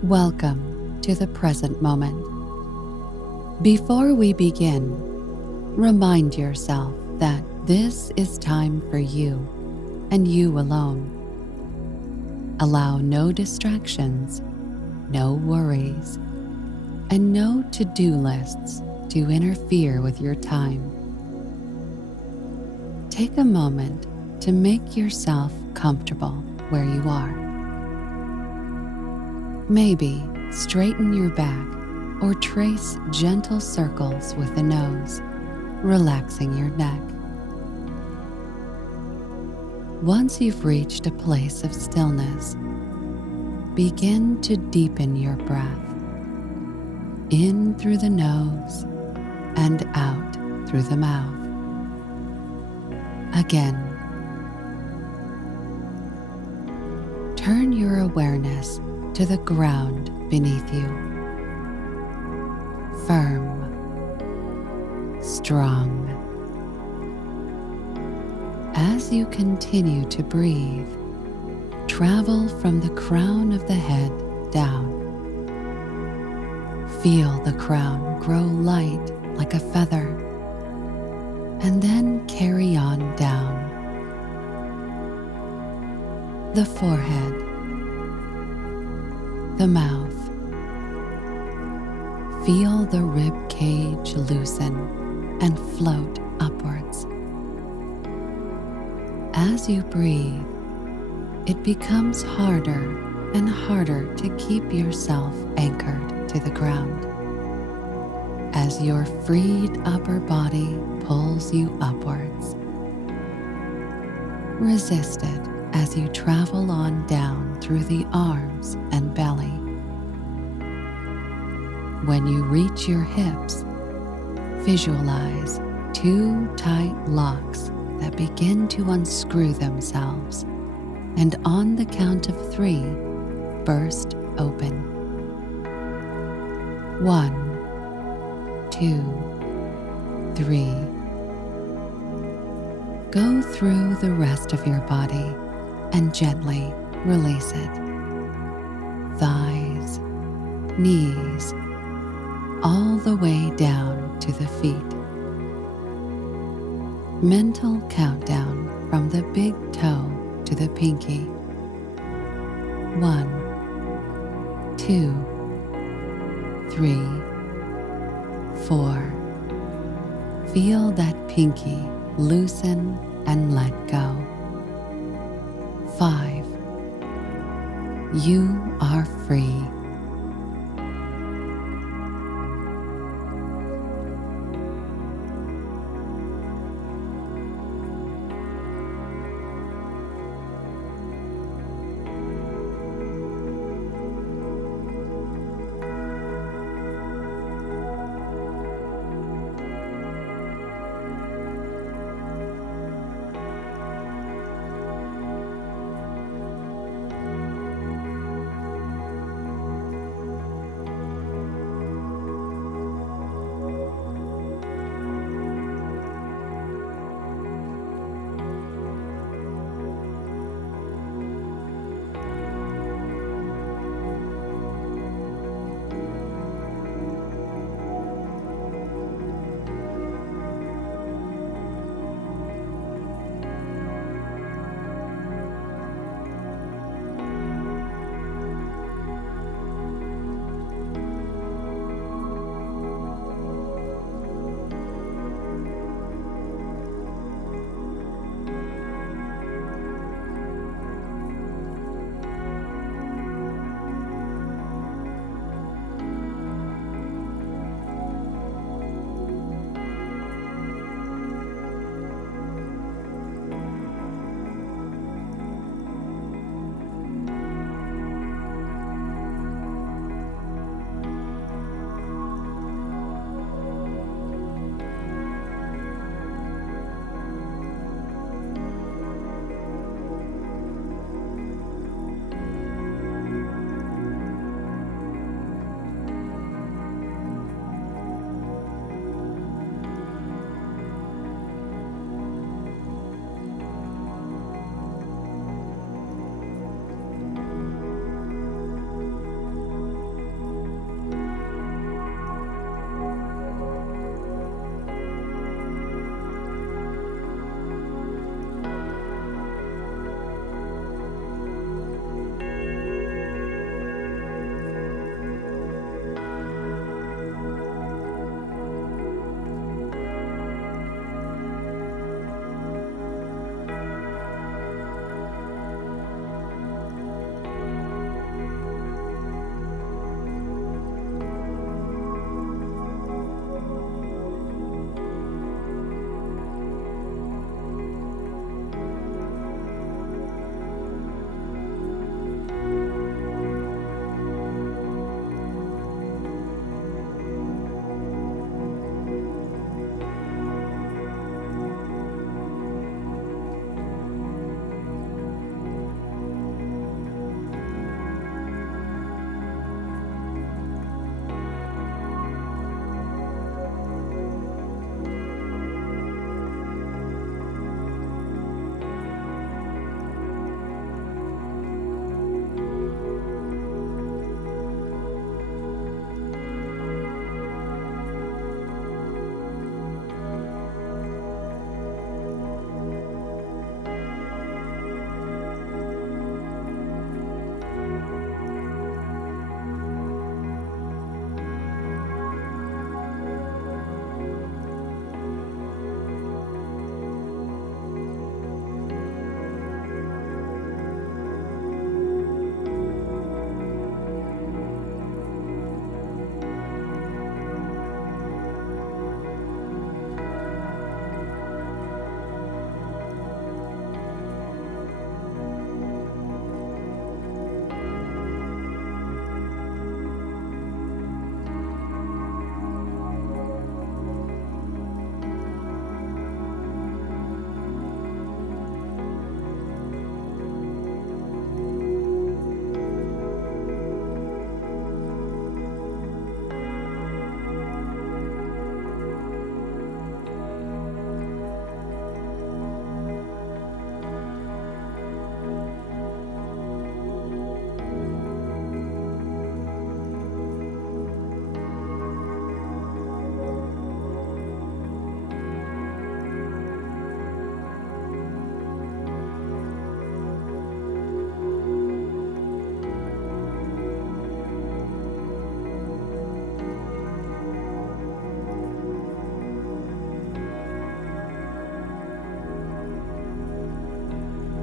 Welcome to the present moment. Before we begin, remind yourself that this is time for you and you alone. Allow no distractions, no worries, and no to-do lists to interfere with your time. Take a moment to make yourself comfortable where you are. Maybe straighten your back or trace gentle circles with the nose, relaxing your neck. Once you've reached a place of stillness, begin to deepen your breath, in through the nose and out through the mouth. Again, turn your awareness to the ground beneath you. Firm, strong. As you continue to breathe, travel from the crown of the head down. Feel the crown grow light like a feather, and then carry on down. The forehead, the mouth. Feel the rib cage loosen and float upwards. As you breathe, it becomes harder and harder to keep yourself anchored to the ground, as your freed upper body pulls you upwards. Resist it as you travel on down through the arms and belly. When you reach your hips, visualize two tight locks that begin to unscrew themselves, and on the count of 3, burst open. 1, 2, 3. Go through the rest of your body and gently release it. Thighs, knees, all the way down to the feet. Mental countdown from the big toe to the pinky. 1, 2, 3, 4. Feel that pinky loosen and let go. 5. You are free.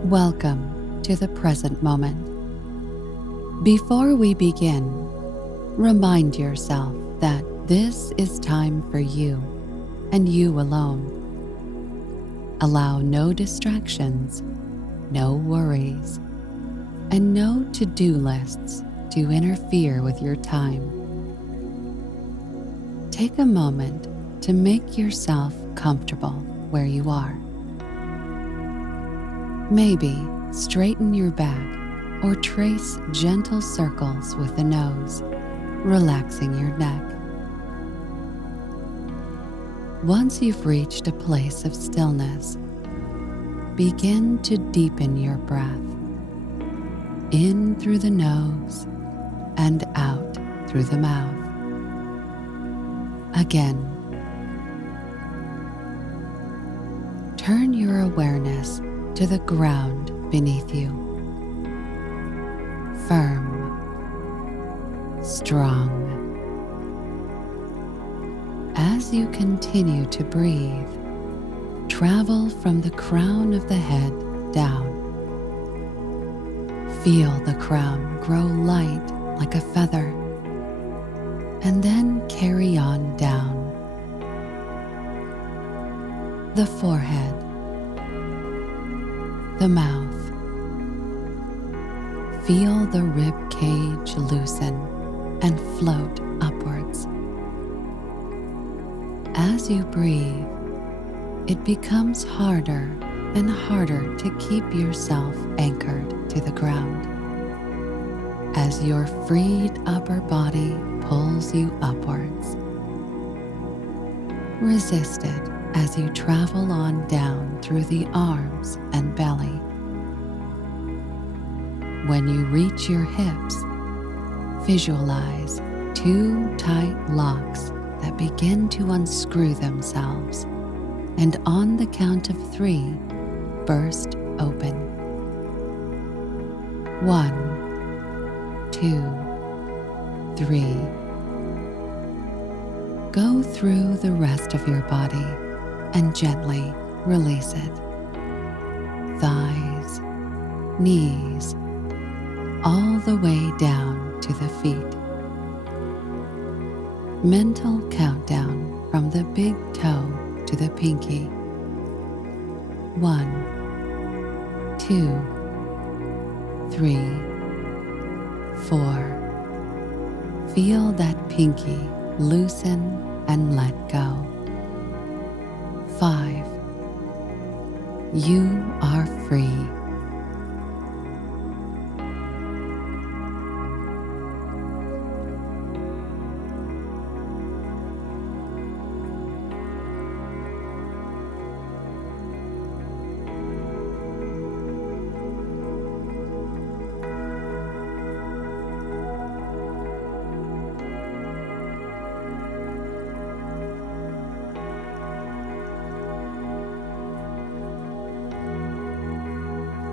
Welcome to the present moment. Before we begin, remind yourself that this is time for you and you alone. Allow no distractions, no worries, and no to-do lists to interfere with your time. Take a moment to make yourself comfortable where you are. Maybe straighten your back or trace gentle circles with the nose, relaxing your neck. Once you've reached a place of stillness, begin to deepen your breath, in through the nose and out through the mouth. Again, turn your awareness to the ground beneath you. Firm, strong. As you continue to breathe, travel from the crown of the head down. Feel the crown grow light like a feather, and then carry on down. The forehead, the mouth. Feel the rib cage loosen and float upwards. As you breathe, it becomes harder and harder to keep yourself anchored to the ground. As your freed upper body pulls you upwards, resist it as you travel on down through the arms and belly. When you reach your hips, visualize two tight locks that begin to unscrew themselves, and on the count of 3, burst open. 1, 2, 3. Go through the rest of your body and gently release it. Thighs, knees, all the way down to the feet. Mental countdown from the big toe to the pinky. 1, 2, 3, 4. Feel that pinky loosen and let go. 5. You are free.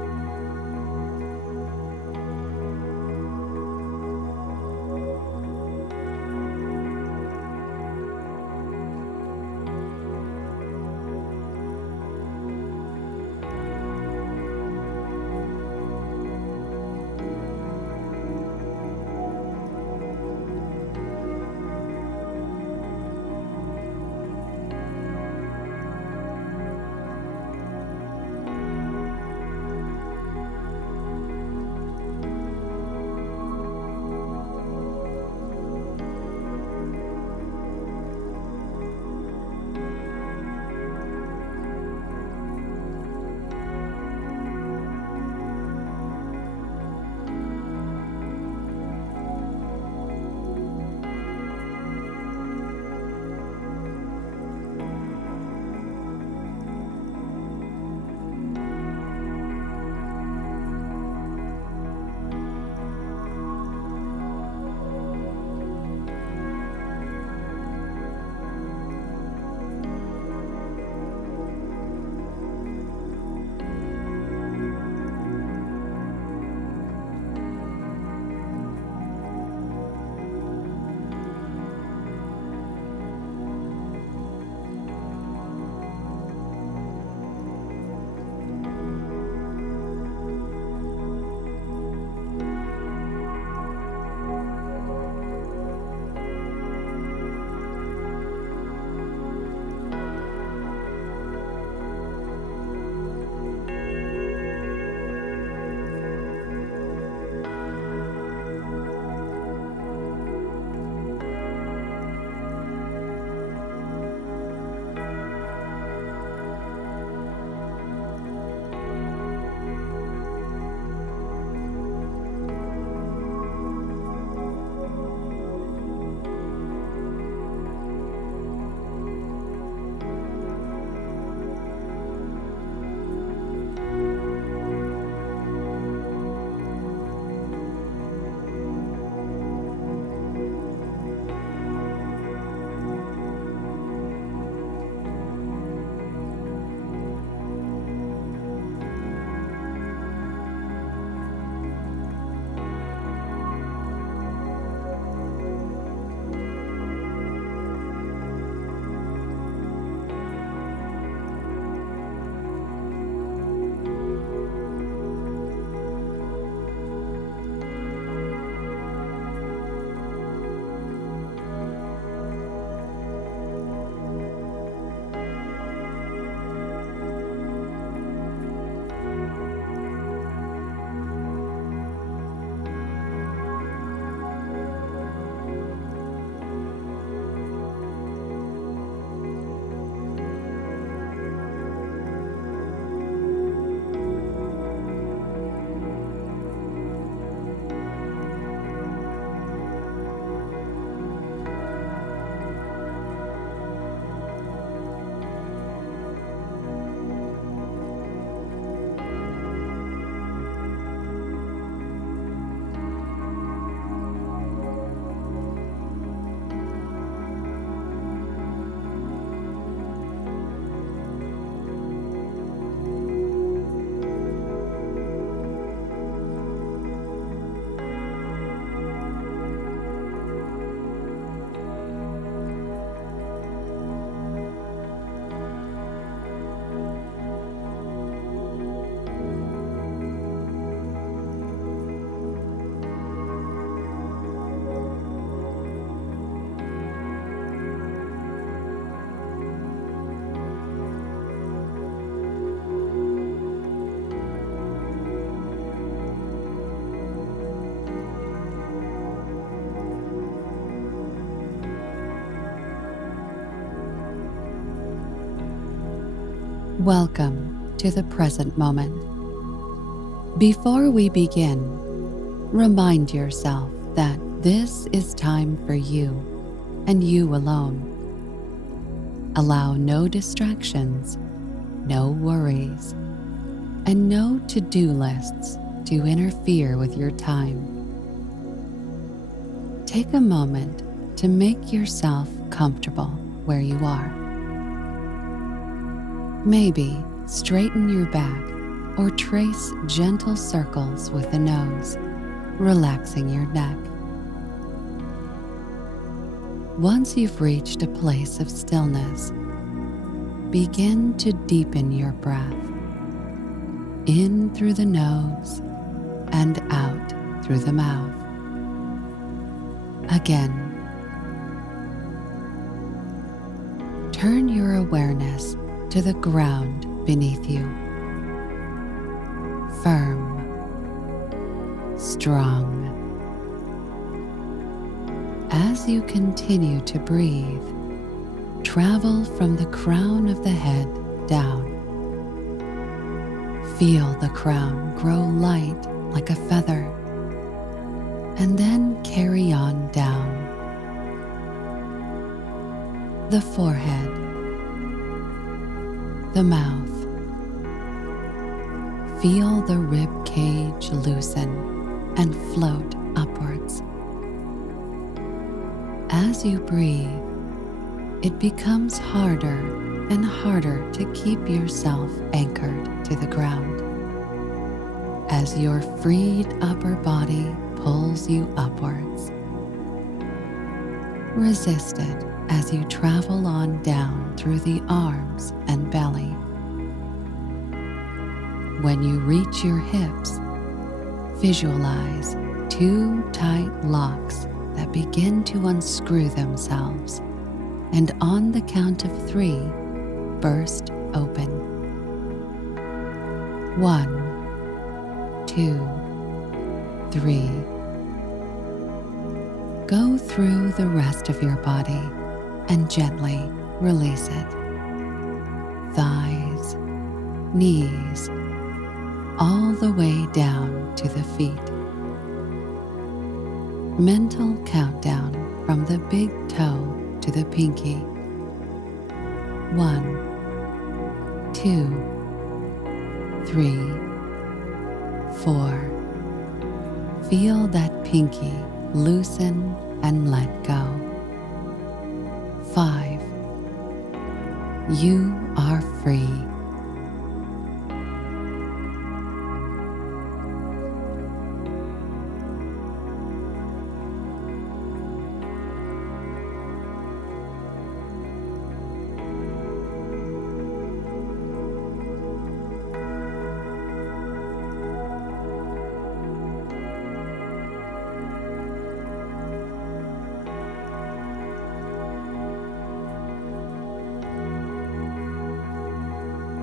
Welcome to the present moment. Before we begin, remind yourself that this is time for you and you alone. Allow no distractions, no worries, and no to-do lists to interfere with your time. Take a moment to make yourself comfortable where you are. Maybe straighten your back or trace gentle circles with the nose, relaxing your neck. Once you've reached a place of stillness, begin to deepen your breath, in through the nose and out through the mouth. Again, turn your awareness to the ground beneath you. Firm, strong. As you continue to breathe, travel from the crown of the head down. Feel the crown grow light like a feather, and then carry on down. The forehead, the mouth. Feel the rib cage loosen and float upwards. As you breathe, it becomes harder and harder to keep yourself anchored to the ground. As your freed upper body pulls you upwards, resist it as you travel on down through the arms and belly. When you reach your hips, visualize two tight locks that begin to unscrew themselves, and on the count of 3, burst open. 1, 2, 3. Go through the rest of your body and gently release it. Thighs, knees, all the way down to the feet. Mental countdown from the big toe to the pinky. 1, 2, 3, 4. Feel that pinky loosen and let go. 5. You are free.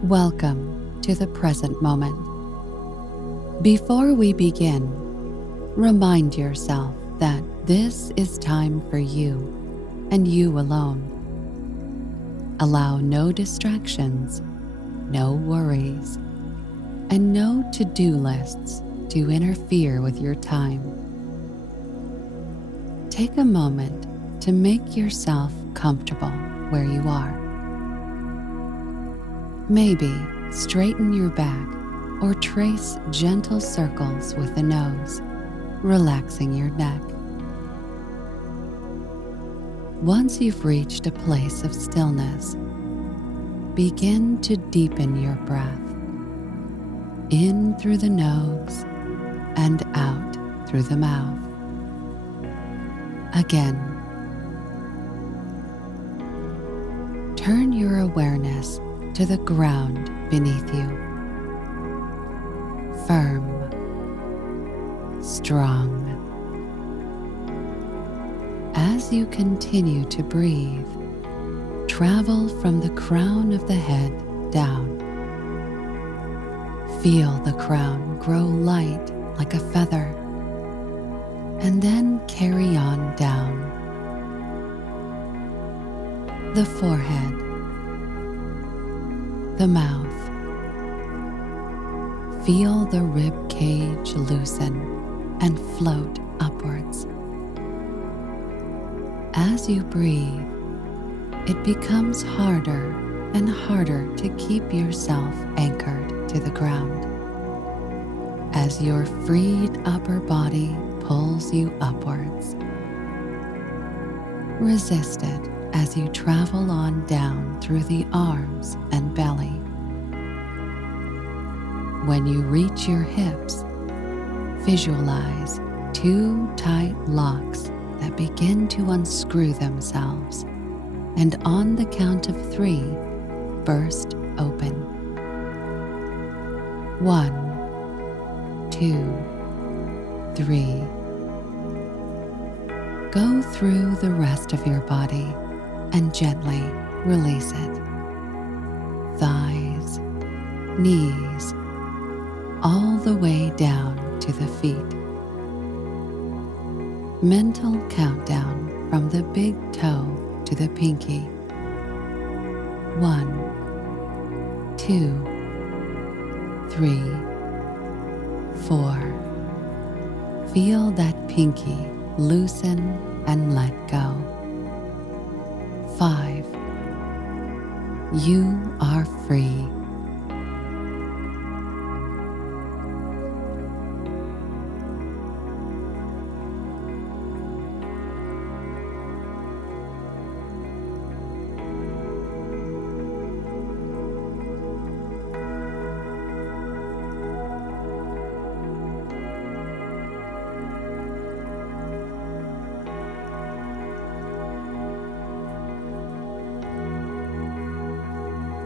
Welcome to the present moment. Before we begin, remind yourself that this is time for you and you alone. Allow no distractions, no worries, and no to-do lists to interfere with your time. Take a moment to make yourself comfortable where you are. Maybe straighten your back or trace gentle circles with the nose, relaxing your neck. Once you've reached a place of stillness, begin to deepen your breath, in through the nose and out through the mouth. Again, turn your awareness to the ground beneath you. Firm, strong. As you continue to breathe, travel from the crown of the head down. Feel the crown grow light like a feather, and then carry on down. The forehead, the mouth. Feel the rib cage loosen and float upwards. As you breathe, it becomes harder and harder to keep yourself anchored to the ground. As your freed upper body pulls you upwards, resist it as you travel on down through the arms and belly. When you reach your hips, visualize two tight locks that begin to unscrew themselves, and on the count of 3, burst open. 1, 2, 3. Go through the rest of your body and gently release it. Thighs, knees, all the way down to the feet. Mental countdown from the big toe to the pinky. 1, 2, 3, 4. Feel that pinky loosen and let go. 5. You are free.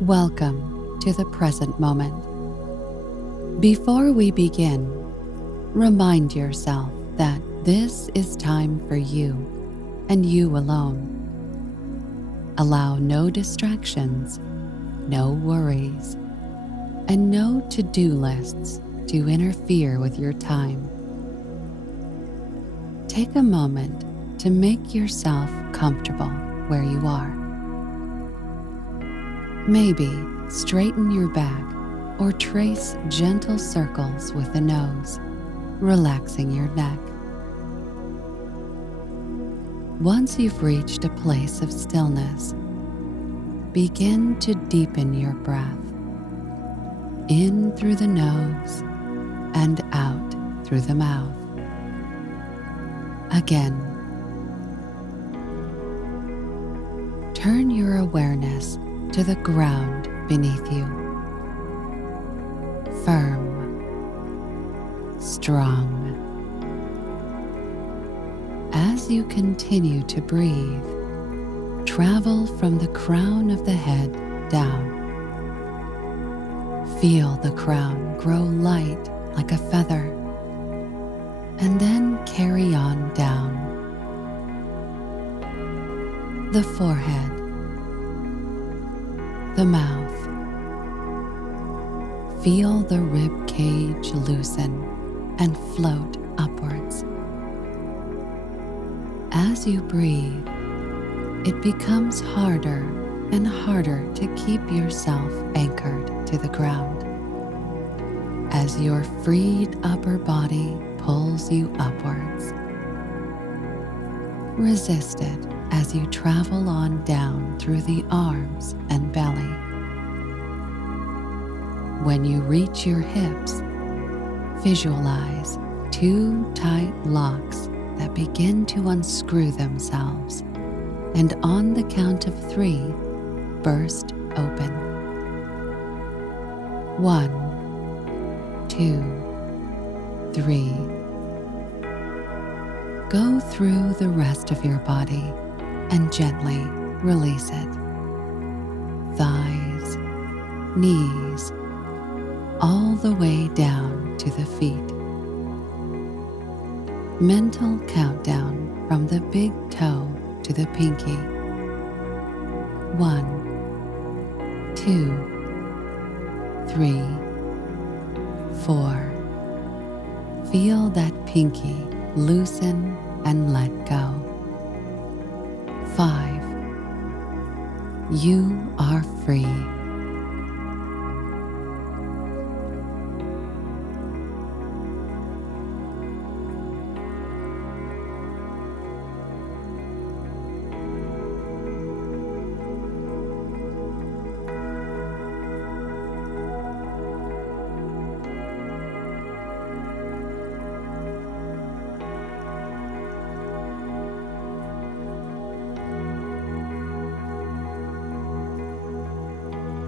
Welcome to the present moment. Before we begin, remind yourself that this is time for you and you alone. Allow no distractions, no worries, and no to-do lists to interfere with your time. Take a moment to make yourself comfortable where you are. Maybe straighten your back or trace gentle circles with the nose, relaxing your neck. Once you've reached a place of stillness, begin to deepen your breath, in through the nose and out through the mouth. Again, turn your awareness to the ground beneath you. Firm, strong. As you continue to breathe, travel from the crown of the head down. Feel the crown grow light like a feather, and then carry on down. The forehead, the mouth. Feel the rib cage loosen and float upwards. As you breathe, it becomes harder and harder to keep yourself anchored to the ground, as your freed upper body pulls you upwards. Resist it as you travel on down through the arms and belly. When you reach your hips, visualize two tight locks that begin to unscrew themselves, and on the count of 3, burst open. 1, 2, 3. Go through the rest of your body and gently release it. Thighs, knees, all the way down to the feet. Mental countdown from the big toe to the pinky. 1, 2, 3, 4. Feel that pinky loosen and let go. 5. You are free.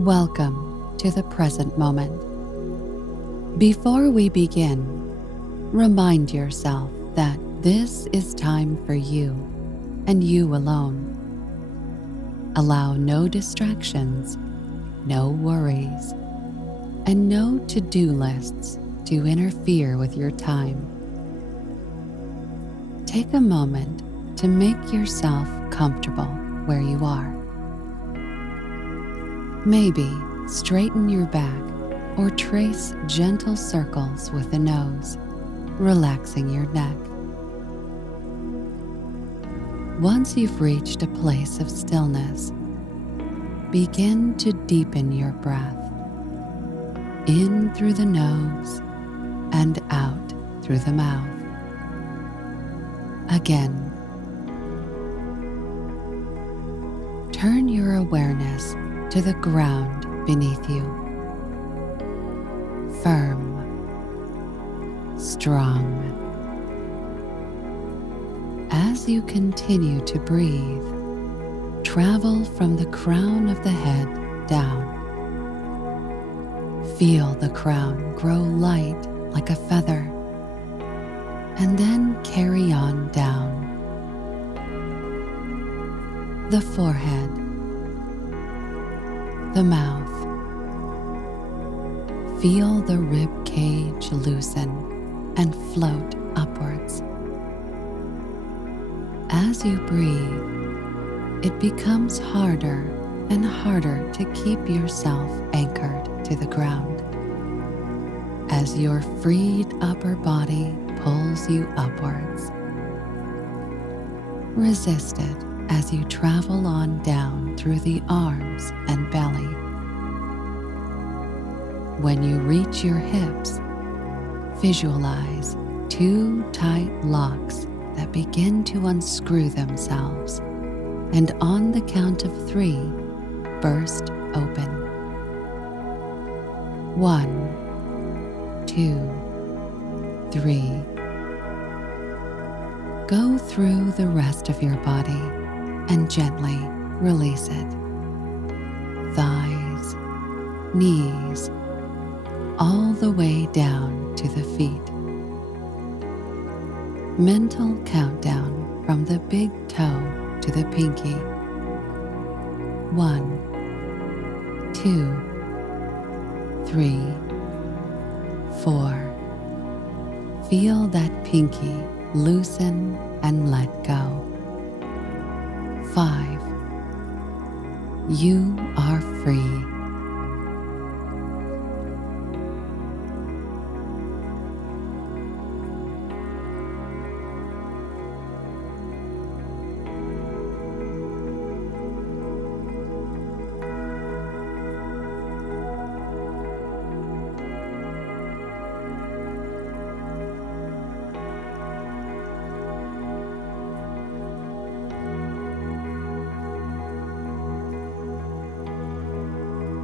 Welcome to the present moment. Before we begin, remind yourself that this is time for you and you alone. Allow no distractions, no worries, and no to-do lists to interfere with your time. Take a moment to make yourself comfortable where you are. Maybe straighten your back or trace gentle circles with the nose, relaxing your neck. Once you've reached a place of stillness, begin to deepen your breath, in through the nose and out through the mouth. Again, turn your awareness to the ground beneath you. Firm, strong. As you continue to breathe, travel from the crown of the head down. Feel the crown grow light like a feather, and then carry on down. The forehead, the mouth. Feel the rib cage loosen and float upwards. As you breathe, it becomes harder and harder to keep yourself anchored to the ground. As your freed upper body pulls you upwards, resist it as you travel on down through the arms and belly. When you reach your hips, visualize two tight locks that begin to unscrew themselves, and on the count of 3, burst open. 1, 2, 3. Go through the rest of your body and gently release it. Thighs, knees, all the way down to the feet. Mental countdown from the big toe to the pinky. 1, 2, 3, 4. Feel that pinky loosen and let go. 5. You are free.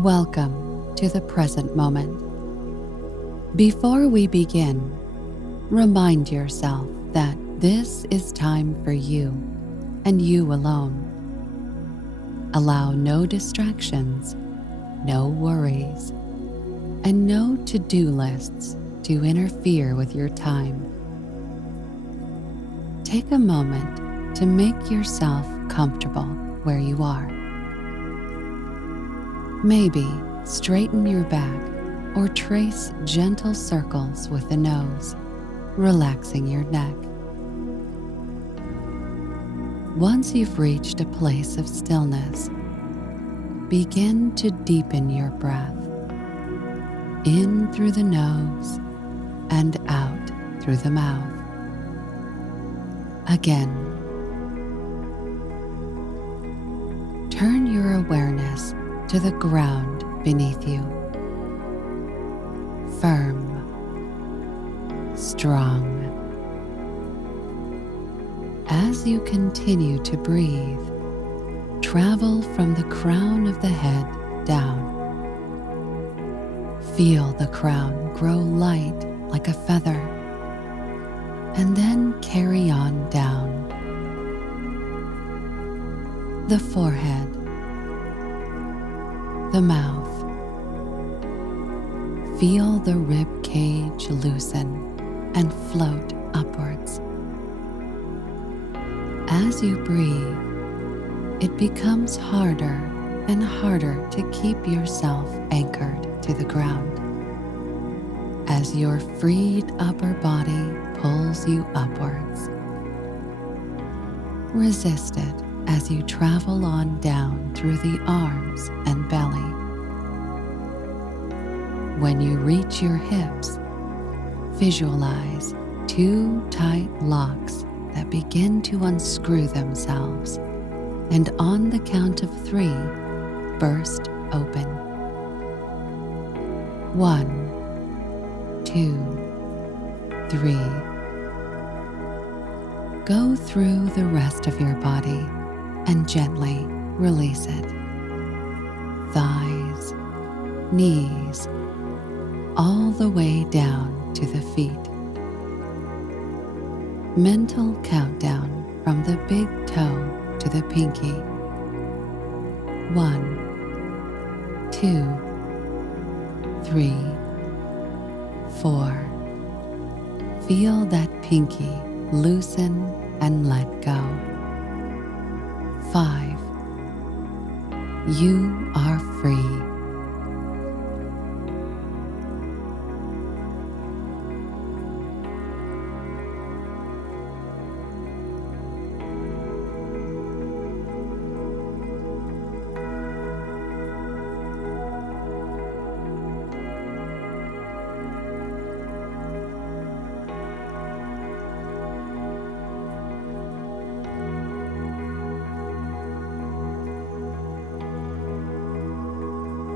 Welcome to the present moment. Before we begin, remind yourself that this is time for you and you alone. Allow no distractions, no worries, and no to-do lists to interfere with your time. Take a moment to make yourself comfortable where you are. Maybe straighten your back or trace gentle circles with the nose, relaxing your neck. Once you've reached a place of stillness, begin to deepen your breath, in through the nose and out through the mouth. Again, turn your awareness to the ground beneath you. Firm, strong. As you continue to breathe, travel from the crown of the head down. Feel the crown grow light like a feather, and then carry on down. The forehead, the mouth. Feel the rib cage loosen and float upwards. As you breathe, it becomes harder and harder to keep yourself anchored to the ground. As your freed upper body pulls you upwards, resist it as you travel on down through the arms and belly. When you reach your hips, visualize two tight locks that begin to unscrew themselves, and on the count of 3, burst open. 1, 2, 3. Go through the rest of your body and gently release it. Thighs, knees, all the way down to the feet. Mental countdown from the big toe to the pinky. 1, 2, 3, 4. Feel that pinky loosen and let go. 5. You are free.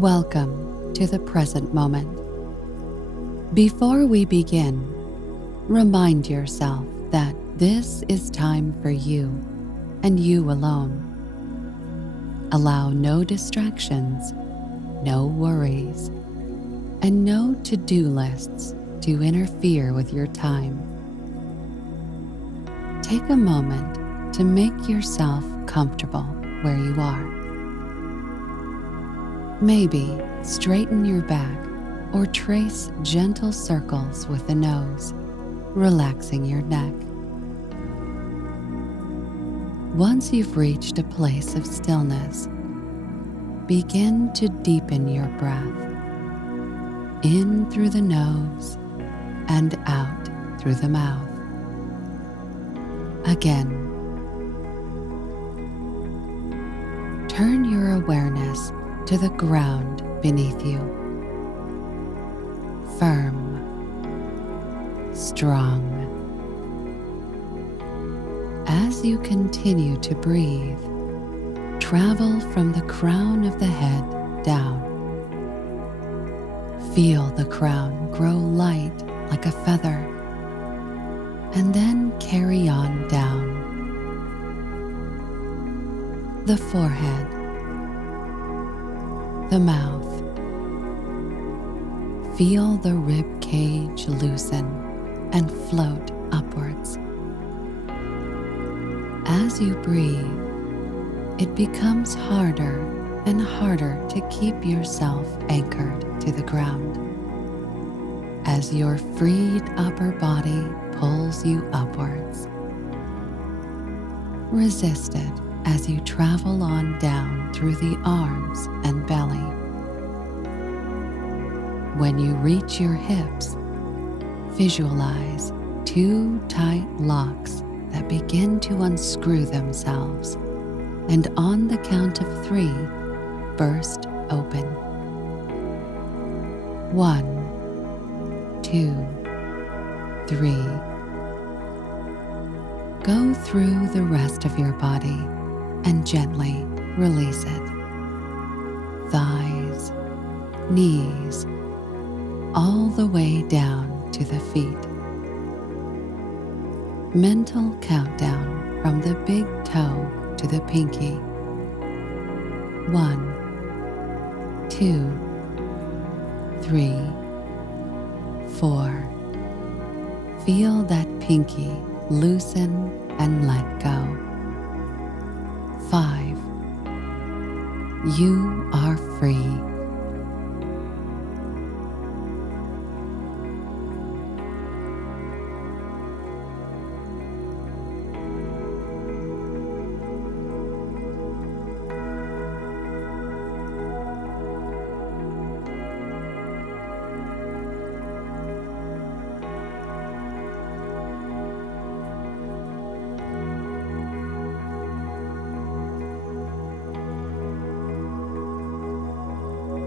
Welcome to the present moment. Before we begin, remind yourself that this is time for you and you alone. Allow no distractions, no worries, and no to-do lists to interfere with your time. Take a moment to make yourself comfortable where you are. Maybe straighten your back or trace gentle circles with the nose, relaxing your neck. Once you've reached a place of stillness, begin to deepen your breath, in through the nose and out through the mouth. Again, turn your awareness to the ground beneath you. Firm, strong. As you continue to breathe, travel from the crown of the head down. Feel the crown grow light like a feather, and then carry on down. The forehead, the mouth. Feel the rib cage loosen and float upwards. As you breathe, it becomes harder and harder to keep yourself anchored to the ground. As your freed upper body pulls you upwards, resist it as you travel on down through the arms and belly. When you reach your hips, visualize two tight locks that begin to unscrew themselves, and on the count of 3, burst open. 1, 2, 3. Go through the rest of your body and gently release it. Thighs, knees, all the way down to the feet. Mental countdown from the big toe to the pinky. 1, 2, 3, 4. Feel that pinky loosen and let go. 5. You are free.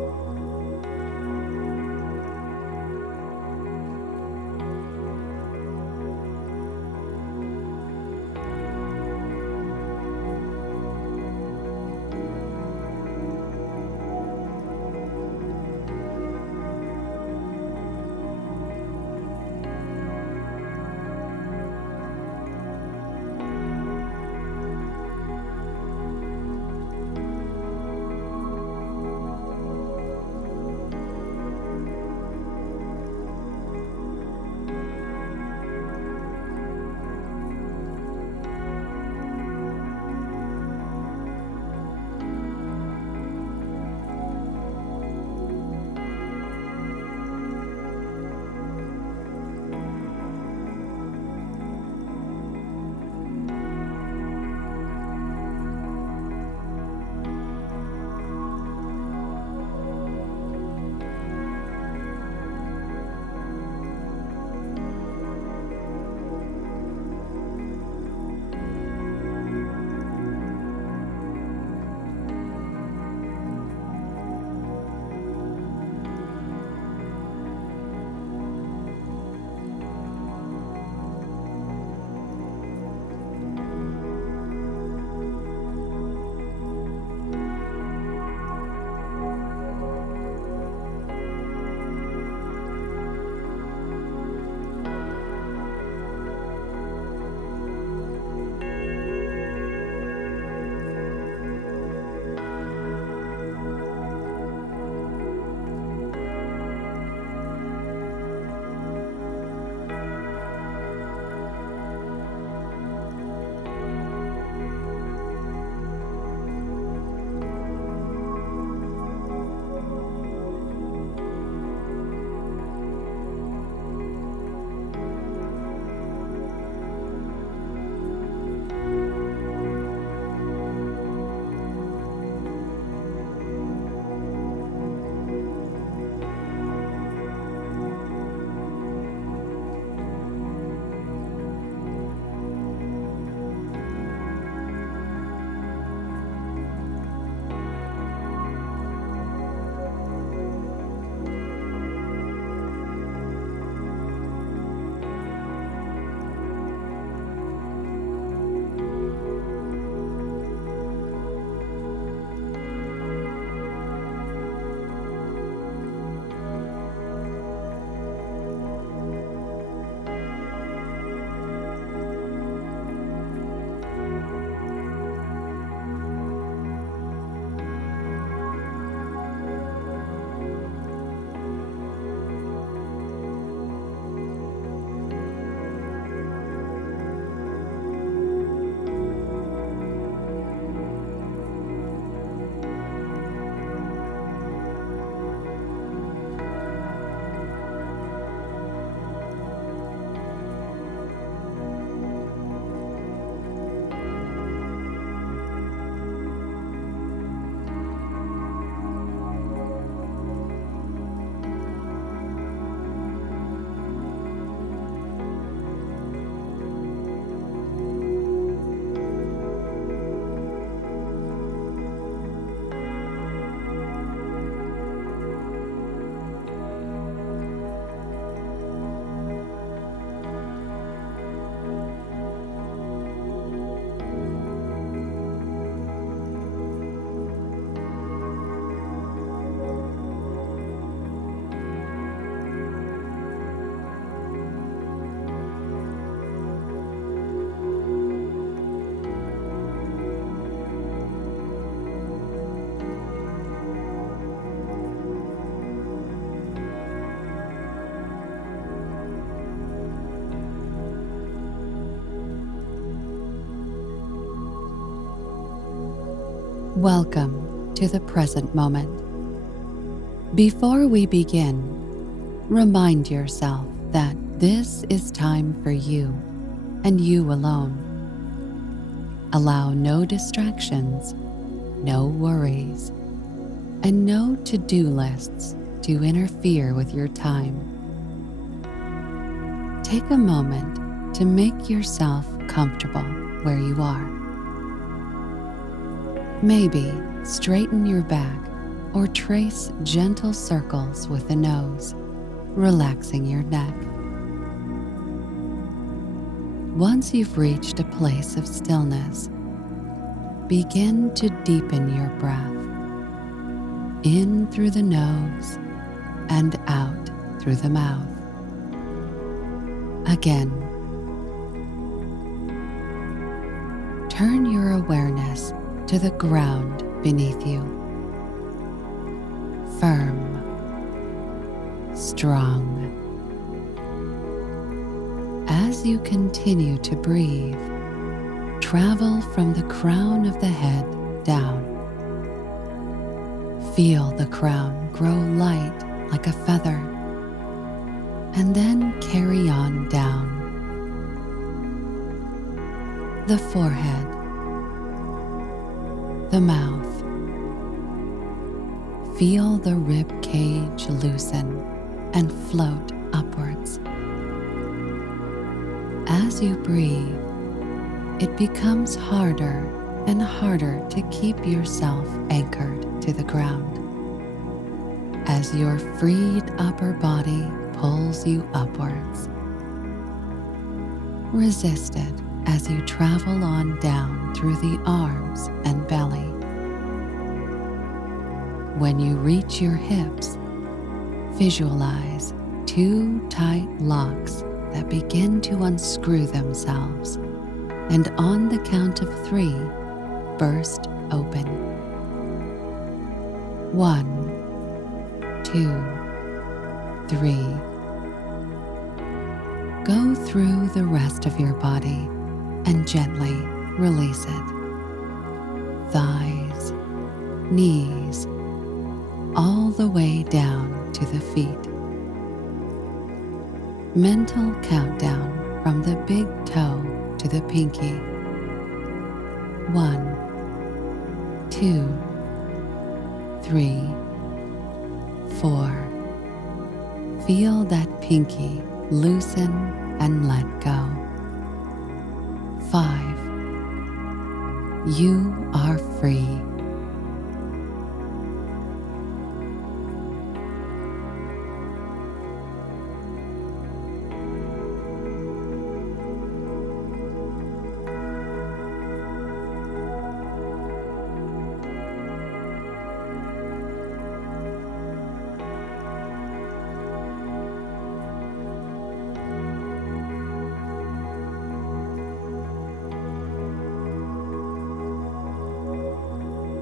Welcome to the present moment. Before we begin, remind yourself that this is time for you and you alone. Allow no distractions, no worries, and no to-do lists to interfere with your time. Take a moment to make yourself comfortable where you are. Maybe straighten your back or trace gentle circles with the nose, relaxing your neck. Once you've reached a place of stillness, begin to deepen your breath, in through the nose and out through the mouth. Again, turn your awareness to the ground beneath you. Firm, strong. As you continue to breathe, travel from the crown of the head down. Feel the crown grow light like a feather, and then carry on down. The forehead, the mouth. Feel the rib cage loosen and float upwards. As you breathe, it becomes harder and harder to keep yourself anchored to the ground. As your freed upper body pulls you upwards, resist it as you travel on down through the arms and belly. When you reach your hips, visualize two tight locks that begin to unscrew themselves, and on the count of 3, burst open. 1, 2, 3. Go through the rest of your body and gently release it. Thighs, knees, all the way down to the feet. Mental countdown from the big toe to the pinky. 1, 2, 3, 4. Feel that pinky loosen and let go. 5. You are free.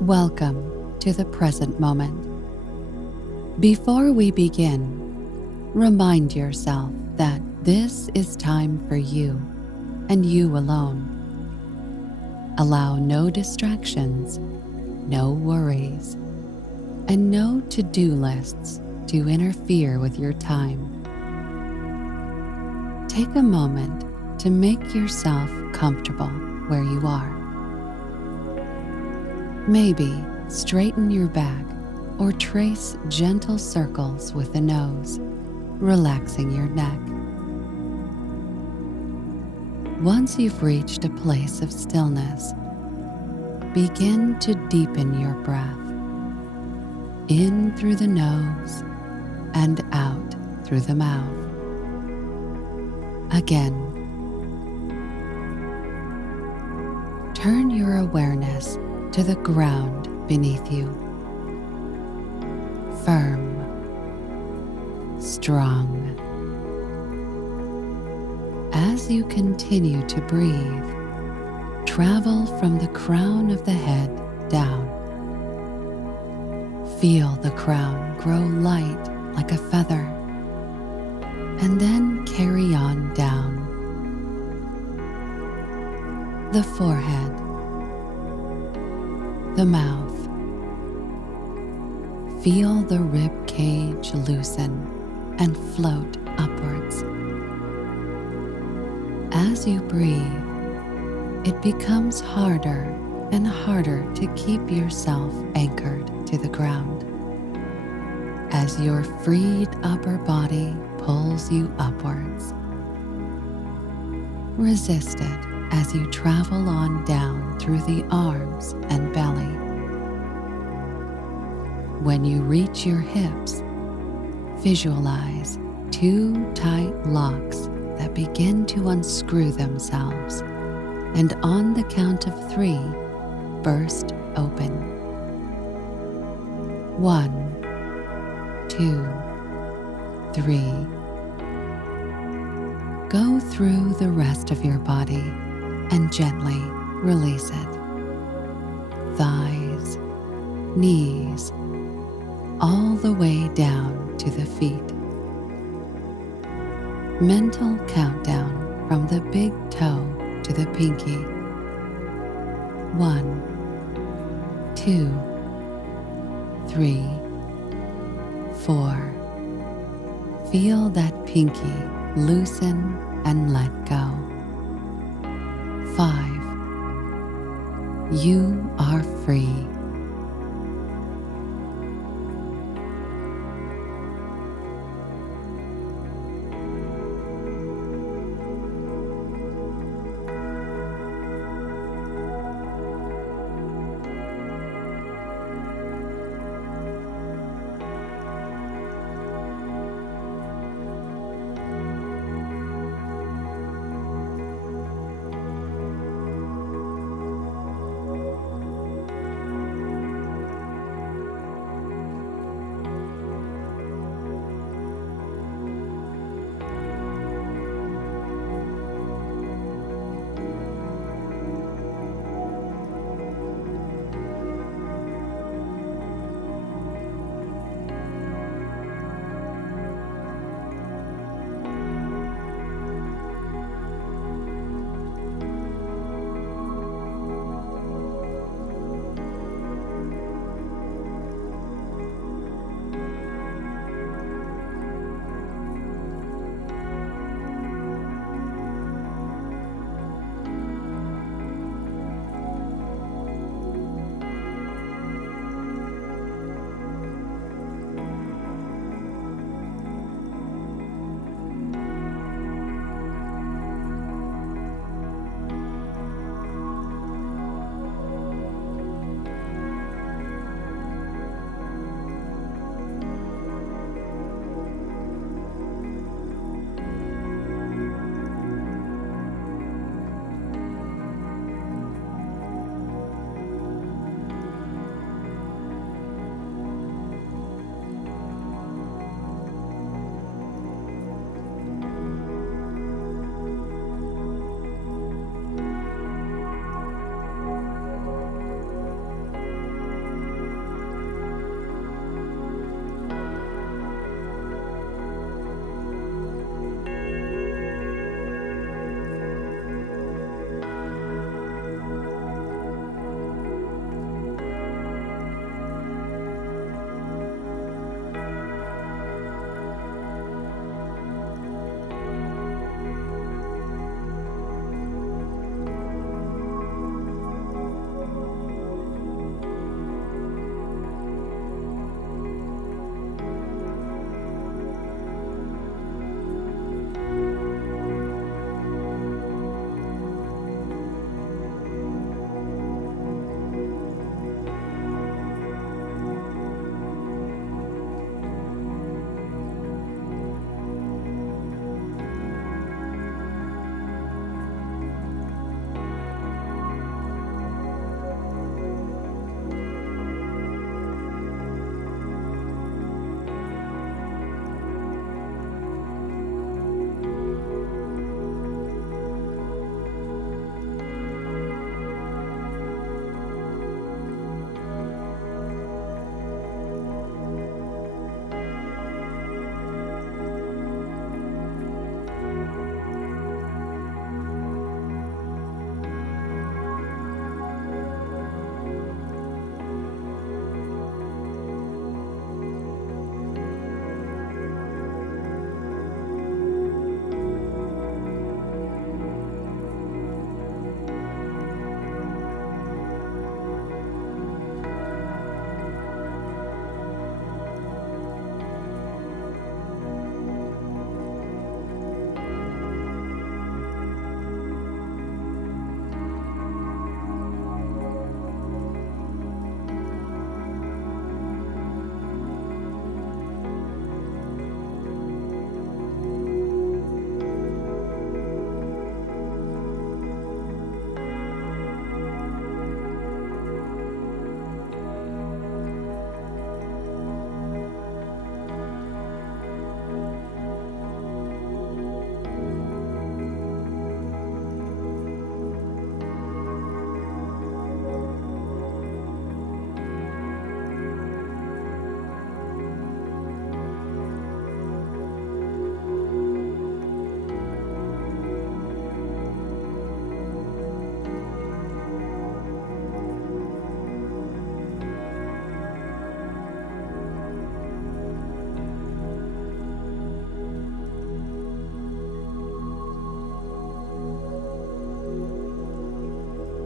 Welcome to the present moment. Before we begin, remind yourself that this is time for you and you alone. Allow no distractions, no worries, and no to-do lists to interfere with your time. Take a moment to make yourself comfortable where you are. Maybe straighten your back or trace gentle circles with the nose, relaxing your neck. Once you've reached a place of stillness, begin to deepen your breath, in through the nose and out through the mouth. Again, turn your awareness to the ground beneath you. Firm, strong. As you continue to breathe, travel from the crown of the head down. Feel the crown grow light like a feather, and then carry on down. The forehead, the mouth. Feel the rib cage loosen and float upwards. As you breathe, it becomes harder and harder to keep yourself anchored to the ground. As your freed upper body pulls you upwards, resist it as you travel on down through the arms and belly. When you reach your hips, visualize two tight locks that begin to unscrew themselves, and on the count of 3, burst open. 1, 2, 3. Go through the rest of your body and gently release it. Thighs, knees, all the way down to the feet. Mental countdown from the big toe to the pinky. 1, 2, 3, 4. Feel that pinky loosen and let go. 5. You are free.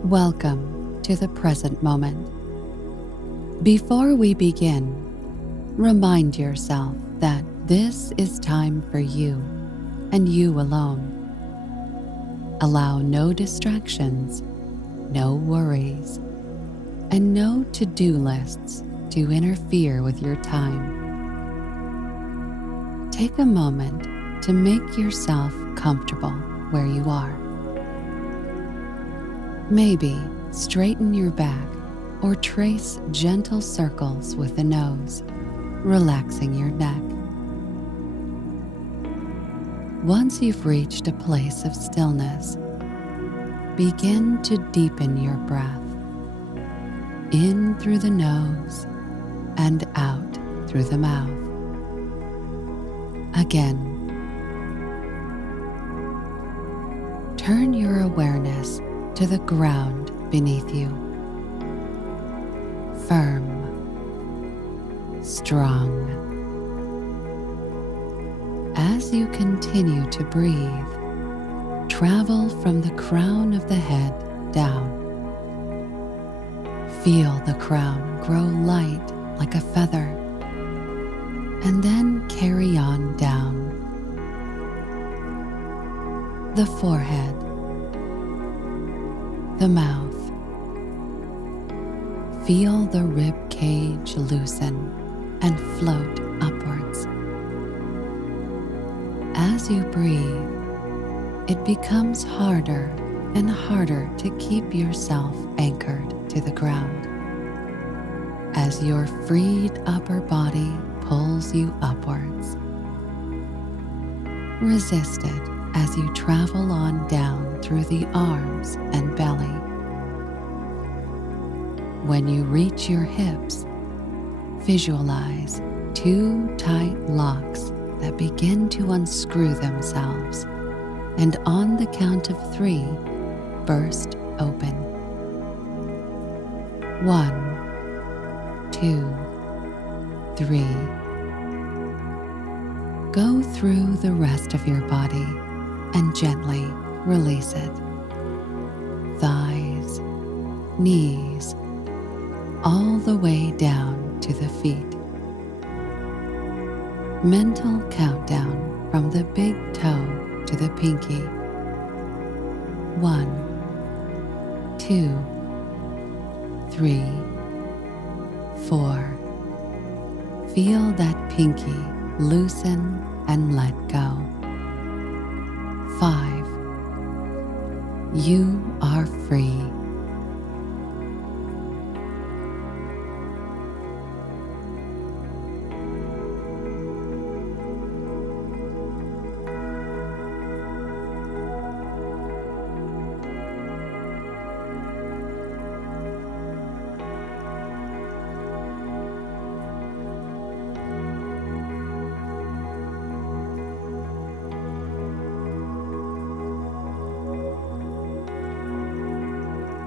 Welcome to the present moment. Before we begin, remind yourself that this is time for you and you alone. Allow no distractions, no worries, and no to-do lists to interfere with your time. Take a moment to make yourself comfortable where you are. Maybe straighten your back or trace gentle circles with the nose, relaxing your neck. Once you've reached a place of stillness, begin to deepen your breath, in through the nose and out through the mouth. Again, turn your awareness to the ground beneath you. Firm, strong. As you continue to breathe, travel from the crown of the head down. Feel the crown grow light like a feather, and then carry on down. The forehead, the mouth. Feel the rib cage loosen and float upwards. As you breathe, it becomes harder and harder to keep yourself anchored to the ground. As your freed upper body pulls you upwards, resist it as you travel on down through the arms and belly. When you reach your hips, visualize two tight locks that begin to unscrew themselves, and on the count of 3, burst open. 1, 2, 3. Go through the rest of your body and gently release it. Thighs, knees, all the way down to the feet. Mental countdown from the big toe to the pinky. 1, 2, 3, 4. Feel that pinky loosen and let go. 5. You are free.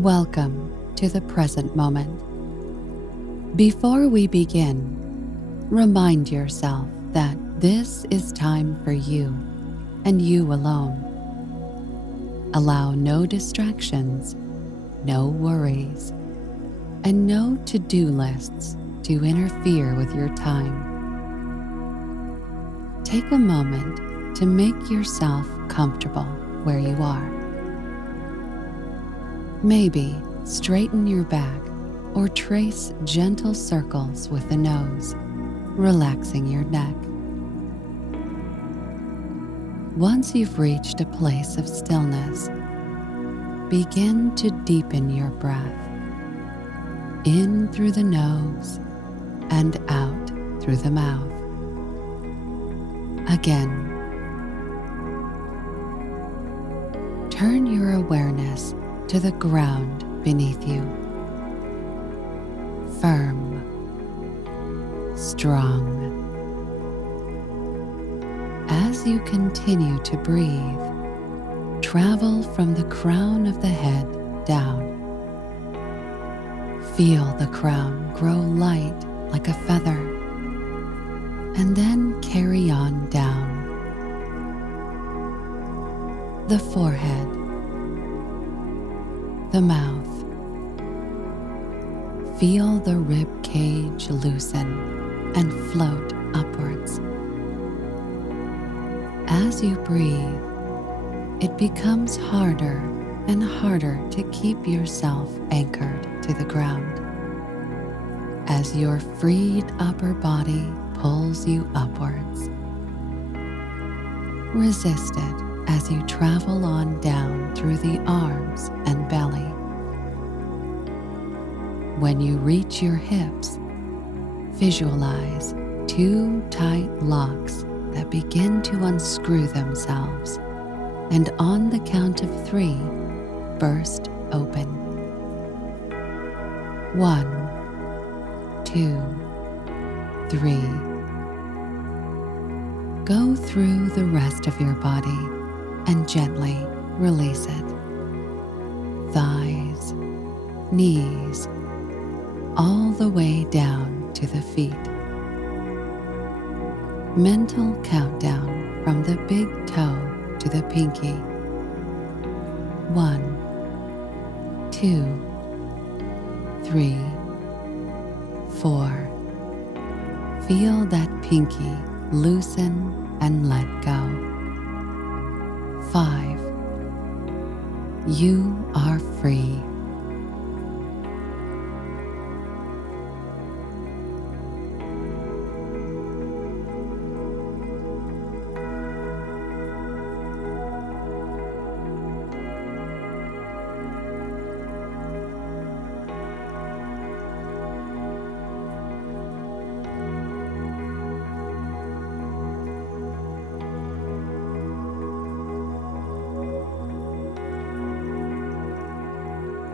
Welcome to the present moment. Before we begin, remind yourself that this is time for you and you alone. Allow no distractions, no worries, and no to-do lists to interfere with your time. Take a moment to make yourself comfortable where you are. Maybe straighten your back or trace gentle circles with the nose, relaxing your neck. Once you've reached a place of stillness, begin to deepen your breath, in through the nose and out through the mouth. Again, turn your awareness to the ground beneath you. Firm, strong. As you continue to breathe, travel from the crown of the head down. Feel the crown grow light like a feather, and then carry on down. The forehead, the mouth. Feel the rib cage loosen and float upwards. As you breathe, it becomes harder and harder to keep yourself anchored to the ground. As your freed upper body pulls you upwards. Resist it as you travel on down through the arms and belly. When you reach your hips, visualize 2 tight locks that begin to unscrew themselves, and on the count of 3, burst open. 1, 2, 3. Go through the rest of your body and gently release it. Thighs, knees, all the way down to the feet. Mental countdown from the big toe to the pinky. 1, 2, 3, 4. Feel that pinky loosen and let go. 5. You are free.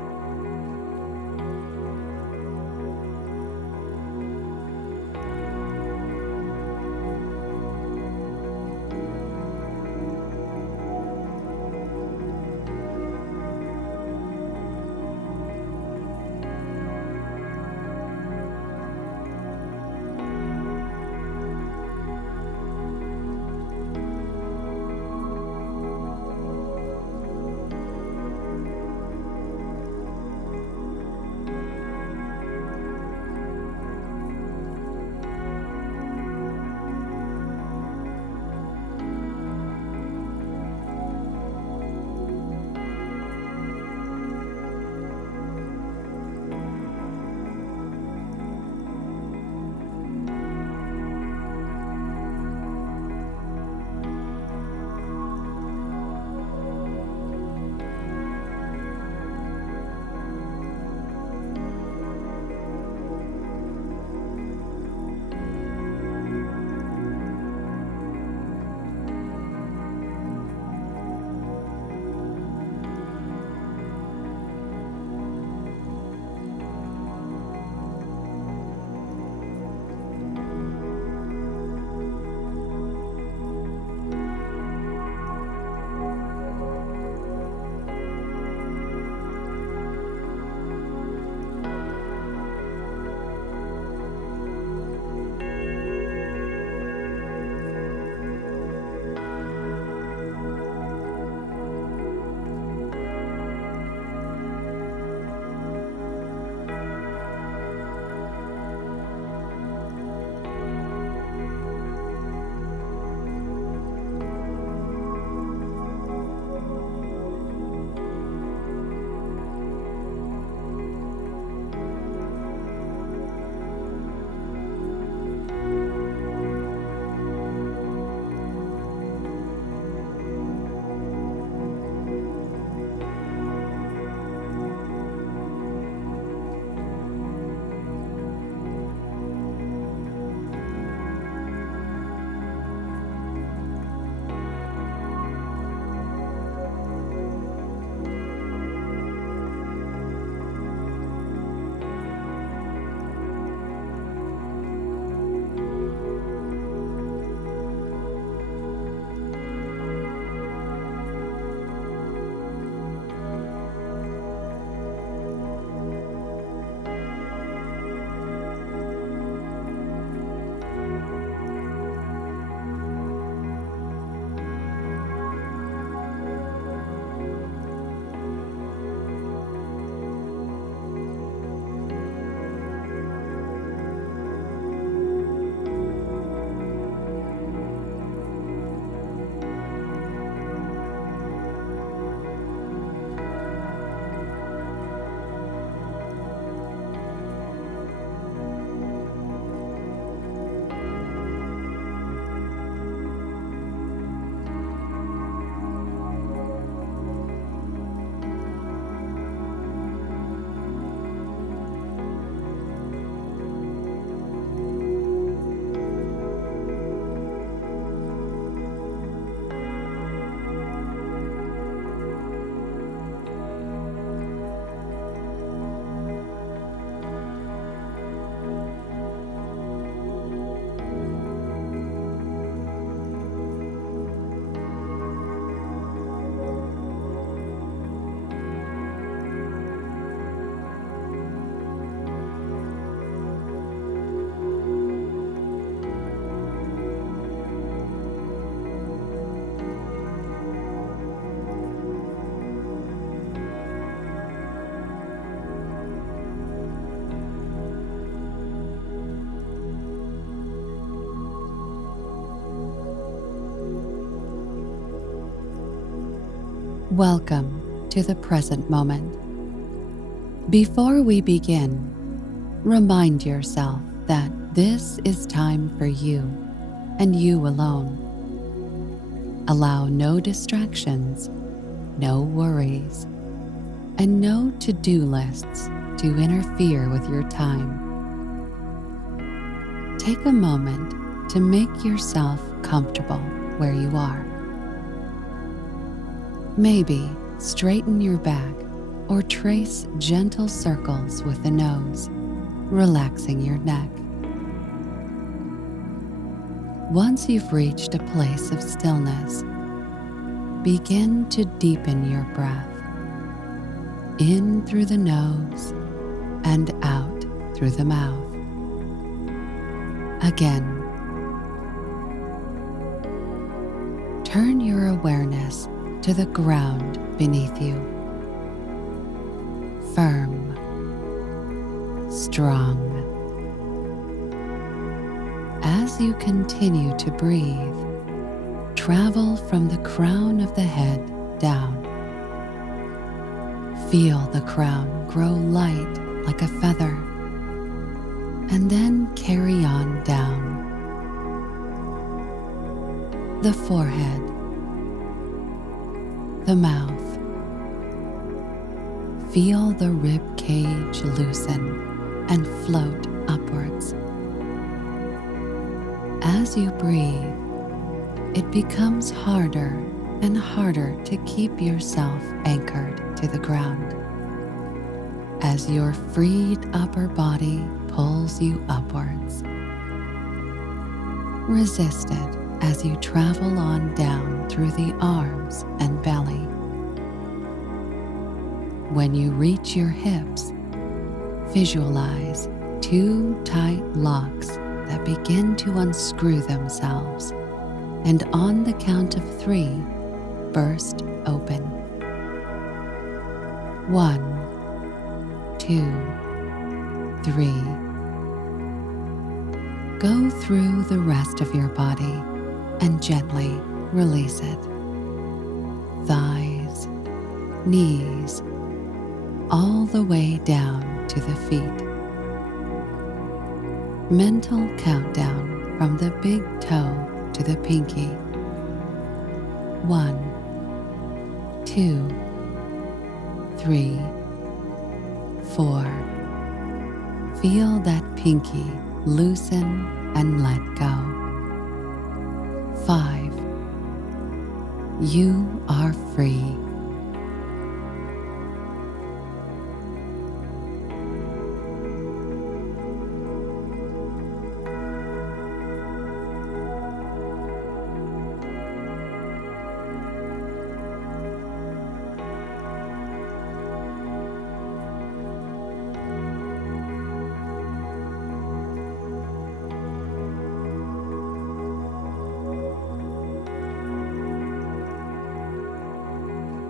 Welcome to the present moment. Before we begin, remind yourself that this is time for you and you alone. Allow no distractions, no worries, and no to-do lists to interfere with your time. Take a moment to make yourself comfortable where you are. Maybe straighten your back or trace gentle circles with the nose, relaxing your neck. Once you've reached a place of stillness, begin to deepen your breath, in through the nose and out through the mouth. Again, turn your awareness to the ground beneath you. Firm, strong. As you continue to breathe, travel from the crown of the head down. Feel the crown grow light like a feather, and then carry on down. The forehead, the mouth. Feel the rib cage loosen and float upwards. As you breathe, it becomes harder and harder to keep yourself anchored to the ground. As your freed upper body pulls you upwards, resist it as you travel on down through the arms and belly. When you reach your hips, visualize two tight locks that begin to unscrew themselves, and on the count of 3, burst open. 1, 2, 3. Go through the rest of your body and gently release it. Thighs, knees, all the way down to the feet. Mental countdown from the big toe to the pinky. 1, 2, 3, 4. Feel that pinky loosen and let go. 5. You are free.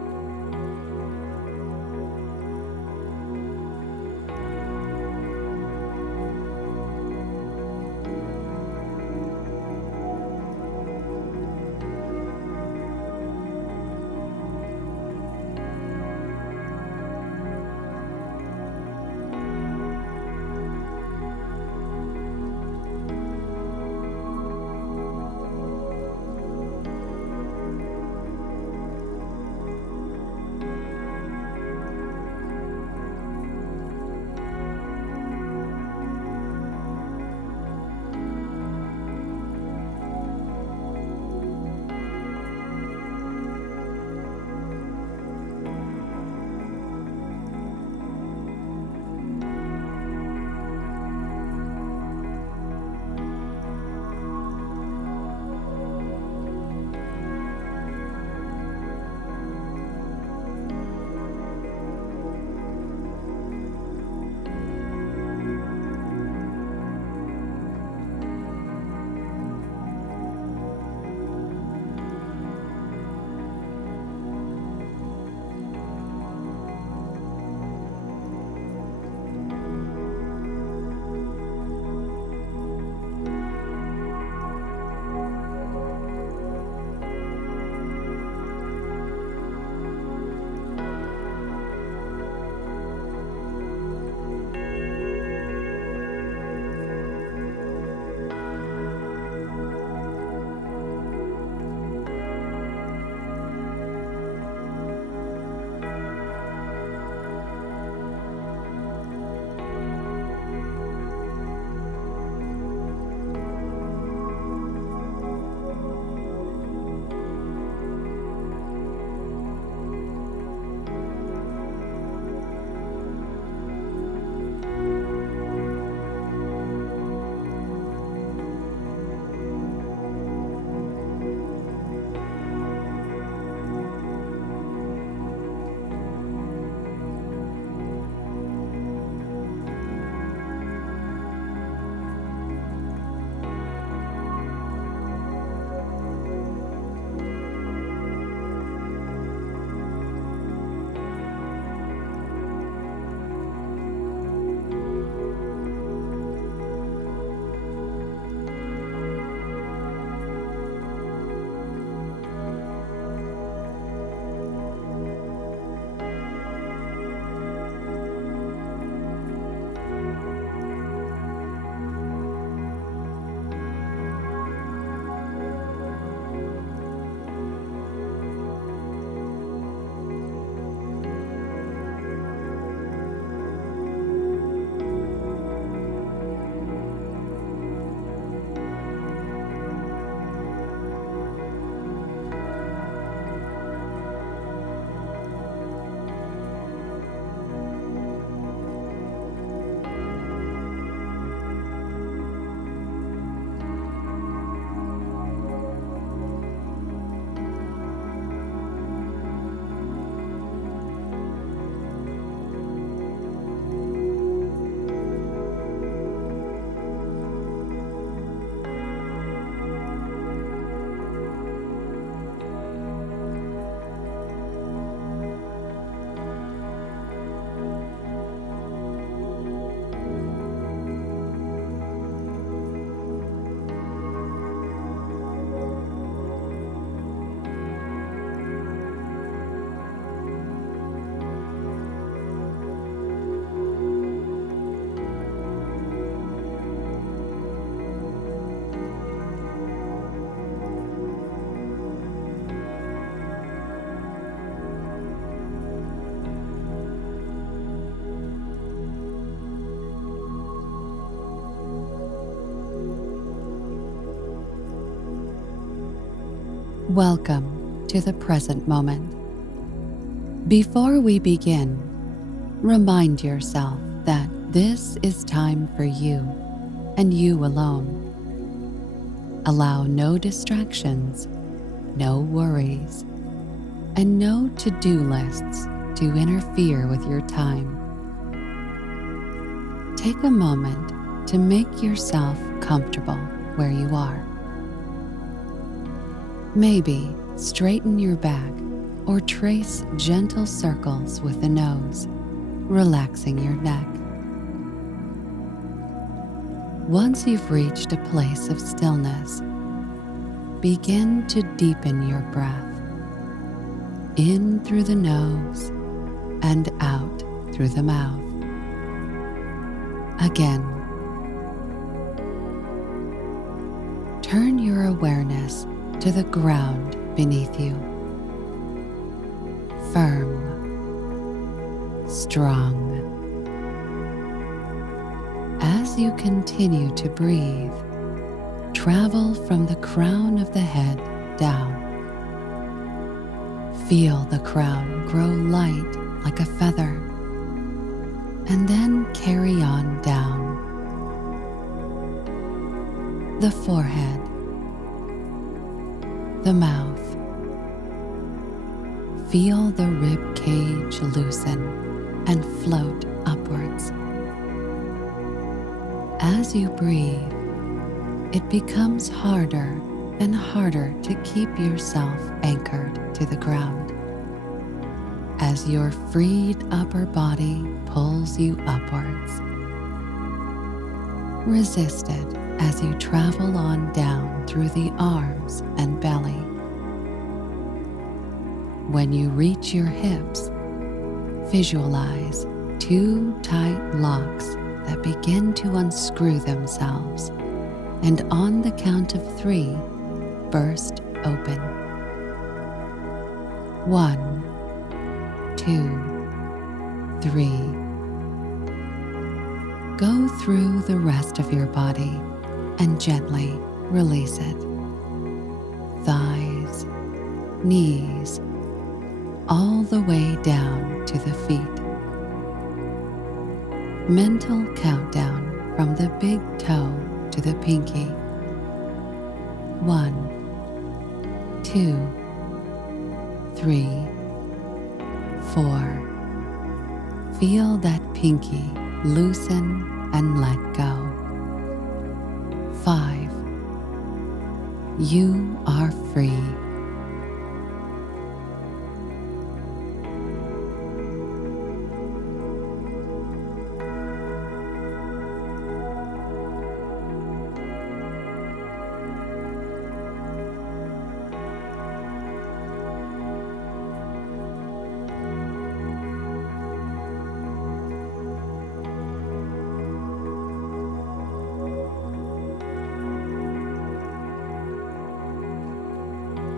Welcome to the present moment. Before we begin, remind yourself that this is time for you and you alone. Allow no distractions, no worries, and no to-do lists to interfere with your time. Take a moment to make yourself comfortable where you are. Maybe straighten your back or trace gentle circles with the nose, relaxing your neck. Once you've reached a place of stillness, begin to deepen your breath, in through the nose and out through the mouth. Again, turn your awareness to the ground beneath you. Firm, strong. As you continue to breathe, travel from the crown of the head down. Feel the crown grow light like a feather, and then carry on down. The forehead, the mouth. Feel the rib cage loosen and float upwards. As you breathe, it becomes harder and harder to keep yourself anchored to the ground, as your freed upper body pulls you upwards. Resist it as you travel on down through the arms and belly. When you reach your hips, visualize two tight locks that begin to unscrew themselves, and on the count of 3, burst open. 1, 2, 3. Go through the rest of your body and gently release it. Thighs, knees, all the way down to the feet. Mental countdown from the big toe to the pinky. 1, 2, 3, 4. Feel that pinky loosen and let go. 5. You are free.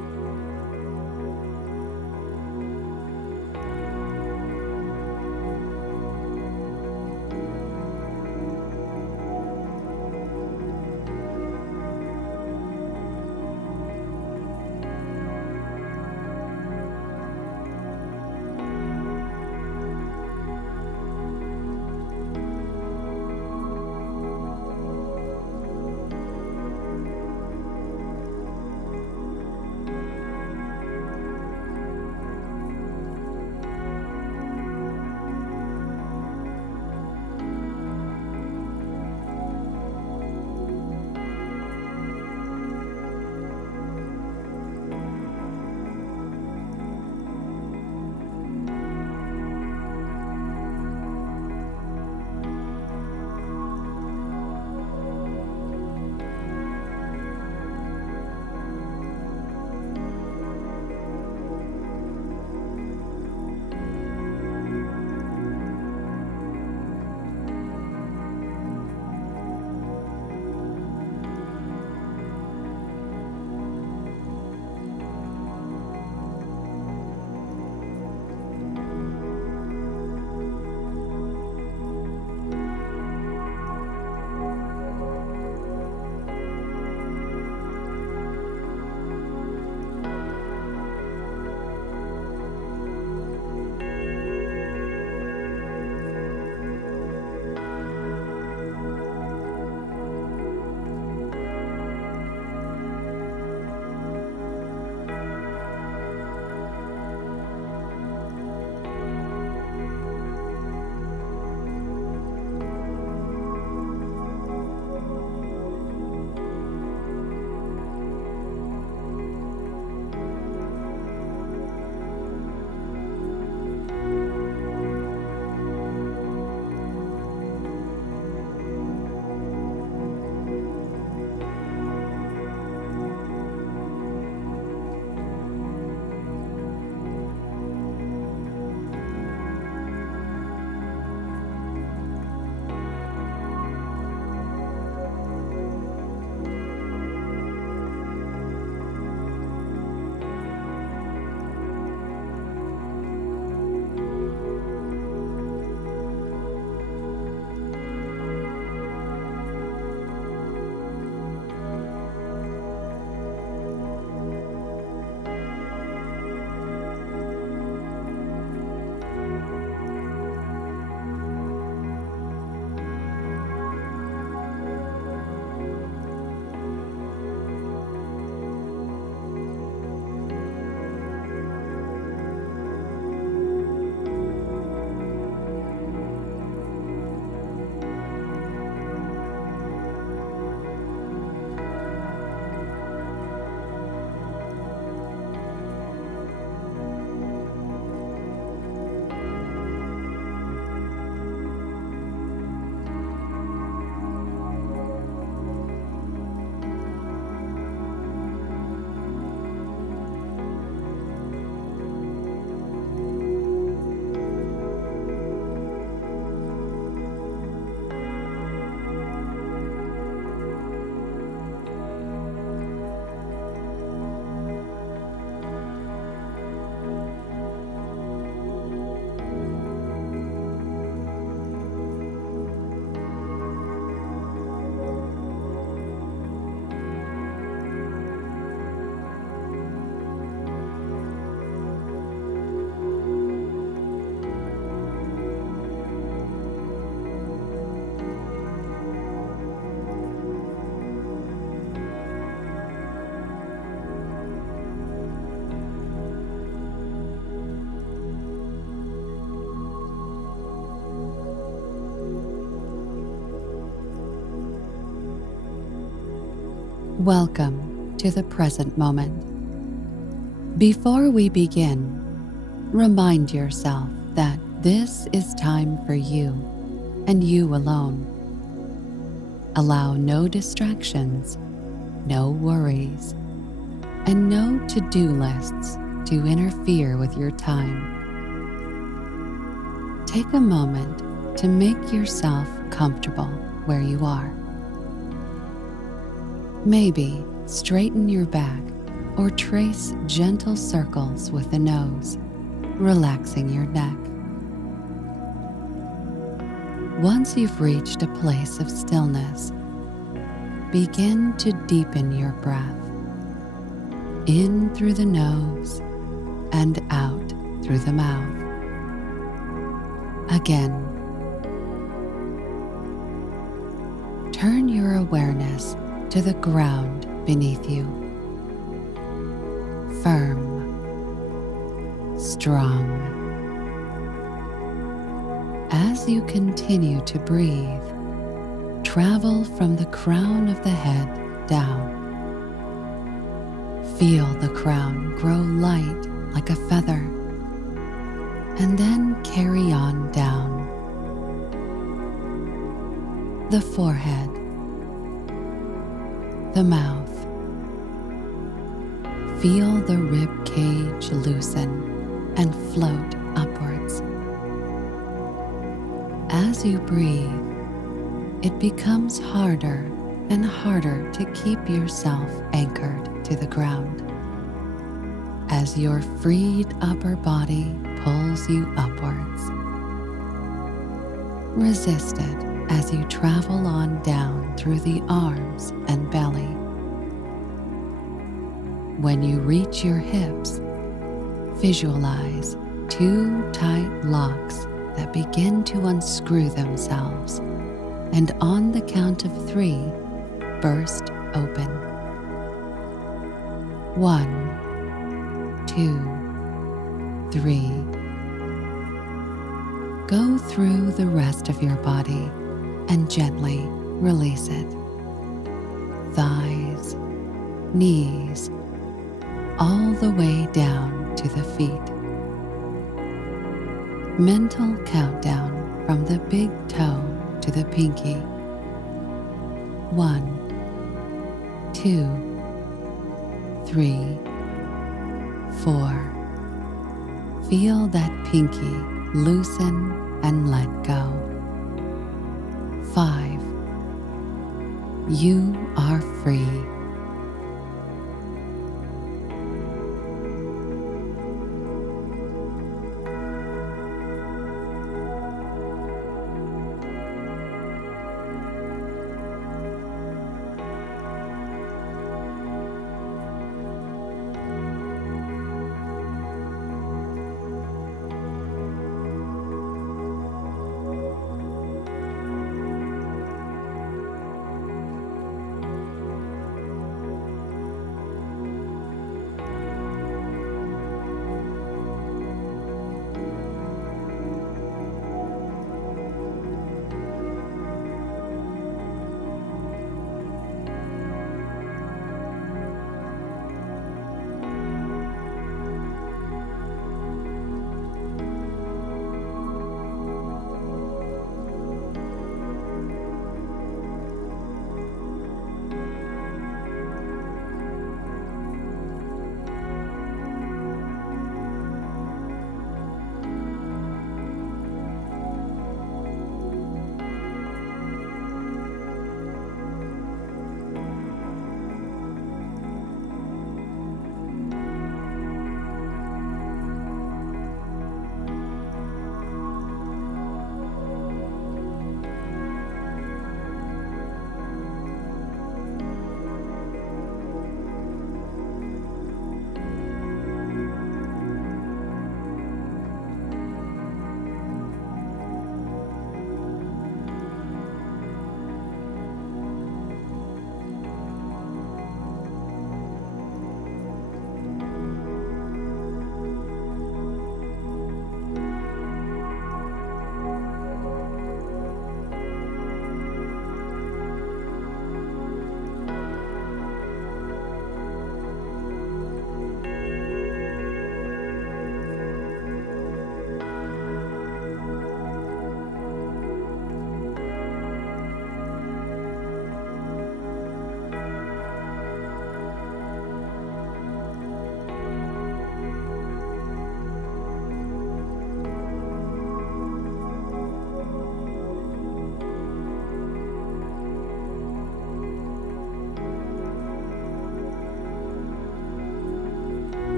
Welcome to the present moment. Before we begin, remind yourself that this is time for you and you alone. Allow no distractions, no worries, and no to-do lists to interfere with your time. Take a moment to make yourself comfortable where you are. Maybe straighten your back or trace gentle circles with the nose, relaxing your neck. Once you've reached a place of stillness, begin to deepen your breath, in through the nose and out through the mouth. Again, turn your awareness to the ground beneath you. Firm, strong. As you continue to breathe, travel from the crown of the head down. Feel the crown grow light like a feather, and then carry on down. The forehead, the mouth. Feel the rib cage loosen and float upwards. As you breathe, it becomes harder and harder to keep yourself anchored to the ground. As your freed upper body pulls you upwards, resist it as you travel on down through the arms and belly. When you reach your hips, visualize two tight locks that begin to unscrew themselves, and on the count of 3, burst open. 1, 2, 3. Go through the rest of your body and gently release it. Thighs, knees, all the way down to the feet. Mental countdown from the big toe to the pinky. 1, 2, 3, 4. Feel that pinky loosen and let go. 5. You are free.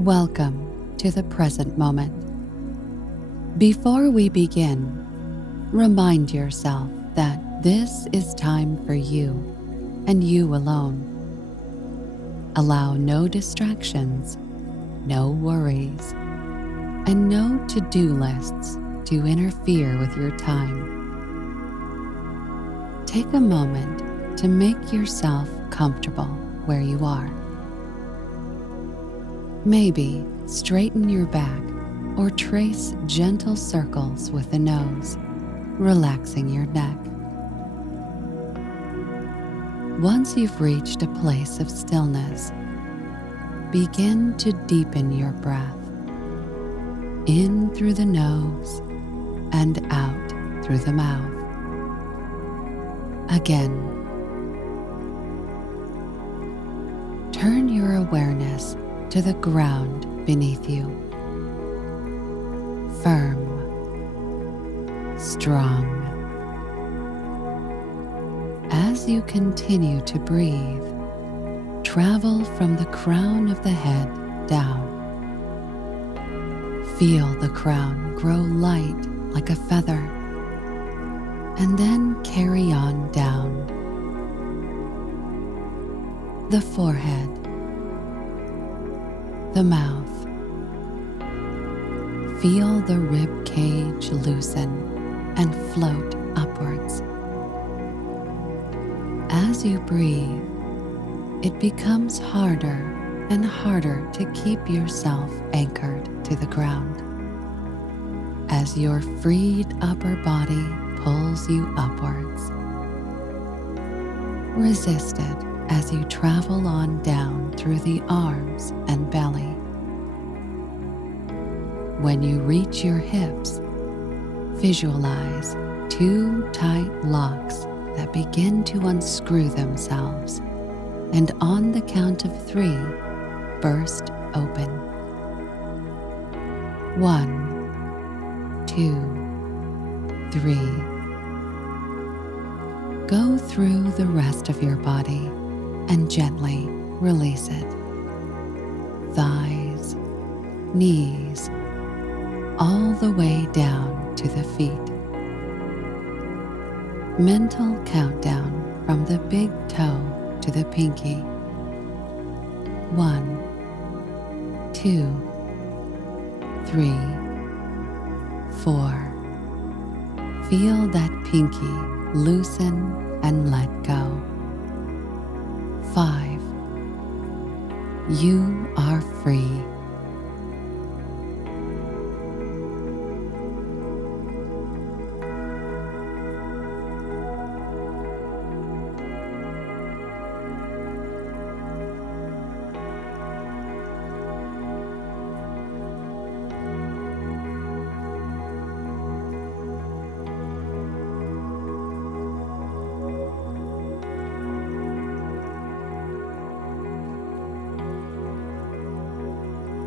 Welcome to the present moment. Before we begin, remind yourself that this is time for you and you alone. Allow no distractions, no worries, and no to-do lists to interfere with your time. Take a moment to make yourself comfortable where you are. Maybe straighten your back or trace gentle circles with the nose, relaxing your neck. Once you've reached a place of stillness, begin to deepen your breath, in through the nose and out through the mouth. Again, turn your awareness to the ground beneath you. Firm, strong. As you continue to breathe, travel from the crown of the head down. Feel the crown grow light like a feather, and then carry on down. The forehead, the mouth. Feel the rib cage loosen and float upwards. As you breathe, it becomes harder and harder to keep yourself anchored to the ground. As your freed upper body pulls you upwards, resist it as you travel on down through the arms and belly. When you reach your hips, visualize two tight locks that begin to unscrew themselves, and on the count of 3, burst open. 1, 2, 3. Go through the rest of your body and gently release it. Thighs, knees, all the way down to the feet. Mental countdown from the big toe to the pinky. 1, 2, 3, 4. Feel that pinky loosen and let go. 5. You are free.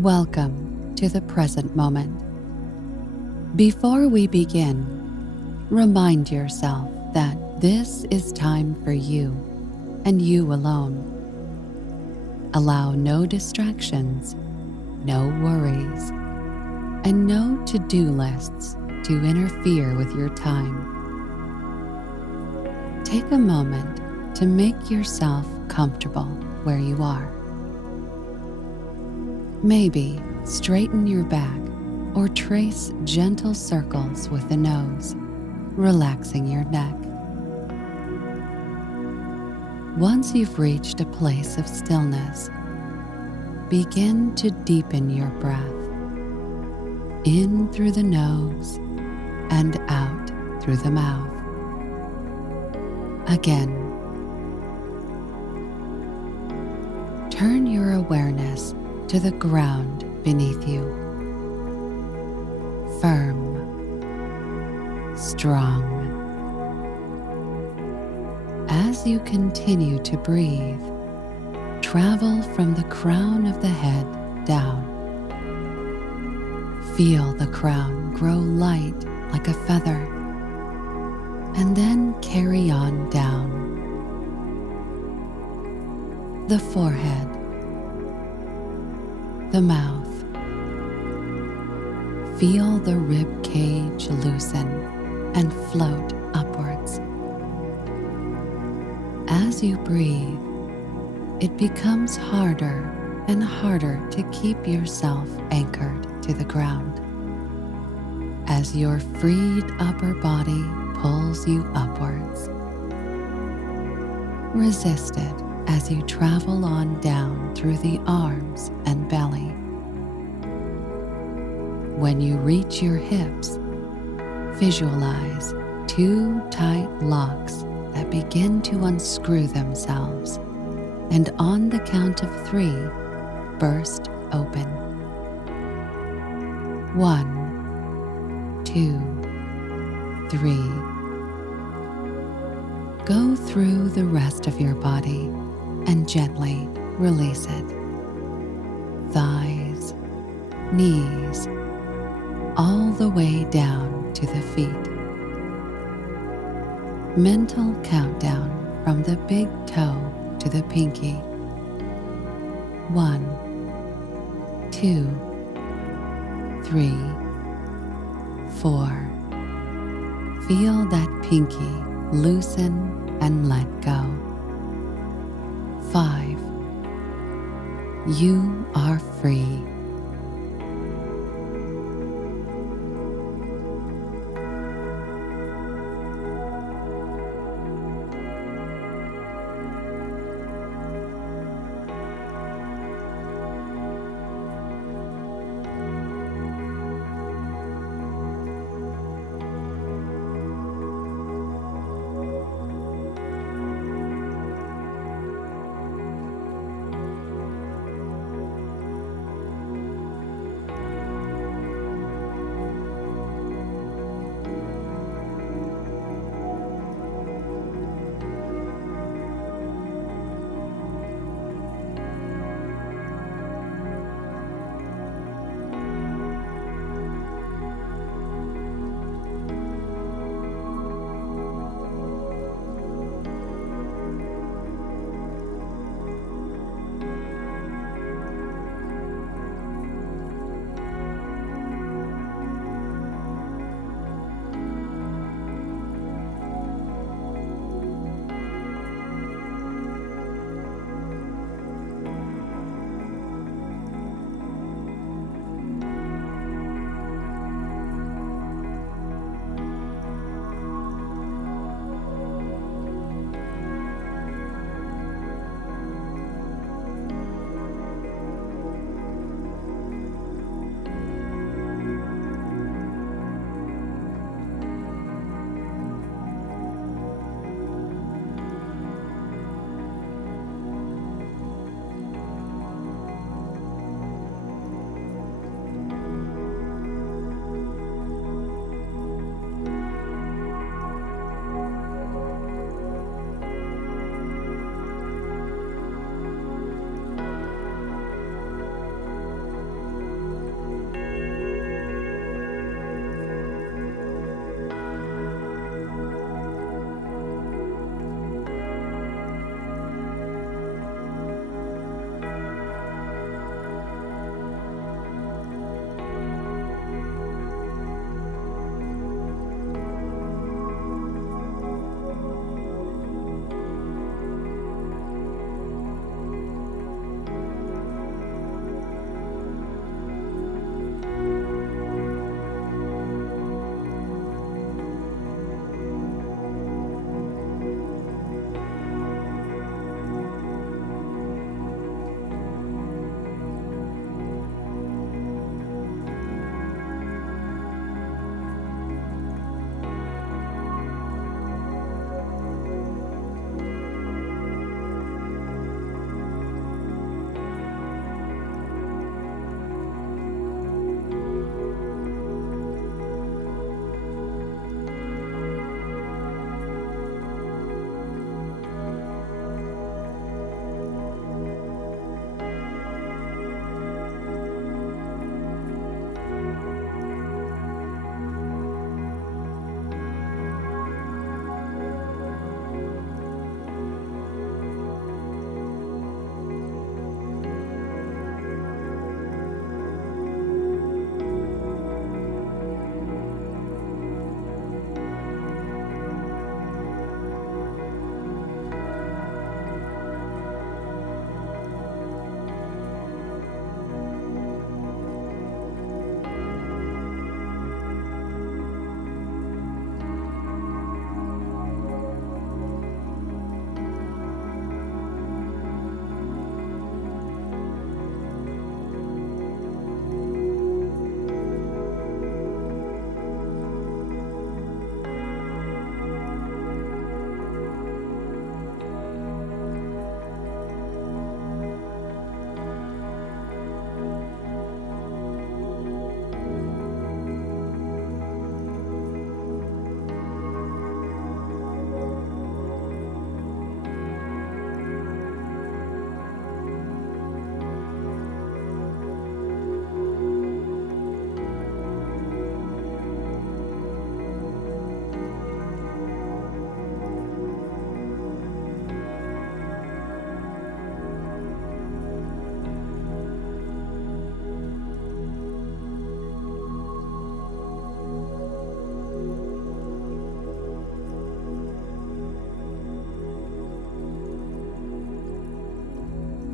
Welcome to the present moment. Before we begin, remind yourself that this is time for you and you alone. Allow no distractions, no worries, and no to-do lists to interfere with your time. Take a moment to make yourself comfortable where you are. Maybe straighten your back or trace gentle circles with the nose, relaxing your neck. Once you've reached a place of stillness, begin to deepen your breath, in through the nose and out through the mouth. Again, turn your awareness to the ground beneath you. Firm, strong. As you continue to breathe, travel from the crown of the head down. Feel the crown grow light like a feather, and then carry on down. The forehead, the mouth. Feel the rib cage loosen and float upwards. As you breathe, it becomes harder and harder to keep yourself anchored to the ground. As your freed upper body pulls you upwards, resist it as you travel on down through the arms and belly. When you reach your hips, visualize 2 tight locks that begin to unscrew themselves, and on the count of 3, burst open. 1, 2, 3. Go through the rest of your body and gently release it. Thighs, knees, all the way down to the feet. Mental countdown from the big toe to the pinky. 1, 2, 3, 4. Feel that pinky loosen and let go. 5. You are free.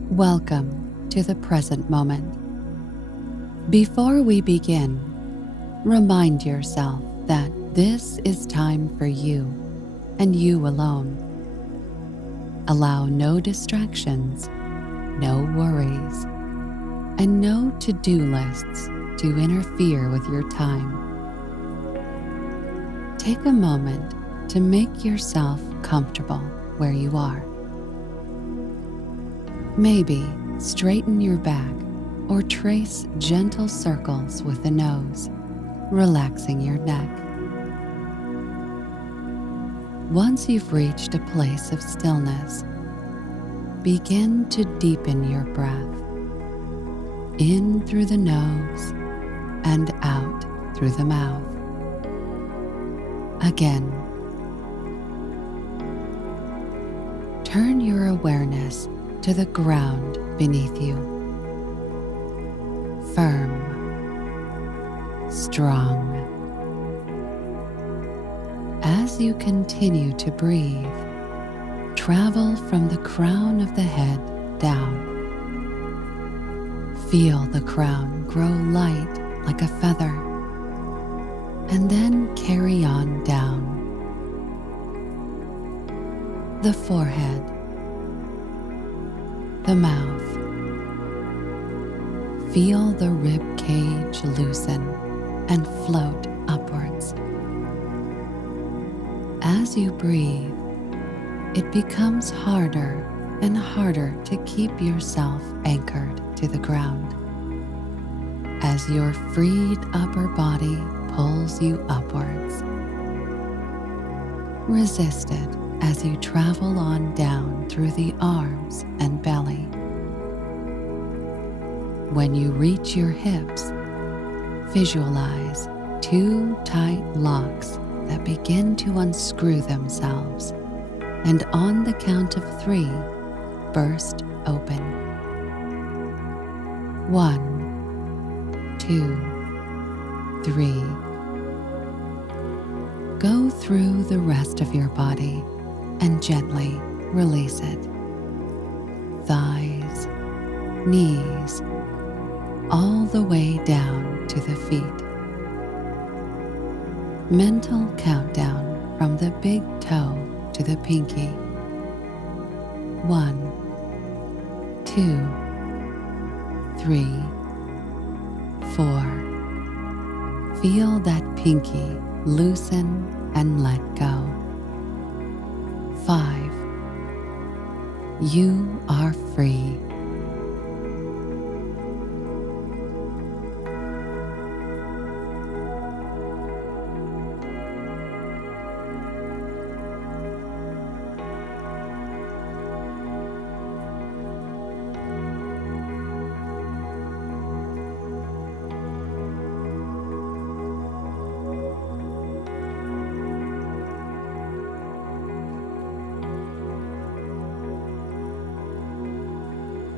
Welcome to the present moment. Before we begin, remind yourself that this is time for you and you alone. Allow no distractions, no worries, and no to-do lists to interfere with your time. Take a moment to make yourself comfortable where you are. Maybe straighten your back or trace gentle circles with the nose, relaxing your neck. Once you've reached a place of stillness, begin to deepen your breath, in through the nose and out through the mouth. Again, turn your awareness to the ground beneath you. Firm, strong. As you continue to breathe, travel from the crown of the head down. Feel the crown grow light like a feather, and then carry on down. The forehead, the mouth. Feel the rib cage loosen and float upwards. As you breathe, it becomes harder and harder to keep yourself anchored to the ground. As your freed upper body pulls you upwards, resist it as you travel on down through the arms and belly. When you reach your hips, visualize two tight locks that begin to unscrew themselves, and on the count of 3, burst open. 1, 2, 3. Go through the rest of your body and gently release it. Thighs, knees, all the way down to the feet. Mental countdown from the big toe to the pinky. 1, 2, 3, 4. Feel that pinky loosen and let go. 5. You are free.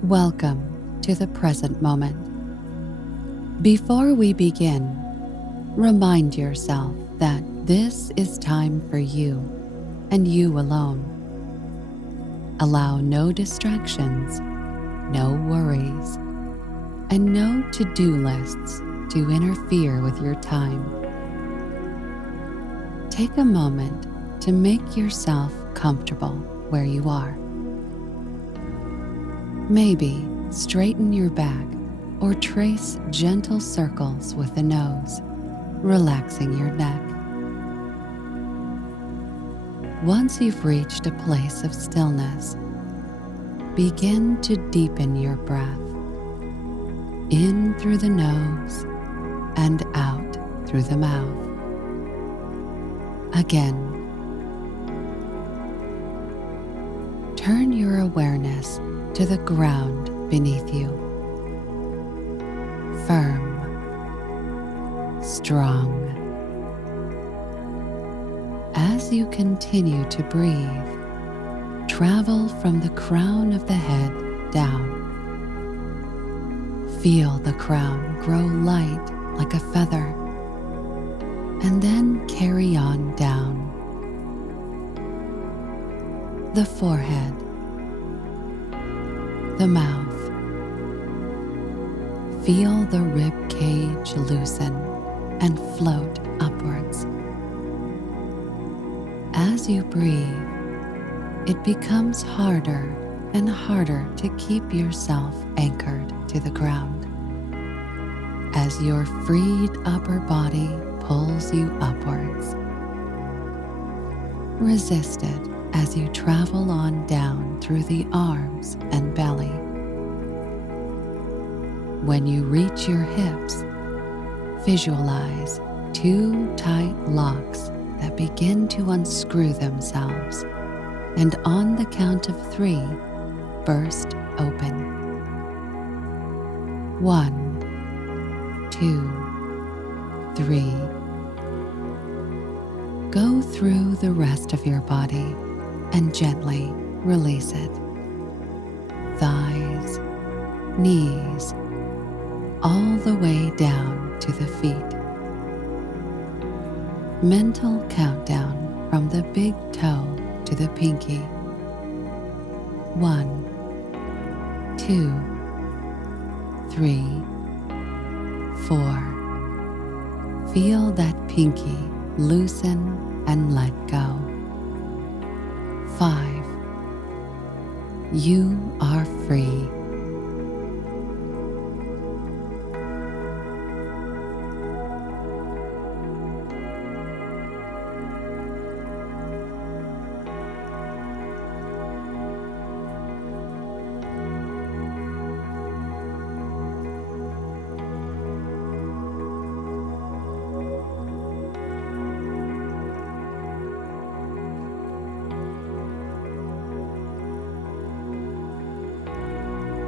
Welcome to the present moment. Before we begin, remind yourself that this is time for you and you alone. Allow no distractions, no worries, and no to-do lists to interfere with your time. Take a moment to make yourself comfortable where you are. Maybe straighten your back or trace gentle circles with the nose, relaxing your neck. Once you've reached a place of stillness, begin to deepen your breath, in through the nose and out through the mouth. Again, turn your awareness to the ground beneath you. Firm, strong. As you continue to breathe, travel from the crown of the head down. Feel the crown grow light like a feather, and then carry on down. The forehead, the mouth. Feel the rib cage loosen and float upwards. As you breathe, it becomes harder and harder to keep yourself anchored to the ground. As your freed upper body pulls you upwards, resist it as you travel on down through the arms and belly. When you reach your hips, visualize two tight locks that begin to unscrew themselves, and on the count of 3, burst open. 1, 2, 3. Go through the rest of your body and gently release it. Thighs, knees, all the way down to the feet. Mental countdown from the big toe to the pinky. 1, 2, 3, 4. Feel that pinky loosen and let go. 5. You are free.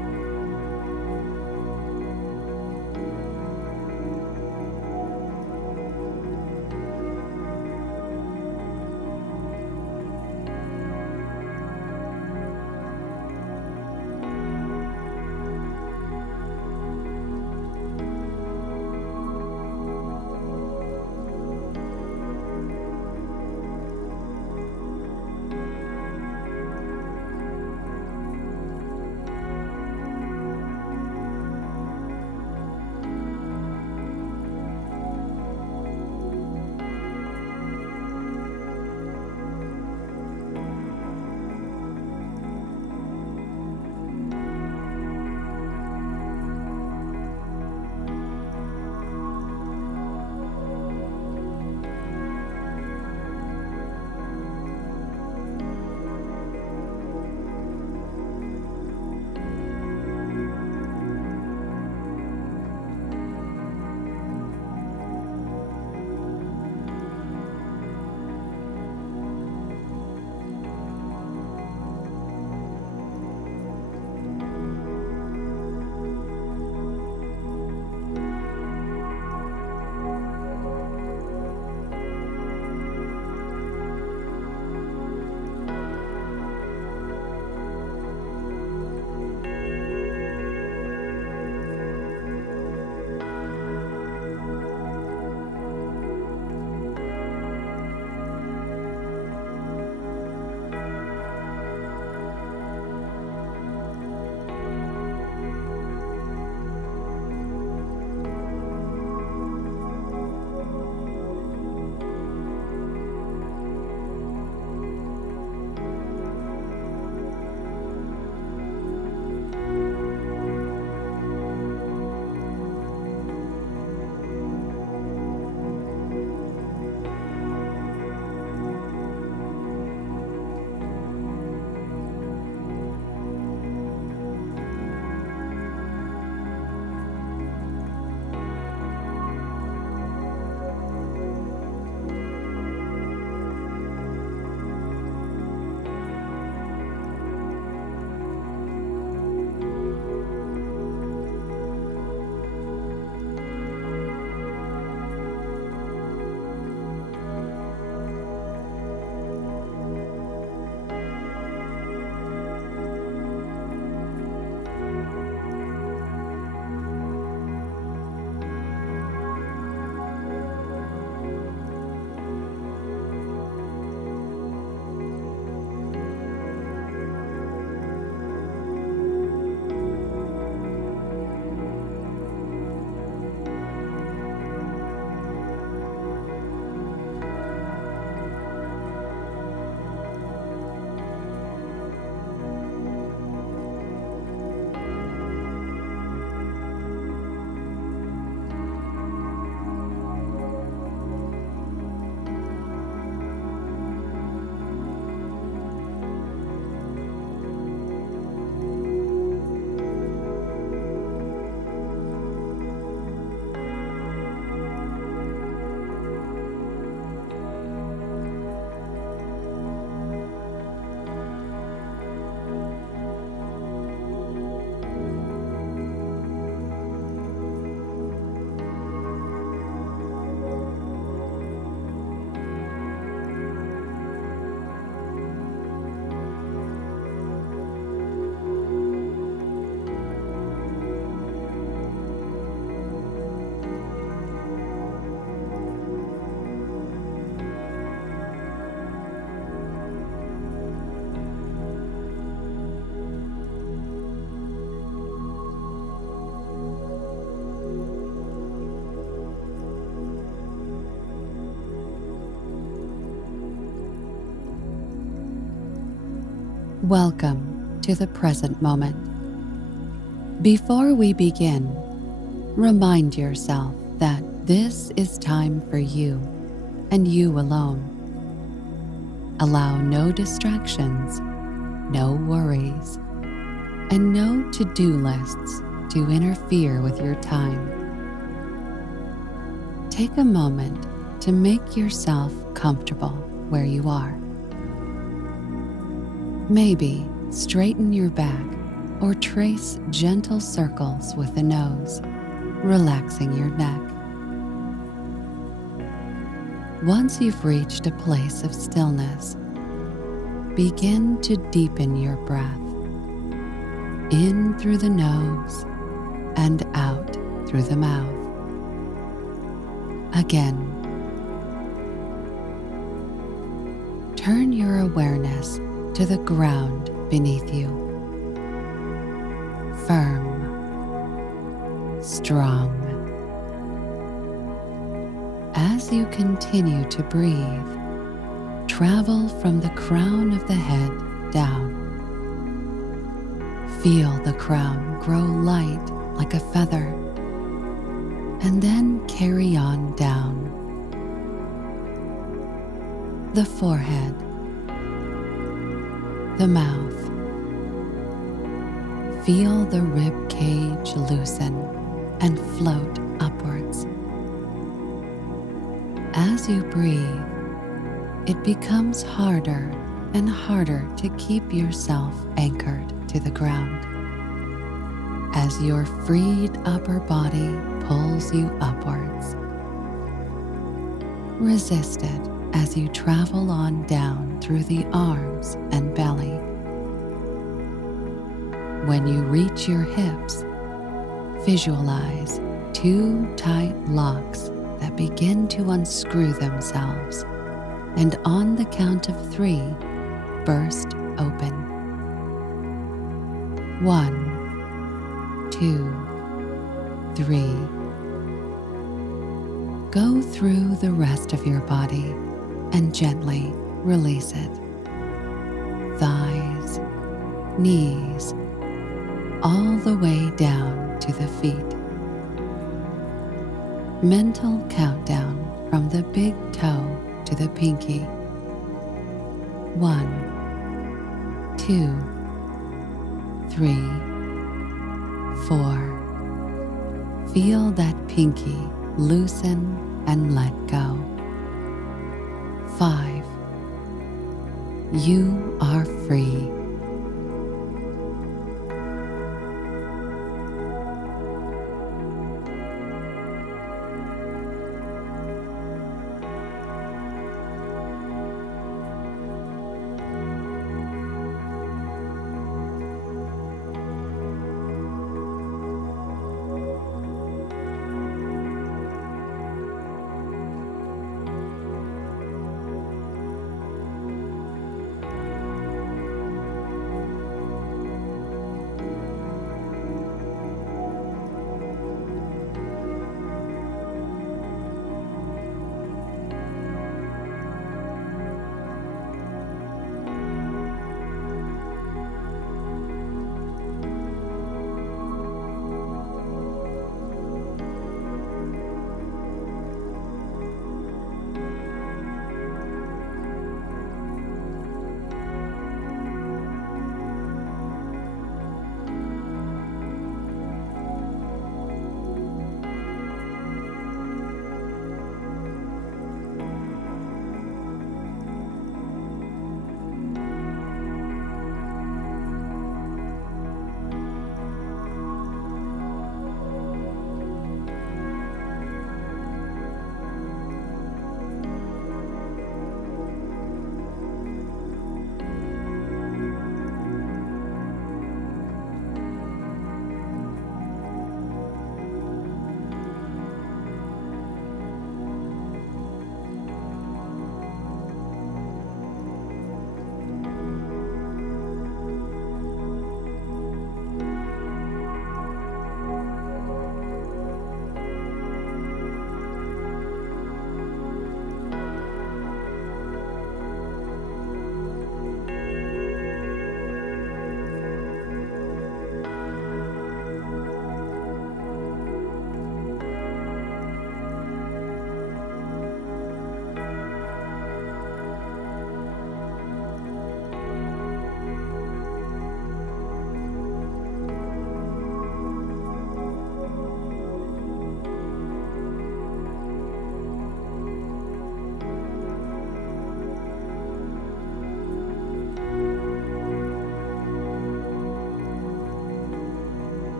Welcome to the present moment. Before we begin, remind yourself that this is time for you and you alone. Allow no distractions, no worries, and no to-do lists to interfere with your time. Take a moment to make yourself comfortable where you are. Maybe straighten your back or trace gentle circles with the nose, relaxing your neck. Once you've reached a place of stillness, begin to deepen your breath, in through the nose and out through the mouth. Again, turn your awareness to the ground beneath you. Firm, strong. As you continue to breathe, travel from the crown of the head down. Feel the crown grow light like a feather, and then carry on down. The forehead, the mouth. Feel the rib cage loosen and float upwards. As you breathe, it becomes harder and harder to keep yourself anchored to the ground. As your freed upper body pulls you upwards, resist it as you travel on down through the arms and belly. When you reach your hips, visualize two tight locks that begin to unscrew themselves, and on the count of 3, burst open. 1, 2, 3. Go through the rest of your body and gently release it. Thighs, knees, all the way down to the feet. Mental countdown from the big toe to the pinky. 1, 2, 3, 4. Feel that pinky loosen and let go. 5. You are free.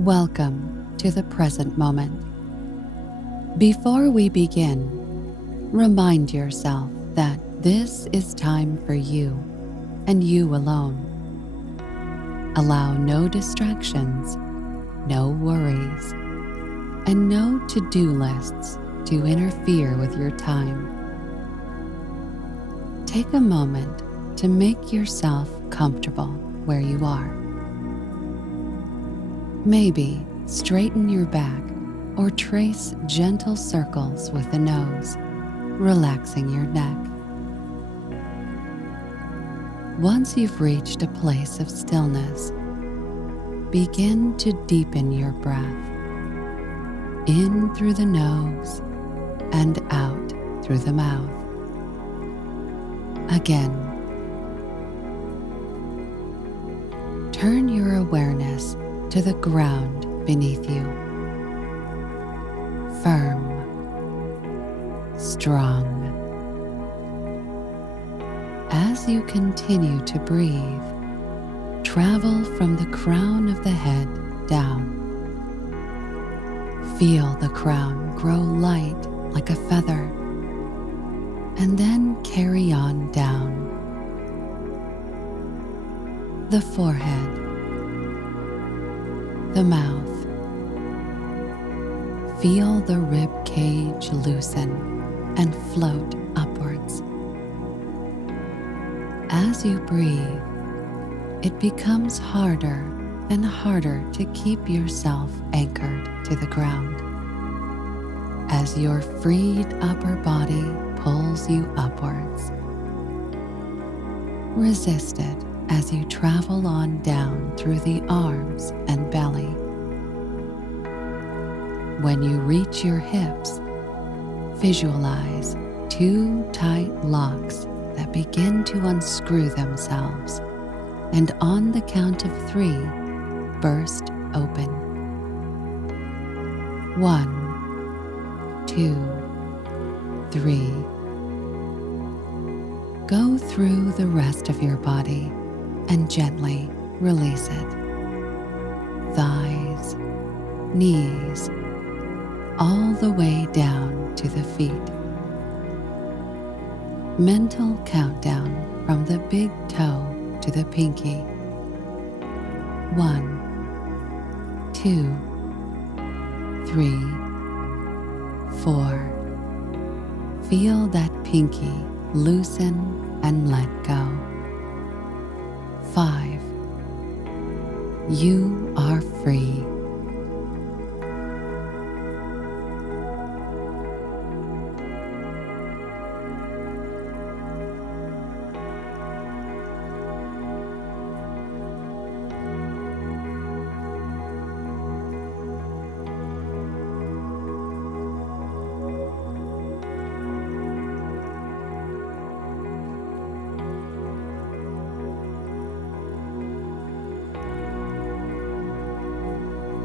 Welcome to the present moment. Before we begin, remind yourself that this is time for you and you alone. Allow no distractions, no worries, and no to-do lists to interfere with your time. Take a moment to make yourself comfortable where you are. Maybe straighten your back or trace gentle circles with the nose, relaxing your neck. Once you've reached a place of stillness, begin to deepen your breath, in through the nose and out through the mouth. Again, turn your awareness to the ground beneath you. Firm, strong. As you continue to breathe, travel from the crown of the head down. Feel the crown grow light like a feather, and then carry on down. The forehead, the mouth. Feel the rib cage loosen and float upwards. As you breathe, it becomes harder and harder to keep yourself anchored to the ground. As your freed upper body pulls you upwards, resist it as you travel on down through the arms and belly. When you reach your hips, visualize two tight locks that begin to unscrew themselves, and on the count of 3, burst open. 1, 2, 3. Go through the rest of your body and gently release it. Thighs, knees, all the way down to the feet. Mental countdown from the big toe to the pinky. 1, 2, 3, 4. Feel that pinky loosen and let go. 5. You are free.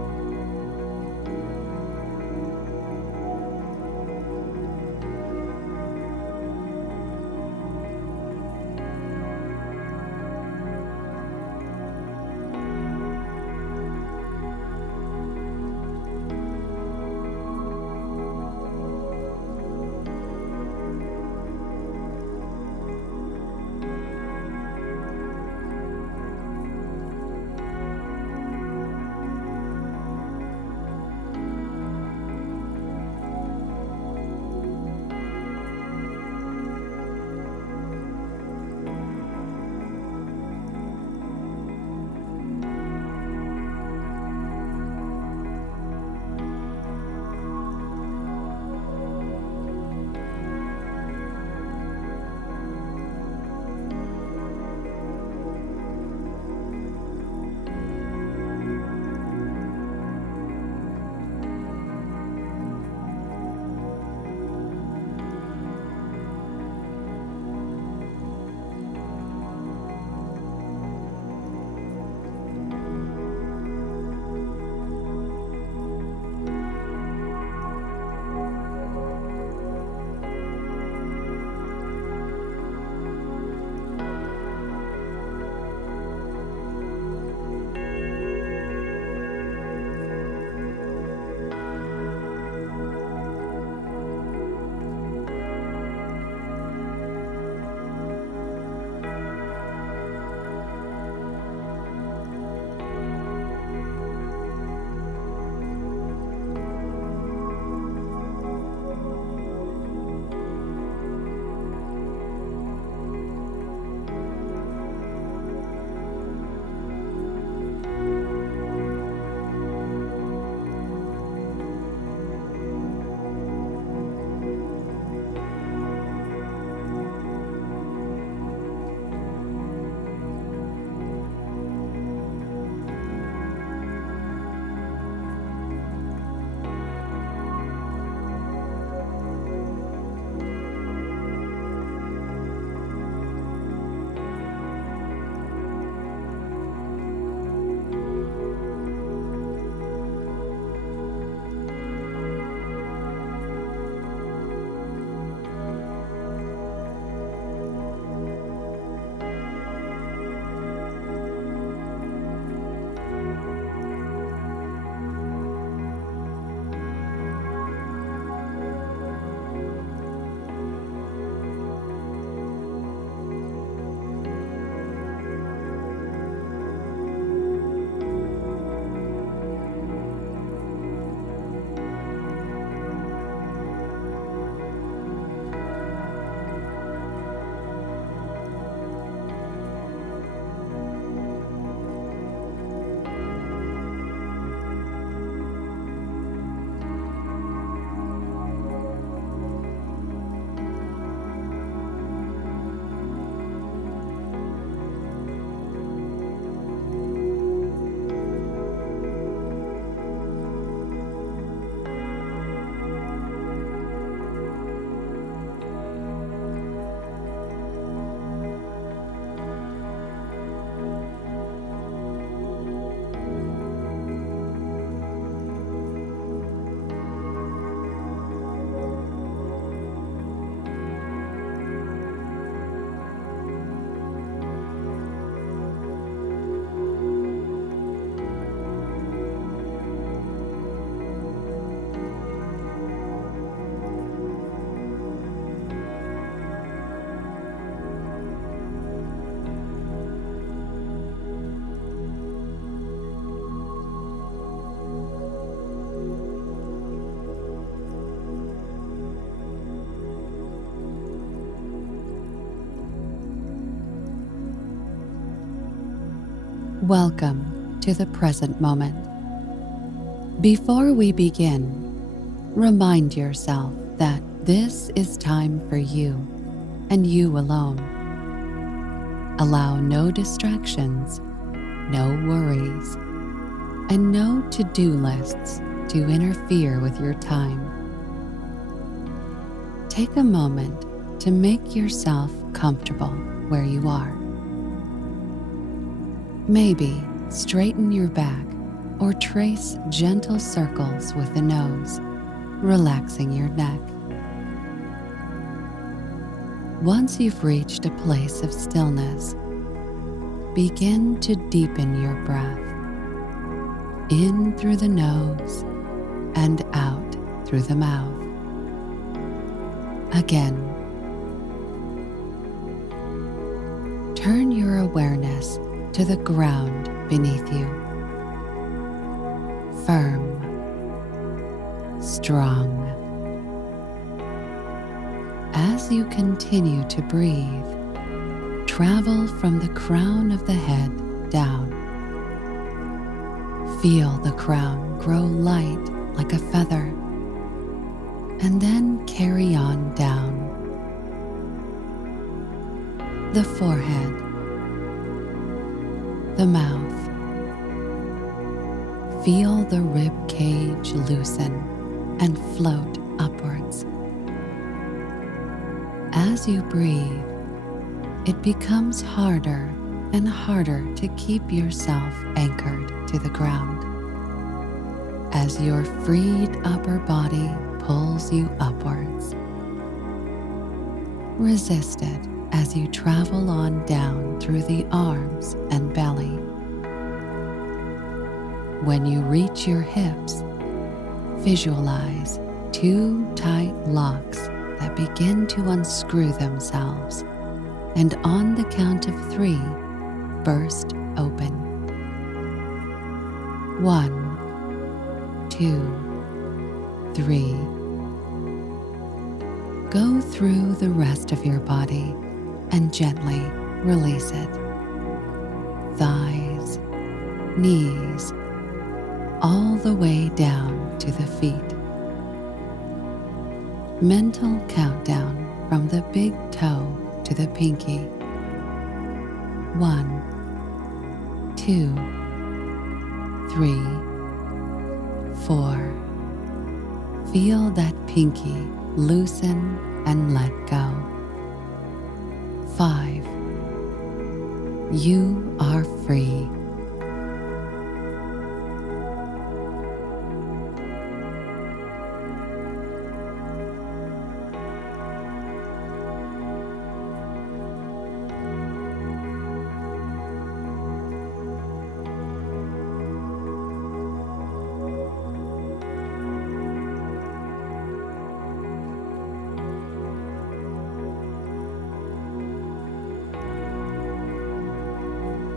Welcome to the present moment. Before we begin, remind yourself that this is time for you and you alone. Allow no distractions, no worries, and no to-do lists to interfere with your time. Take a moment to make yourself comfortable where you are. Maybe straighten your back or trace gentle circles with the nose, relaxing your neck. Once you've reached a place of stillness, begin to deepen your breath, in through the nose and out through the mouth. Again, turn your awareness to the ground beneath you. Firm, strong. As you continue to breathe, travel from the crown of the head down. Feel the crown grow light like a feather, and then carry on down. The forehead, the mouth. Feel the rib cage loosen and float upwards. As you breathe, it becomes harder and harder to keep yourself anchored to the ground. As your freed upper body pulls you upwards, resist it as you travel on down through the arms and belly. When you reach your hips, visualize two tight locks that begin to unscrew themselves, and on the count of 3, burst open. 1, 2, 3. Go through the rest of your body and gently release it. Thighs, knees, all the way down to the feet. Mental countdown from the big toe to the pinky. 1, 2, 3, 4. Feel that pinky loosen and let go. 5. You are free.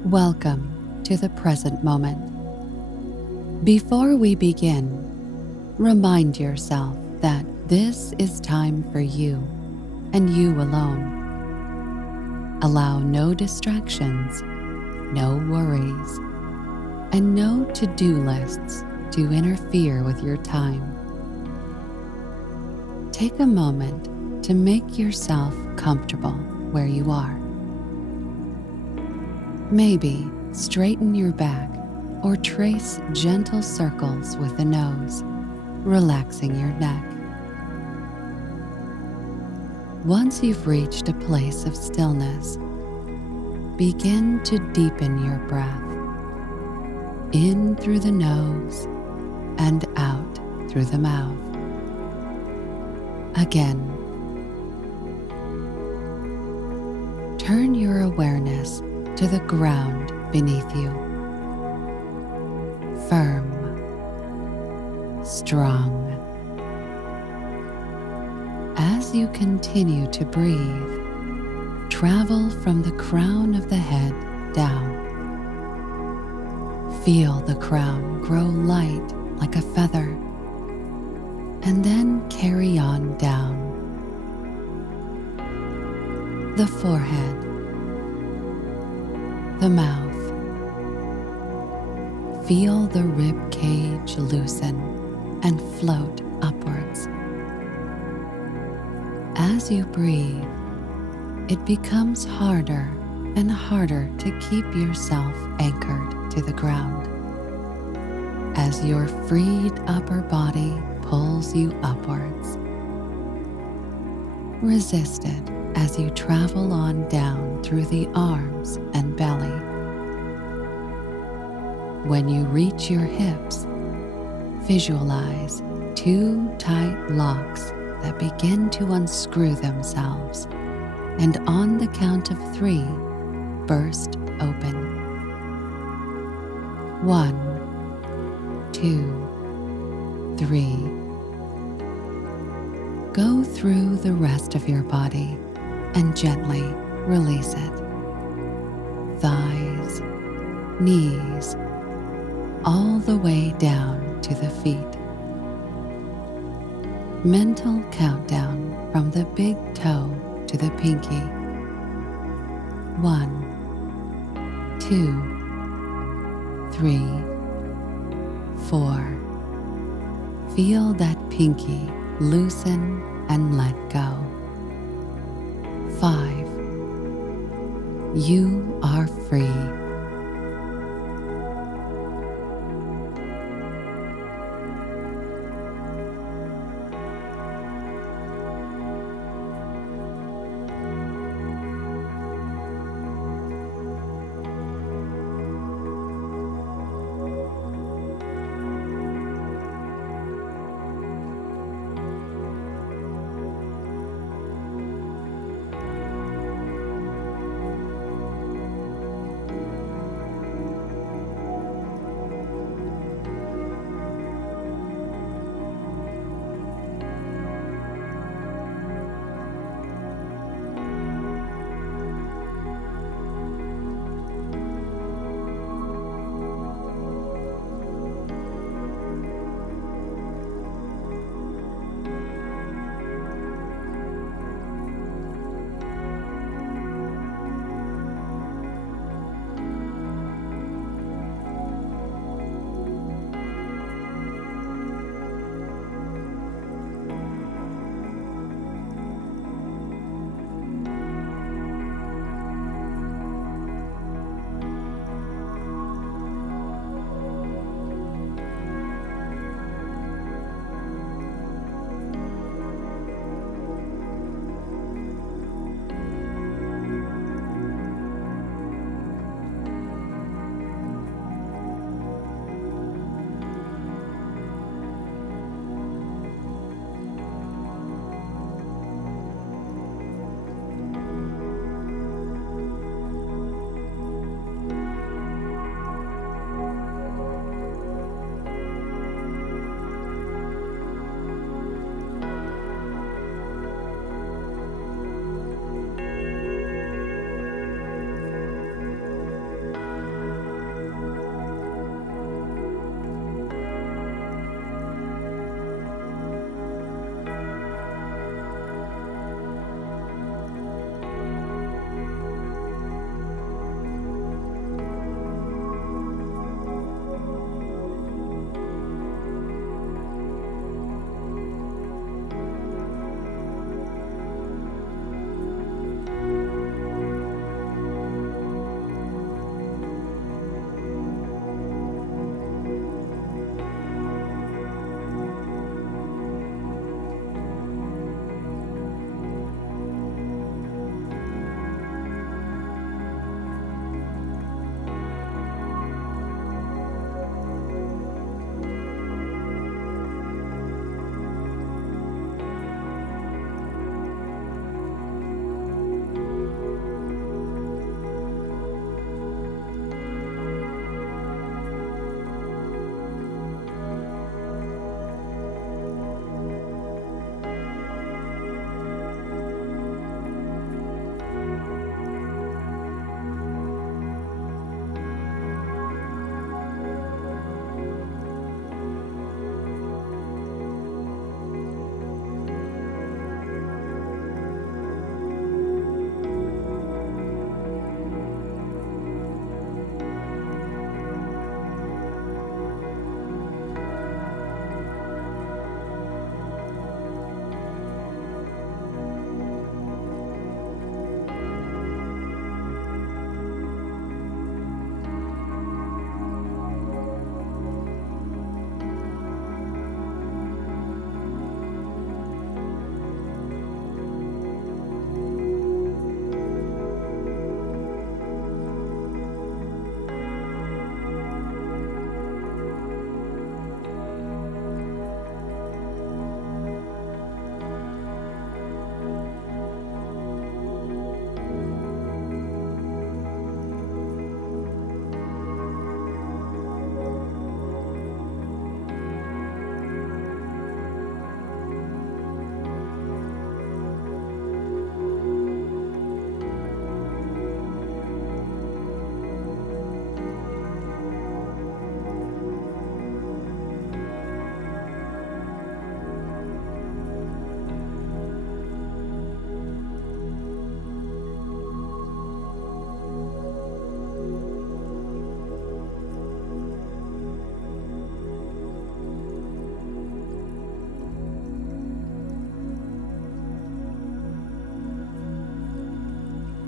Welcome to the present moment. Before we begin, remind yourself that this is time for you and you alone. Allow no distractions, no worries, and no to-do lists to interfere with your time. Take a moment to make yourself comfortable where you are. Maybe straighten your back or trace gentle circles with the nose, relaxing your neck. Once you've reached a place of stillness, begin to deepen your breath, in through the nose and out through the mouth. Again, turn your awareness to the ground beneath you. Firm, strong. As you continue to breathe, travel from the crown of the head down. Feel the crown grow light like a feather, and then carry on down. The forehead, the mouth. Feel the rib cage loosen and float upwards. As you breathe, it becomes harder and harder to keep yourself anchored to the ground. As your freed upper body pulls you upwards, resist it as you travel on down through the arms and belly. When you reach your hips, visualize two tight locks that begin to unscrew themselves, and on the count of 3, burst open. 1, 2, 3. Go through the rest of your body and gently release it. Thighs, knees, all the way down to the feet. Mental countdown from the big toe to the pinky. 1, 2, 3, 4. Feel that pinky loosen and let go. 5. You are free.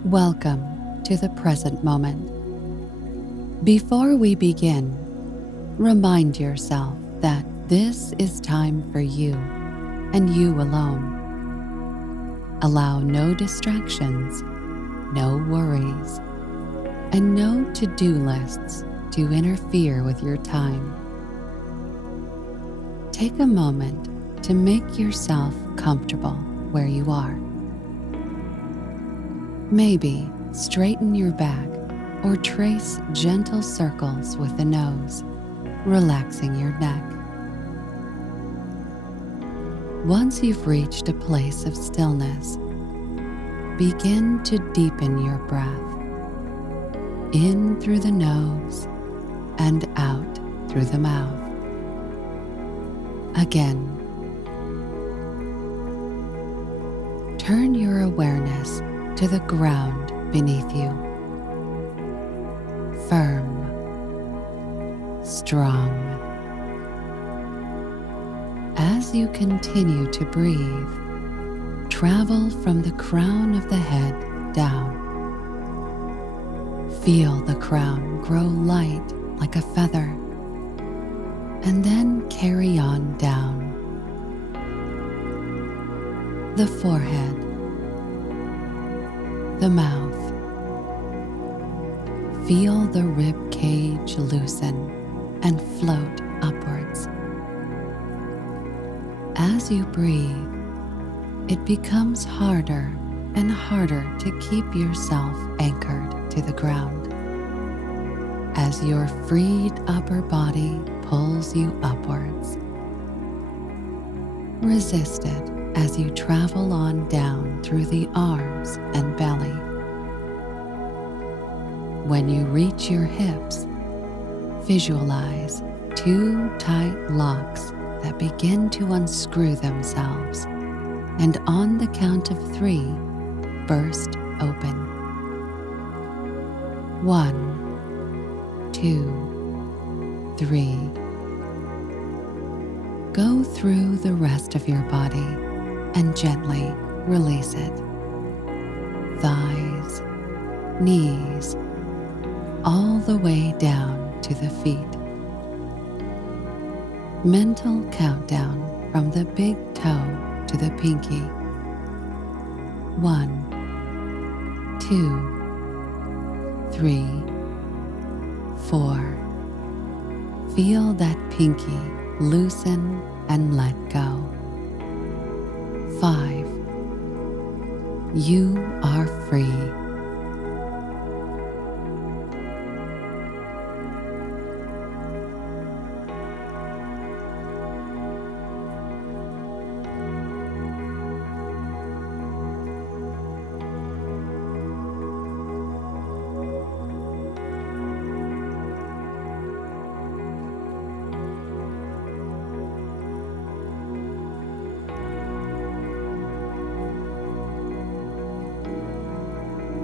Welcome to the present moment. Before we begin, remind yourself that this is time for you and you alone. Allow no distractions, no worries, and no to-do lists to interfere with your time. Take a moment to make yourself comfortable where you are. Maybe straighten your back or trace gentle circles with the nose, relaxing your neck. Once you've reached a place of stillness, begin to deepen your breath, in through the nose and out through the mouth. Again, turn your awareness to the ground beneath you. Firm, strong. As you continue to breathe, travel from the crown of the head down. Feel the crown grow light like a feather, and then carry on down. The forehead, the mouth. Feel the rib cage loosen and float upwards. As you breathe, it becomes harder and harder to keep yourself anchored to the ground. As your freed upper body pulls you upwards, resist it as you travel on down through the arms and belly. When you reach your hips, visualize two tight locks that begin to unscrew themselves, and on the count of 3, burst open. 1, 2, 3. Go through the rest of your body and gently release it. Thighs, knees, all the way down to the feet. Mental countdown from the big toe to the pinky. 1, 2, 3, 4. Feel that pinky loosen and let go. 5. You are free.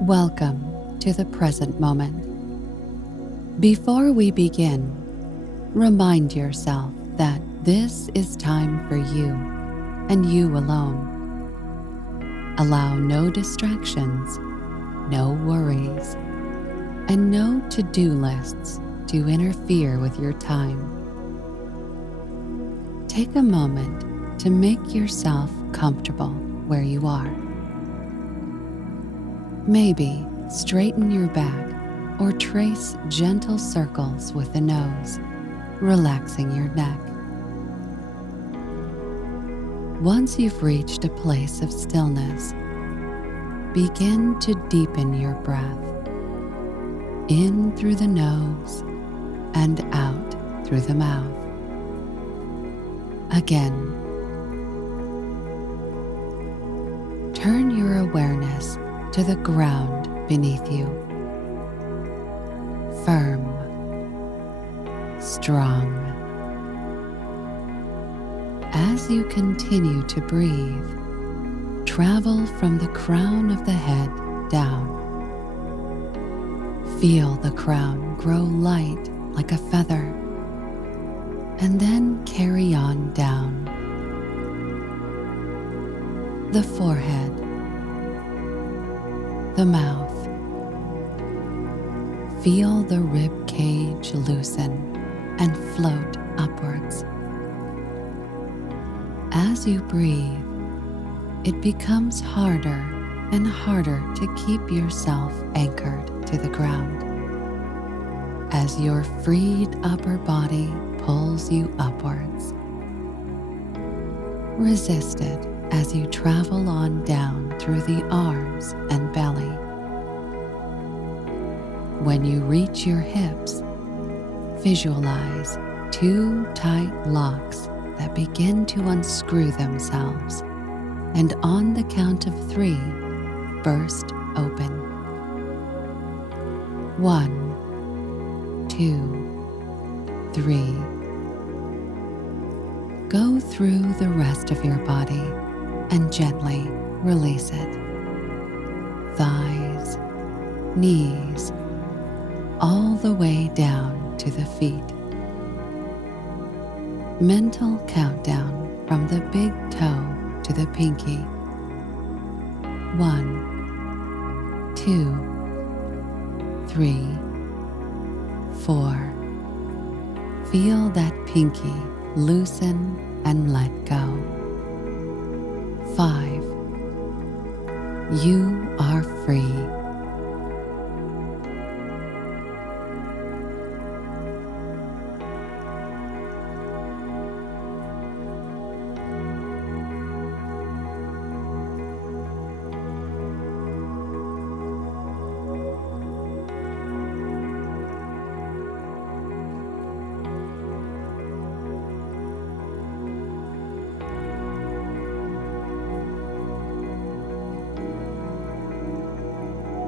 Welcome to the present moment. Before we begin, remind yourself that this is time for you and you alone. Allow no distractions, no worries, and no to-do lists to interfere with your time. Take a moment to make yourself comfortable where you are. Maybe straighten your back or trace gentle circles with the nose, relaxing your neck. Once you've reached a place of stillness, begin to deepen your breath, in through the nose and out through the mouth. Again, turn your awareness to the ground beneath you. Firm, strong. As you continue to breathe, travel from the crown of the head down. Feel the crown grow light like a feather, and then carry on down. The forehead, the mouth. Feel the rib cage loosen and float upwards. As you breathe, it becomes harder and harder to keep yourself anchored to the ground. As your freed upper body pulls you upwards. Resist it as you travel on down through the arms and belly. When you reach your hips, visualize two tight locks that begin to unscrew themselves, and on the count of 3, burst open. 1, 2, 3. Go through the rest of your body and gently release it. Thighs, knees, all the way down to the feet. Mental countdown from the big toe to the pinky. 1, 2, 3, 4. Feel that pinky loosen and let go. 5. You are free.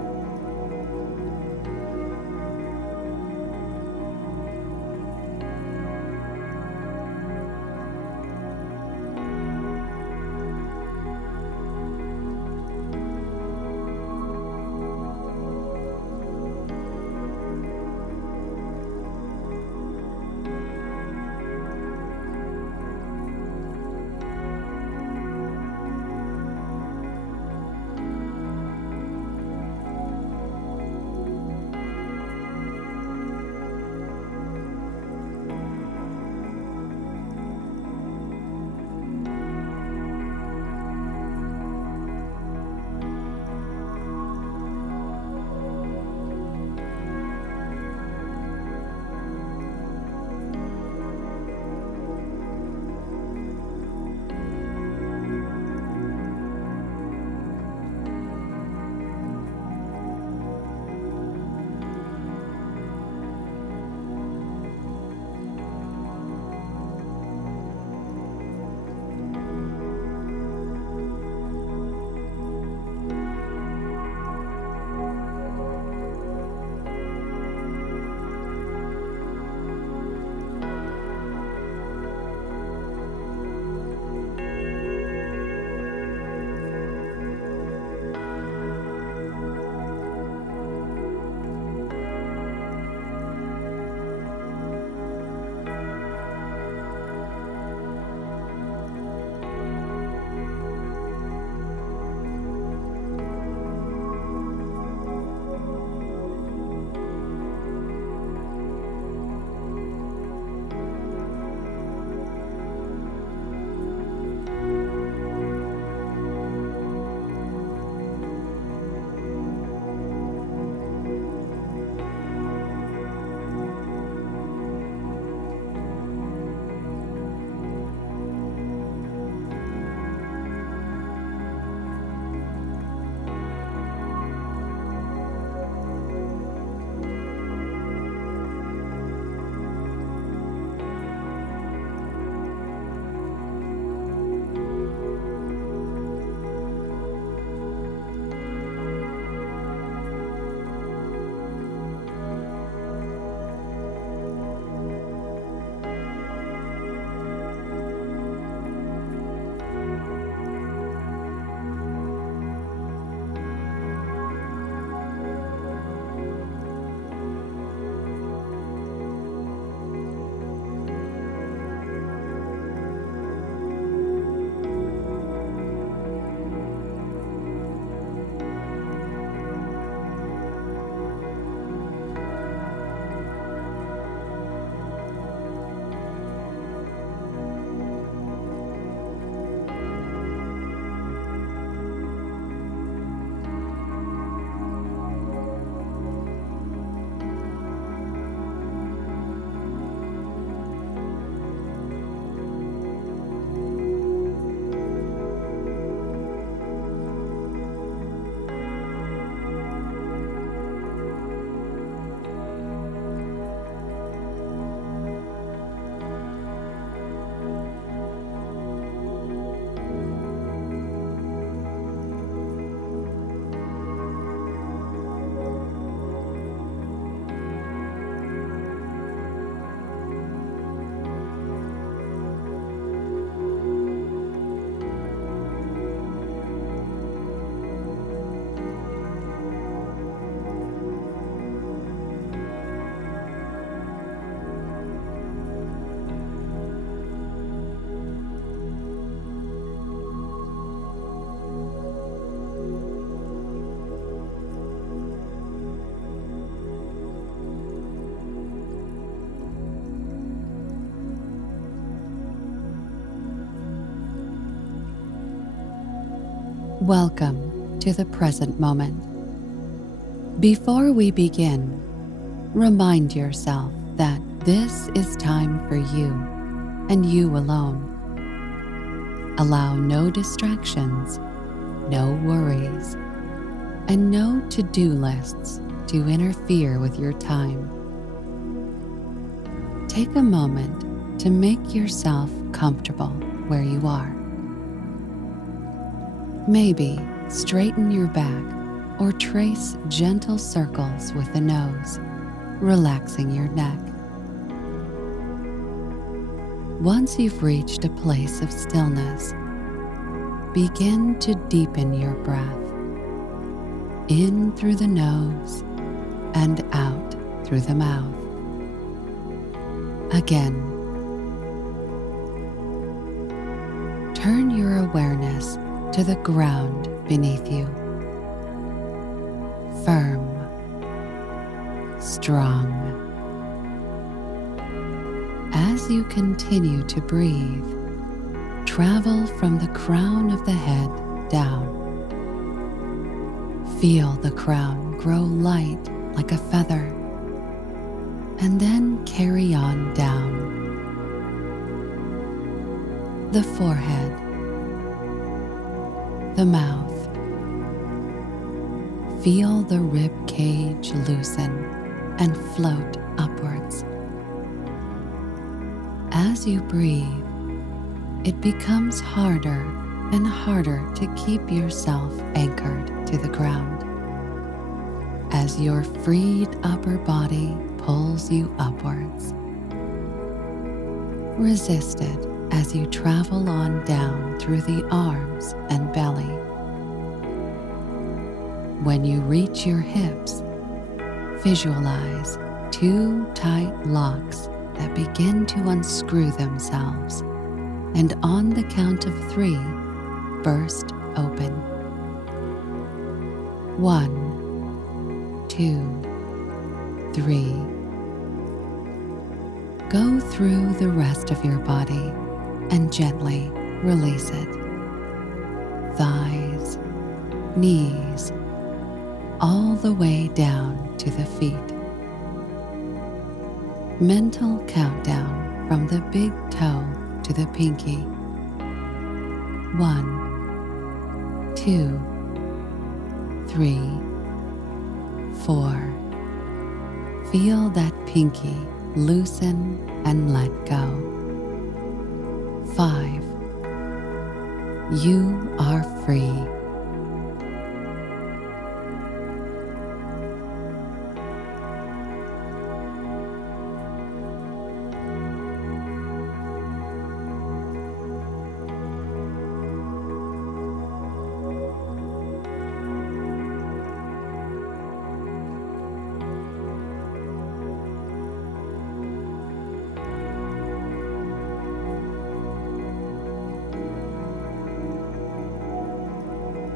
Welcome to the present moment. Before we begin, remind yourself that this is time for you and you alone. Allow no distractions, no worries, and no to-do lists to interfere with your time. Take a moment to make yourself comfortable where you are. Maybe straighten your back or trace gentle circles with the nose, relaxing your neck. Once you've reached a place of stillness, begin to deepen your breath, in through the nose and out through the mouth. Again, turn your awareness to the ground beneath you. Firm, strong. As you continue to breathe, travel from the crown of the head down. Feel the crown grow light like a feather, and then carry on down. The forehead, the mouth. Feel the rib cage loosen and float upwards. As you breathe, it becomes harder and harder to keep yourself anchored to the ground. As your freed upper body pulls you upwards. Resist it as you travel on down through the arms and belly. When you reach your hips, visualize 2 tight locks that begin to unscrew themselves, and on the count of 3, burst open. 1, 2, 3. Go through the rest of your body and gently release it. Thighs, knees, all the way down to the feet. Mental countdown from the big toe to the pinky. 1, 2, 3, 4. Feel that pinky loosen and let go. 5. You are free.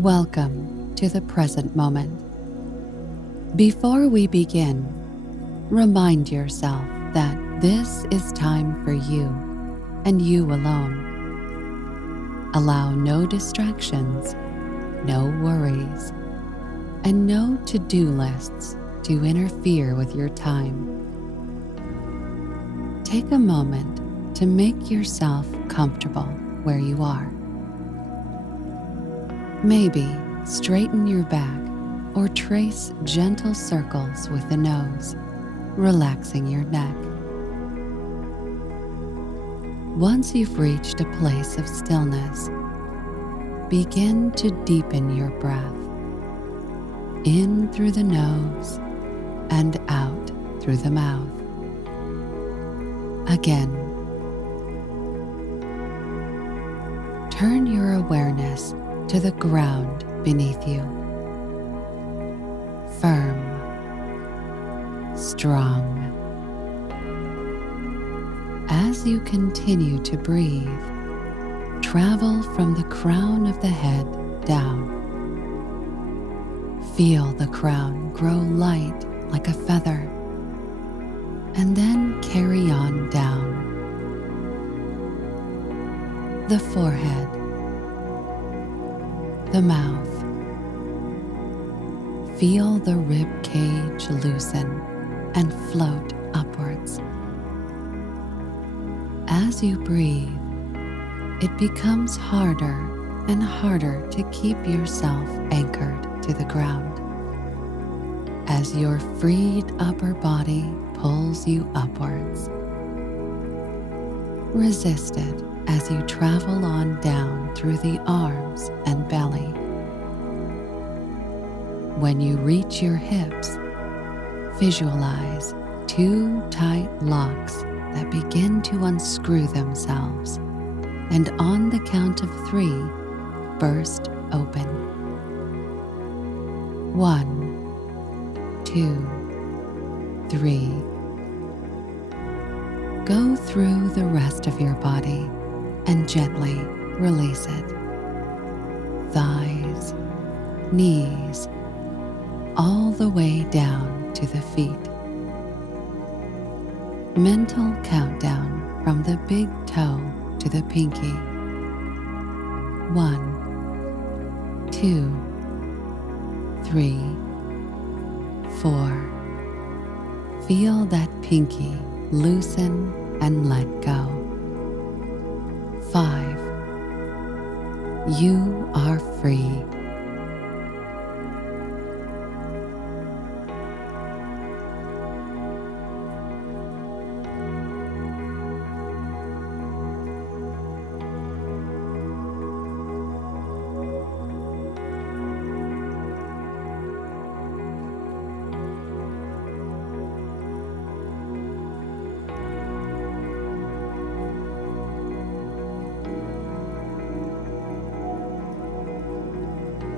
Welcome to the present moment. Before we begin, remind yourself that this is time for you and you alone. Allow no distractions, no worries, and no to-do lists to interfere with your time. Take a moment to make yourself comfortable where you are. Maybe straighten your back or trace gentle circles with the nose, relaxing your neck. Once you've reached a place of stillness, begin to deepen your breath, in through the nose and out through the mouth. Again, turn your awareness to the ground beneath you. Firm, strong. As you continue to breathe, travel from the crown of the head down. Feel the crown grow light like a feather, and then carry on down. The forehead, the mouth. Feel the rib cage loosen and float upwards. As you breathe, it becomes harder and harder to keep yourself anchored to the ground. As your freed upper body pulls you upwards, resist it as you travel on down through the arms and belly. When you reach your hips, visualize two tight locks that begin to unscrew themselves, and on the count of 3, burst open. 1, 2, 3. Go through the rest of your body and gently release it. Thighs, knees, all the way down to the feet. Mental countdown from the big toe to the pinky. 1, 2, 3, 4. Feel that pinky loosen and let go. 5. You are free.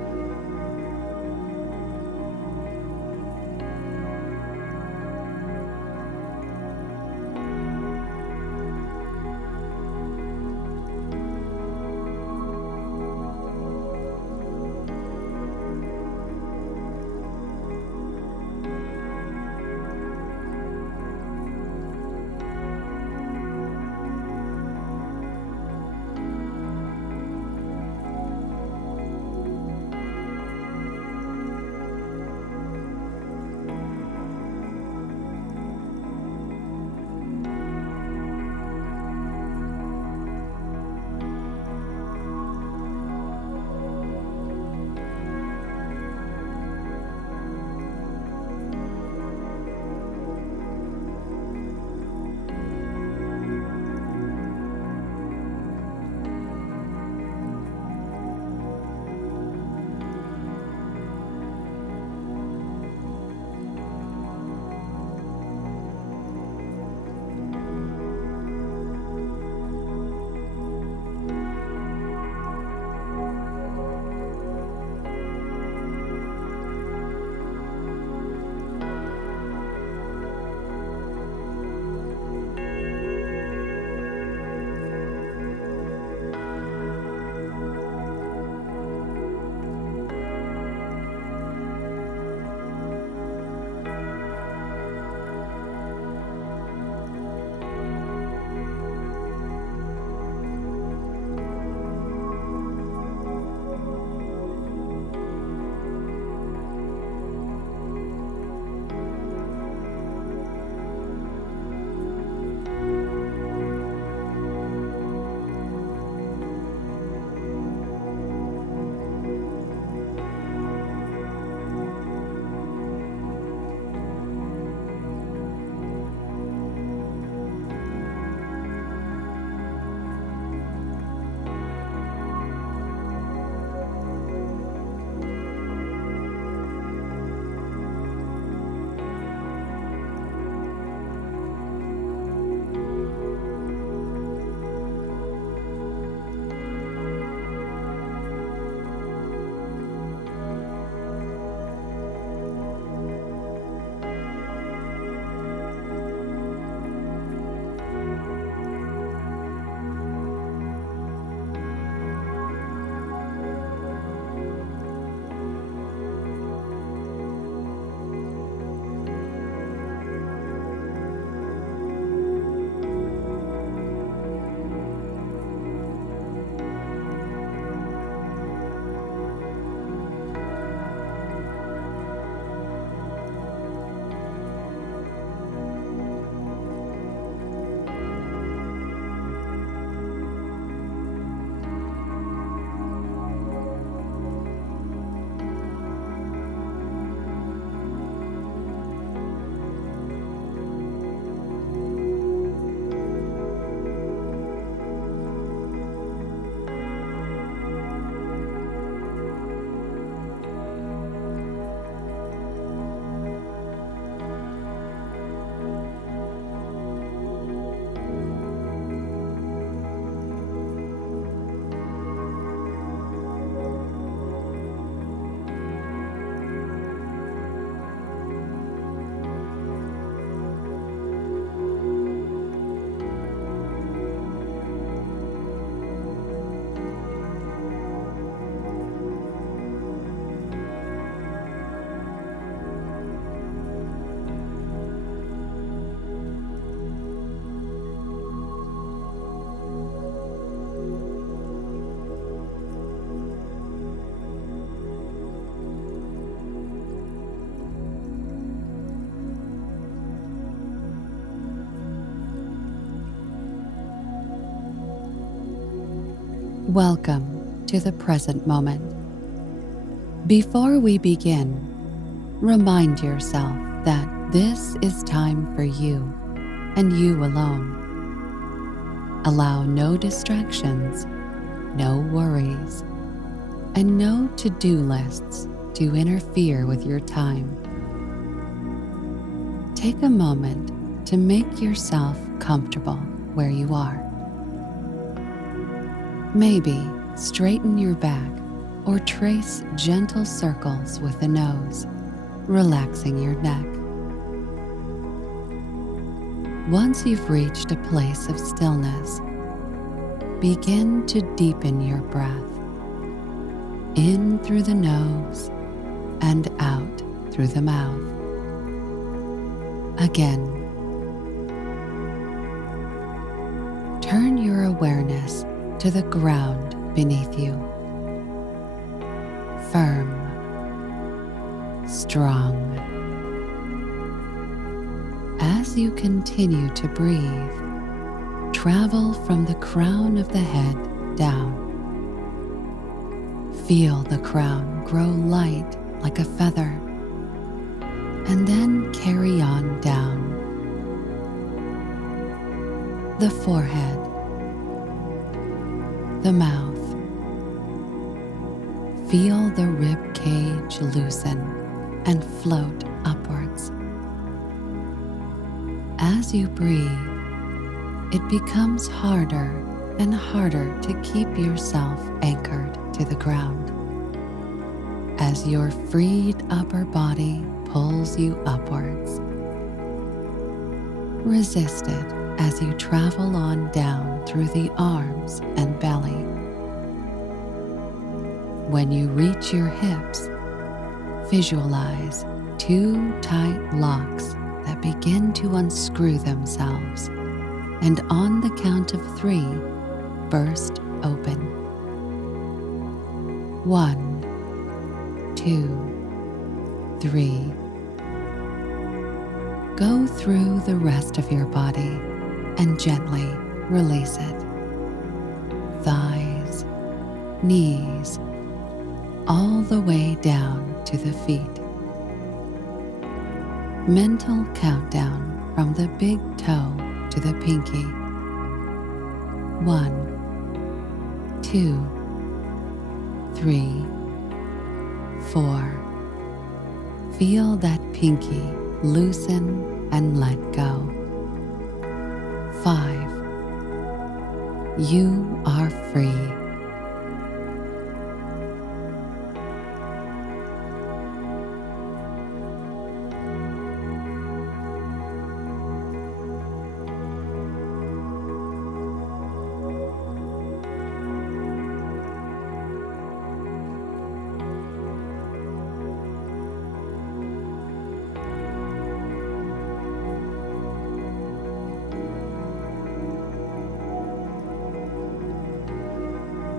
Welcome to the present moment. Before we begin, remind yourself that this is time for you and you alone. Allow no distractions, no worries, and no to-do lists to interfere with your time. Take a moment to make yourself comfortable where you are. Maybe straighten your back or trace gentle circles with the nose, relaxing your neck. Once you've reached a place of stillness, begin to deepen your breath, in through the nose and out through the mouth. Again, turn your awareness to the ground beneath you. Firm, strong. As you continue to breathe, travel from the crown of the head down. Feel the crown grow light like a feather, and then carry on down. The forehead, the mouth. Feel the rib cage loosen and float upwards. As you breathe, it becomes harder and harder to keep yourself anchored to the ground. As your freed upper body pulls you upwards, resist it as you travel on down through the arms and belly. When you reach your hips, visualize two tight locks that begin to unscrew themselves, and on the count of 3, burst open. 1, 2, 3. Go through the rest of your body and gently release it. Thighs, knees, all the way down to the feet. Mental countdown from the big toe to the pinky. 1, 2, 3, 4. Feel that pinky loosen and let go. 5. You are free.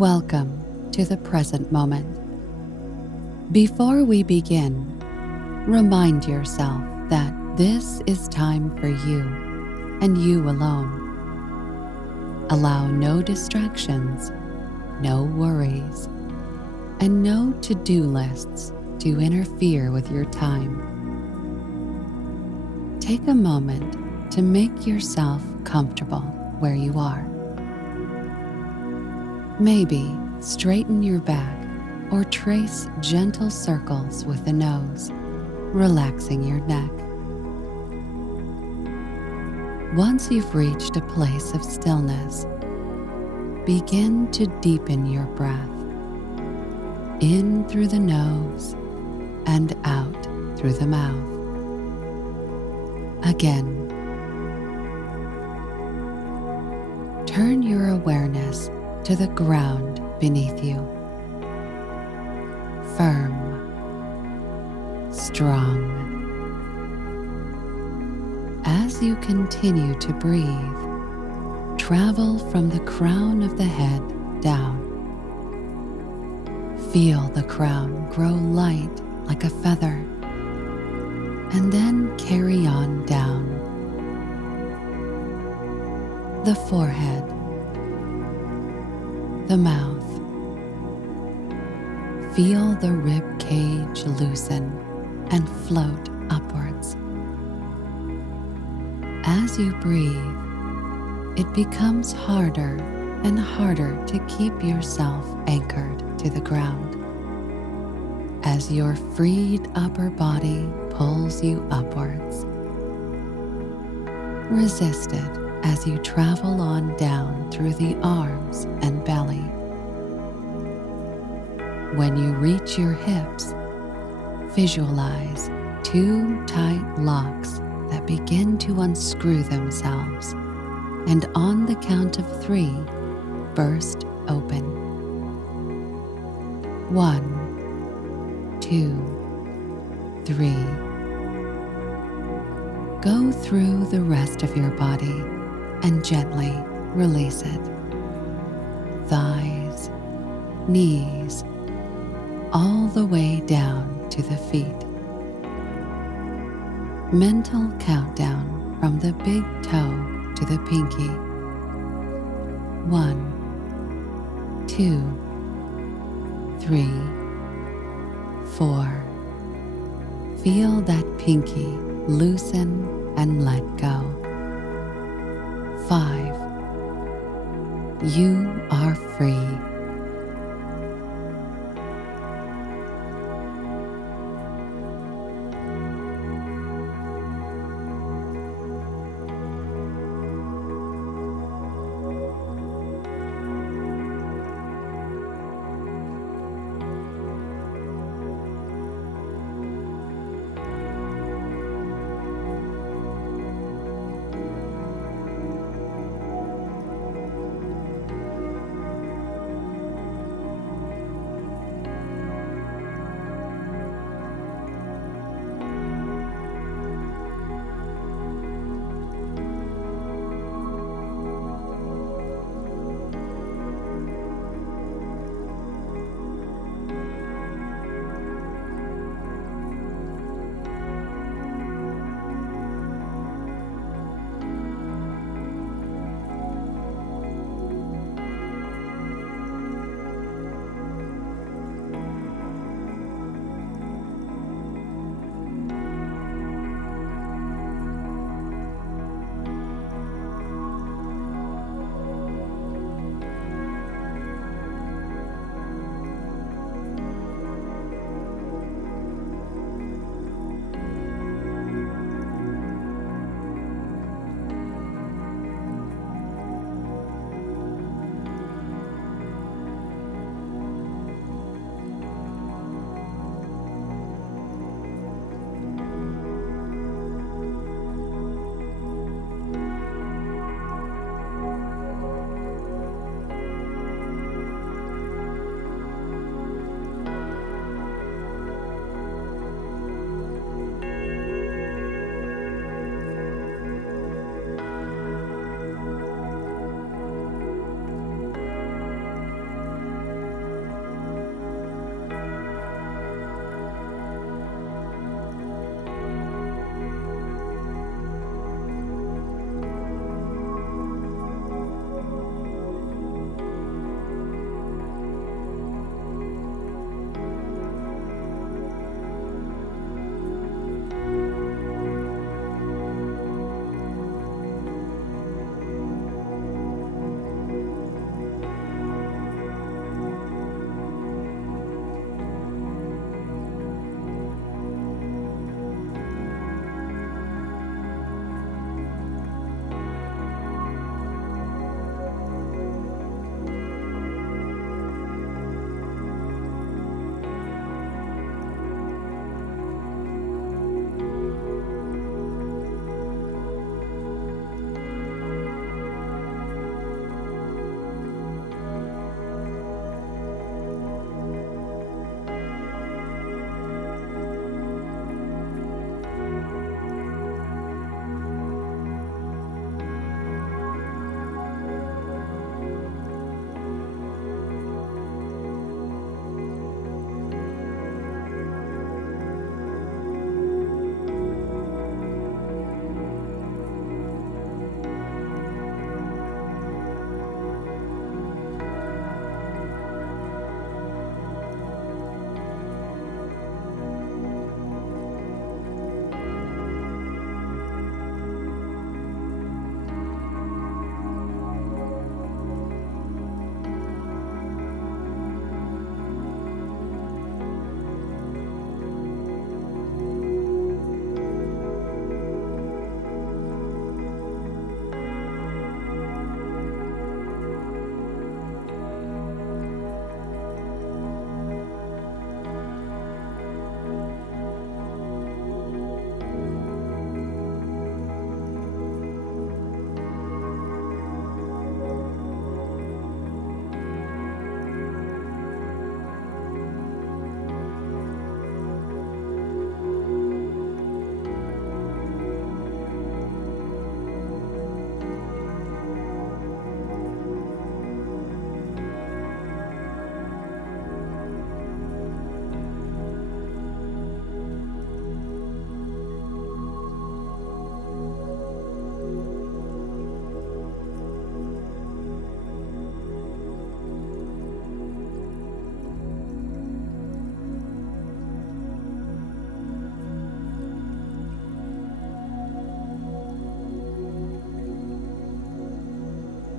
Welcome to the present moment. Before we begin, remind yourself that this is time for you and you alone. Allow no distractions, no worries, and no to-do lists to interfere with your time. Take a moment to make yourself comfortable where you are. Maybe straighten your back or trace gentle circles with the nose, relaxing your neck. Once you've reached a place of stillness, begin to deepen your breath, in through the nose and out through the mouth. Again, turn your awareness to the ground beneath you. Firm, strong. As you continue to breathe, travel from the crown of the head down. Feel the crown grow light like a feather, and then carry on down. The forehead, the mouth. Feel the rib cage loosen and float upwards. As you breathe, it becomes harder and harder to keep yourself anchored to the ground. As your freed upper body pulls you upwards, resist it as you travel on down through the arms and belly. When you reach your hips, visualize two tight locks that begin to unscrew themselves, and on the count of 3, burst open. 1, 2, 3. Go through the rest of your body and gently release it. Thighs, knees, all the way down to the feet. Mental countdown from the big toe to the pinky. 1, 2, 3, 4. Feel that pinky loosen and let go. 5. You are free.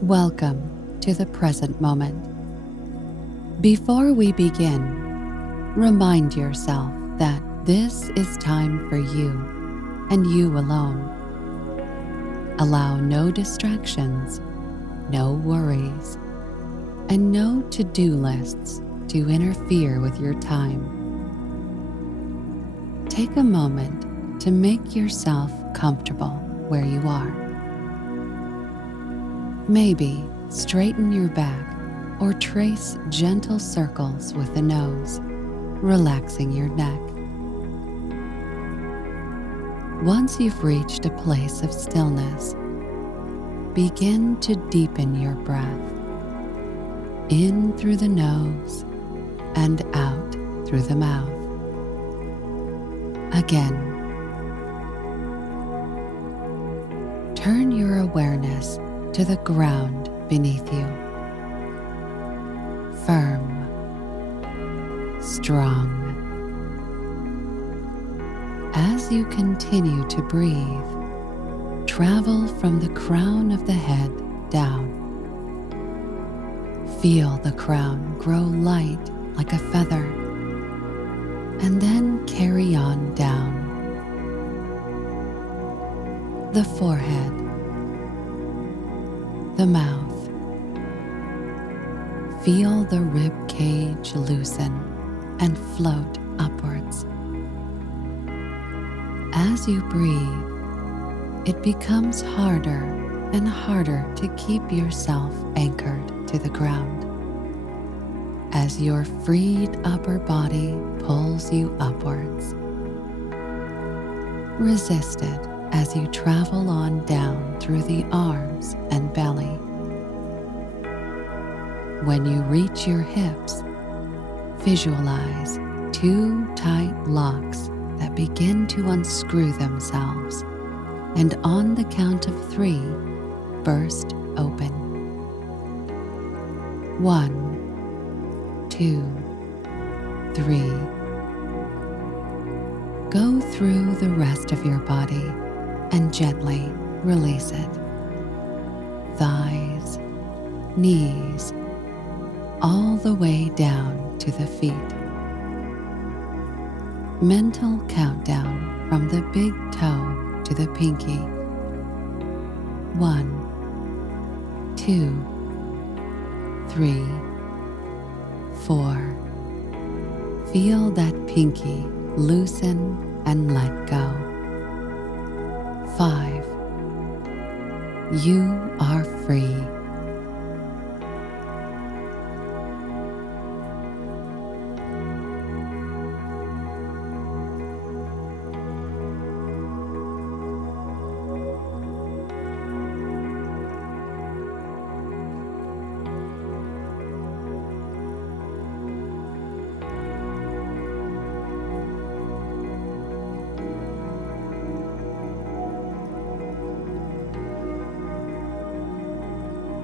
Welcome to the present moment. Before we begin, remind yourself that this is time for you and you alone. Allow no distractions, no worries, and no to-do lists to interfere with your time. Take a moment to make yourself comfortable where you are. Maybe straighten your back or trace gentle circles with the nose, relaxing your neck. Once you've reached a place of stillness, begin to deepen your breath, in through the nose and out through the mouth. Again, turn your awareness to the ground beneath you. Firm, strong. As you continue to breathe, travel from the crown of the head down. Feel the crown grow light like a feather, and then carry on down. The forehead, the mouth. Feel the rib cage loosen and float upwards. As you breathe, it becomes harder and harder to keep yourself anchored to the ground, as your freed upper body pulls you upwards. Resist it as you travel on down through the arms and belly. When you reach your hips, visualize two tight locks that begin to unscrew themselves, and on the count of 3, burst open. 1, 2, 3. Go through the rest of your body and gently release it. Thighs, knees, all the way down to the feet. Mental countdown from the big toe to the pinky. 1, 2, 3, 4. Feel that pinky loosen and let go. 5. You are free.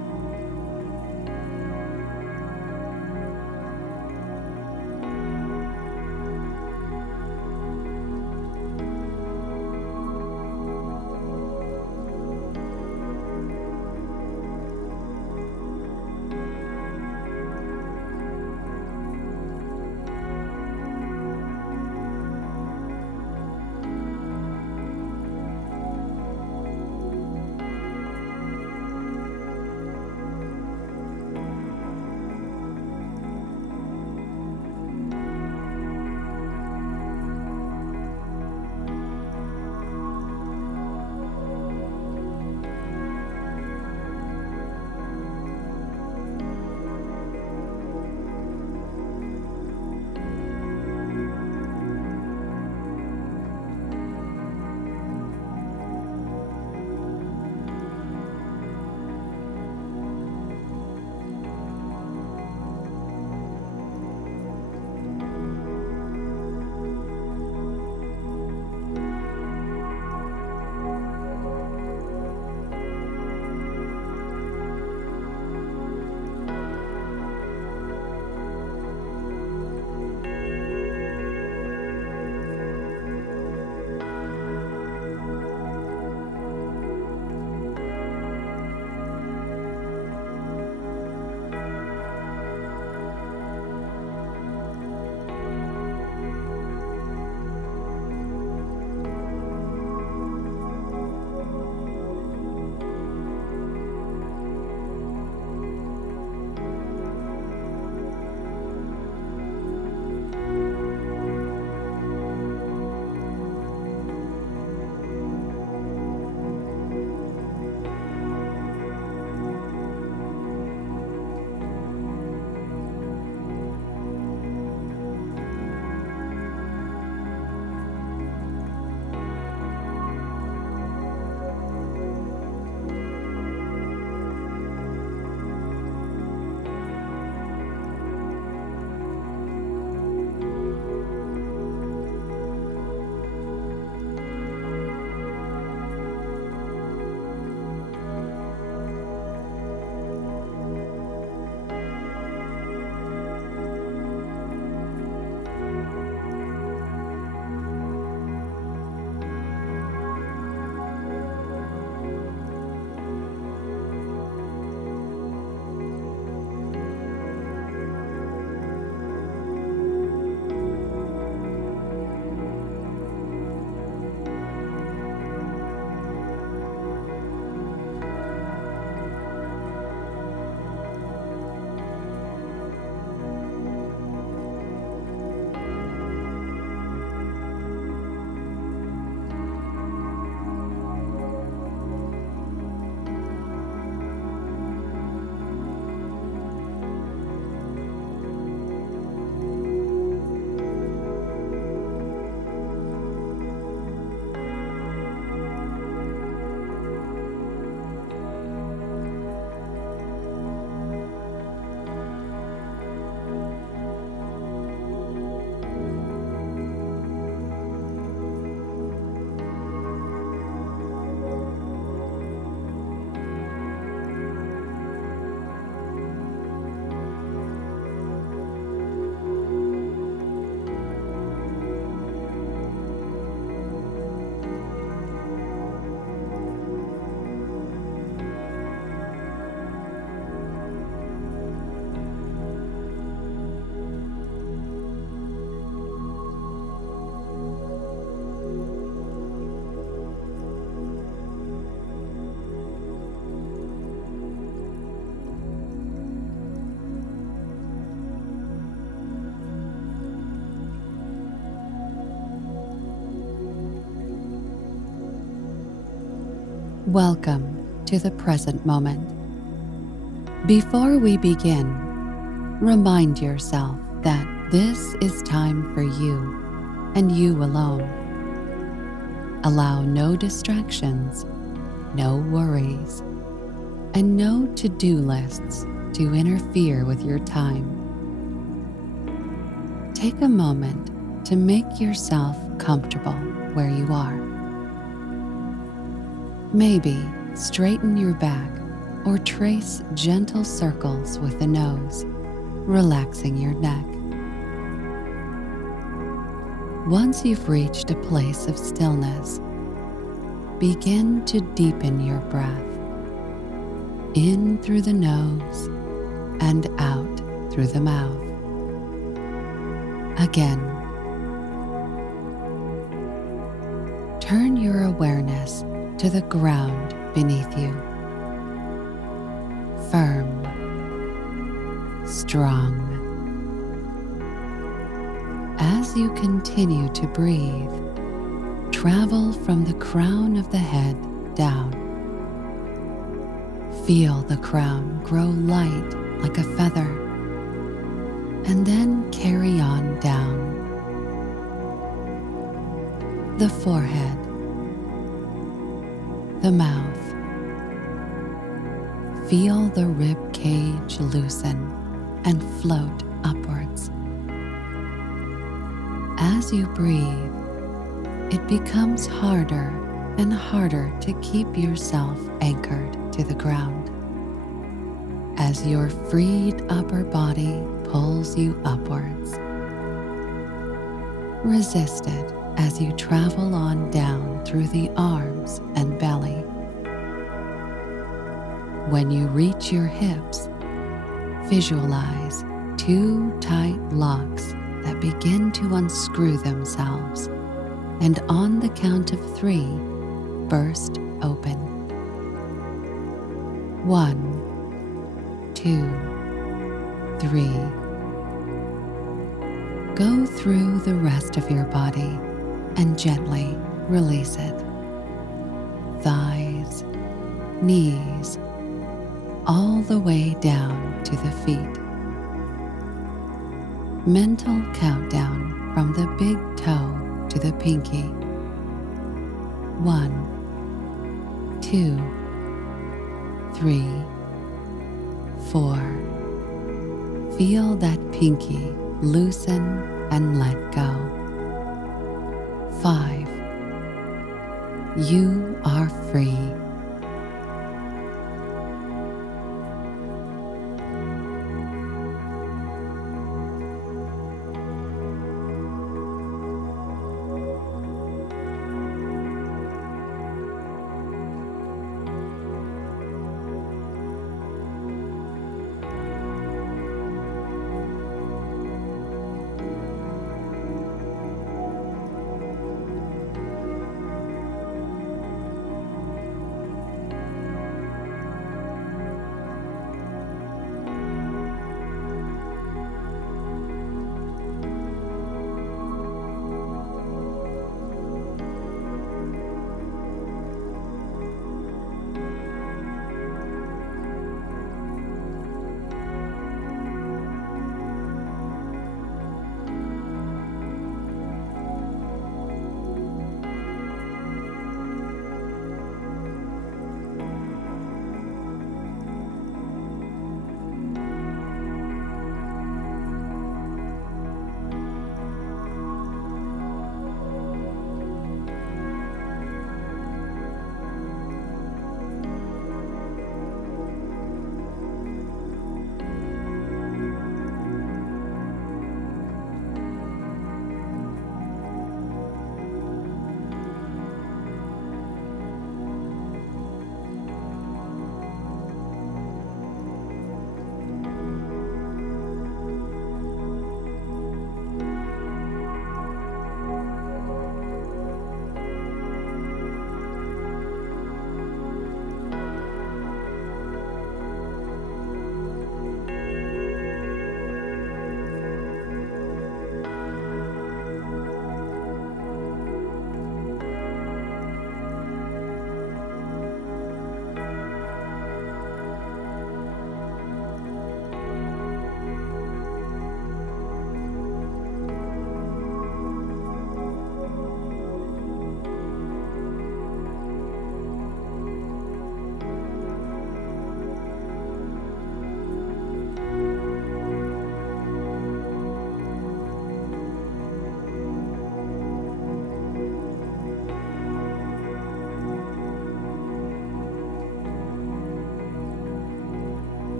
Welcome to the present moment. Before we begin, remind yourself that this is time for you and you alone. Allow no distractions, no worries, and no to-do lists to interfere with your time. Take a moment to make yourself comfortable where you are. Maybe straighten your back or trace gentle circles with the nose, relaxing your neck. Once you've reached a place of stillness, begin to deepen your breath, in through the nose and out through the mouth. Again, turn your awareness to the ground beneath you. Firm, strong. As you continue to breathe, travel from the crown of the head down. Feel the crown grow light like a feather, and then carry on down. The forehead, the mouth. Feel the rib cage loosen and float upwards. As you breathe, it becomes harder and harder to keep yourself anchored to the ground. As your freed upper body pulls you upwards, resist it as you travel on down through the arms and belly. When you reach your hips, visualize two tight locks that begin to unscrew themselves, and on the count of 3, burst open. 1, 2, 3. Go through the rest of your body and gently release it. Thighs, knees, all the way down to the feet. Mental countdown from the big toe to the pinky. 1, 2, 3, 4. Feel that pinky loosen and let go. 5. You are free.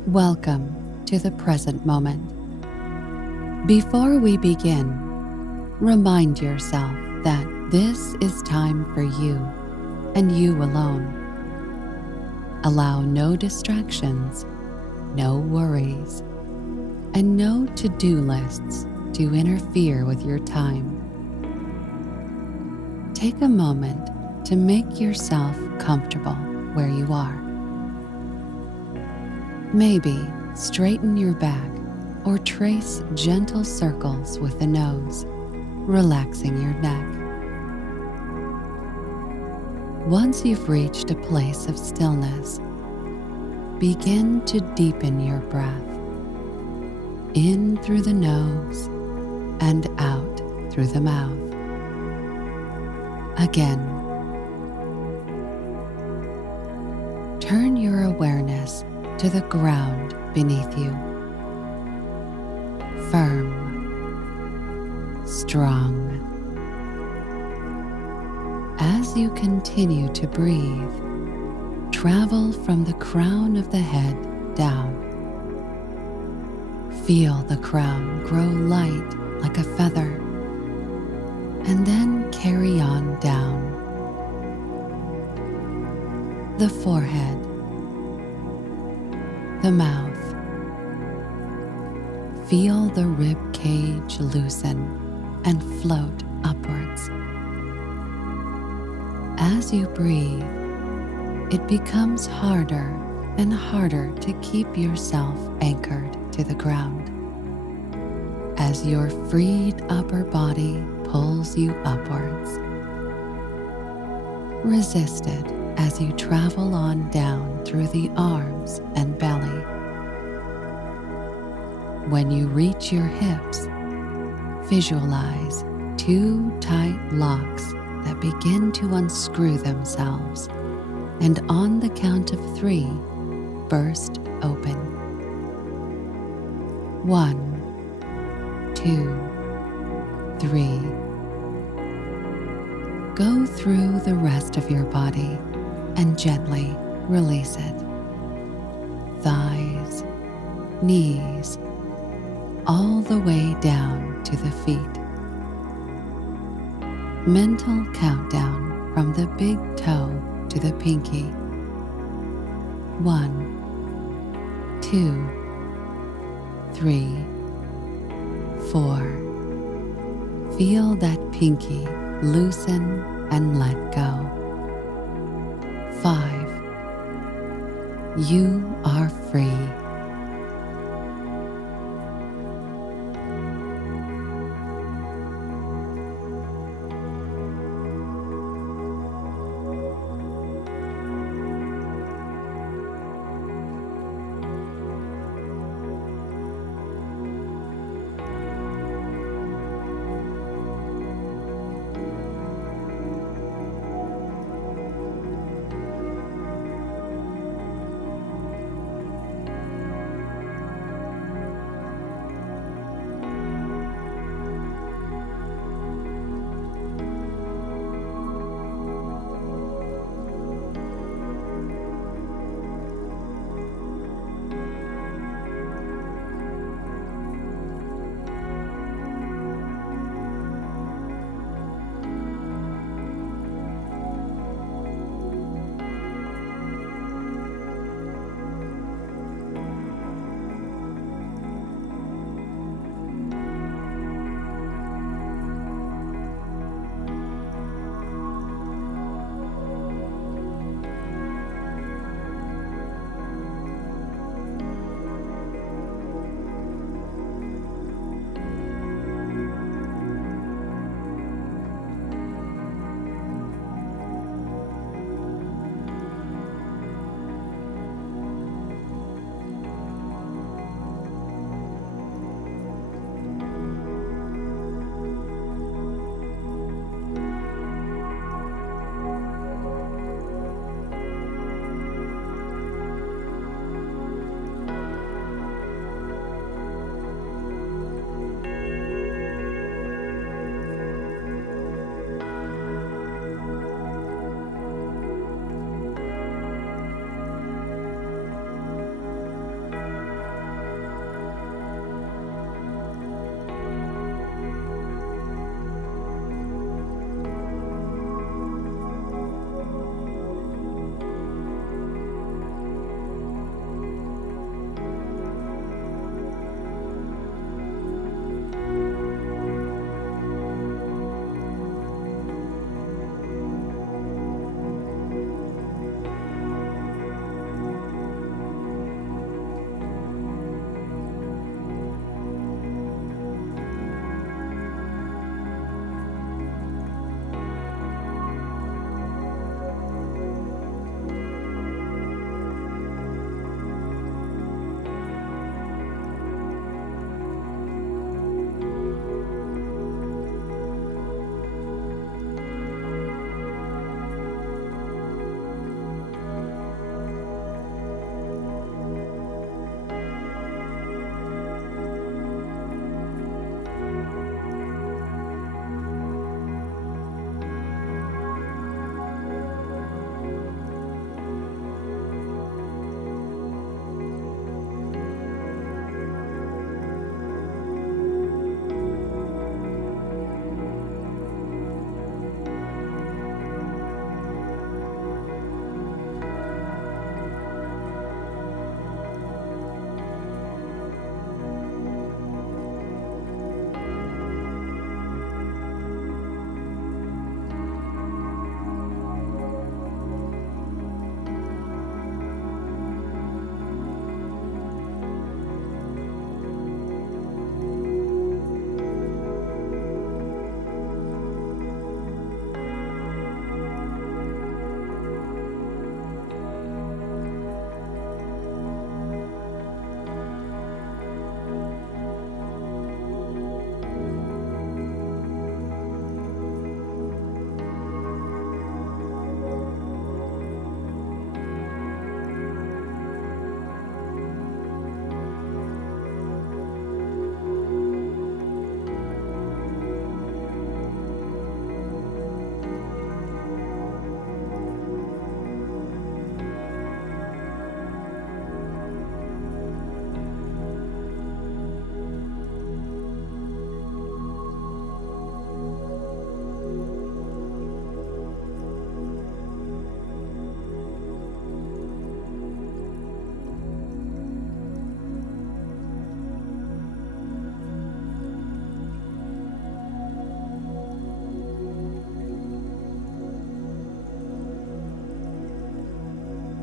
Welcome to the present moment. Before we begin, remind yourself that this is time for you and you alone. Allow no distractions, no worries, and no to-do lists to interfere with your time. Take a moment to make yourself comfortable where you are. Maybe straighten your back or trace gentle circles with the nose, relaxing your neck. Once you've reached a place of stillness, begin to deepen your breath, in through the nose and out through the mouth. Again, turn your awareness to the ground beneath you. Firm, strong. As you continue to breathe, travel from the crown of the head down. Feel the crown grow light like a feather, and then carry on down. The forehead, the mouth. Feel the rib cage loosen and float upwards. As you breathe, it becomes harder and harder to keep yourself anchored to the ground. As your freed upper body pulls you upwards. Resist it as you travel on down through the arms and belly. When you reach your hips, visualize 2 tight locks that begin to unscrew themselves, and on the count of 3, burst open. 1, 2, 3. Go through the rest of your body and gently release it. Thighs, knees, all the way down to the feet. Mental countdown from the big toe to the pinky. 1, 2, 3, 4. Feel that pinky loosen and let go. 5. You are free.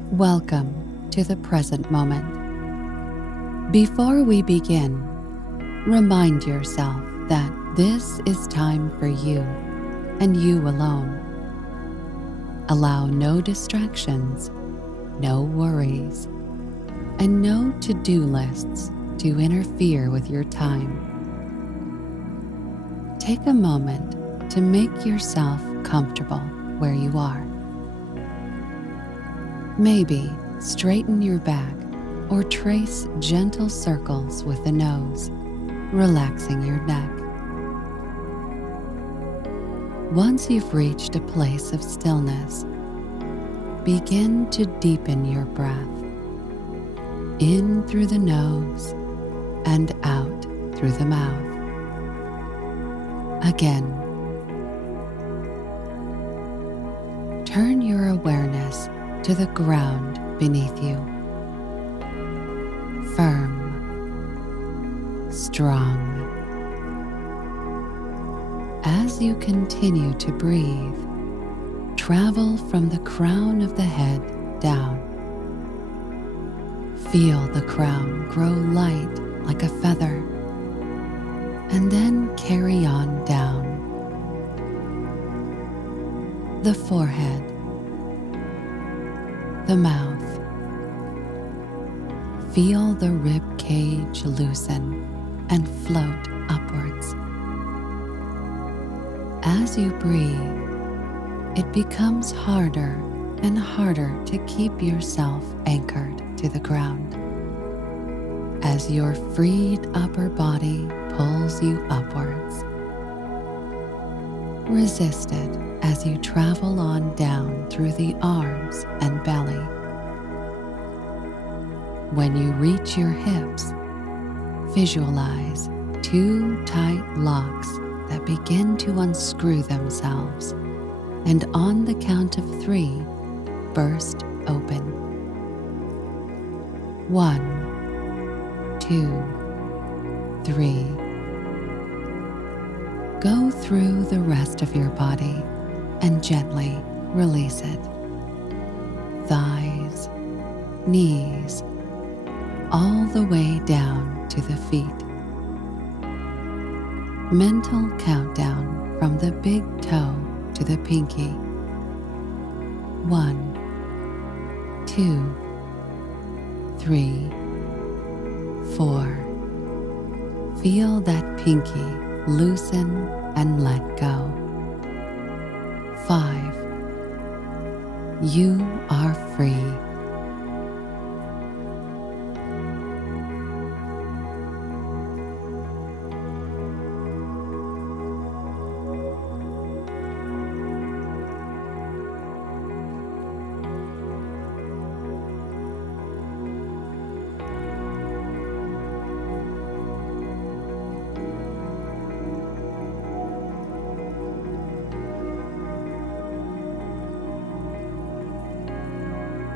Welcome to the present moment. Before we begin, remind yourself that this is time for you and you alone. Allow no distractions, no worries, and no to-do lists to interfere with your time. Take a moment to make yourself comfortable where you are. Maybe straighten your back or trace gentle circles with the nose, relaxing your neck. Once you've reached a place of stillness, begin to deepen your breath, in through the nose and out through the mouth. Again, turn your awareness to the ground beneath you. Firm, strong. As you continue to breathe, travel from the crown of the head down. Feel the crown grow light like a feather, and then carry on down. The forehead, the mouth. Feel the rib cage loosen and float upwards. As you breathe, it becomes harder and harder to keep yourself anchored to the ground. As your freed upper body pulls you upwards, resist it as you travel on down through the arms and belly. When you reach your hips, visualize two tight locks that begin to unscrew themselves, and on the count of 3, burst open. 1, 2, 3. Go through the rest of your body and gently release it. Thighs, knees, all the way down to the feet. Mental countdown from the big toe to the pinky. 1, 2, 3, 4. Feel that pinky loosen and let go. 5. You are free.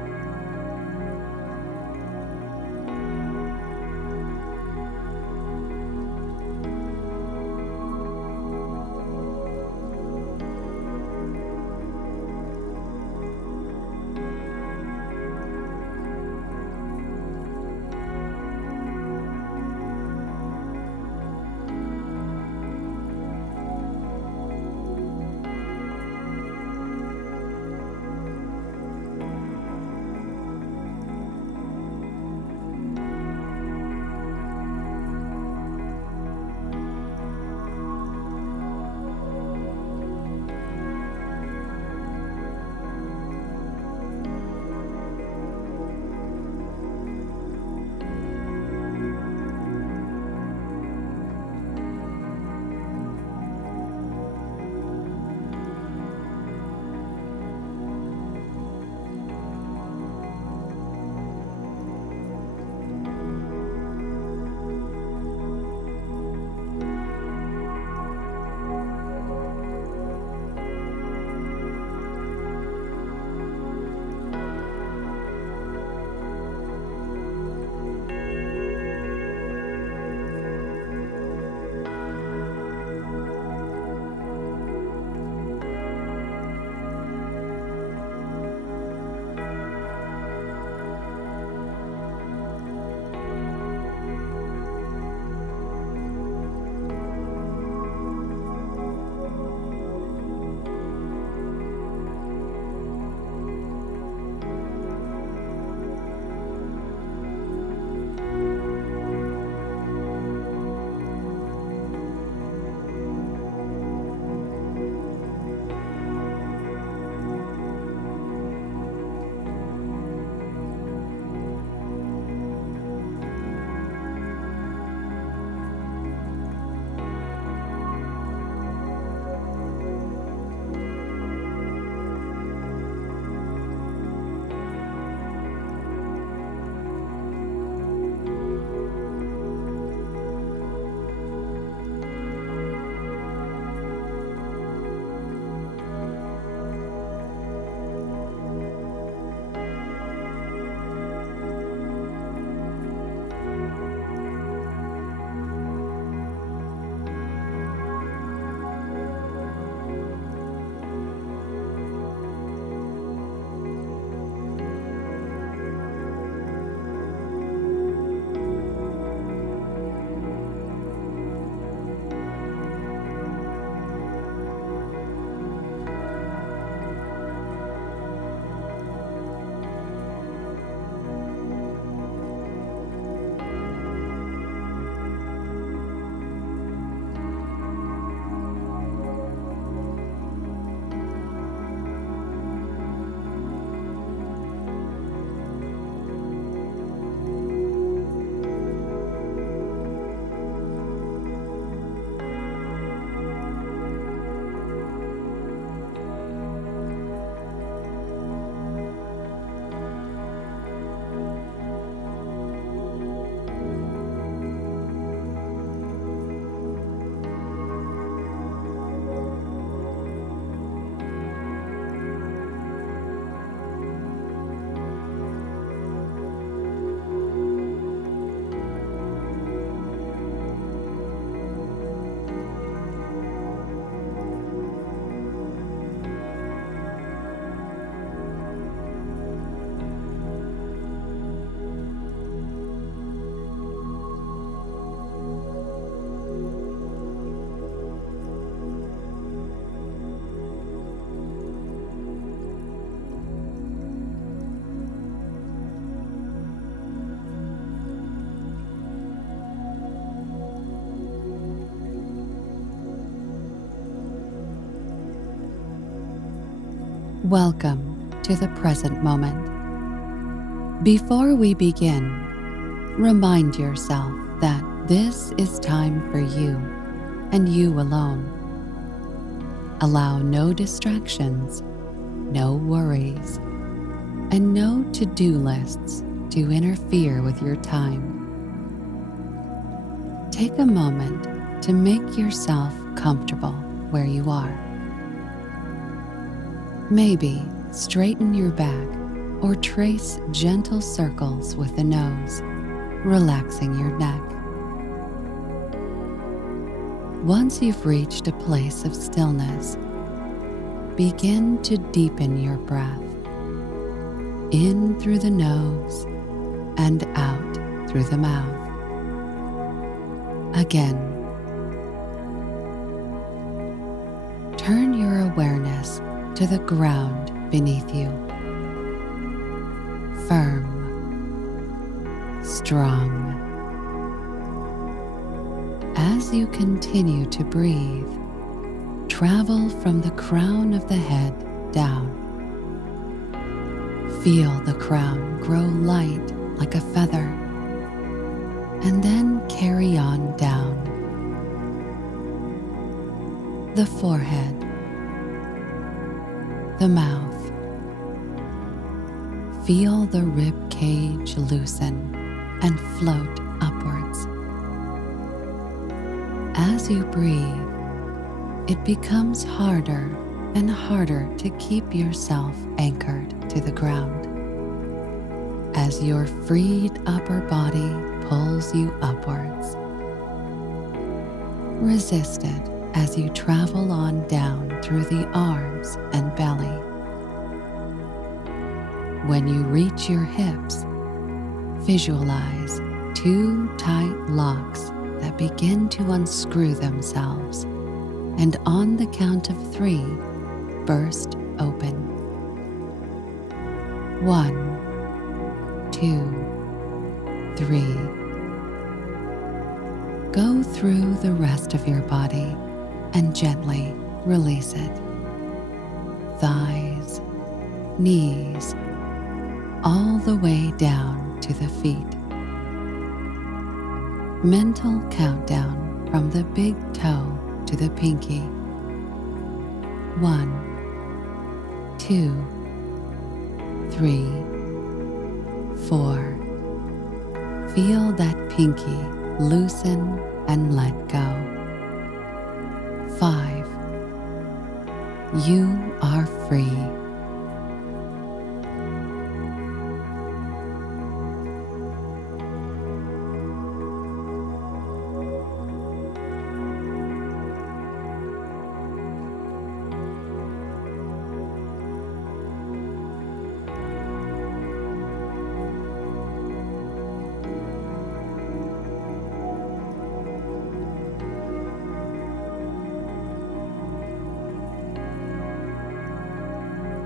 Welcome to the present moment. Before we begin, remind yourself that this is time for you and you alone. Allow no distractions, no worries, and no to-do lists to interfere with your time. Take a moment to make yourself comfortable where you are. Maybe straighten your back or trace gentle circles with the nose, relaxing your neck. Once you've reached a place of stillness, begin to deepen your breath, in through the nose and out through the mouth. Again, turn your awareness to the ground beneath you. Firm, strong. As you continue to breathe, travel from the crown of the head down. Feel the crown grow light like a feather, and then carry on down. The forehead, the mouth. Feel the rib cage loosen and float upwards. As you breathe, it becomes harder and harder to keep yourself anchored to the ground. As your freed upper body pulls you upwards, resist it as you travel on down through the arms and belly. When you reach your hips, visualize two tight locks that begin to unscrew themselves, and on the count of 3, burst open. 1, 2, 3. Go through the rest of your body and gently release it. Thighs, knees, all the way down to the feet. Mental countdown from the big toe to the pinky. 1, 2, 3, 4. Feel that pinky loosen and let go. 5. You are free.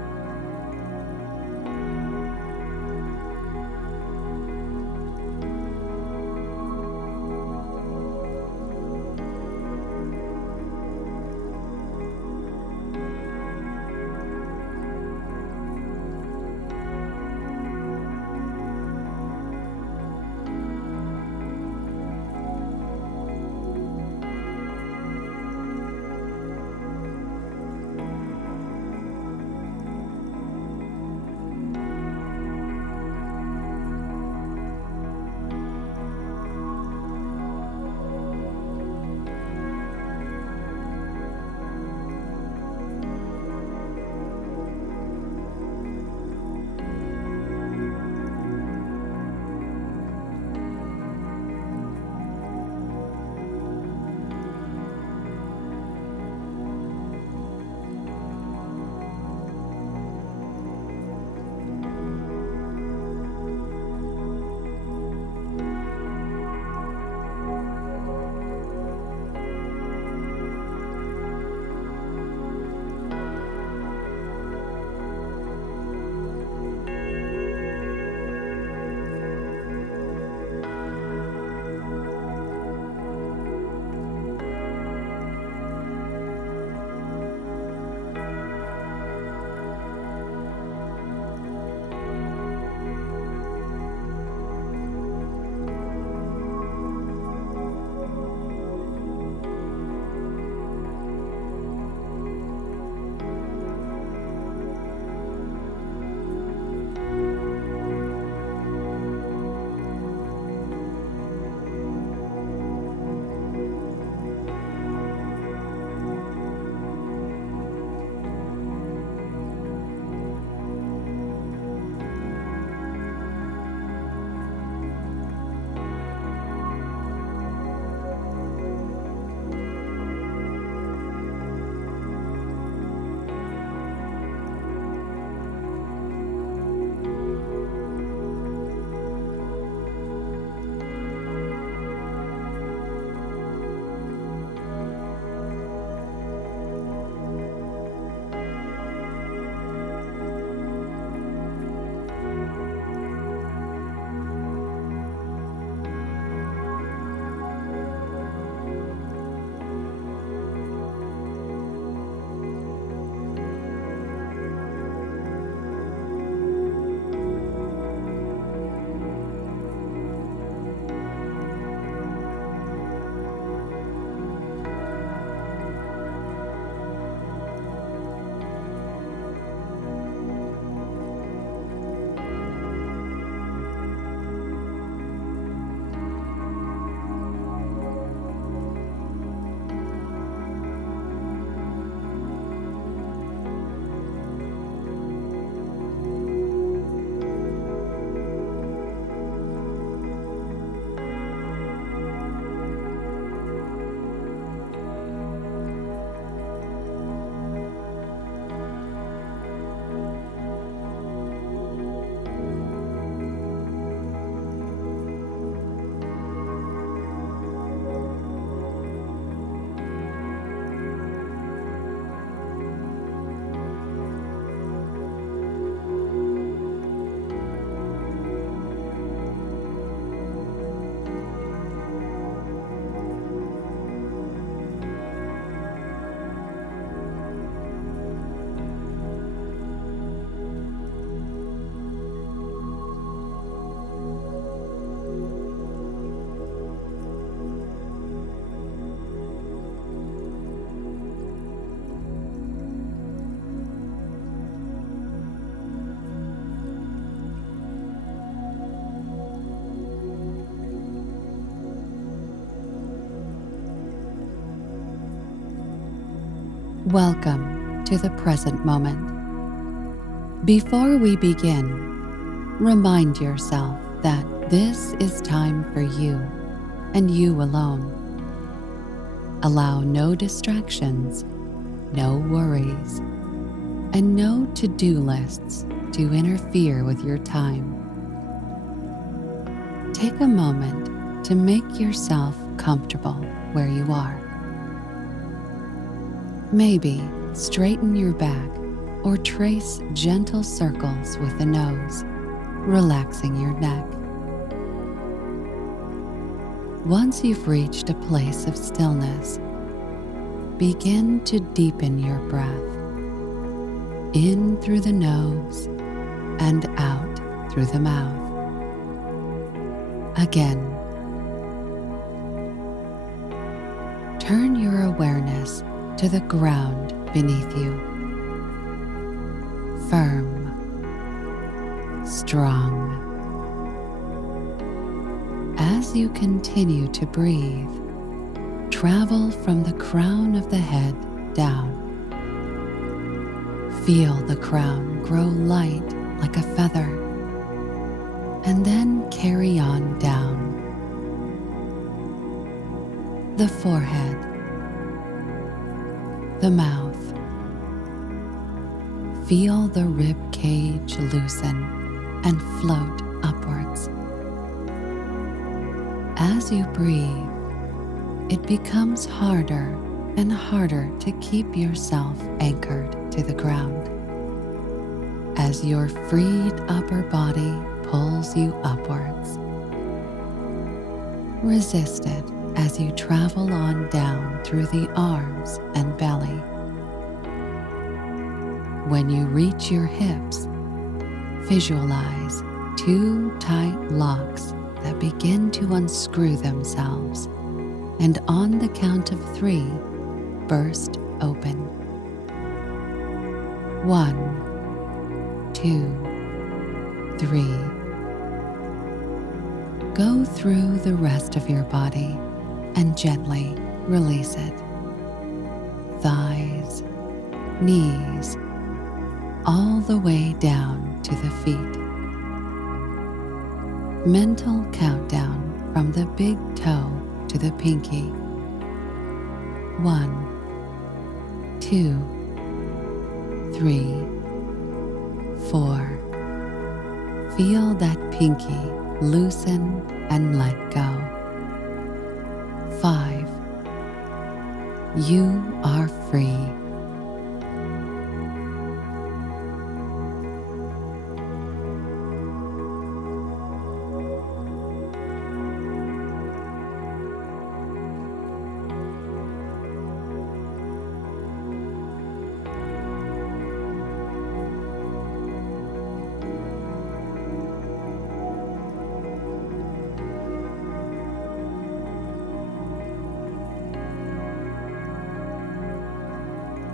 Welcome to the present moment. Before we begin, remind yourself that this is time for you and you alone. Allow no distractions, no worries, and no to-do lists to interfere with your time. Take a moment to make yourself comfortable where you are. Maybe straighten your back or trace gentle circles with the nose, relaxing your neck. Once you've reached a place of stillness, begin to deepen your breath, in through the nose and out through the mouth. Again, turn your awareness to the ground beneath you. Firm, strong. As you continue to breathe, travel from the crown of the head down. Feel the crown grow light like a feather, and then carry on down. The forehead, the mouth. Feel the rib cage loosen and float upwards. As you breathe, it becomes harder and harder to keep yourself anchored to the ground. As your freed upper body pulls you upwards, resist it as you travel on down through the arms and belly. When you reach your hips, visualize two tight locks that begin to unscrew themselves, and on the count of 3, burst open. 1, 2, 3. Go through the rest of your body and gently release it. Thighs, knees, all the way down to the feet. Mental countdown from the big toe to the pinky. 1, 2, 3, 4. Feel that pinky loosen and let go. 5. You are free.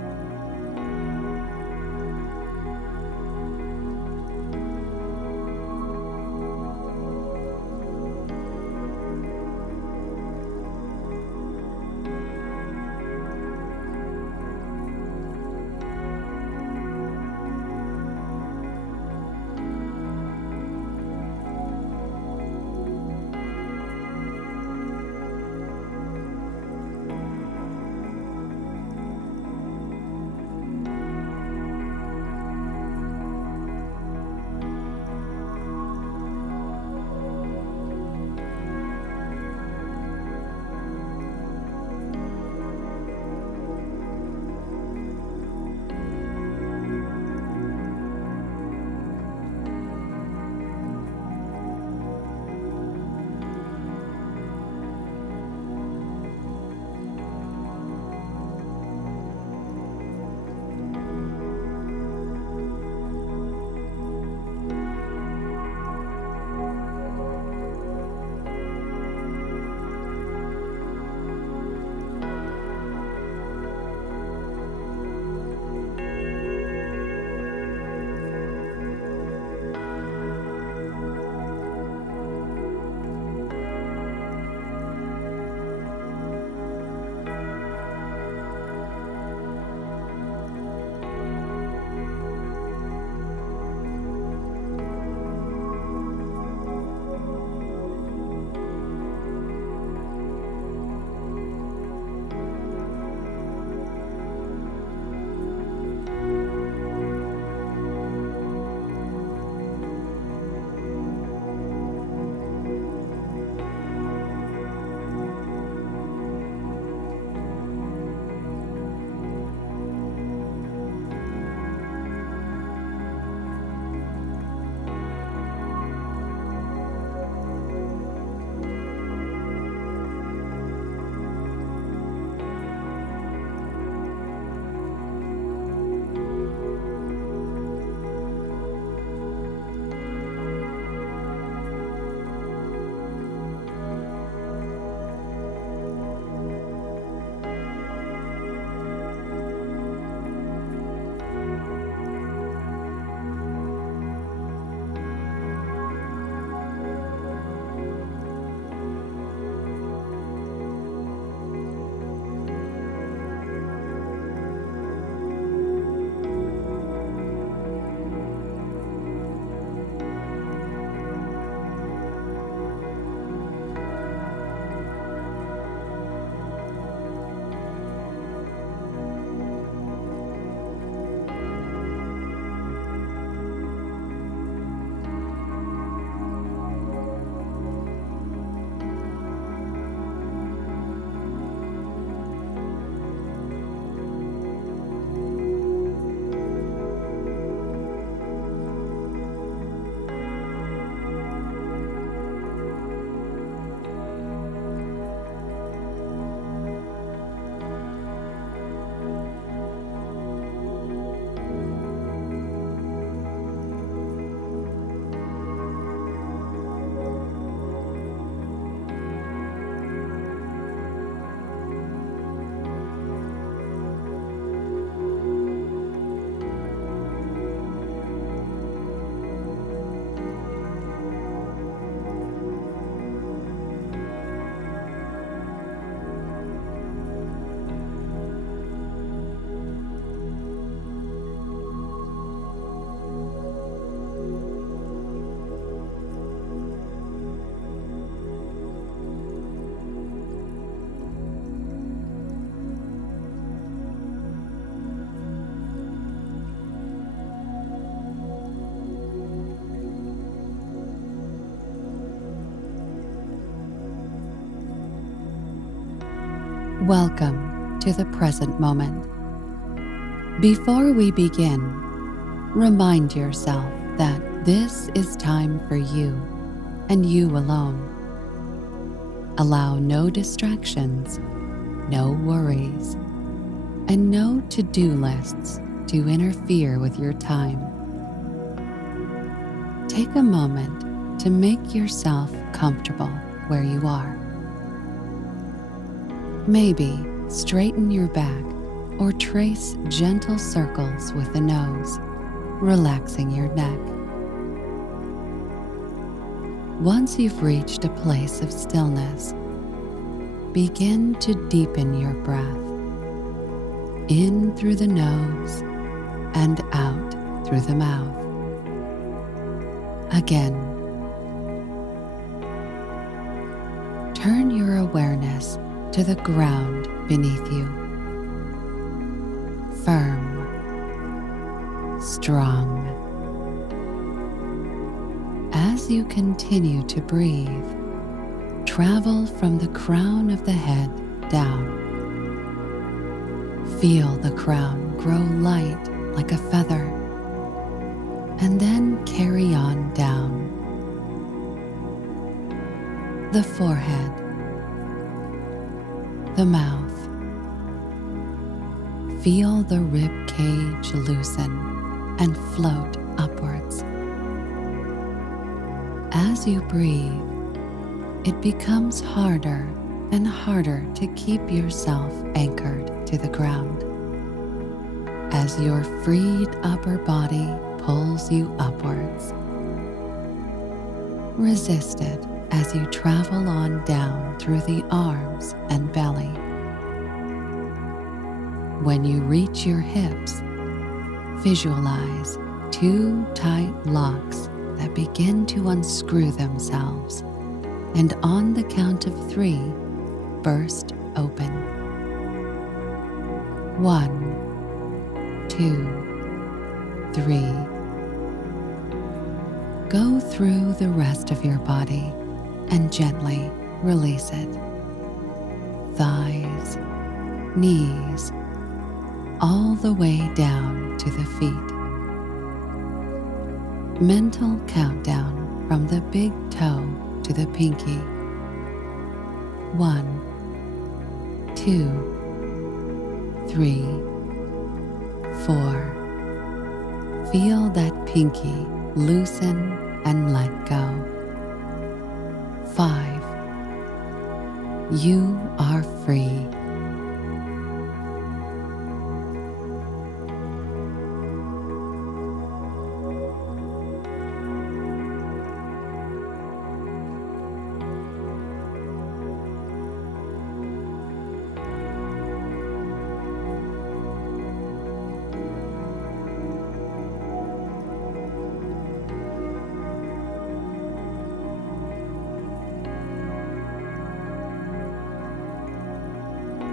Welcome to the present moment. Before we begin, remind yourself that this is time for you and you alone. Allow no distractions, no worries, and no to-do lists to interfere with your time. Take a moment to make yourself comfortable where you are. Maybe straighten your back or trace gentle circles with the nose, relaxing your neck. Once you've reached a place of stillness, begin to deepen your breath, in through the nose and out through the mouth. Again, turn your awareness to the ground beneath you. Firm, strong. As you continue to breathe, travel from the crown of the head down. Feel the crown grow light like a feather, and then carry on down. The forehead, the mouth. Feel the rib cage loosen and float upwards. As you breathe, it becomes harder and harder to keep yourself anchored to the ground. As your freed upper body pulls you upwards, resist it as you travel on down through the arms and belly. When you reach your hips, visualize two tight locks that begin to unscrew themselves, and on the count of 3, burst open. 1, 2, 3. Go through the rest of your body and gently release it. Thighs, knees, all the way down to the feet. Mental countdown from the big toe to the pinky. 1, 2, 3, 4. Feel that pinky loosen and let go. 5. You are free.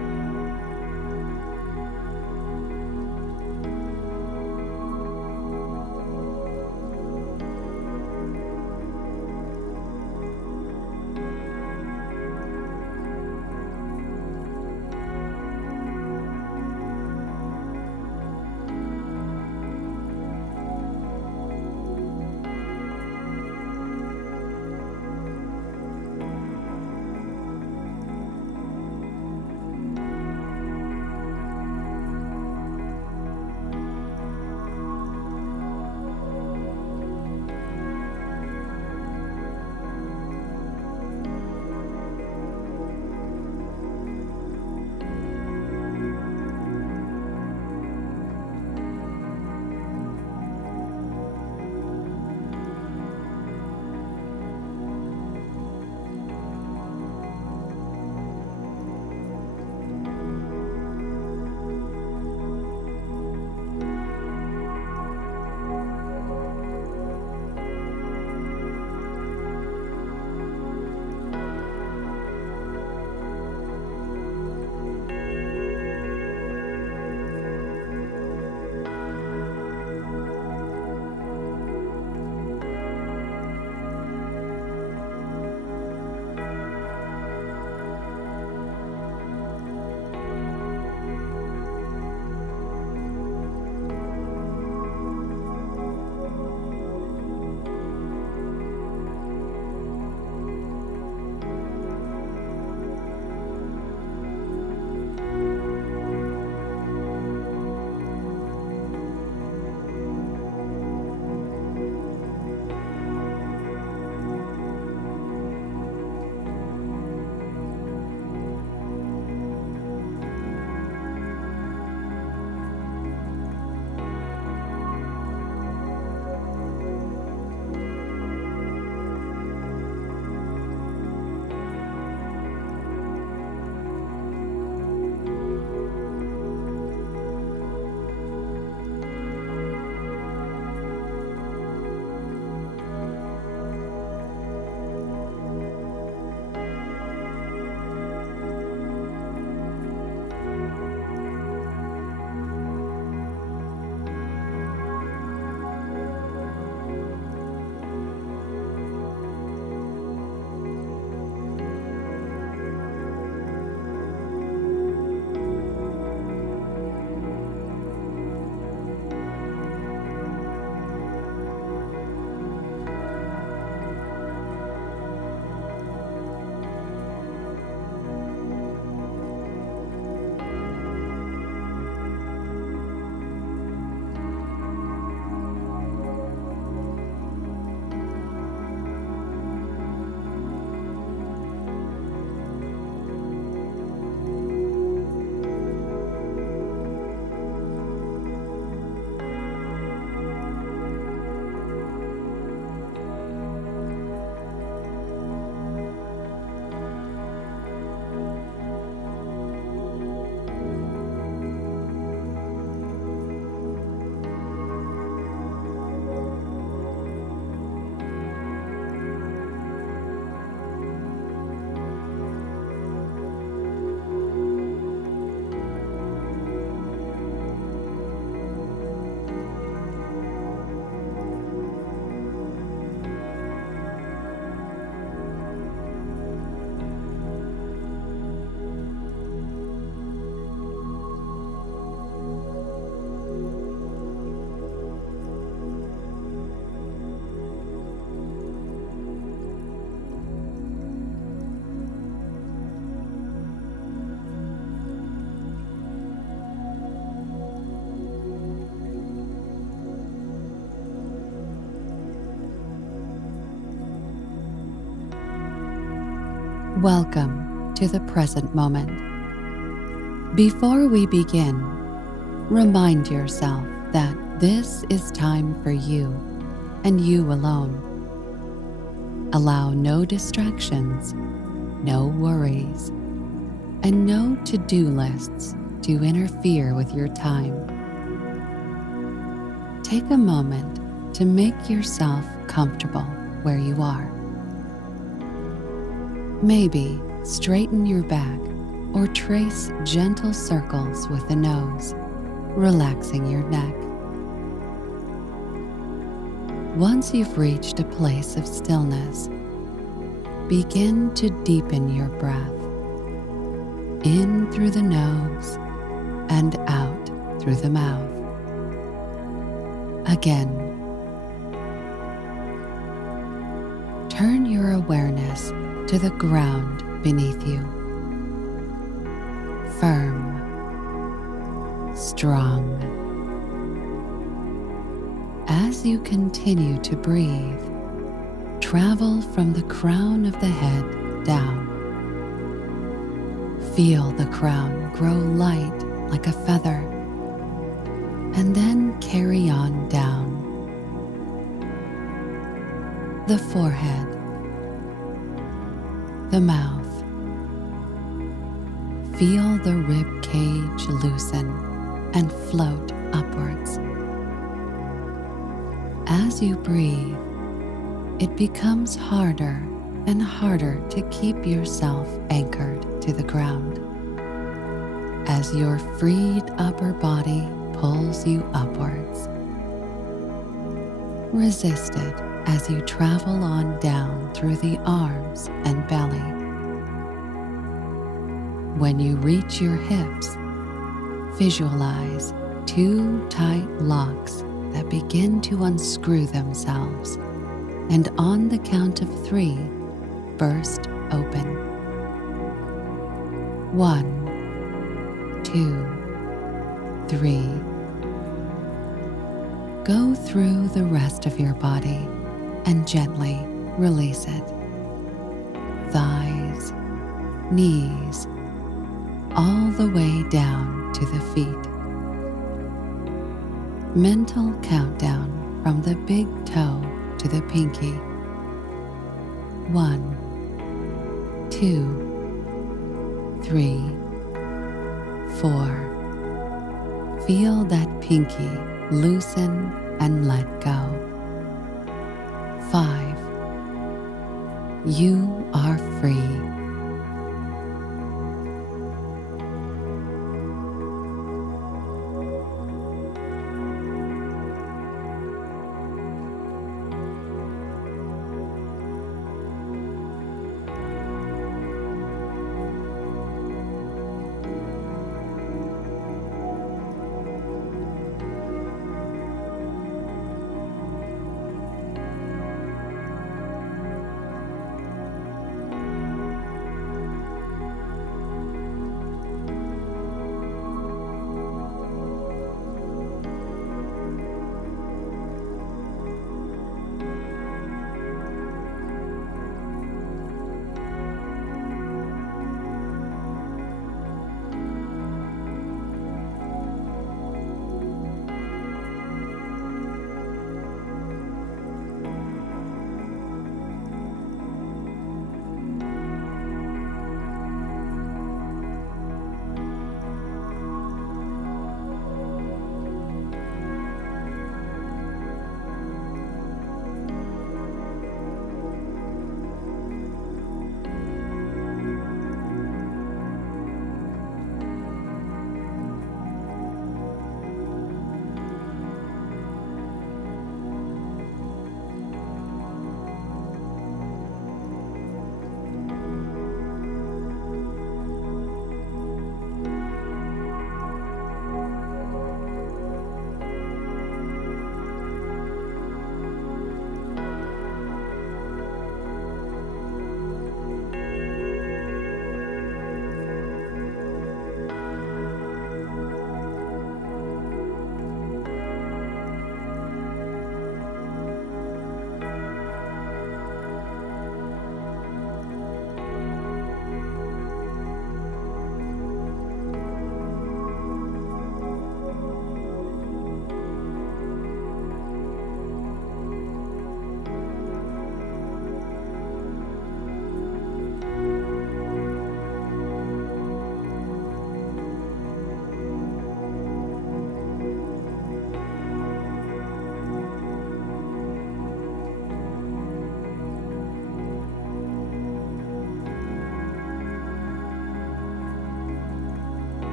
Welcome to the present moment. Before we begin, remind yourself that this is time for you and you alone. Allow no distractions, no worries, and no to-do lists to interfere with your time. Take a moment to make yourself comfortable where you are. Maybe straighten your back or trace gentle circles with the nose, relaxing your neck. Once you've reached a place of stillness, begin to deepen your breath, in through the nose and out through the mouth. Again, turn your awareness to the ground beneath you. Firm, strong. As you continue to breathe, travel from the crown of the head down. Feel the crown grow light like a feather, and then carry on down. The forehead, the mouth. Feel the rib cage loosen and float upwards. As you breathe, it becomes harder and harder to keep yourself anchored to the ground. As your freed upper body pulls you upwards, resist it as you travel on down through the arms and belly. When you reach your hips, visualize 2 tight locks that begin to unscrew themselves, and on the count of 3, burst open. 1, 2, 3. Go through the rest of your body and gently release it. Thighs, knees, all the way down to the feet. Mental countdown from the big toe to the pinky. 1, 2, 3, 4. Feel that pinky loosen and let go. 5. You are free.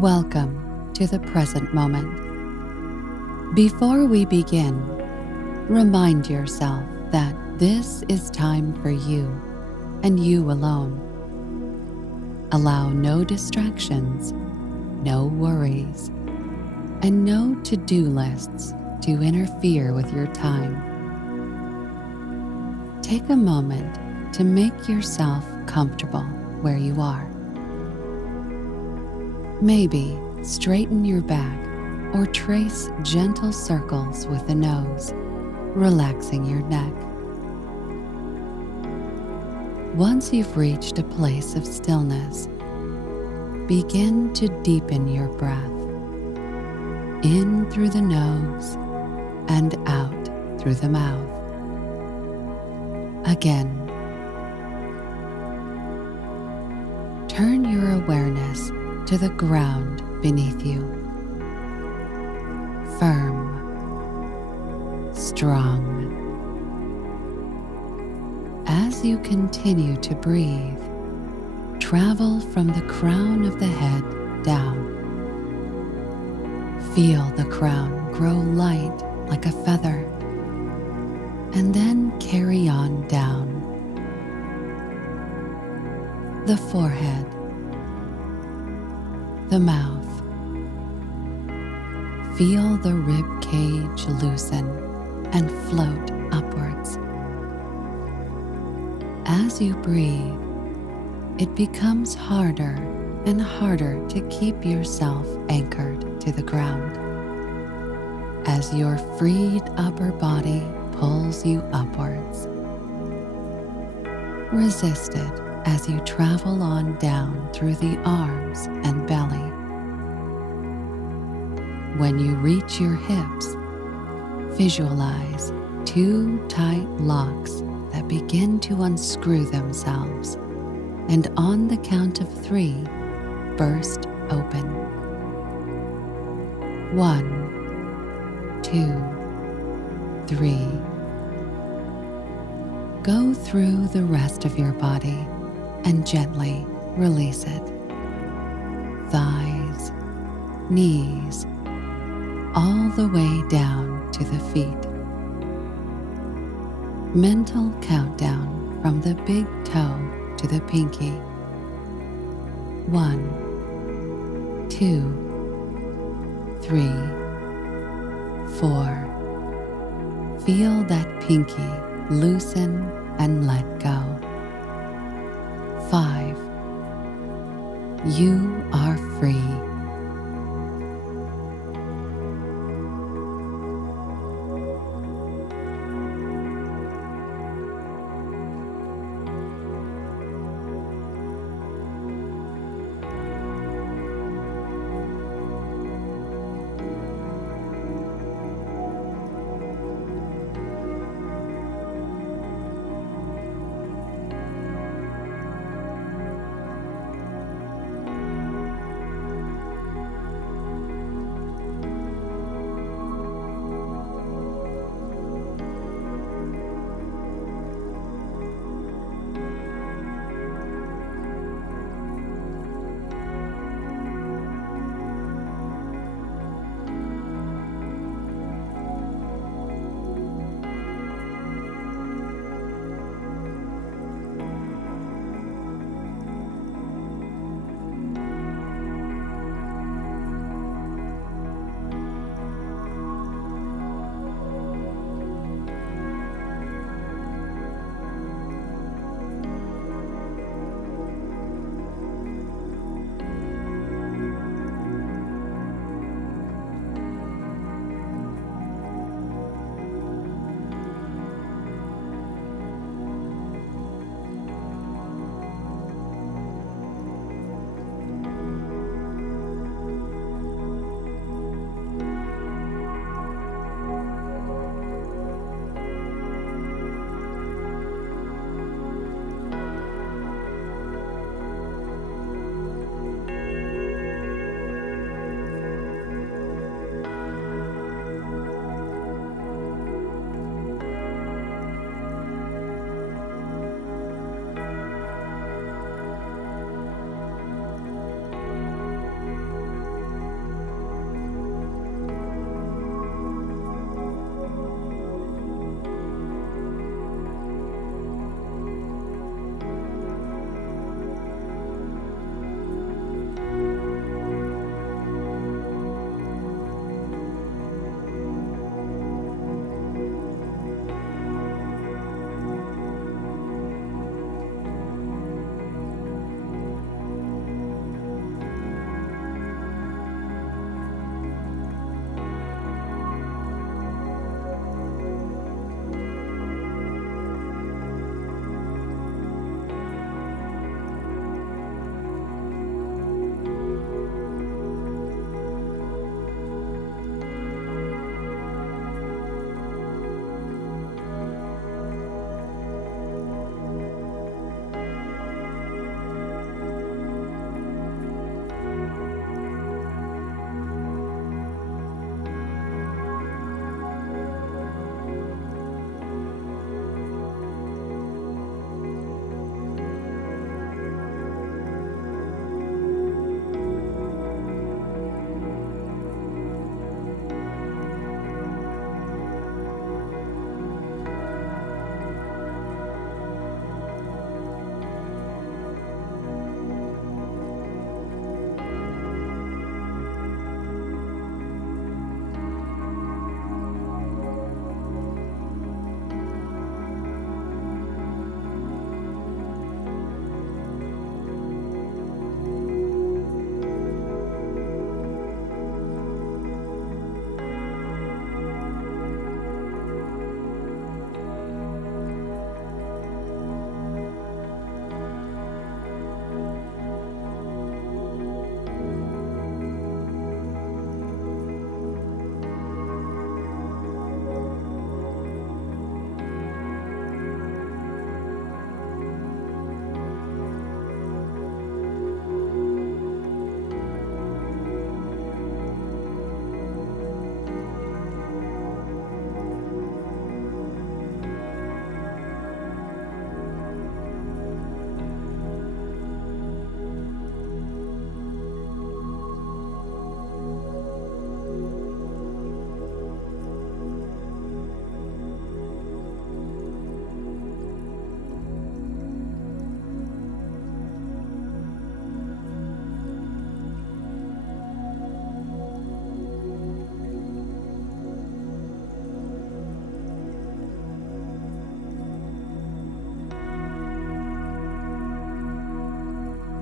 Welcome to the present moment. Before we begin, remind yourself that this is time for you and you alone. Allow no distractions, no worries, and no to-do lists to interfere with your time. Take a moment to make yourself comfortable where you are. Maybe straighten your back or trace gentle circles with the nose, relaxing your neck. Once you've reached a place of stillness, begin to deepen your breath, in through the nose and out through the mouth. Again, turn your awareness to the ground beneath you. Firm, strong. As you continue to breathe, travel from the crown of the head down. Feel the crown grow light like a feather, and then carry on down. The forehead, the mouth. Feel the rib cage loosen and float upwards. As you breathe, it becomes harder and harder to keep yourself anchored to the ground. As your freed upper body pulls you upwards, resist it as you travel on down through the arms and belly. When you reach your hips, visualize two tight locks that begin to unscrew themselves, and on the count of 3, burst open. 1, 2, 3. Go through the rest of your body and gently release it. Thighs, knees, all the way down to the feet. Mental countdown from the big toe to the pinky. 1, 2, 3, 4. Feel that pinky loosen and let go. 5. You are free.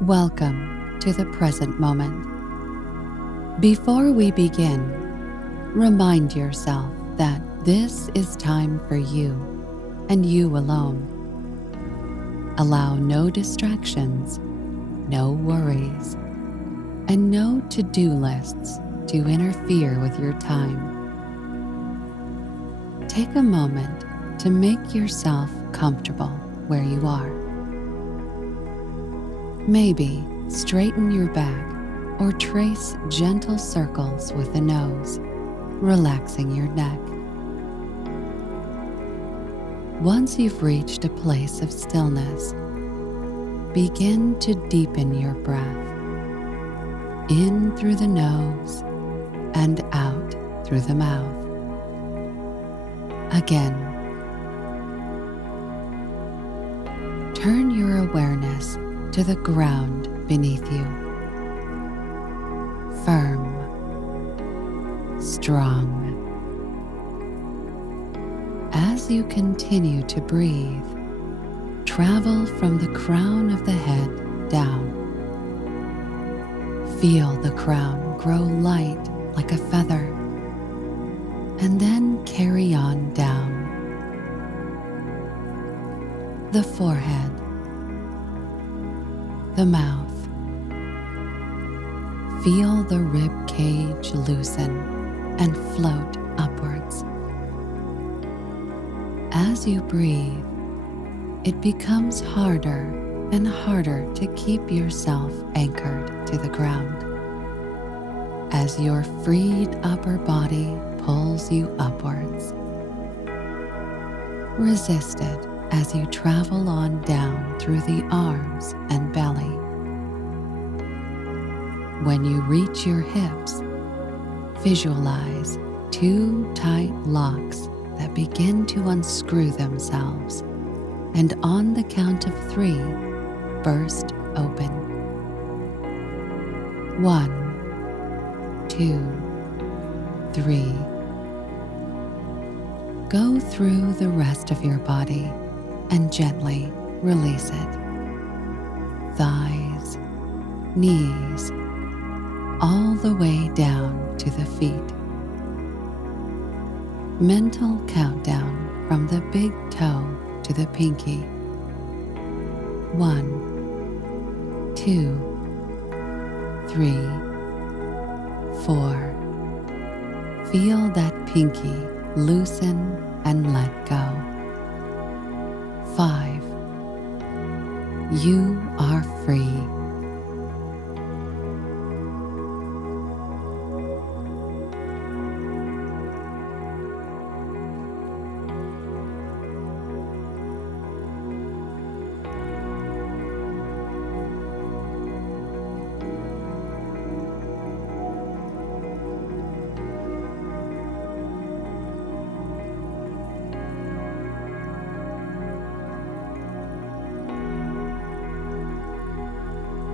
Welcome to the present moment. Before we begin, remind yourself that this is time for you and you alone. Allow no distractions, no worries, and no to-do lists to interfere with your time. Take a moment to make yourself comfortable where you are. Maybe straighten your back or trace gentle circles with the nose, relaxing your neck. Once you've reached a place of stillness, begin to deepen your breath, in through the nose and out through the mouth. Again, turn your awareness to the ground beneath you. Firm, strong. As you continue to breathe, travel from the crown of the head down. Feel the crown grow light like a feather, and then carry on down. The forehead, the mouth. Feel the rib cage loosen and float upwards. As you breathe, it becomes harder and harder to keep yourself anchored to the ground. As your freed upper body pulls you upwards, resist it as you travel on down through the arms and belly. When you reach your hips, visualize two tight locks that begin to unscrew themselves, and on the count of 3, burst open. 1, 2, 3. Go through the rest of your body and gently release it. Thighs, knees, all the way down to the feet. Mental countdown from the big toe to the pinky. 1, 2, 3, 4. Feel that pinky loosen and let go. 5. You are free.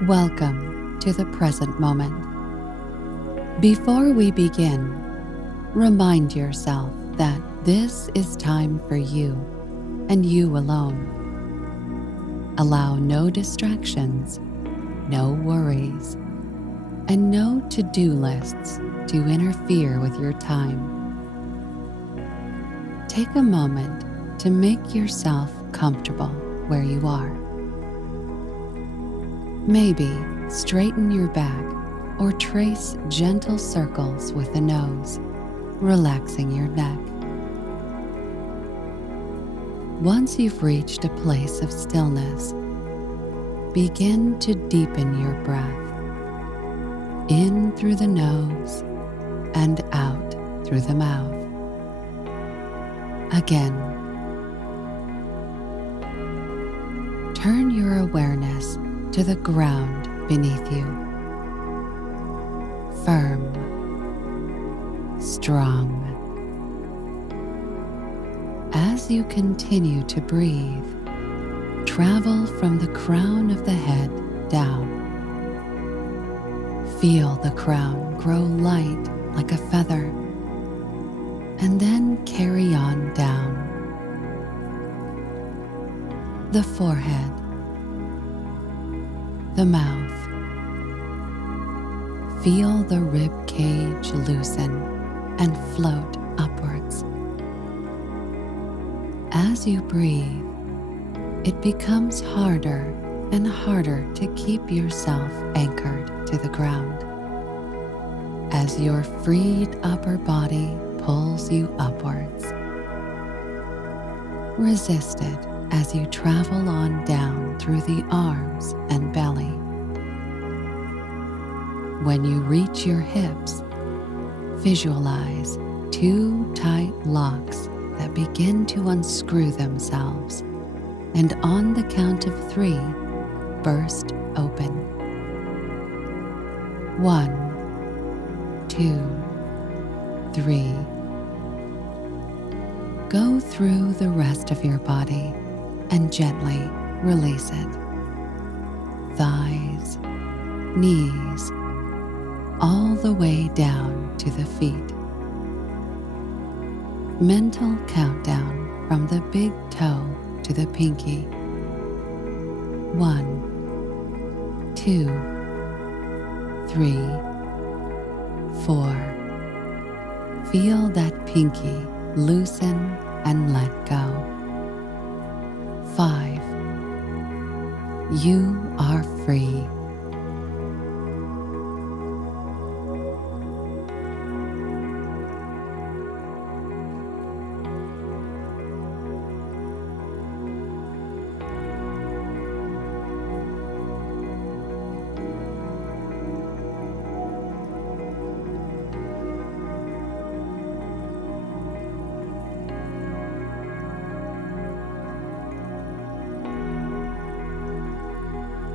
Welcome to the present moment. Before we begin, remind yourself that this is time for you and you alone. Allow no distractions, no worries, and no to-do lists to interfere with your time. Take a moment to make yourself comfortable where you are. Maybe straighten your back or trace gentle circles with the nose, relaxing your neck. Once you've reached a place of stillness, begin to deepen your breath, in through the nose and out through the mouth. Again, turn your awareness to the ground beneath you. Firm, strong. As you continue to breathe, travel from the crown of the head down. Feel the crown grow light like a feather, and then carry on down. The forehead, the mouth. Feel the rib cage loosen and float upwards. As you breathe, it becomes harder and harder to keep yourself anchored to the ground. As your freed upper body pulls you upwards, resist it as you travel on down through the arms and belly. When you reach your hips, visualize two tight locks that begin to unscrew themselves, and on the count of 3, burst open. 1, 2, 3. Go through the rest of your body and gently release it. Thighs, knees, all the way down to the feet. Mental countdown from the big toe to the pinky. 1, 2, 3, 4. Feel that pinky loosen and let go. 5. You are free.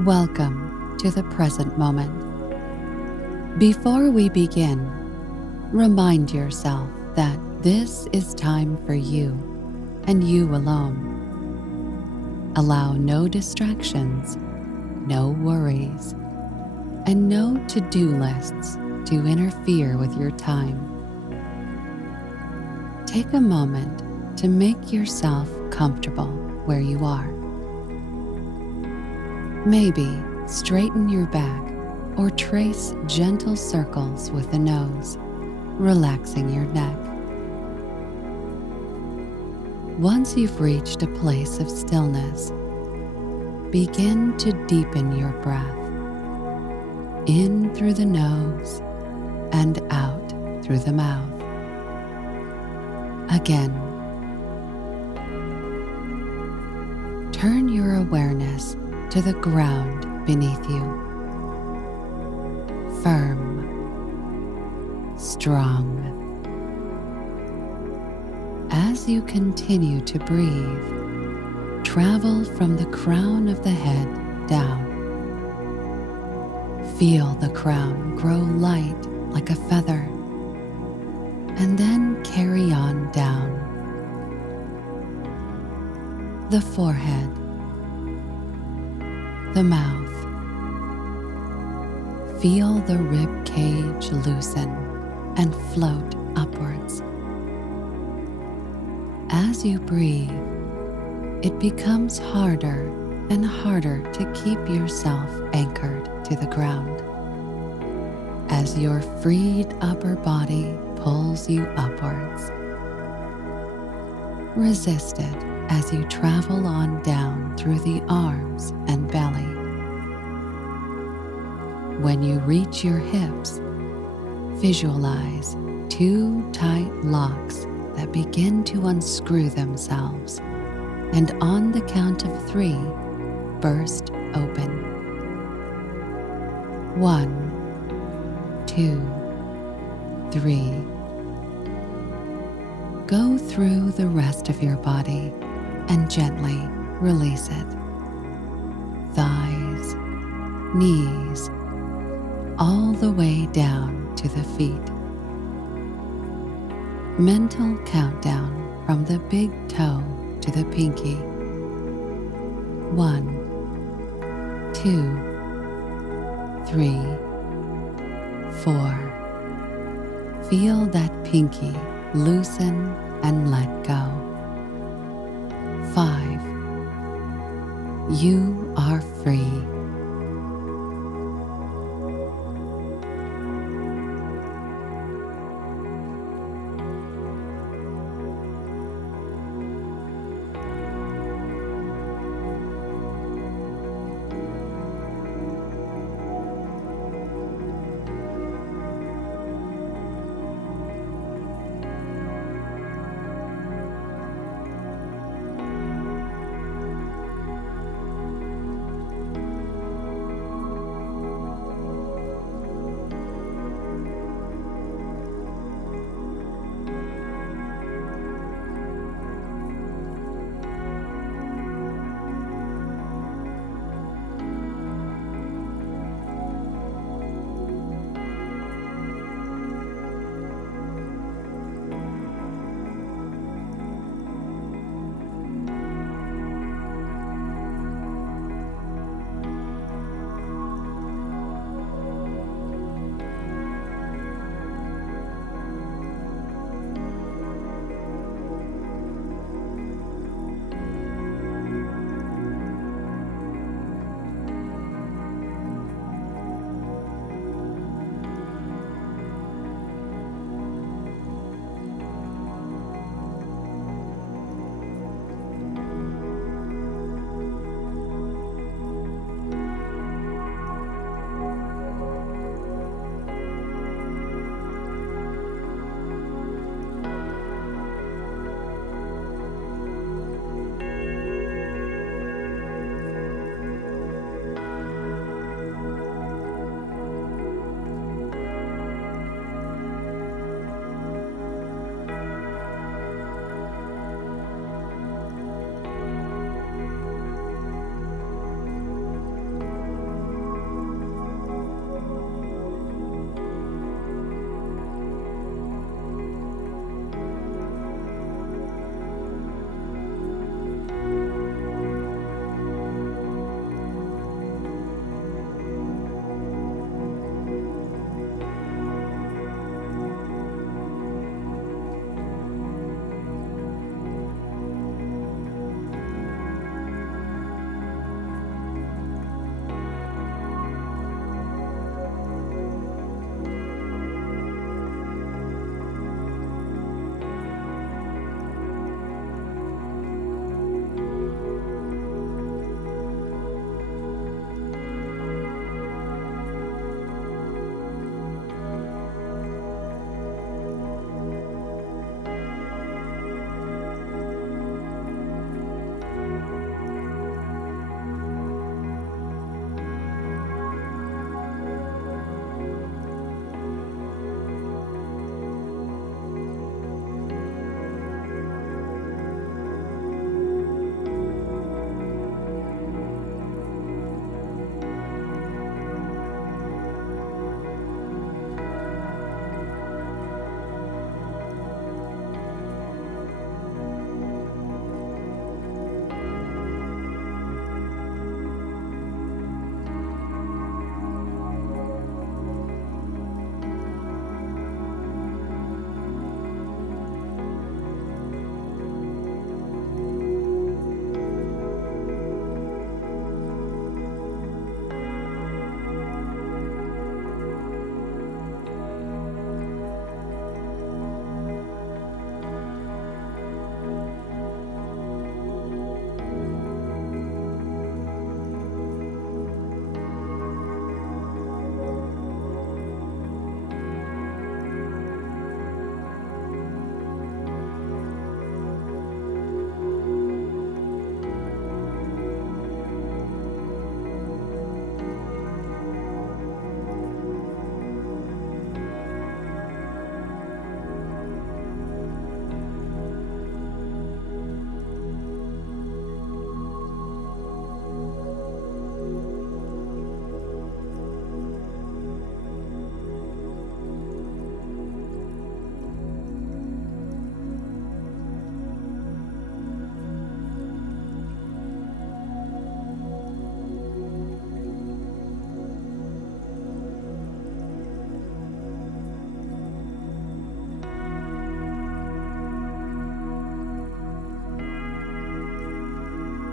Welcome to the present moment. Before we begin, remind yourself that this is time for you and you alone. Allow no distractions, no worries, and no to-do lists to interfere with your time. Take a moment to make yourself comfortable where you are. Maybe straighten your back or trace gentle circles with the nose, relaxing your neck. Once you've reached a place of stillness, begin to deepen your breath, in through the nose and out through the mouth. Again, turn your awareness to the ground beneath you. Firm, strong. As you continue to breathe, travel from the crown of the head down. Feel the crown grow light like a feather, and then carry on down. The forehead, the mouth. Feel the rib cage loosen and float upwards. As you breathe, it becomes harder and harder to keep yourself anchored to the ground. As your freed upper body pulls you upwards, resist it as you travel on down through the arms and belly. When you reach your hips, visualize two tight locks that begin to unscrew themselves, and on the count of 3, burst open. 1, 2, 3. Go through the rest of your body and gently release it. Thighs, knees, all the way down to the feet. Mental countdown from the big toe to the pinky. 1, 2, 3, 4. Feel that pinky loosen and let go. 5. You are free.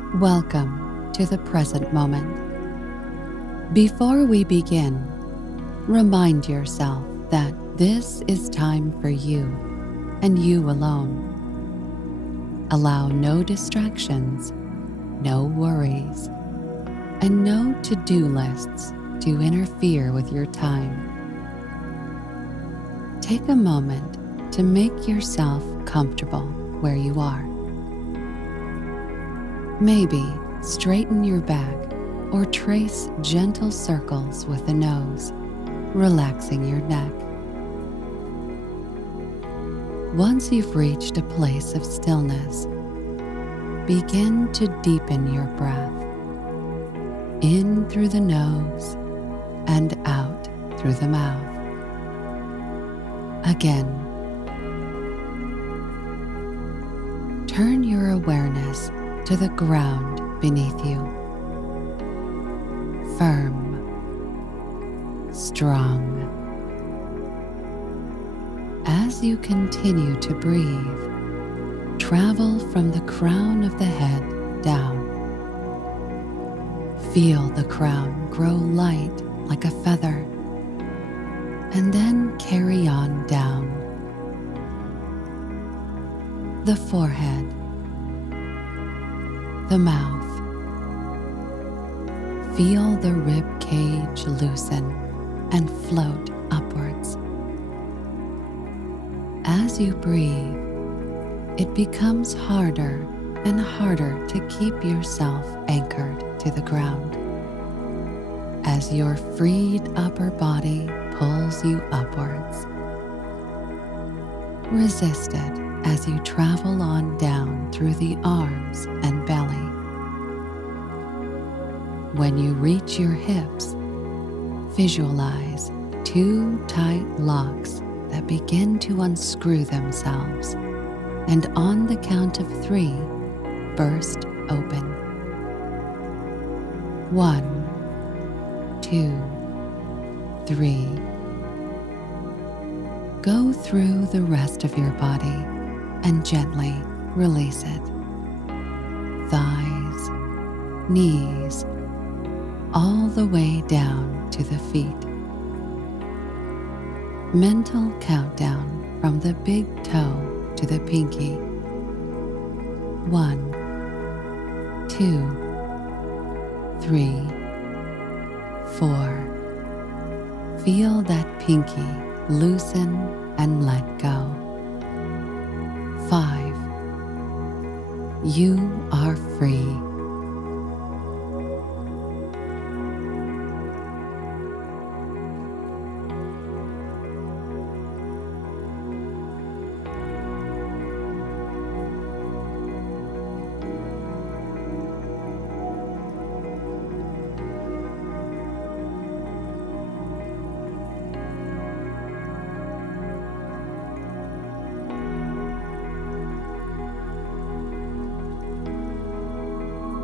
Welcome to the present moment. Before we begin, remind yourself that this is time for you and you alone. Allow no distractions, no worries, and no to-do lists to interfere with your time. Take a moment to make yourself comfortable where you are. Maybe straighten your back or trace gentle circles with the nose, relaxing your neck. Once you've reached a place of stillness, begin to deepen your breath, in through the nose and out through the mouth. Again, turn your awareness to the ground beneath you. Firm, strong. As you continue to breathe, travel from the crown of the head down. Feel the crown grow light like a feather, and then carry on down. The forehead, the mouth. Feel the rib cage loosen and float upwards. As you breathe, it becomes harder and harder to keep yourself anchored to the ground. As your freed upper body pulls you upwards, resist it as you travel on down through the arms and belly. When you reach your hips, visualize 2 tight locks that begin to unscrew themselves, and on the count of 3, burst open. 1, 2, 3. Go through the rest of your body and gently release it. Thighs, knees, all the way down to the feet. Mental countdown from the big toe to the pinky. 1, 2, 3, 4. Feel that pinky loosen and let go. 5. You are free.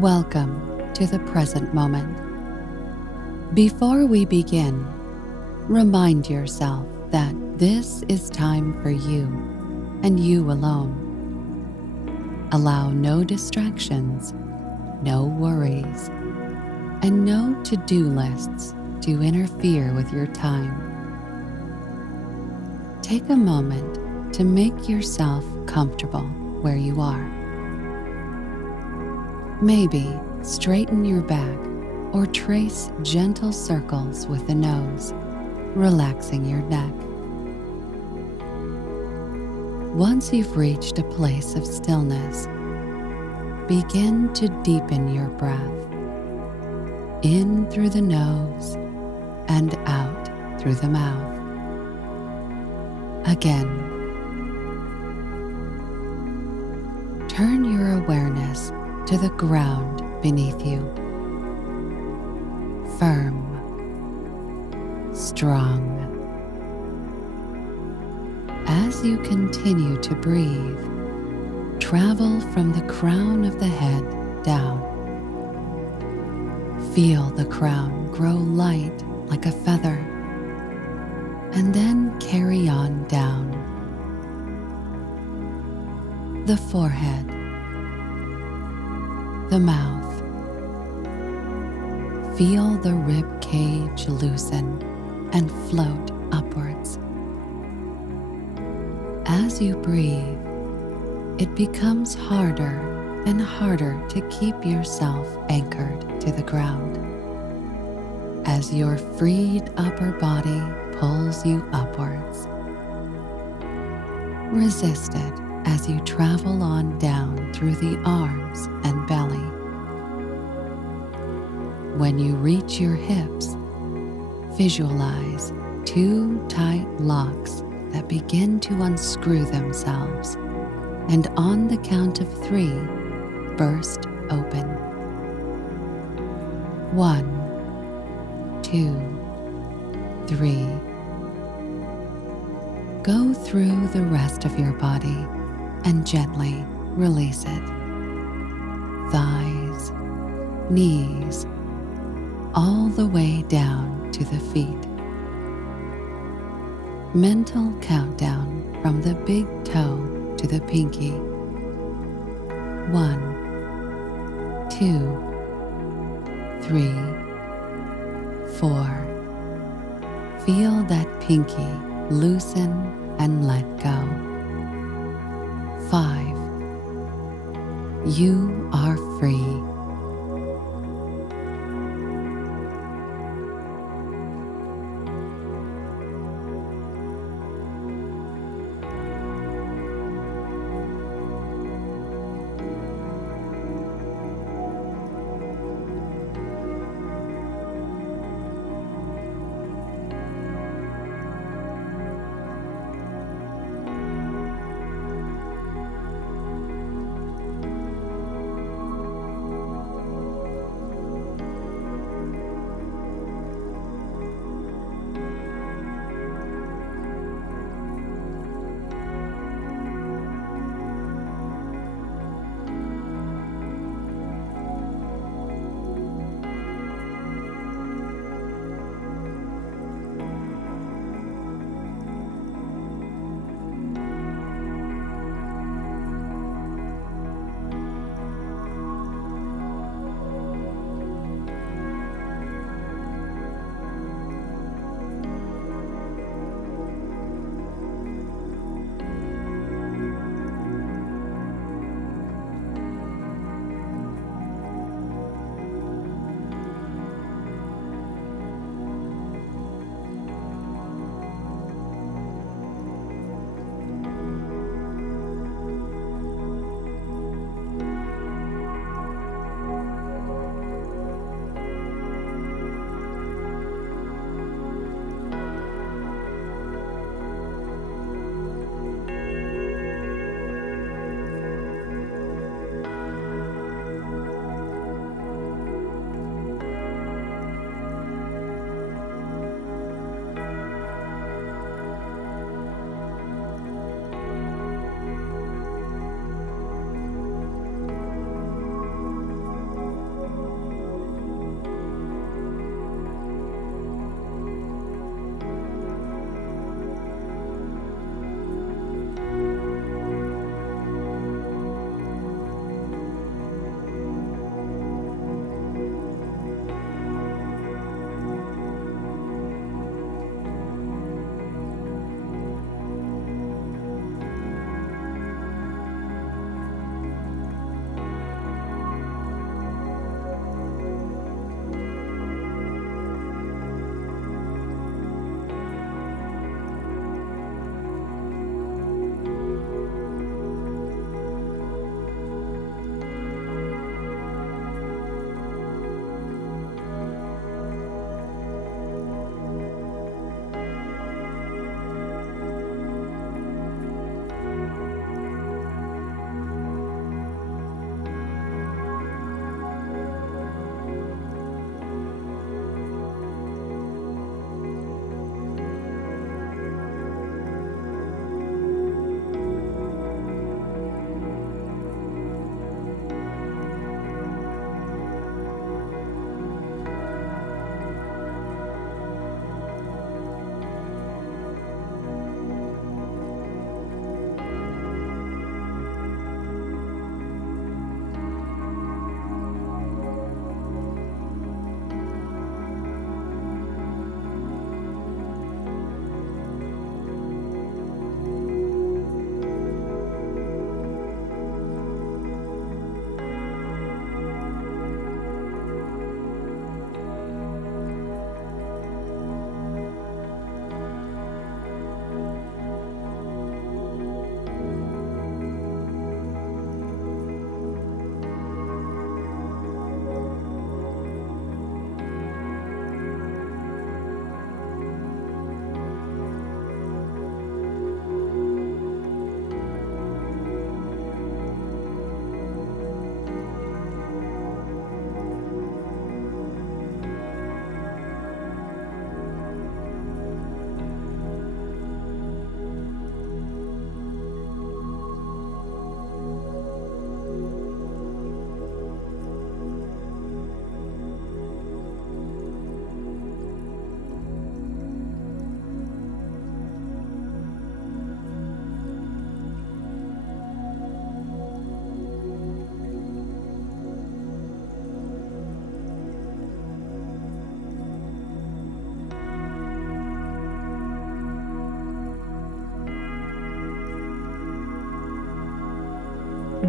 Welcome to the present moment. Before we begin, remind yourself that this is time for you and you alone. Allow no distractions, no worries, and no to-do lists to interfere with your time. Take a moment to make yourself comfortable where you are. Maybe straighten your back or trace gentle circles with the nose, relaxing your neck. Once you've reached a place of stillness, begin to deepen your breath, in through the nose and out through the mouth. Again, turn your awareness to the ground beneath you. Firm, strong. As you continue to breathe, travel from the crown of the head down. Feel the crown grow light like a feather, and then carry on down. The forehead, the mouth. Feel the rib cage loosen and float upwards. As you breathe, it becomes harder and harder to keep yourself anchored to the ground. As your freed upper body pulls you upwards, resist it as you travel on down through the arms and belly. When you reach your hips, visualize two tight locks that begin to unscrew themselves, and on the count of 3, burst open. 1, 2, 3. Go through the rest of your body and gently release it. Thighs, knees, all the way down to the feet. Mental countdown from the big toe to the pinky. 1, 2, 3, 4. Feel that pinky loosen and let go. 5. You are free.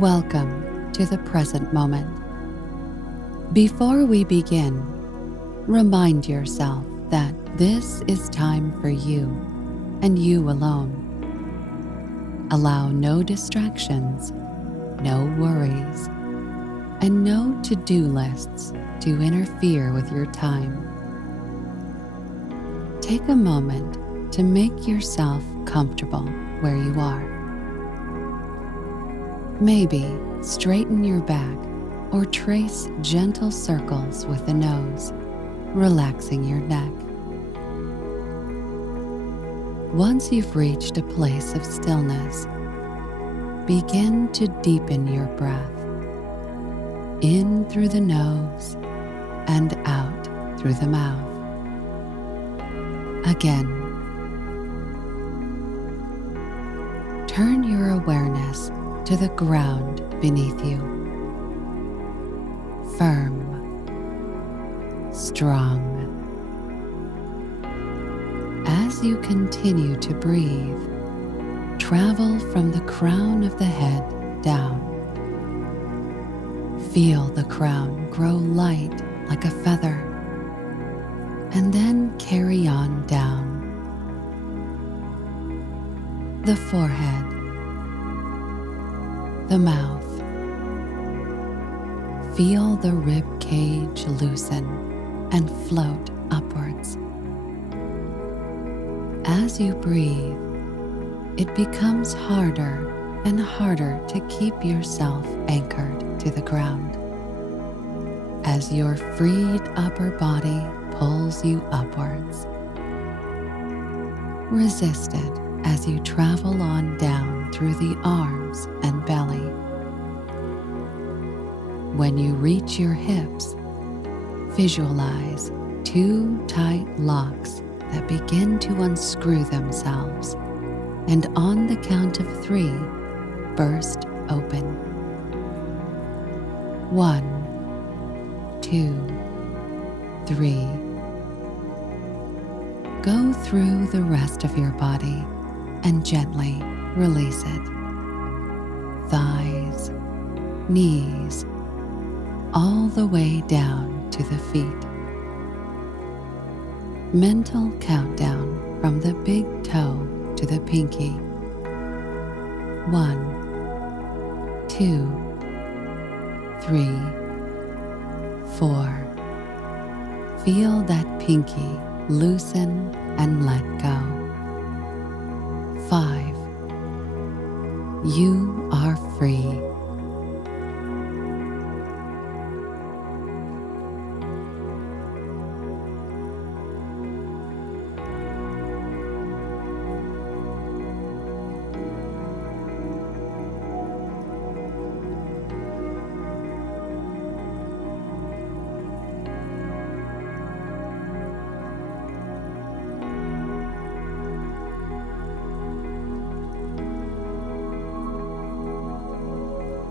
Welcome to the present moment. Before we begin, remind yourself that this is time for you and you alone. Allow no distractions, no worries, and no to-do lists to interfere with your time. Take a moment to make yourself comfortable where you are. Maybe straighten your back or trace gentle circles with the nose, relaxing your neck. Once you've reached a place of stillness, begin to deepen your breath, in through the nose and out through the mouth. Again, turn your awareness to the ground beneath you. Firm, strong. As you continue to breathe, travel from the crown of the head down. Feel the crown grow light like a feather, and then carry on down. The forehead, the mouth. Feel the rib cage loosen and float upwards. As you breathe, it becomes harder and harder to keep yourself anchored to the ground. As your freed upper body pulls you upwards, resist it as you travel on down through the arms and belly. When you reach your hips, visualize two tight locks that begin to unscrew themselves, and on the count of 3, burst open. 1, 2, 3. Go through the rest of your body and gently release it. Thighs, knees, all the way down to the feet. Mental countdown from the big toe to the pinky. 1, 2, 3, 4. Feel that pinky loosen and let go. 5. You are free.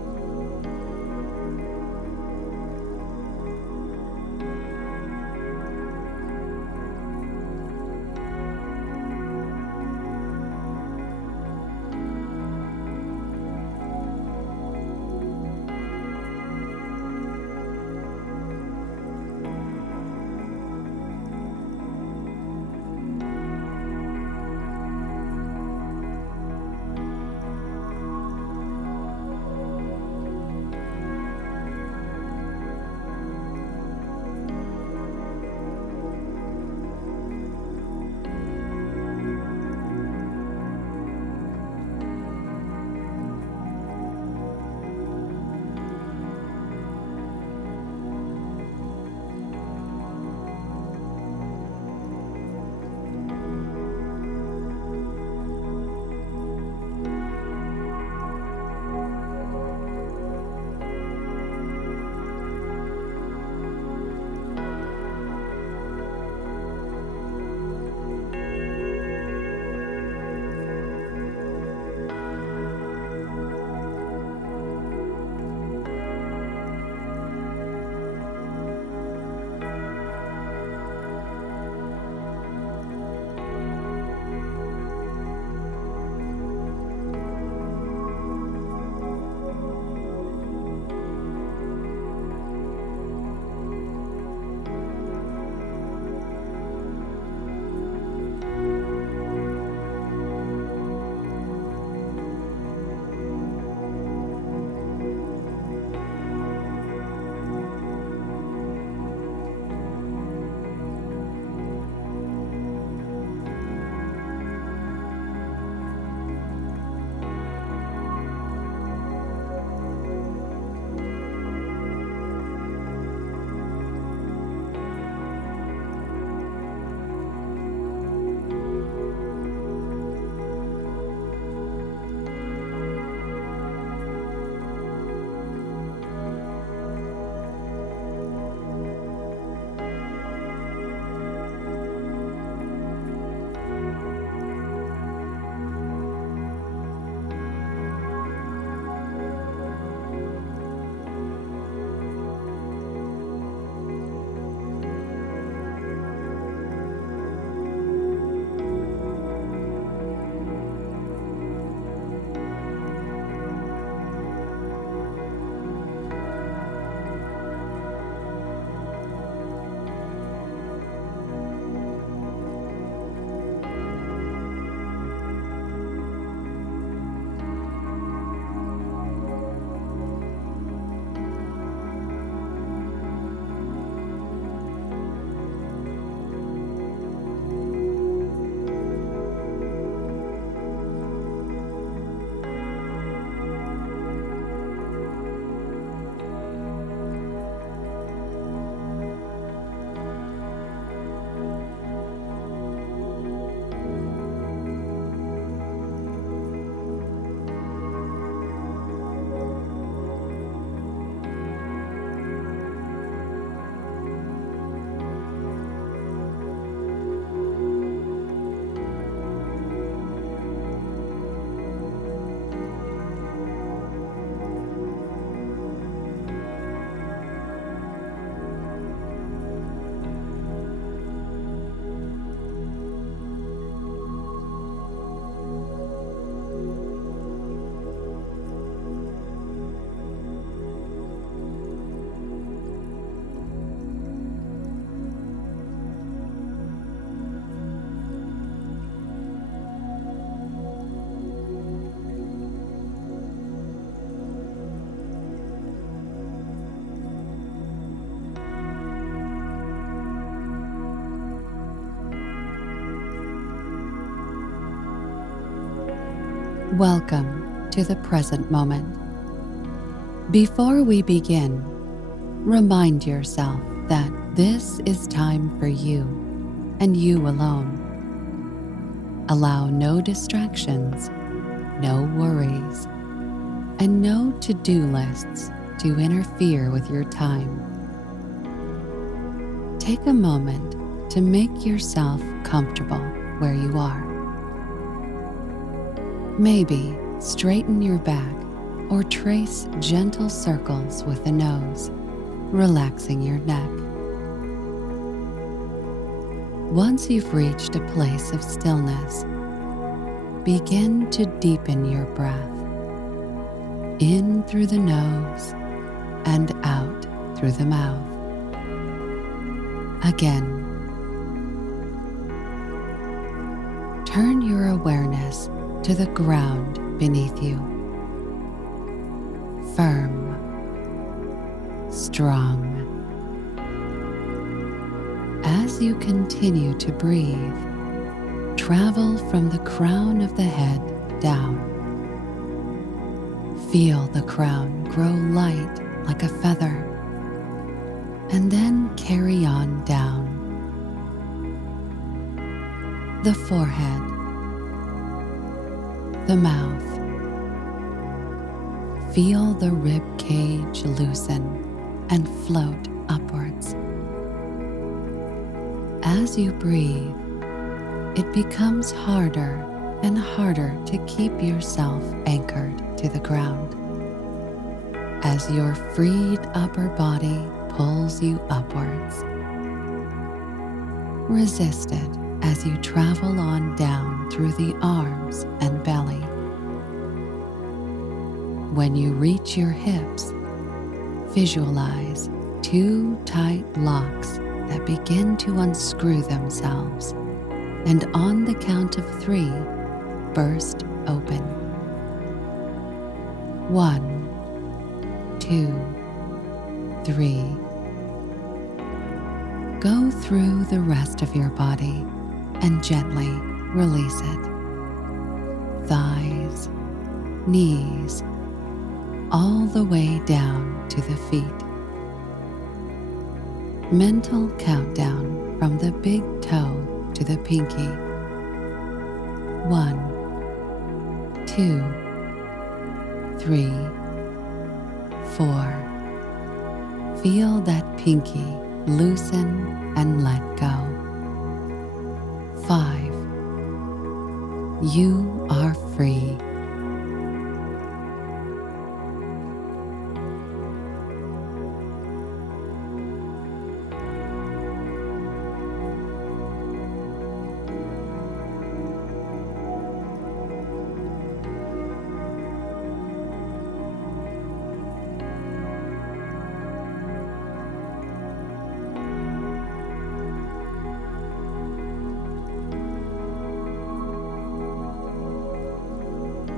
Welcome to the present moment. Before we begin, remind yourself that this is time for you and you alone. Allow no distractions, no worries, and no to-do lists to interfere with your time. Take a moment to make yourself comfortable where you are. Maybe straighten your back or trace gentle circles with the nose, relaxing your neck. Once you've reached a place of stillness, begin to deepen your breath, in through the nose and out through the mouth. Again, turn your awareness to the ground beneath you. Firm, strong. As you continue to breathe, travel from the crown of the head down. Feel the crown grow light like a feather, and then carry on down. The forehead, the mouth. Feel the rib cage loosen and float upwards. As you breathe, it becomes harder and harder to keep yourself anchored to the ground. As your freed upper body pulls you upwards, resist it as you travel on down through the arms and belly. When you reach your hips, visualize two tight locks that begin to unscrew themselves, and on the count of 3, burst open. 1, 2, 3. Go through the rest of your body and gently release it. Thighs, knees, all the way down to the feet. Mental countdown from the big toe to the pinky. 1, 2, 3, 4. Feel that pinky loosen and let go. 5. You are free.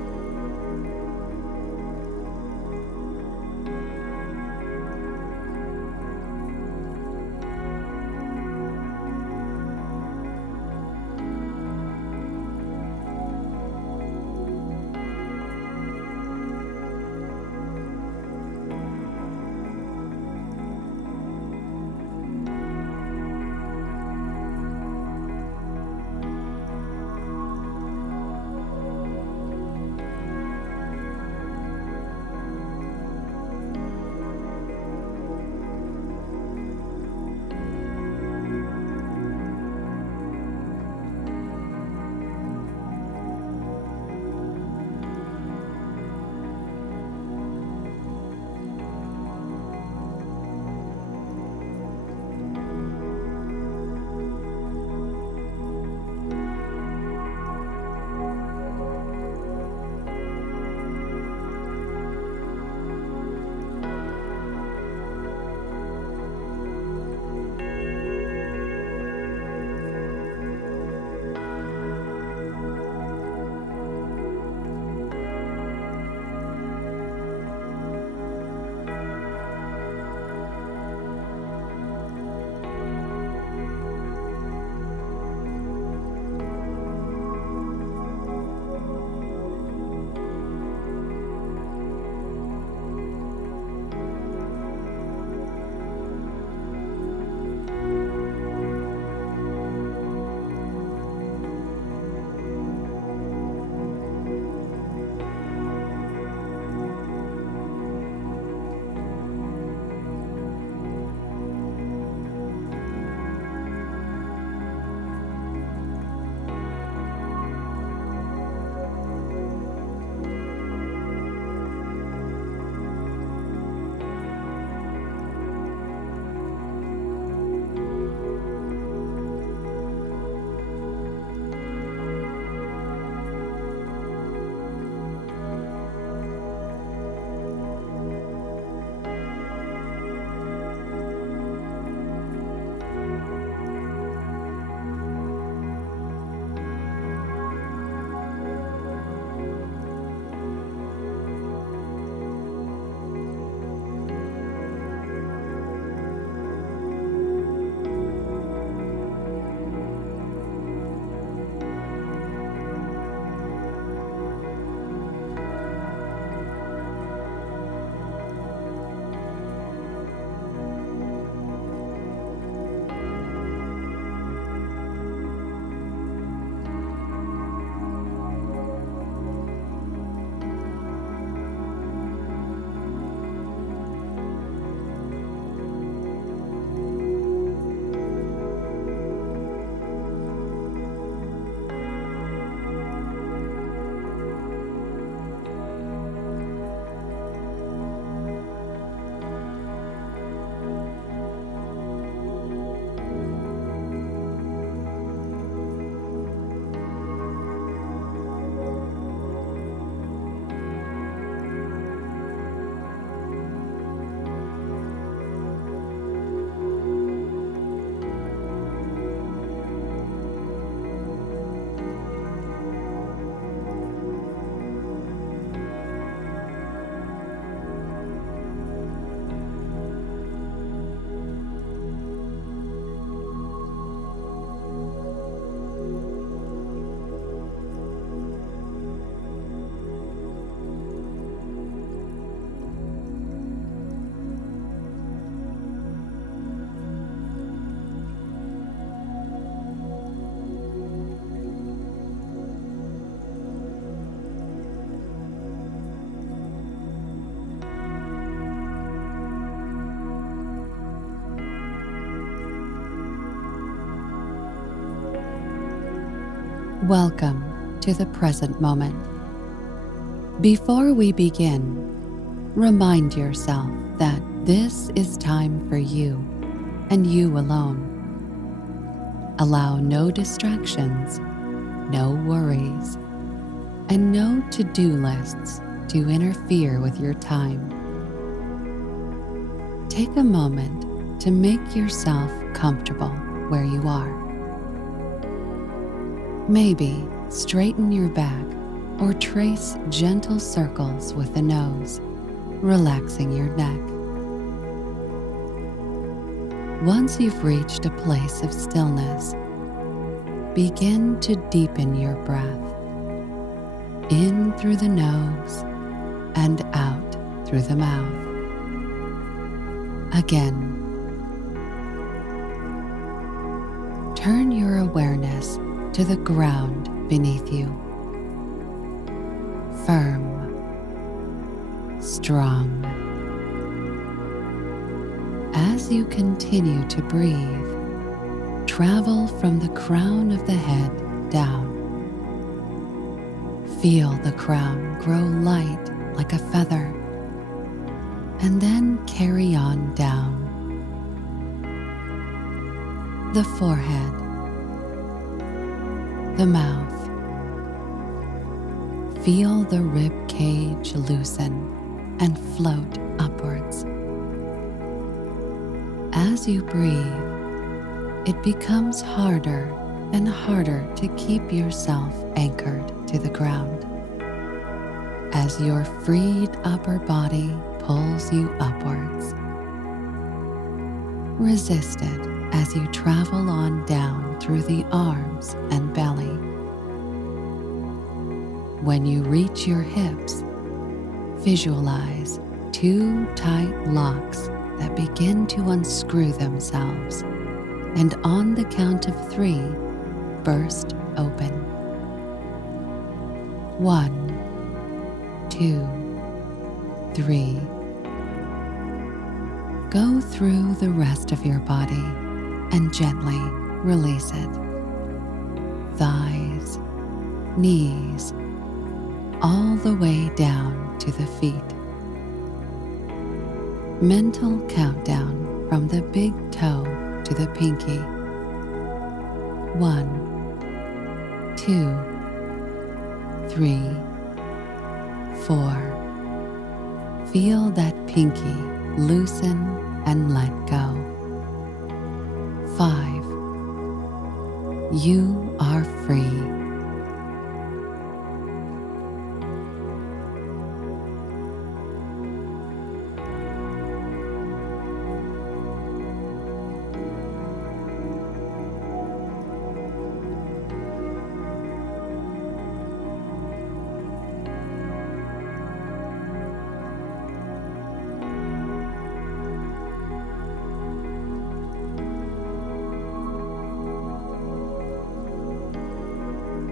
Welcome to the present moment. Before we begin, remind yourself that this is time for you and you alone. Allow no distractions, no worries, and no to-do lists to interfere with your time. Take a moment to make yourself comfortable where you are. Maybe straighten your back or trace gentle circles with the nose, relaxing your neck. Once you've reached a place of stillness, begin to deepen your breath, in through the nose and out through the mouth. Again, turn your awareness to the ground beneath you. Firm, strong. As you continue to breathe, travel from the crown of the head down. Feel the crown grow light like a feather, and then carry on down. The forehead, the mouth. Feel the rib cage loosen and float upwards. As you breathe, it becomes harder and harder to keep yourself anchored to the ground. As your freed upper body pulls you upwards, resist it as you travel on down through the arms and belly. When you reach your hips, visualize two tight locks that begin to unscrew themselves, and on the count of 3, burst open. 1, 2, 3. Go through the rest of your body and gently release it. Thighs, knees, all the way down to the feet. Mental countdown from the big toe to the pinky. 1, 2, 3, 4. Feel that pinky loosen and let go. 5. You are free.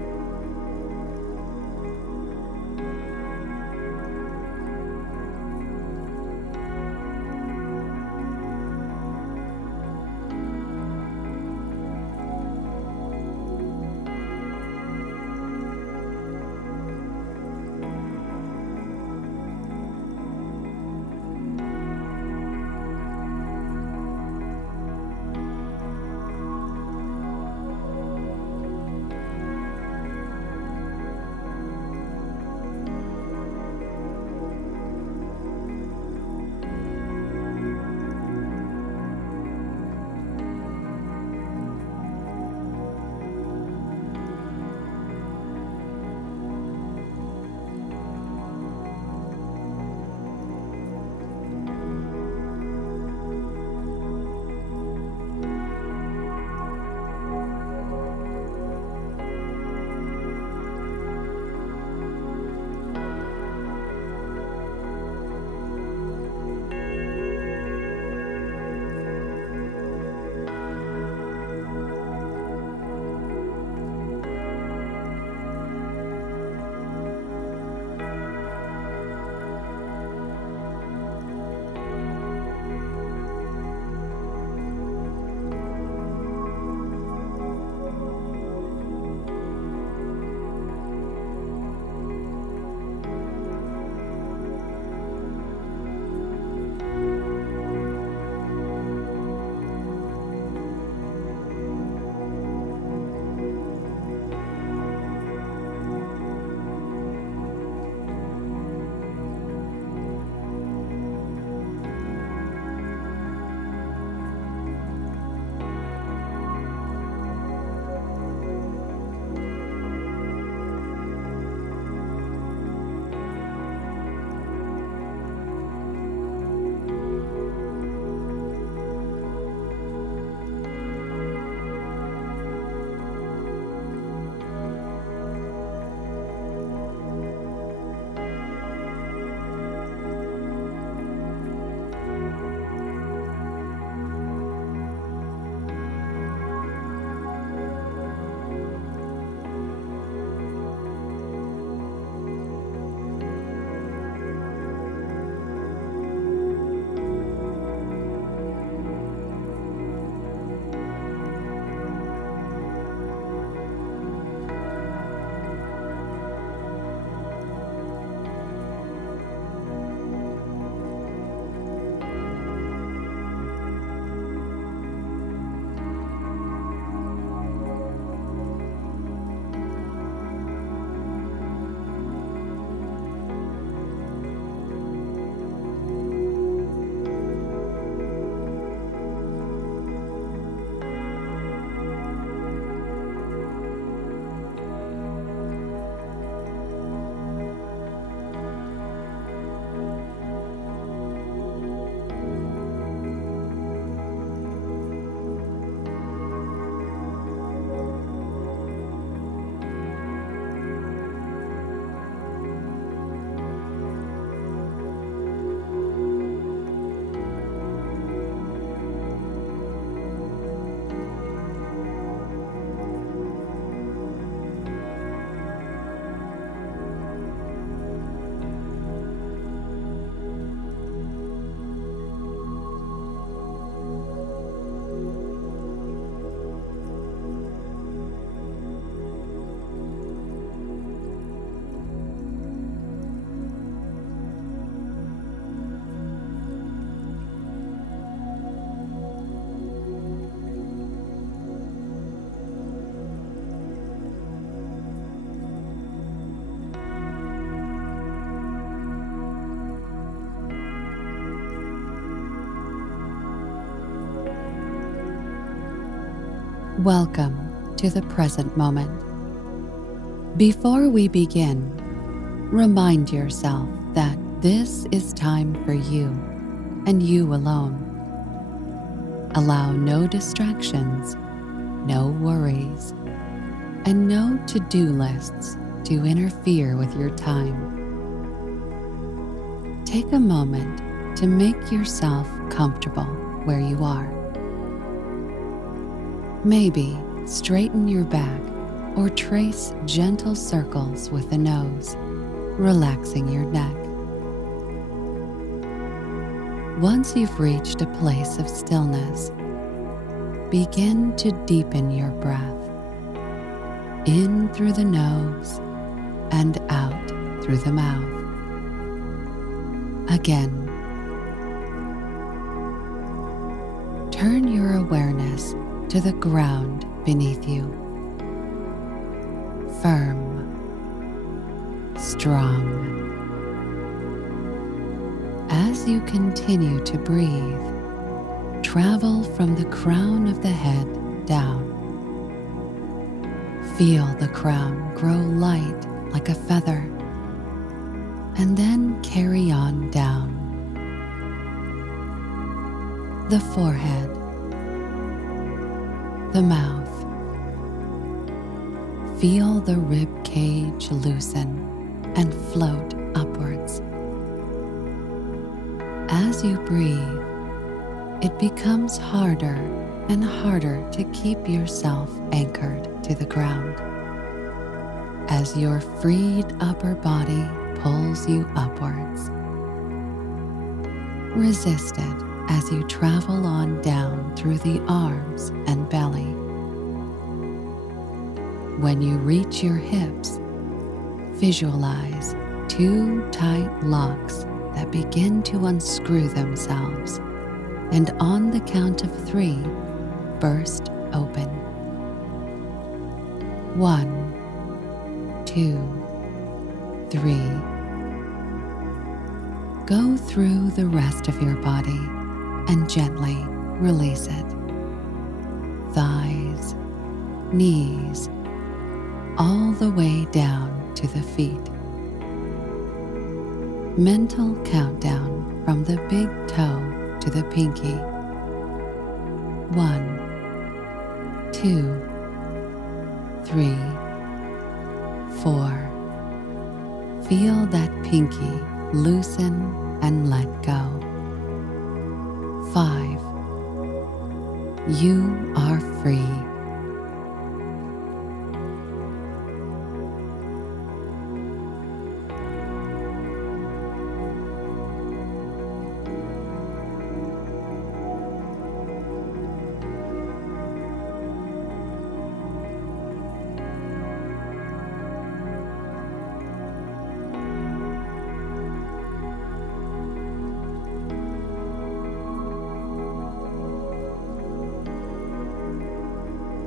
Welcome to the present moment. Before we begin, remind yourself that this is time for you and you alone. Allow no distractions, no worries, and no to-do lists to interfere with your time. Take a moment to make yourself comfortable where you are. Maybe straighten your back or trace gentle circles with the nose, relaxing your neck. Once you've reached a place of stillness, begin to deepen your breath, in through the nose and out through the mouth. Again, turn your awareness to the ground beneath you. Firm, strong. As you continue to breathe, travel from the crown of the head down. Feel the crown grow light like a feather, and then carry on down. The forehead, the mouth. Feel the rib cage loosen and float upwards. As you breathe, it becomes harder and harder to keep yourself anchored to the ground. As your freed upper body pulls you upwards, resist it as you travel on down through the arms and belly. When you reach your hips, visualize 2 tight locks that begin to unscrew themselves, and on the count of 3, burst open. 1, 2, 3. Go through the rest of your body and gently release it. Thighs, knees, all the way down to the feet. Mental countdown from the big toe to the pinky. 1, 2, 3, 4. Feel that pinky loosen and let go. 5. You are free.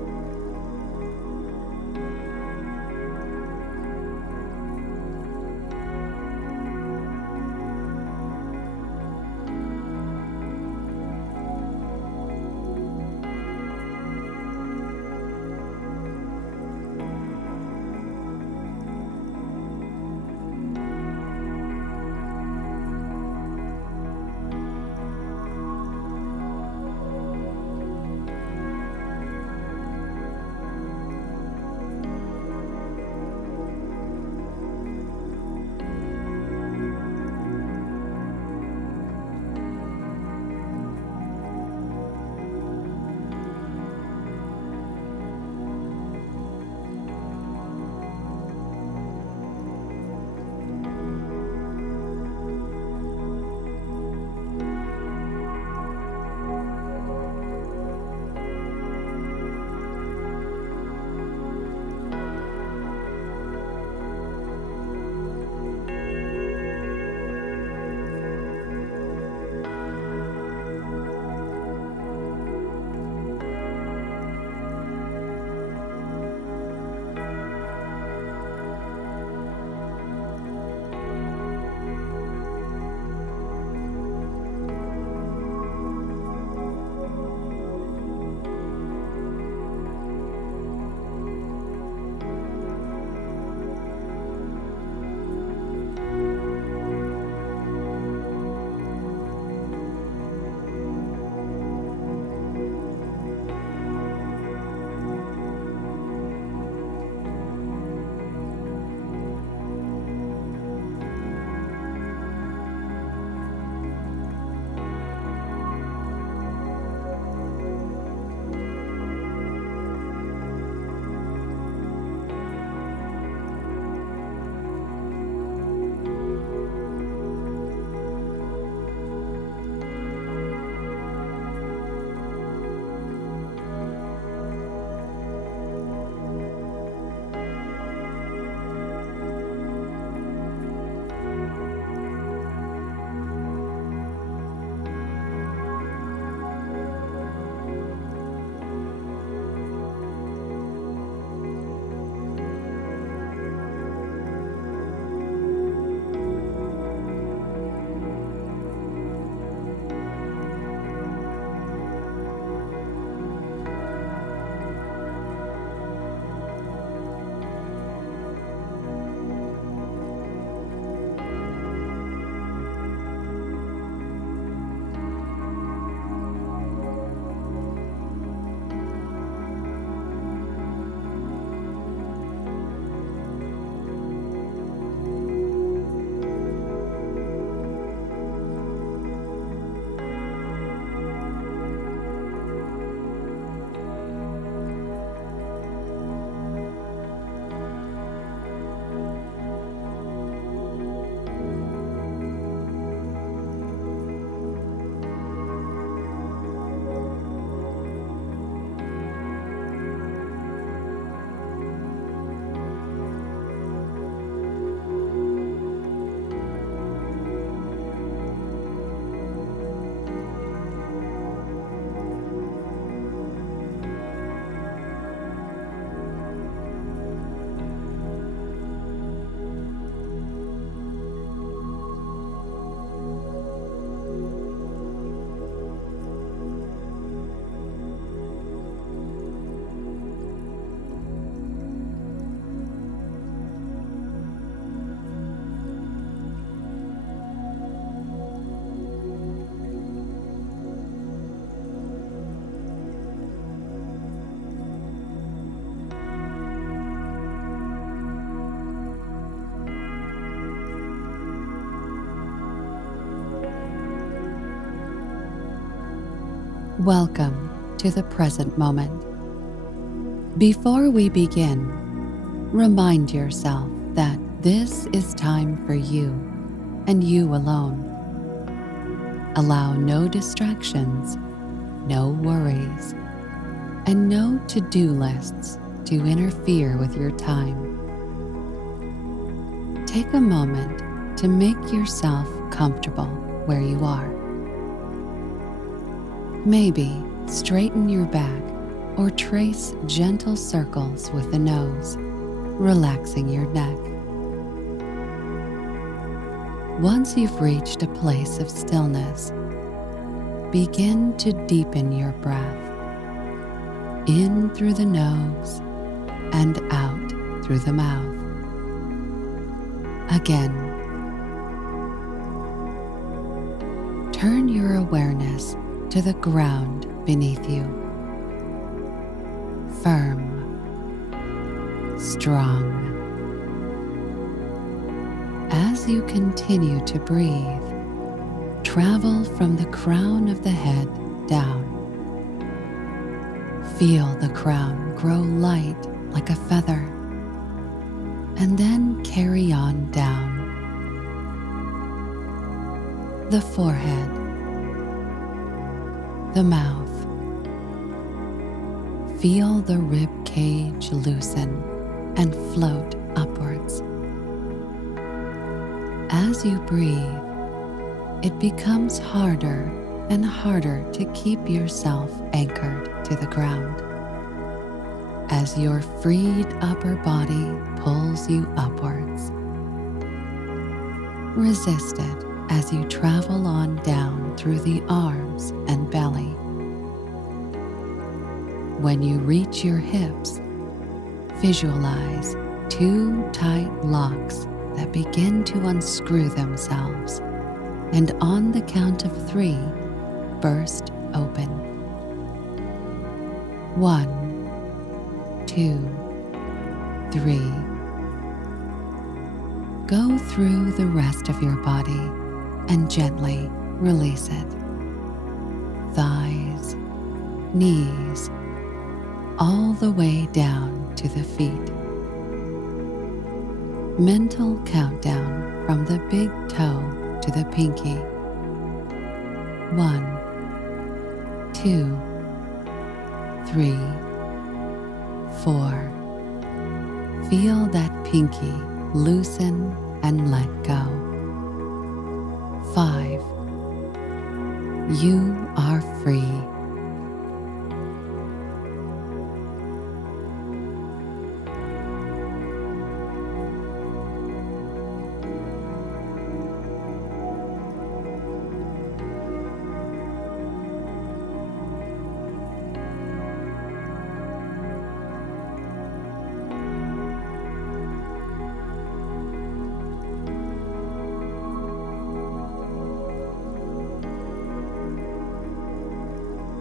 Welcome to the present moment. Before we begin, remind yourself that this is time for you and you alone. Allow no distractions, no worries, and no to-do lists to interfere with your time. Take a moment to make yourself comfortable where you are. Maybe straighten your back or trace gentle circles with the nose, relaxing your neck. Once you've reached a place of stillness, begin to deepen your breath, in through the nose and out through the mouth. Again, turn your awareness to the ground beneath you. Firm, strong. As you continue to breathe, travel from the crown of the head down. Feel the crown grow light like a feather, and then carry on down. The forehead, the mouth. Feel the rib cage loosen and float upwards. As you breathe, it becomes harder and harder to keep yourself anchored to the ground. As your freed upper body pulls you upwards. Resist it as you travel on down through the arms and belly. When you reach your hips, visualize 2 tight locks that begin to unscrew themselves, and on the count of 3, burst open. 1, 2, 3. Go through the rest of your body and gently release it. Thighs, knees, all the way down to the feet. Mental countdown from the big toe to the pinky. 1, 2, 3, 4. Feel that pinky loosen and let go. 5. You are free.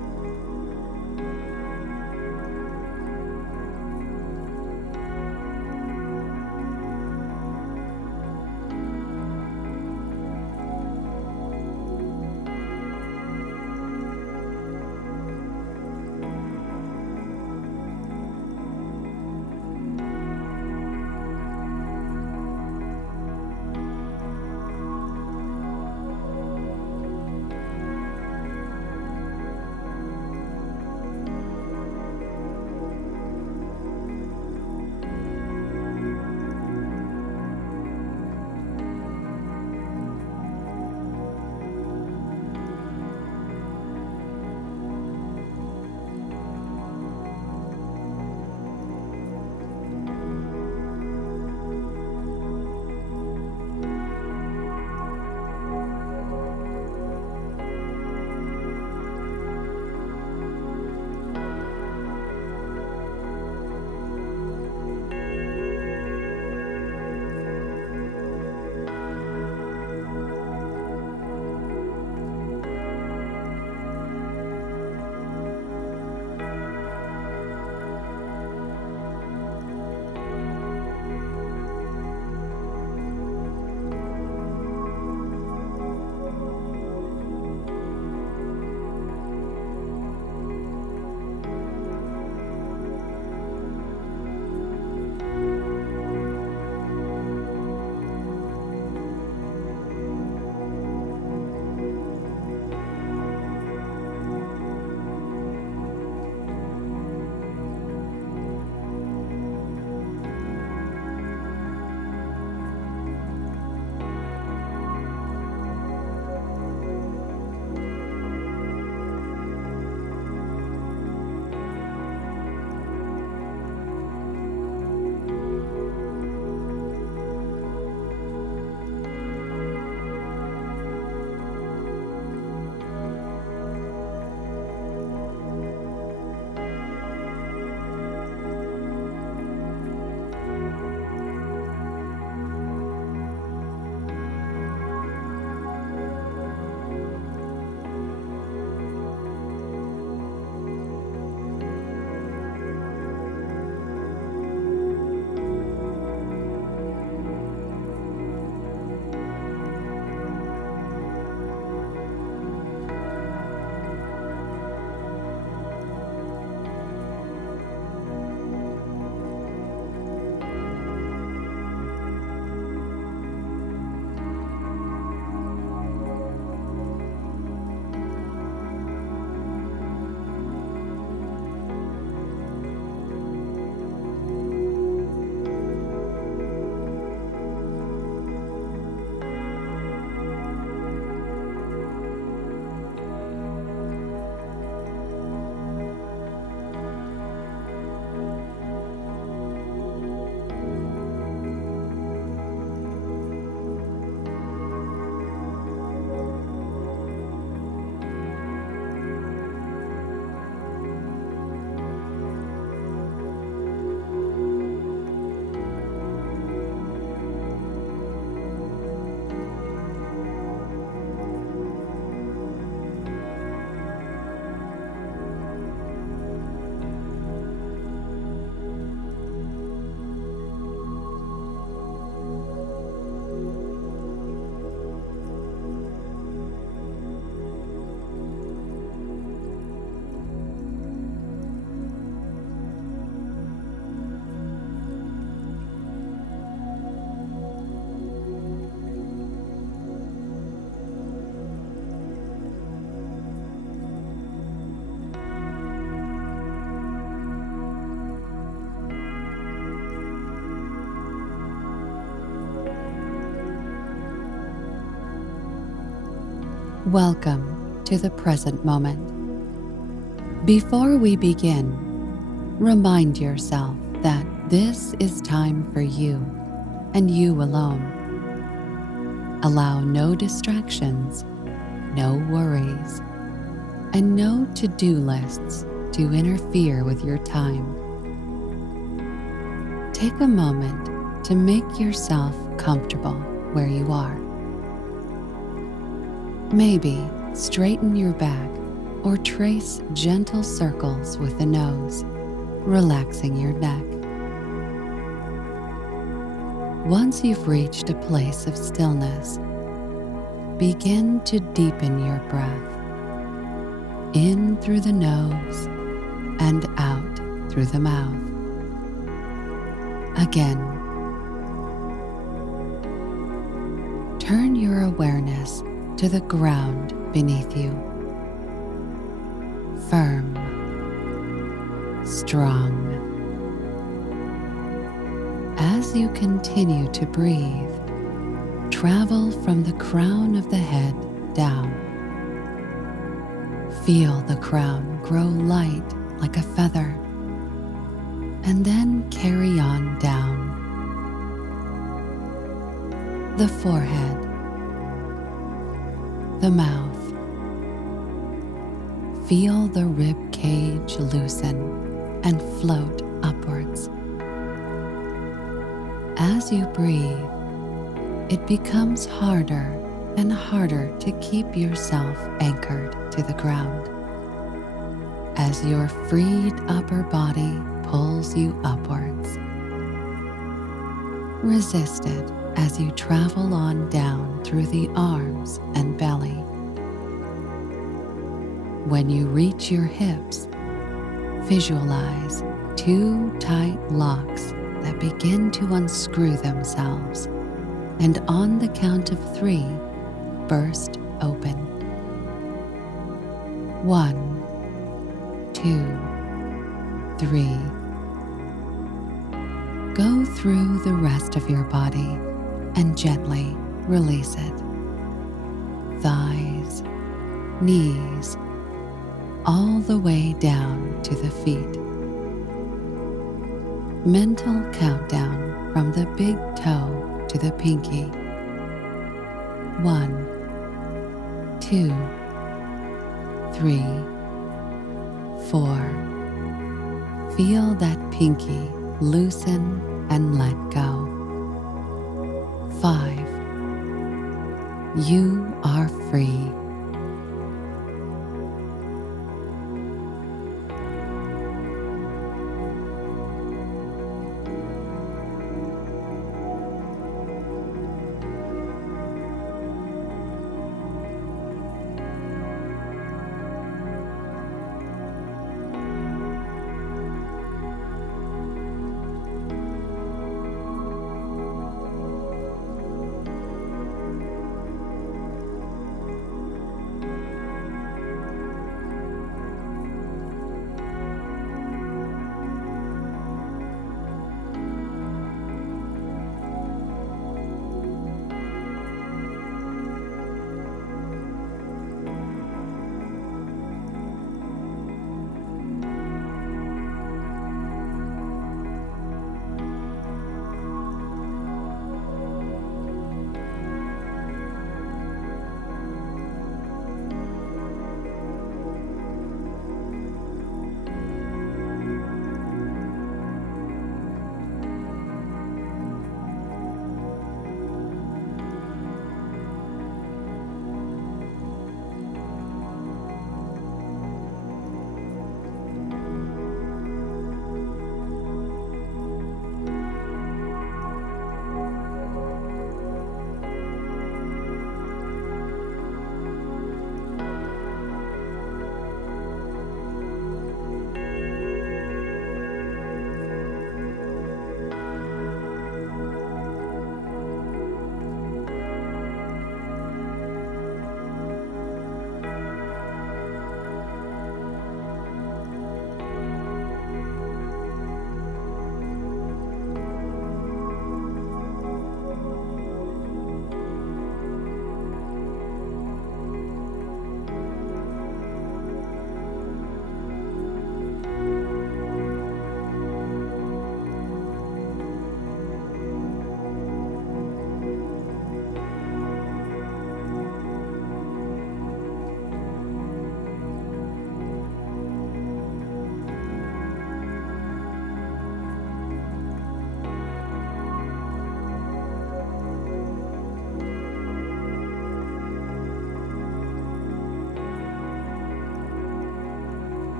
Welcome to the present moment. Before we begin, remind yourself that this is time for you and you alone. Allow no distractions, no worries, and no to-do lists to interfere with your time. Take a moment to make yourself comfortable where you are. Maybe straighten your back or trace gentle circles with the nose, relaxing your neck. Once you've reached a place of stillness, begin to deepen your breath, in through the nose and out through the mouth. Again, turn your awareness to the ground beneath you. Firm, strong. As you continue to breathe, travel from the crown of the head down. Feel the crown grow light like a feather, and then carry on down. The forehead, the mouth. Feel the rib cage loosen and float upwards. As you breathe, it becomes harder and harder to keep yourself anchored to the ground. As your freed upper body pulls you upwards, resist it as you travel on down through the arms and belly. When you reach your hips, visualize two tight locks that begin to unscrew themselves, and on the count of 3, burst open. 1, 2, 3. Go through the rest of your body and gently release it. Thighs, knees, all the way down to the feet. Mental countdown from the big toe to the pinky. 1, 2, 3, 4. Feel that pinky loosen and let go. 5. You are free.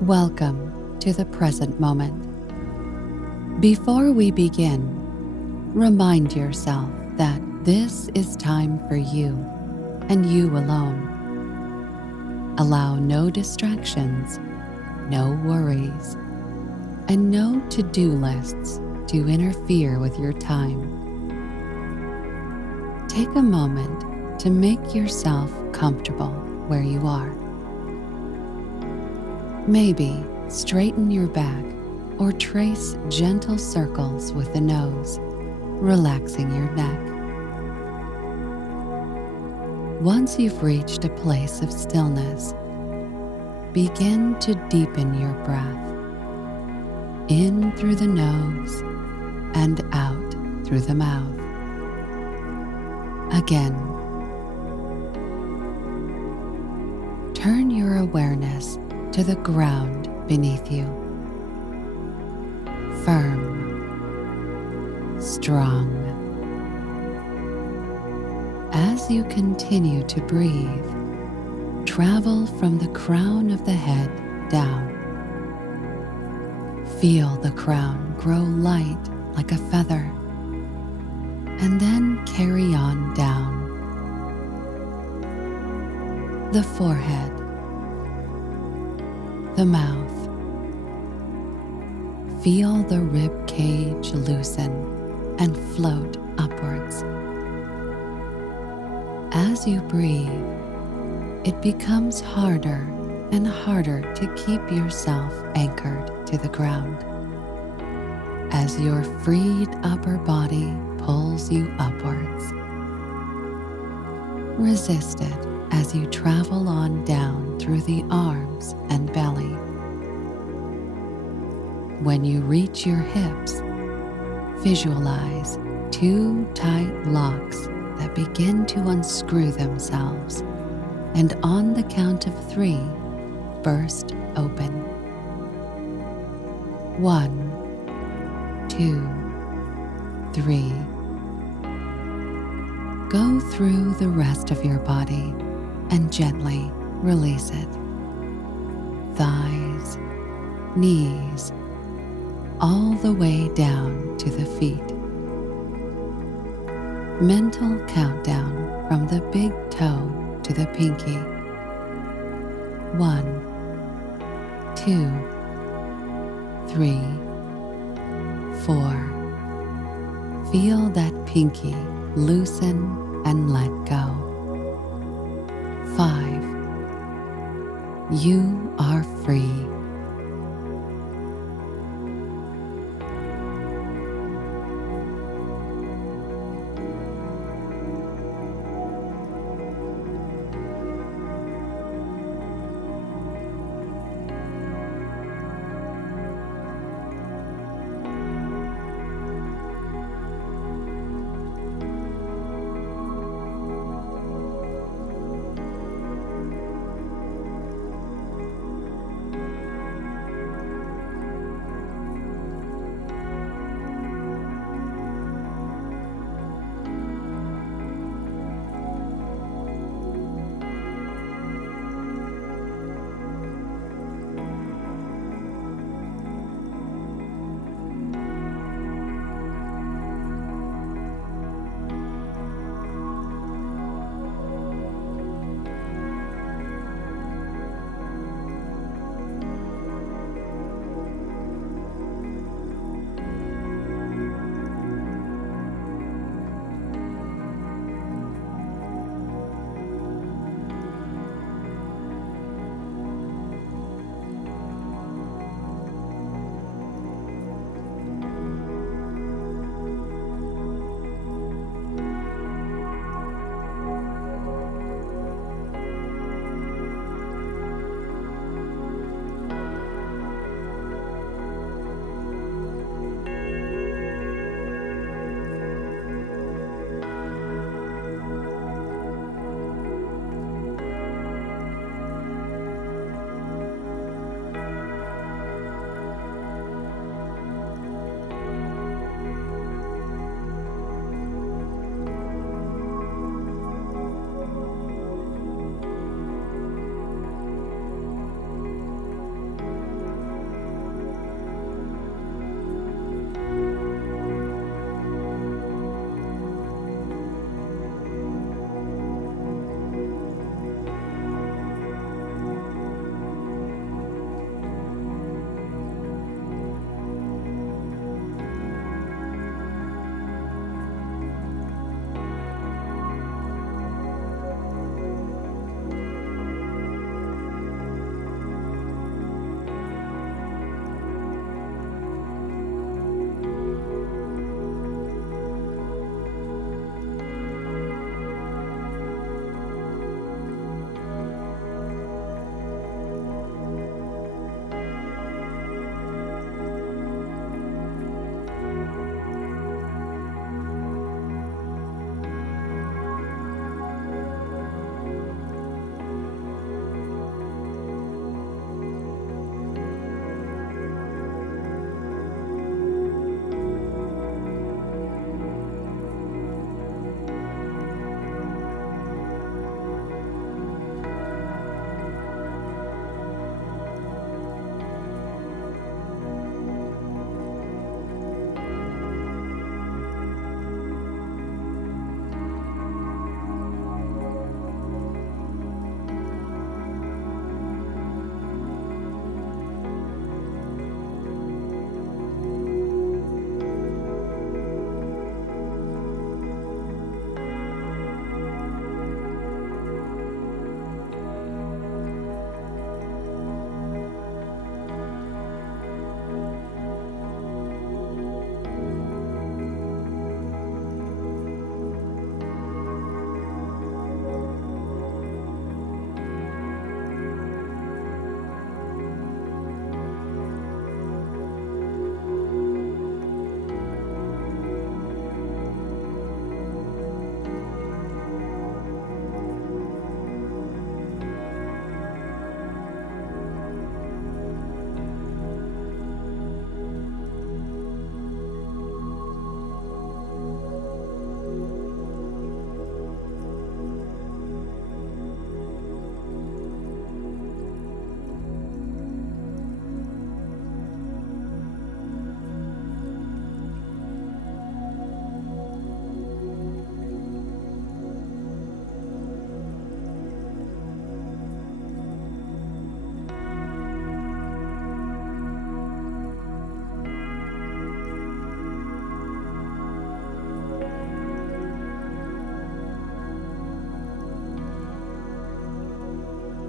Welcome to the present moment. Before we begin, remind yourself that this is time for you and you alone. Allow no distractions, no worries, and no to-do lists to interfere with your time. Take a moment to make yourself comfortable where you are. Maybe straighten your back or trace gentle circles with the nose, relaxing your neck. Once you've reached a place of stillness, begin to deepen your breath, in through the nose and out through the mouth. Again, turn your awareness to the ground beneath you. Firm, strong. As you continue to breathe, travel from the crown of the head down. Feel the crown grow light like a feather, and then carry on down. The forehead, the mouth. Feel the rib cage loosen and float upwards. As you breathe, it becomes harder and harder to keep yourself anchored to the ground, as your freed upper body pulls you upwards. Resist it as you travel on down through the arms and belly. When you reach your hips, visualize two tight locks that begin to unscrew themselves, and on the count of 3, burst open. 1, 2, 3. Go through the rest of your body and gently release it. Thighs, knees, all the way down to the feet. Mental countdown from the big toe to the pinky. 1, 2, 3, 4. Feel that pinky loosen and let go. 5. You are free.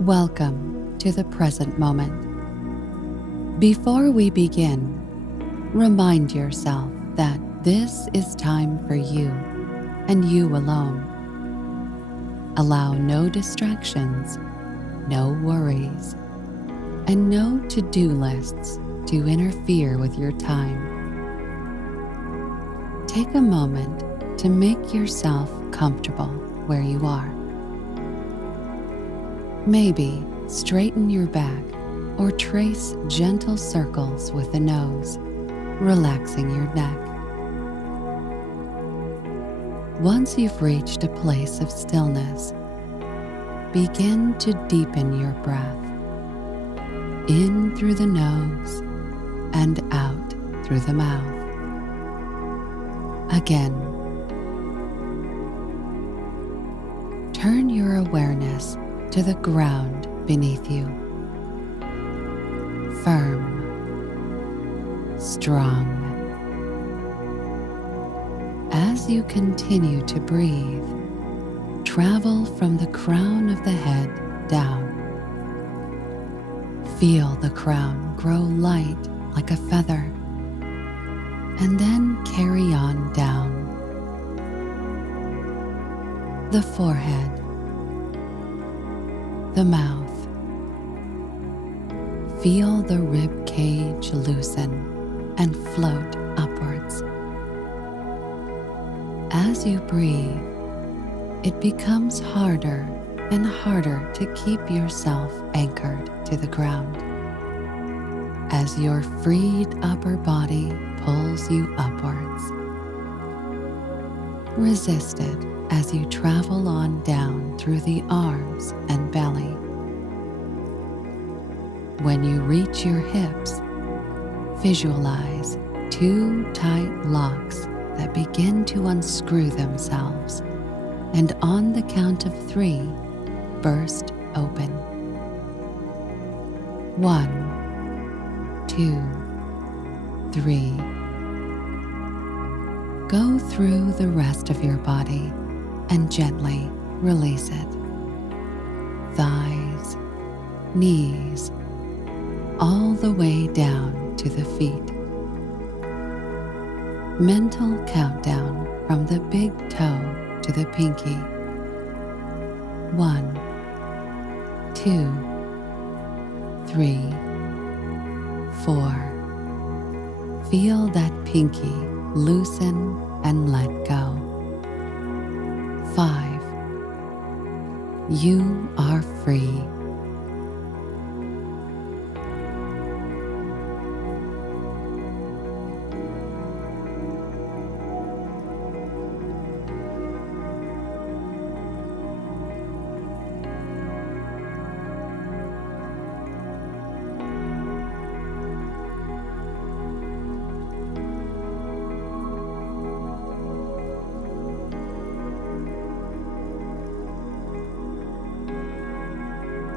Welcome to the present moment. Before we begin, remind yourself that this is time for you and you alone. Allow no distractions, no worries, and no to-do lists to interfere with your time. Take a moment to make yourself comfortable where you are. Maybe straighten your back or trace gentle circles with the nose, relaxing your neck. Once you've reached a place of stillness, begin to deepen your breath, in through the nose and out through the mouth. Again, turn your awareness to the ground beneath you. Firm, strong. As you continue to breathe, travel from the crown of the head down. Feel the crown grow light like a feather, and then carry on down. The forehead, the mouth. Feel the rib cage loosen and float upwards. As you breathe, it becomes harder and harder to keep yourself anchored to the ground. As your freed upper body pulls you upwards, resist it as you travel on down through the arms and belly. When you reach your hips, visualize 2 tight locks that begin to unscrew themselves, and on the count of 3, burst open. 1, 2, 3. Go through the rest of your body and gently release it. Thighs, knees, all the way down to the feet. Mental countdown from the big toe to the pinky. 1, 2, 3, 4. Feel that pinky loosen and let go. 5. You are free.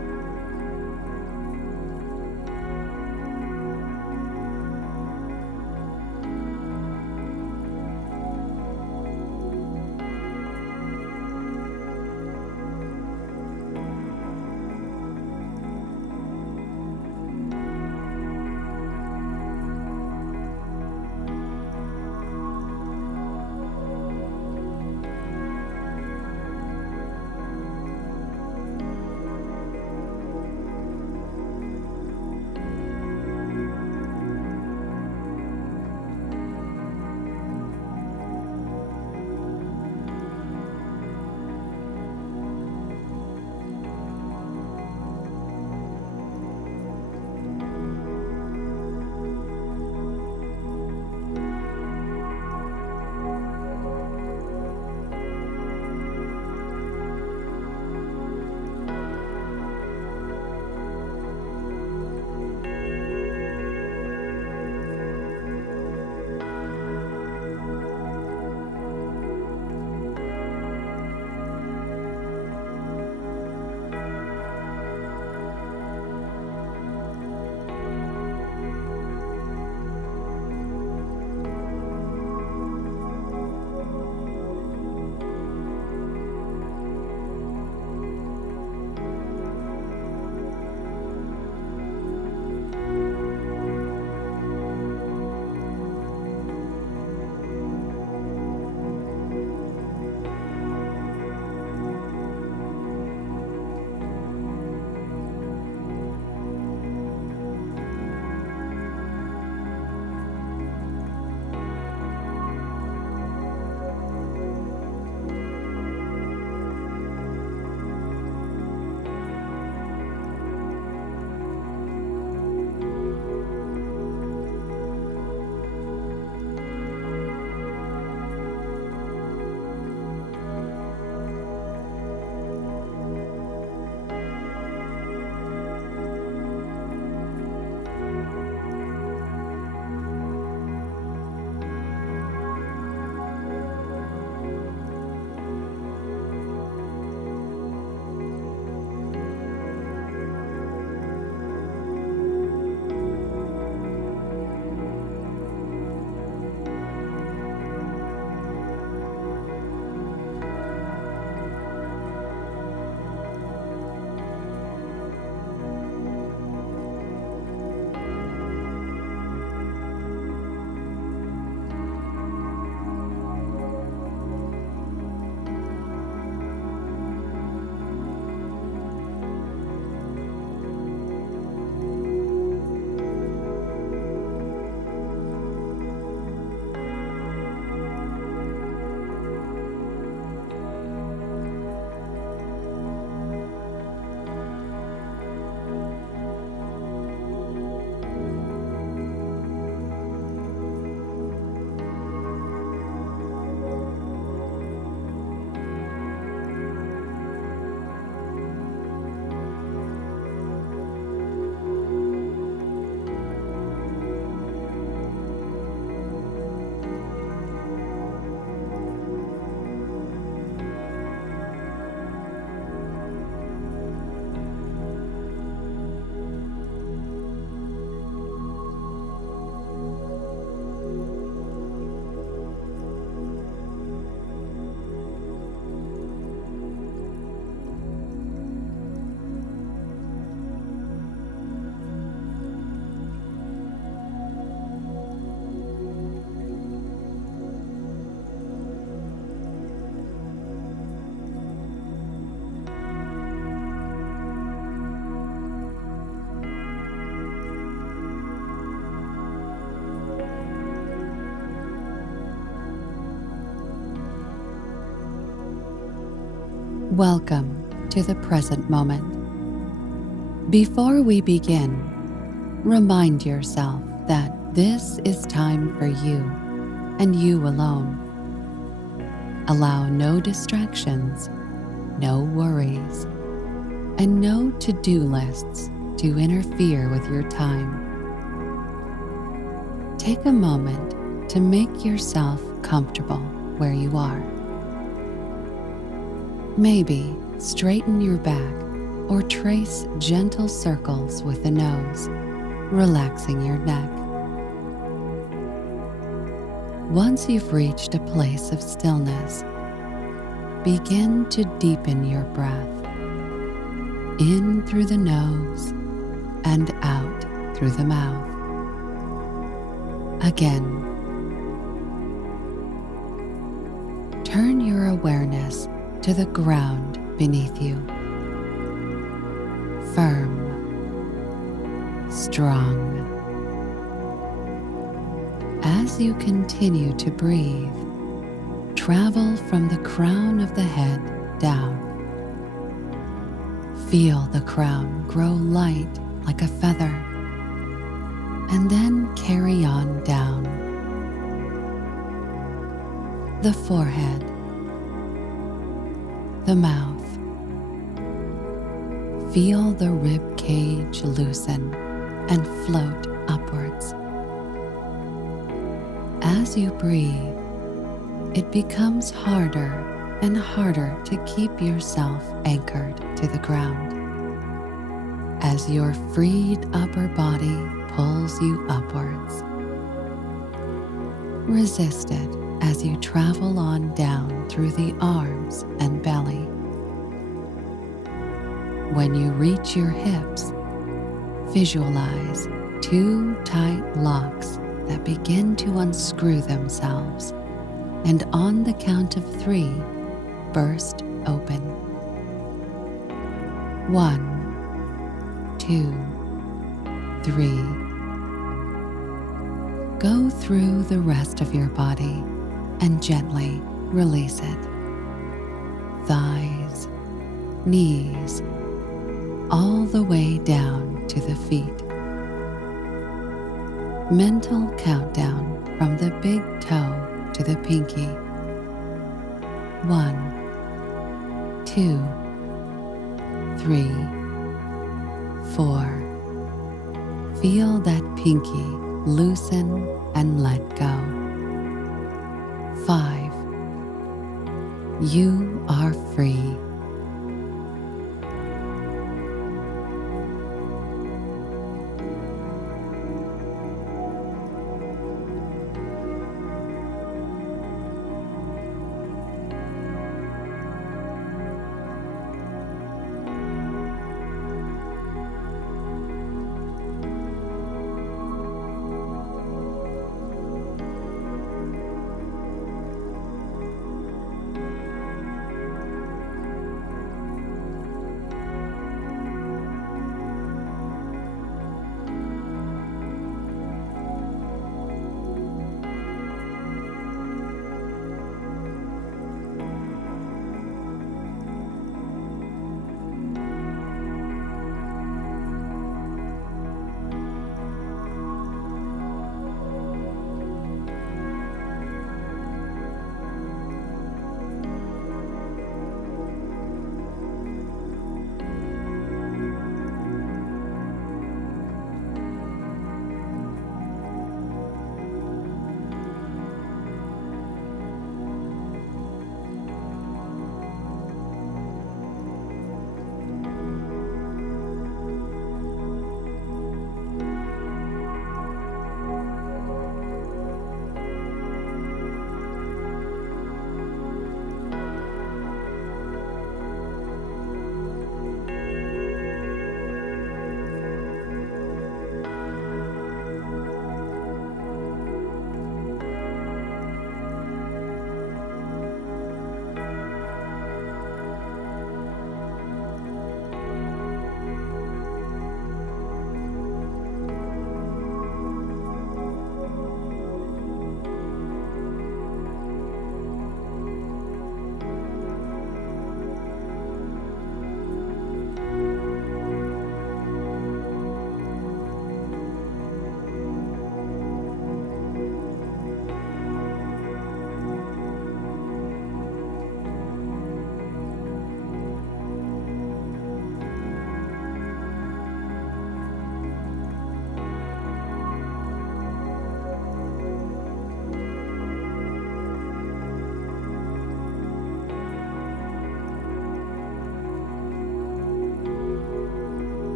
Welcome to the present moment. Before we begin, remind yourself that this is time for you and you alone. Allow no distractions, no worries, and no to-do lists to interfere with your time. Take a moment to make yourself comfortable where you are. Maybe straighten your back or trace gentle circles with the nose, relaxing your neck. Once you've reached a place of stillness, begin to deepen your breath, in through the nose and out through the mouth. Again, turn your awareness to the ground beneath you. Firm, strong. As you continue to breathe, travel from the crown of the head down. Feel the crown grow light like a feather, and then carry on down. The forehead, the mouth. Feel the rib cage loosen and float upwards. As you breathe, it becomes harder and harder to keep yourself anchored to the ground. As your freed upper body pulls you upwards, resist it as you travel on down through the arms and belly. When you reach your hips, visualize two tight locks that begin to unscrew themselves, and on the count of 3, burst open. 1, 2, 3. Go through the rest of your body and gently release it. Thighs, knees, all the way down to the feet. Mental countdown from the big toe to the pinky. 1, 2, 3, 4. Feel that pinky loosen and let go. 5. You are free.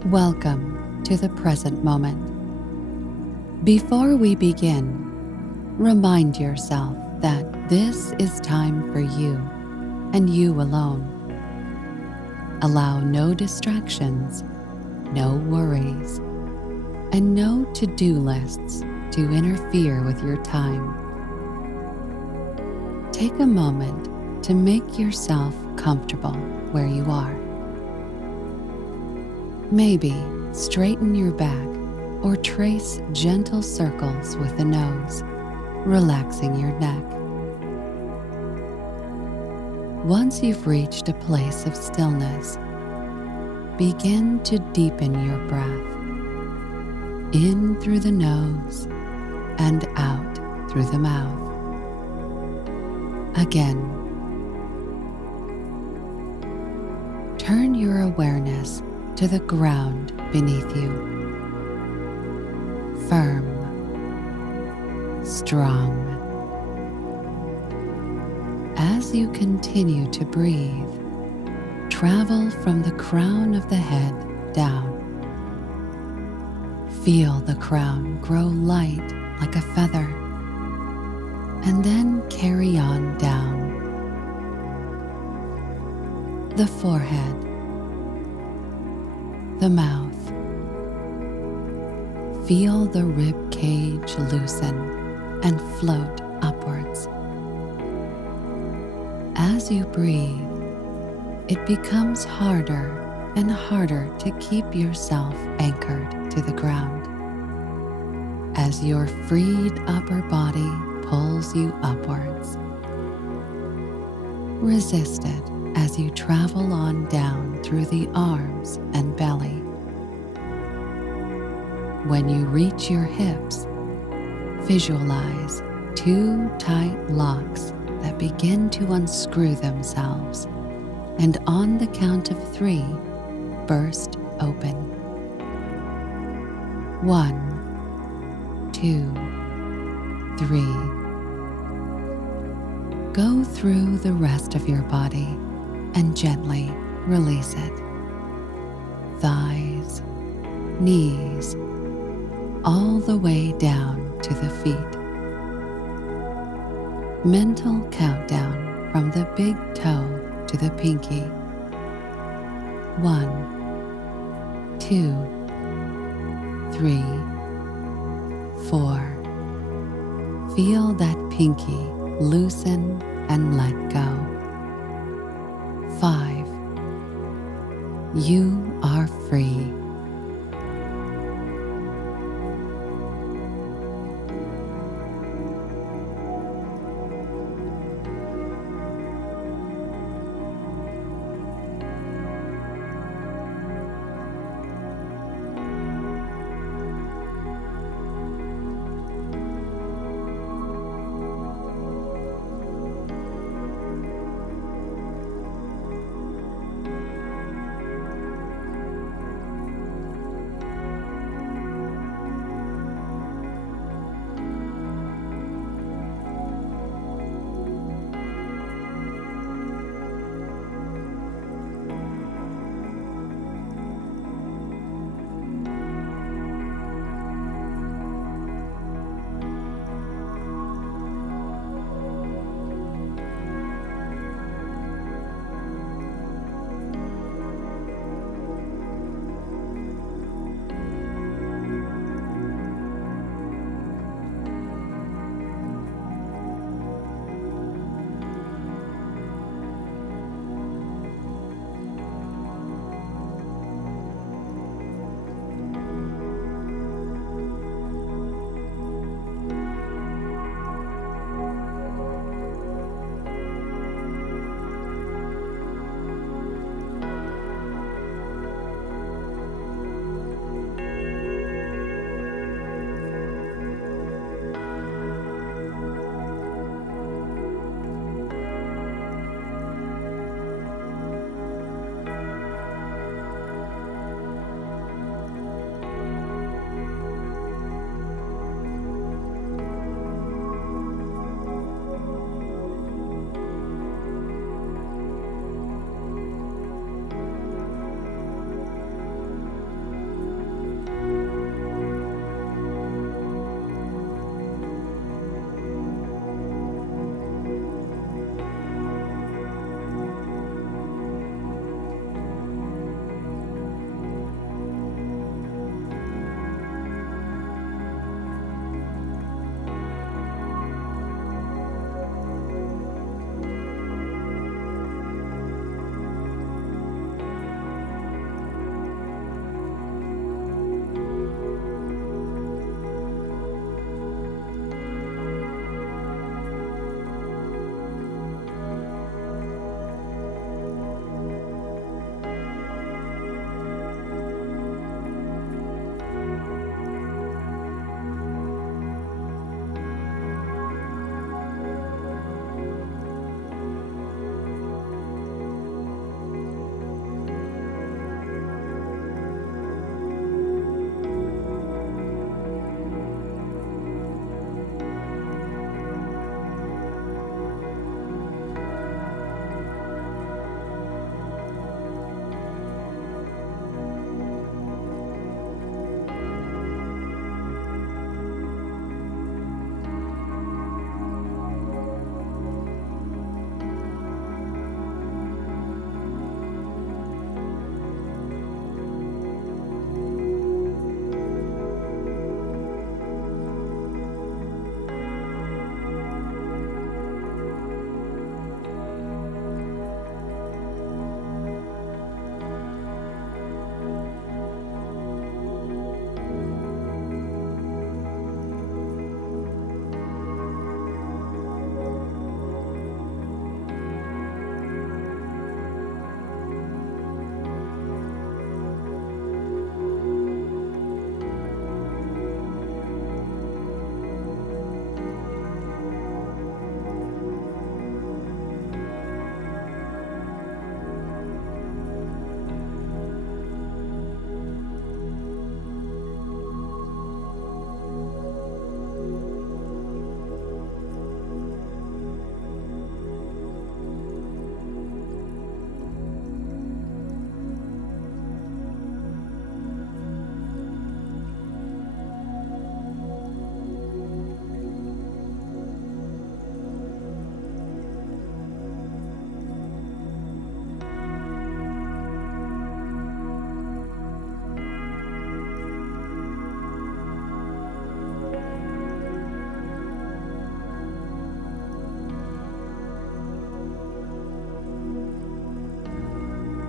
Welcome to the present moment. Before we begin, remind yourself that this is time for you and you alone. Allow no distractions, no worries, and no to-do lists to interfere with your time. Take a moment to make yourself comfortable where you are. Maybe straighten your back or trace gentle circles with the nose, relaxing your neck. Once you've reached a place of stillness, begin to deepen your breath, in through the nose and out through the mouth. Again, turn your awareness to the ground beneath you. Firm, strong. As you continue to breathe, travel from the crown of the head down. Feel the crown grow light like a feather, and then carry on down. The forehead, the mouth. Feel the rib cage loosen and float upwards. As you breathe, it becomes harder and harder to keep yourself anchored to the ground. As your freed upper body pulls you upwards, resist it as you travel on down through the arms and belly. When you reach your hips, visualize two tight locks that begin to unscrew themselves, and on the count of 3, burst open. 1, 2, 3. Go through the rest of your body and gently release it. Thighs, knees, all the way down to the feet. Mental countdown from the big toe to the pinky. 1, 2, 3, 4. Feel that pinky loosen and let go. 5. You are free.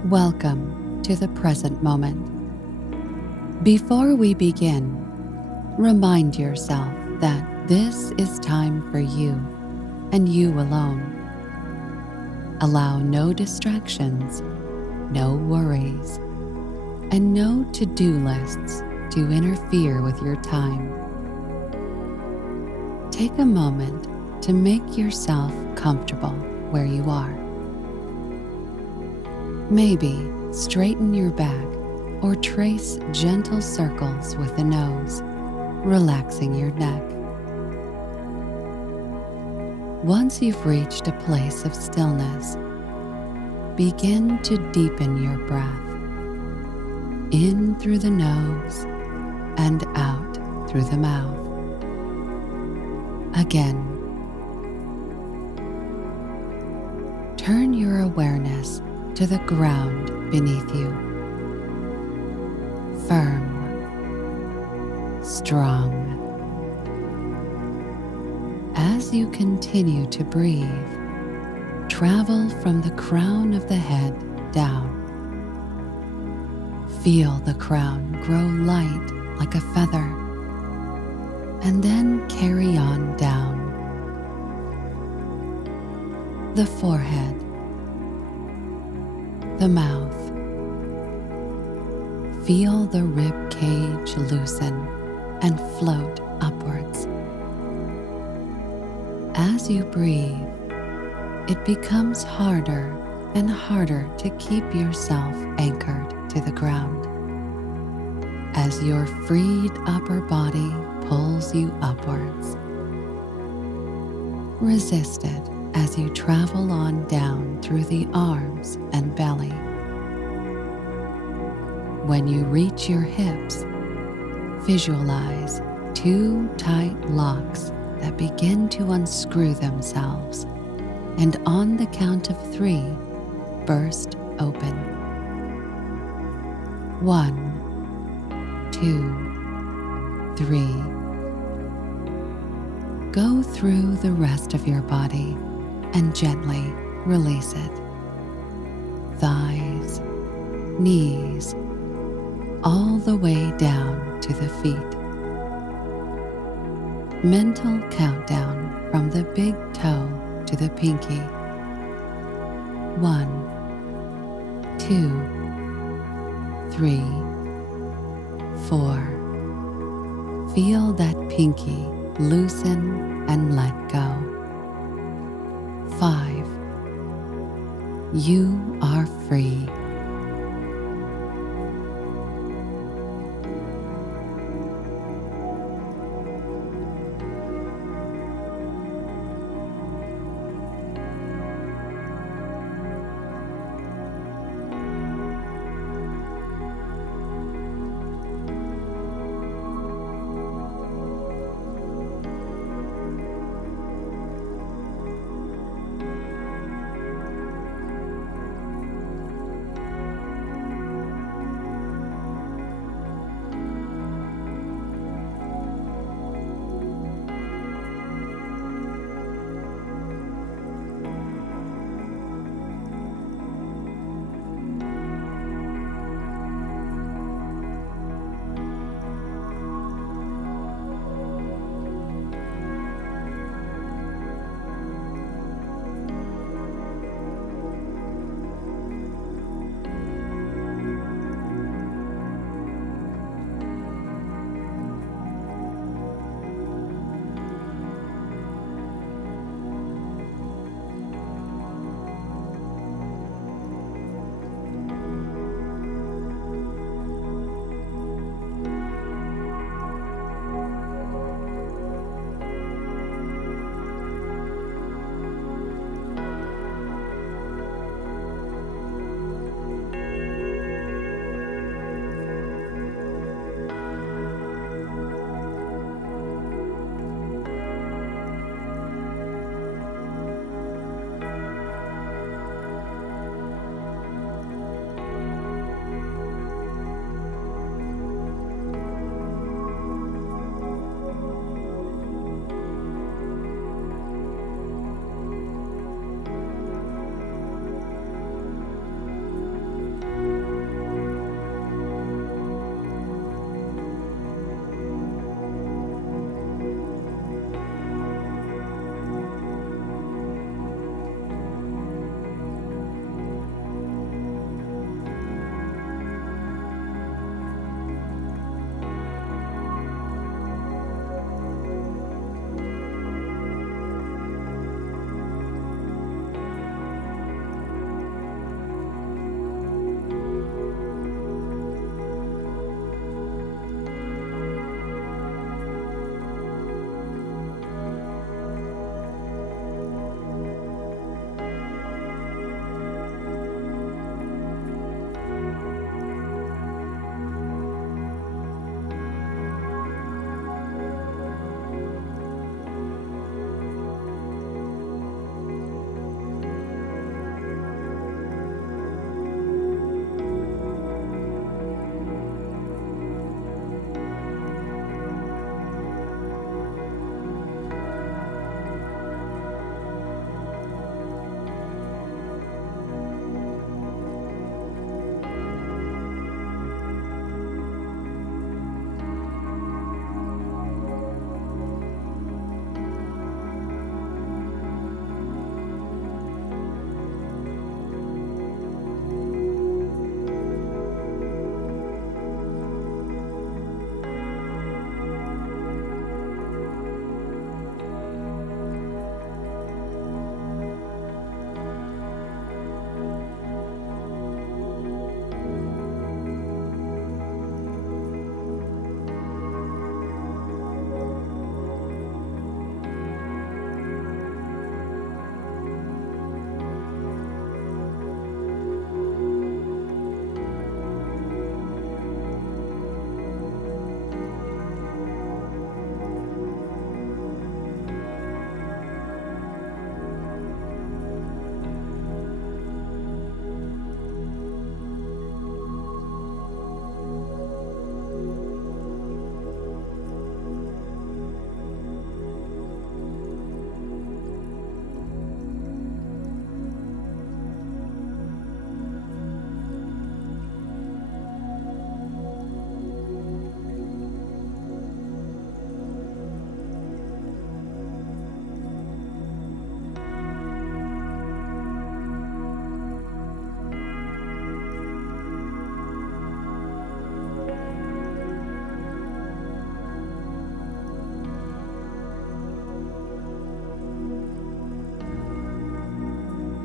Welcome to the present moment. Before we begin, remind yourself that this is time for you and you alone. Allow no distractions, no worries, and no to-do lists to interfere with your time. Take a moment to make yourself comfortable where you are. Maybe straighten your back or trace gentle circles with the nose, relaxing your neck. Once you've reached a place of stillness, begin to deepen your breath, in through the nose and out through the mouth. Again, turn your awareness to the ground beneath you. Firm, strong. As you continue to breathe, travel from the crown of the head down. Feel the crown grow light like a feather, and then carry on down. The forehead, the mouth. Feel the rib cage loosen and float upwards. As you breathe, it becomes harder and harder to keep yourself anchored to the ground. As your freed upper body pulls you upwards, resist it as you travel on down through the arms and belly. When you reach your hips, visualize two tight locks that begin to unscrew themselves, and on the count of 3, burst open. 1, 2, 3. Go through the rest of your body and gently release it. Thighs, knees, all the way down to the feet. Mental countdown from the big toe to the pinky. 1, 2, 3, 4. Feel that pinky loosen and let go. 5. You are free.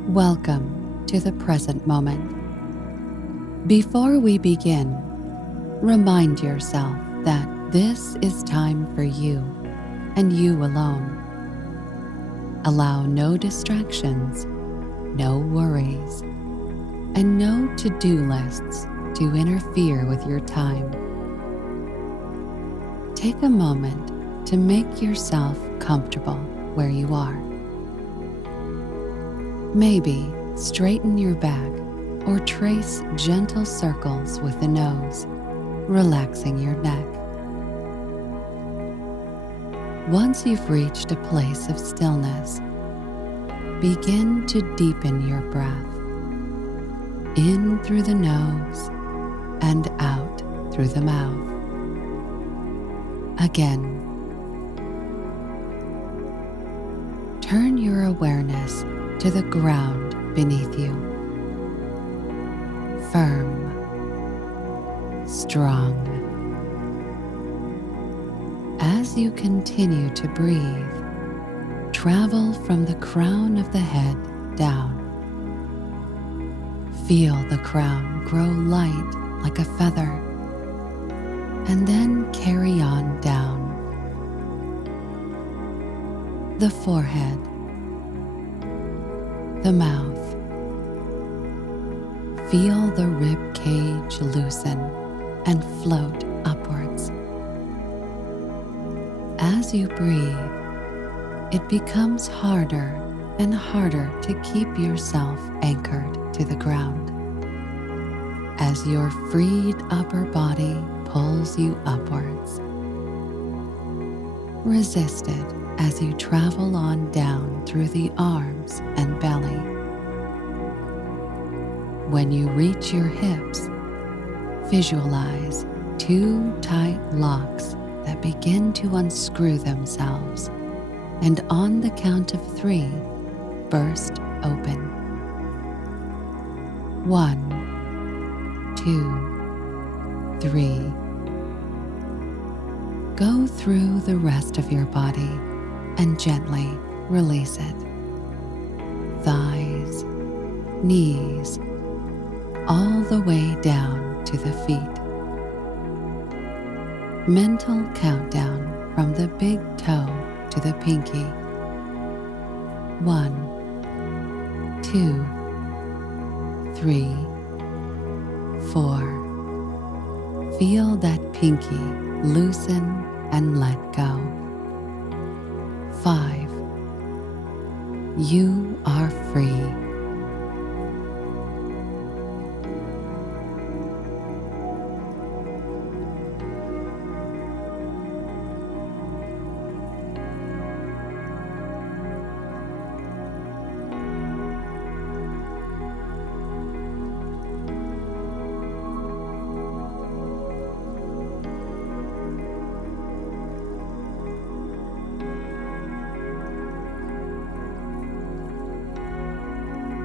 Welcome to the present moment. Before we begin, remind yourself that this is time for you and you alone. Allow no distractions, no worries, and no to-do lists to interfere with your time. Take a moment to make yourself comfortable where you are. Maybe straighten your back or trace gentle circles with the nose, relaxing your neck. Once you've reached a place of stillness, begin to deepen your breath, in through the nose and out through the mouth. Again, turn your awareness to the ground beneath you. Firm, strong. As you continue to breathe, travel from the crown of the head down. Feel the crown grow light like a feather, and then carry on down. The forehead, the mouth. Feel the rib cage loosen and float upwards. As you breathe, it becomes harder and harder to keep yourself anchored to the ground. As your freed upper body pulls you upwards, resist it as you travel on down through the arms and belly. When you reach your hips, visualize two tight locks that begin to unscrew themselves, and on the count of 3, burst open. 1, 2, 3. Go through the rest of your body and gently release it. Thighs, knees, all the way down to the feet. Mental countdown from the big toe to the pinky. 1, 2, 3, 4. Feel that pinky loosen and let go. 5. You are free.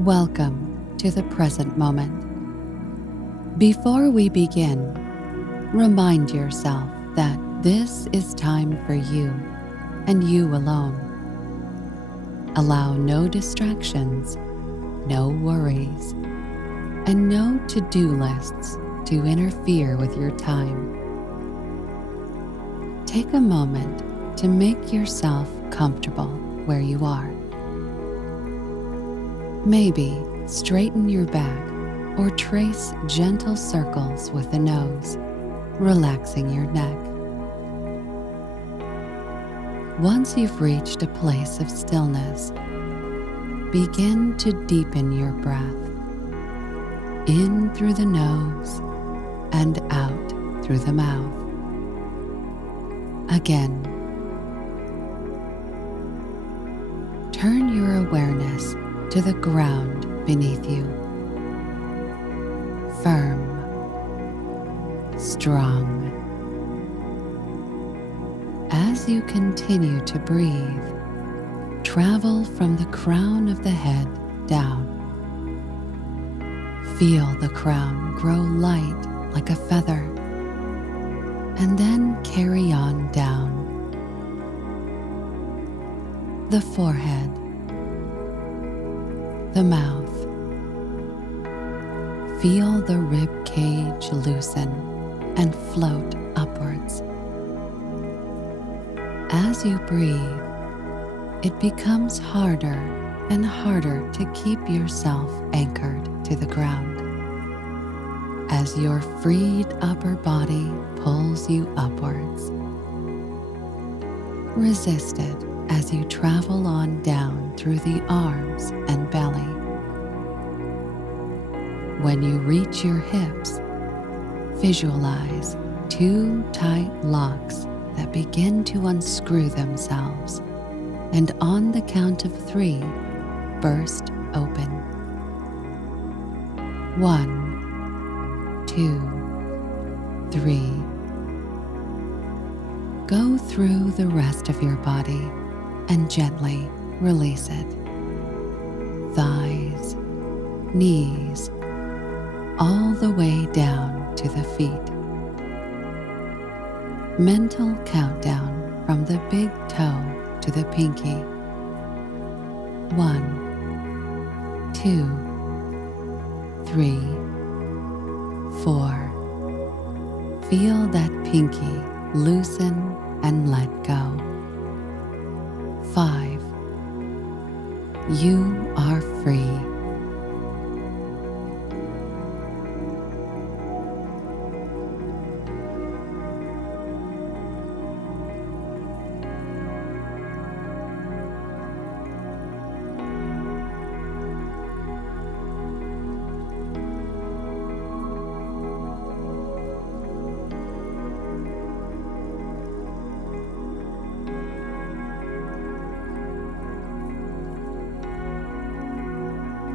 Welcome to the present moment. Before we begin, remind yourself that this is time for you and you alone. Allow no distractions, no worries, and no to-do lists to interfere with your time. Take a moment to make yourself comfortable where you are. Maybe straighten your back or trace gentle circles with the nose, relaxing your neck. Once you've reached a place of stillness, begin to deepen your breath, in through the nose and out through the mouth. Again, turn your awareness to the ground beneath you. Firm, strong. As you continue to breathe, travel from the crown of the head down. Feel the crown grow light like a feather, and then carry on down. The forehead, the mouth. Feel the rib cage loosen and float upwards. As you breathe, it becomes harder and harder to keep yourself anchored to the ground. As your freed upper body pulls you upwards, resist it as you travel on down through the arms and belly. When you reach your hips, visualize two tight locks that begin to unscrew themselves, and on the count of 3, burst open. 1, 2, 3. Go through the rest of your body and gently release it. Thighs, knees, all the way down to the feet. Mental countdown from the big toe to the pinky. 1, 2, 3, 4. Feel that pinky loosen and let go. 5. You are free.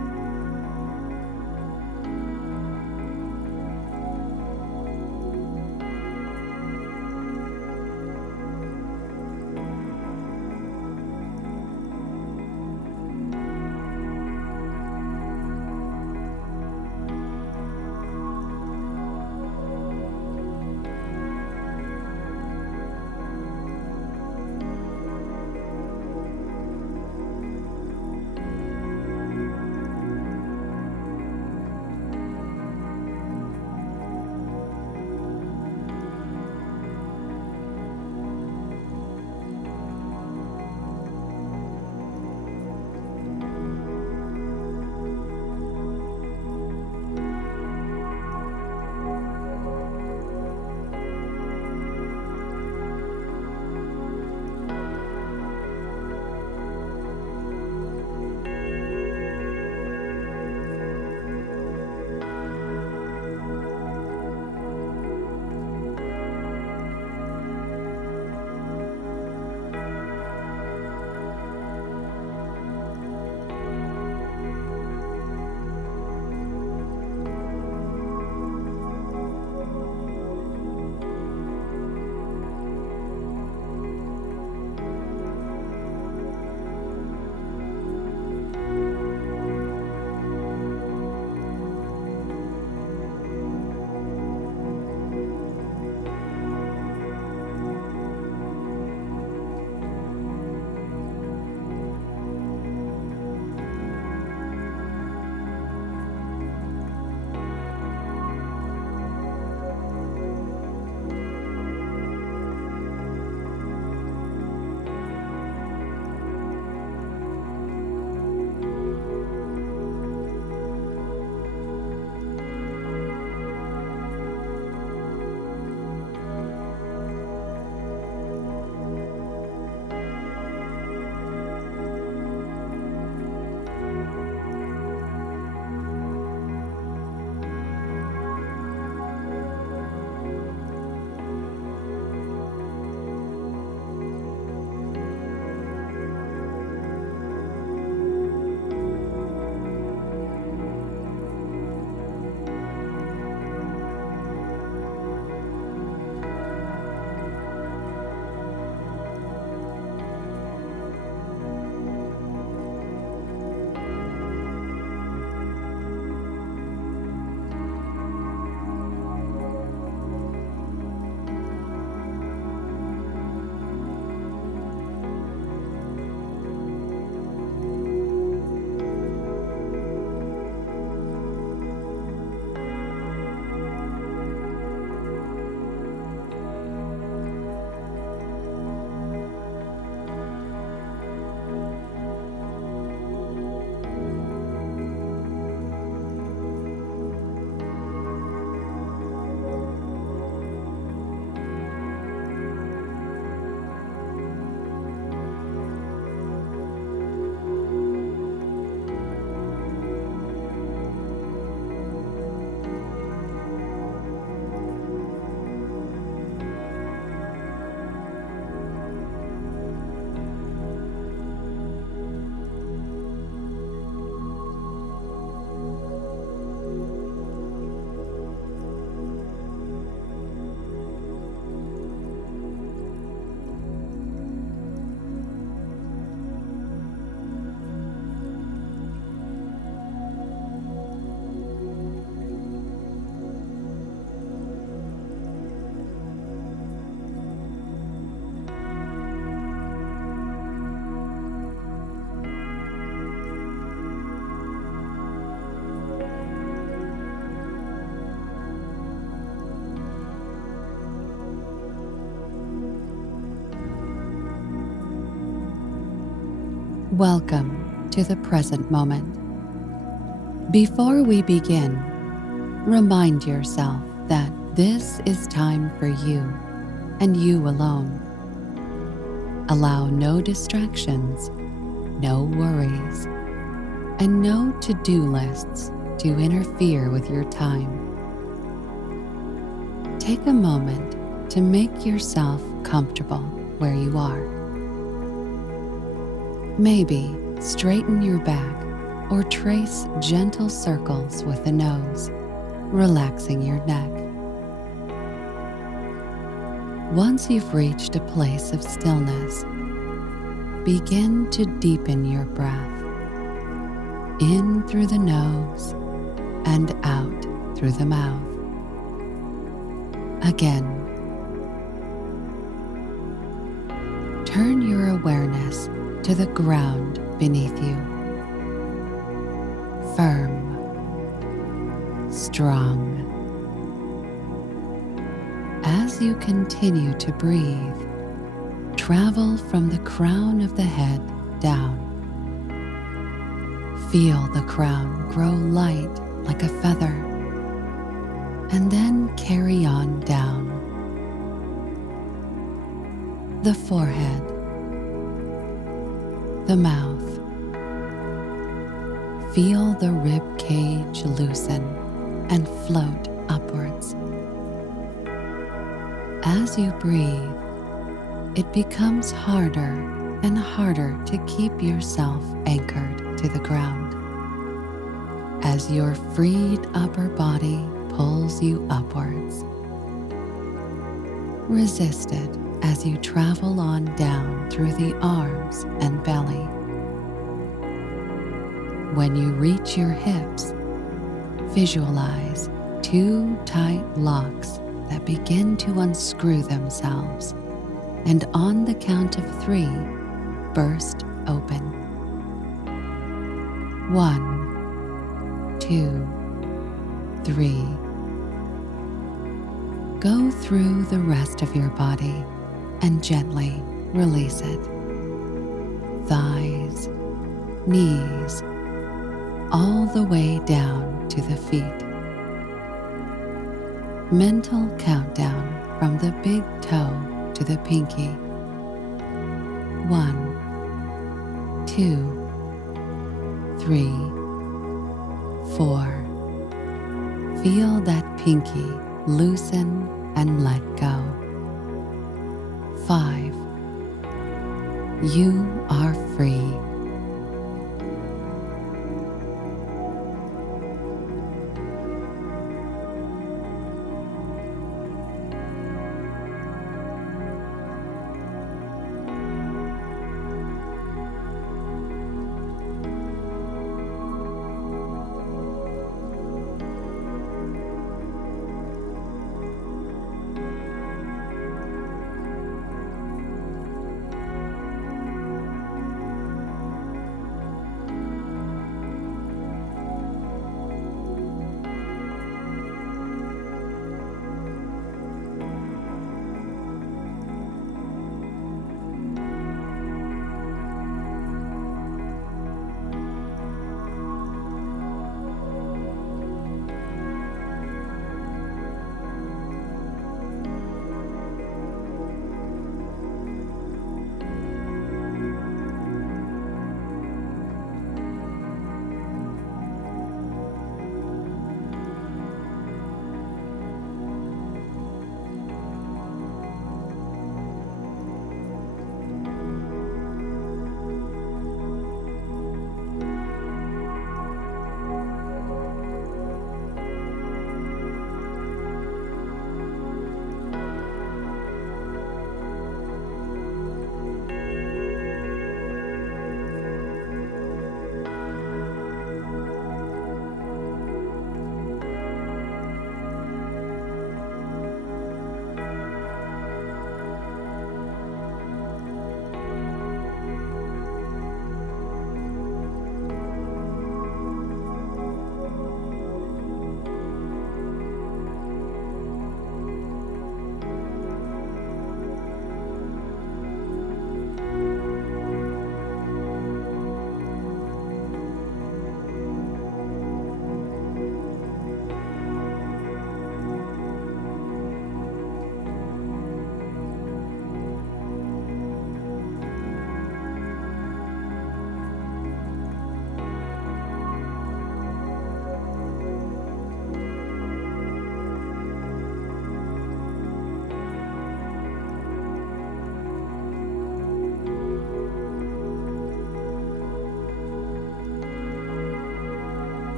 Welcome to the present moment. Before we begin, remind yourself that this is time for you and you alone. Allow no distractions, no worries, and no to-do lists to interfere with your time. Take a moment to make yourself comfortable where you are. Maybe straighten your back or trace gentle circles with the nose, relaxing your neck. Once you've reached a place of stillness, begin to deepen your breath, in through the nose and out through the mouth. Again, turn your awareness to the ground beneath you. Firm, strong. As you continue to breathe, travel from the crown of the head down. Feel the crown grow light like a feather, and then carry on down. The forehead, the mouth. Feel the rib cage loosen and float upwards. As you breathe, it becomes harder and harder to keep yourself anchored to the ground. As your freed upper body pulls you upwards, resist it as you travel on down through the arms and belly. When you reach your hips, visualize 2 tight locks that begin to unscrew themselves, and on the count of 3, burst open. 1, 2, 3. Go through the rest of your body and gently release it. Thighs, knees, all the way down to the feet. Mental countdown from the big toe to the pinky. 1, 2, 3, 4. Feel that pinky loosen and let go. 5. You are free.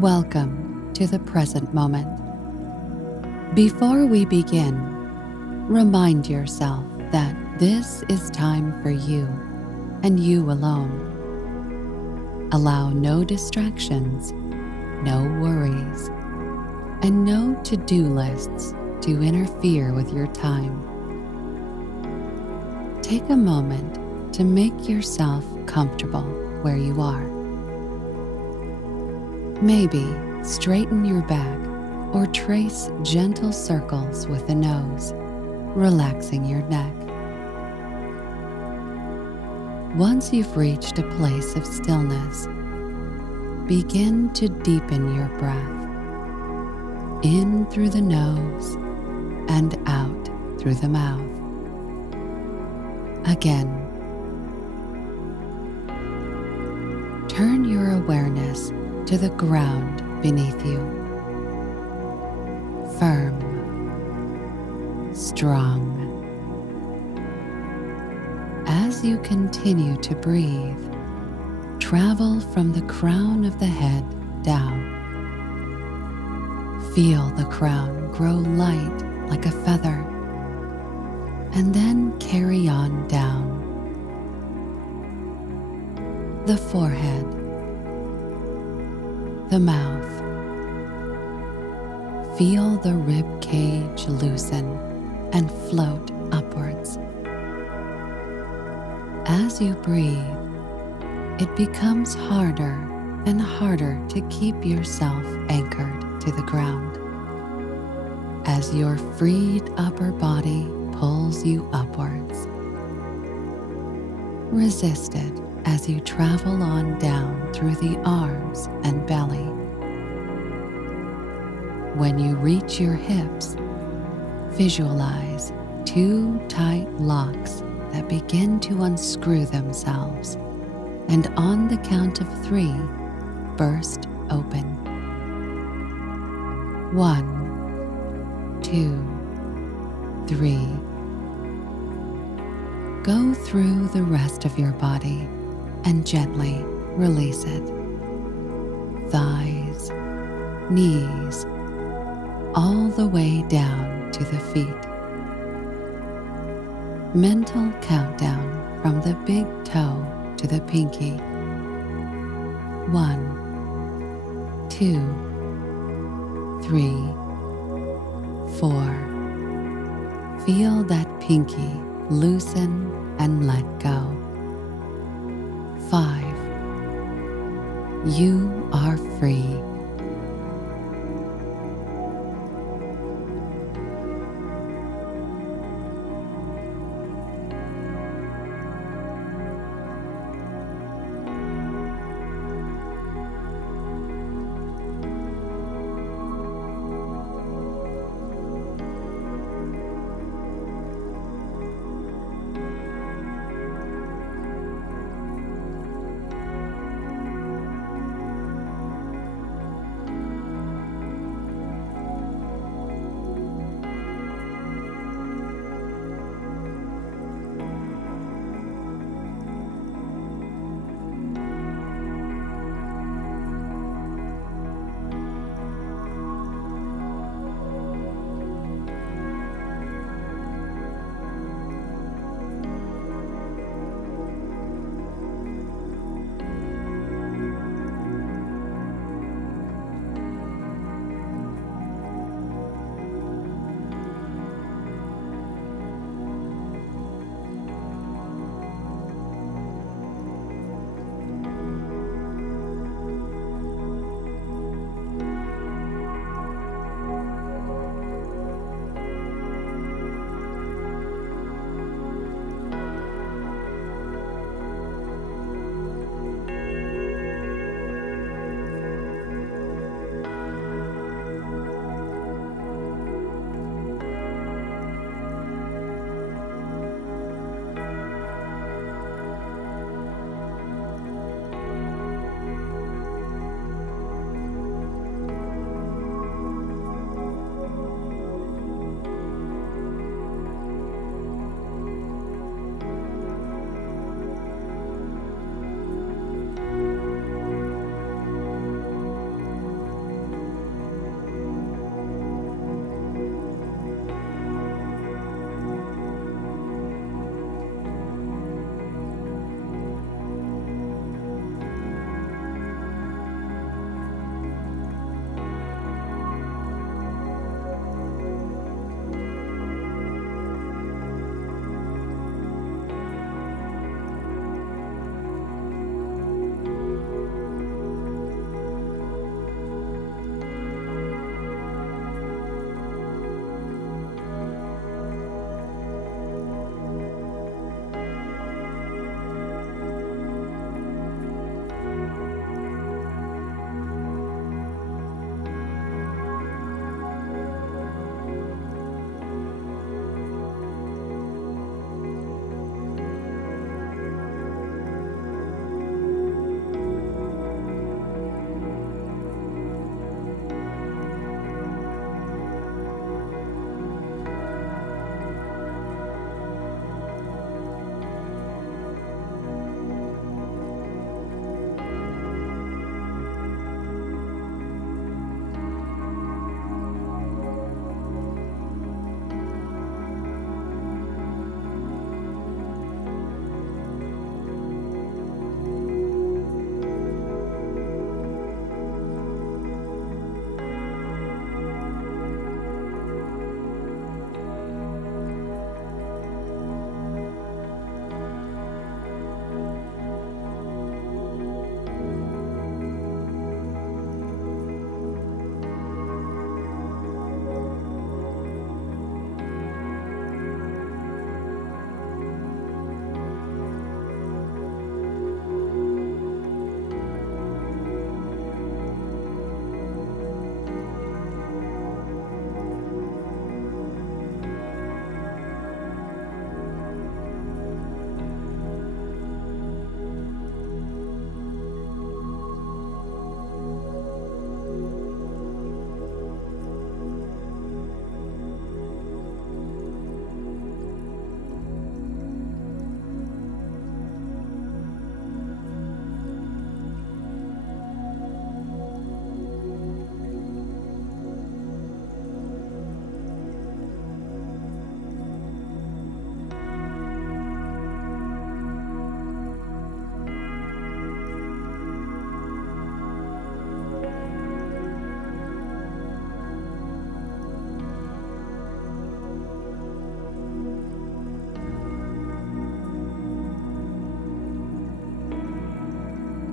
Welcome to the present moment. Before we begin, remind yourself that this is time for you and you alone. Allow no distractions, no worries, and no to-do lists to interfere with your time. Take a moment to make yourself comfortable where you are. Maybe straighten your back or trace gentle circles with the nose, relaxing your neck. Once you've reached a place of stillness, begin to deepen your breath, in through the nose and out through the mouth. Again, turn your awareness to the ground beneath you. Firm, strong. As you continue to breathe, travel from the crown of the head down. Feel the crown grow light like a feather, and then carry on down. The forehead, the mouth. Feel the rib cage loosen and float upwards. As you breathe, it becomes harder and harder to keep yourself anchored to the ground. As your freed upper body pulls you upwards, resist it as you travel on down through the arms and belly. When you reach your hips, visualize two tight locks that begin to unscrew themselves, and on the count of 3, burst open. 1, 2, 3. Go through the rest of your body and gently release it. Thighs, knees, all the way down to the feet. Mental countdown from the big toe to the pinky. 1, 2, 3, 4. Feel that pinky loosen and let go. 5. You are free.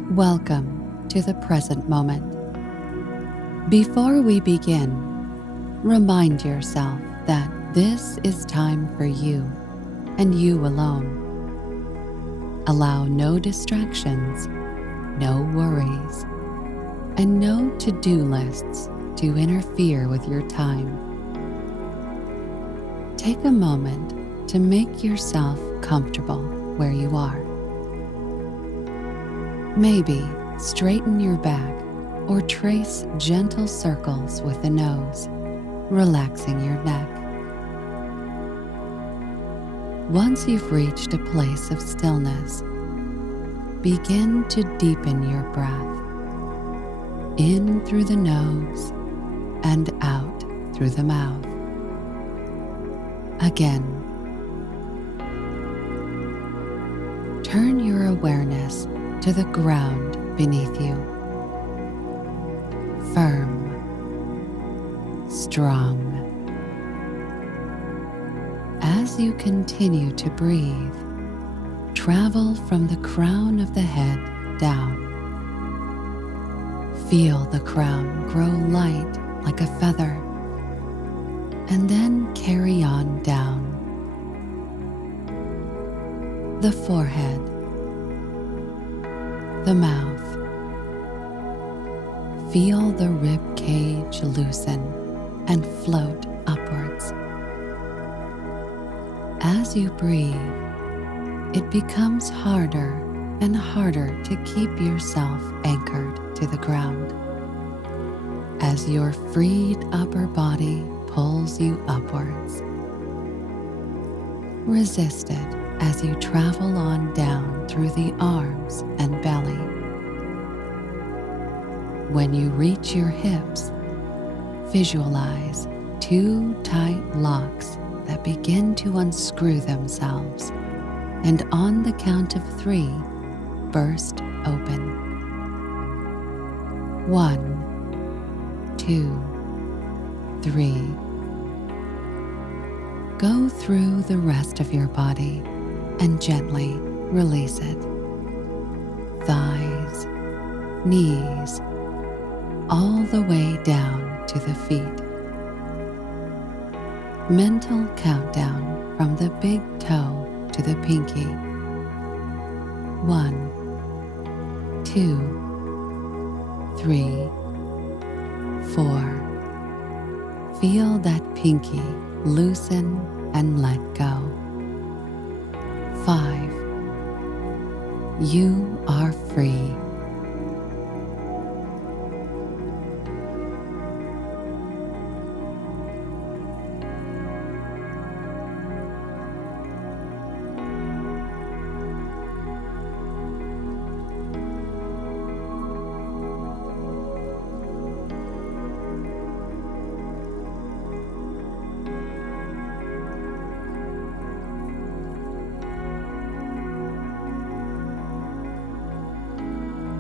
Welcome to the present moment. Before we begin, remind yourself that this is time for you and you alone. Allow no distractions, no worries, and no to-do lists to interfere with your time. Take a moment to make yourself comfortable where you are. Maybe straighten your back or trace gentle circles with the nose, relaxing your neck. Once you've reached a place of stillness, begin to deepen your breath, in through the nose and out through the mouth. Again, turn your awareness to the ground beneath you. Firm, strong. As you continue to breathe, travel from the crown of the head down. Feel the crown grow light like a feather, and then carry on down. The forehead, the mouth. Feel the rib cage loosen and float upwards. As you breathe, it becomes harder and harder to keep yourself anchored to the ground. As your freed upper body pulls you upwards, resist it as you travel on down through the arms and belly. When you reach your hips, visualize two tight locks that begin to unscrew themselves, and on the count of 3, burst open. 1, 2, 3. Go through the rest of your body and gently release it. Thighs, knees, all the way down to the feet. Mental countdown from the big toe to the pinky. 1, 2, 3, 4. Feel that pinky loosen and let go. 5. You are free.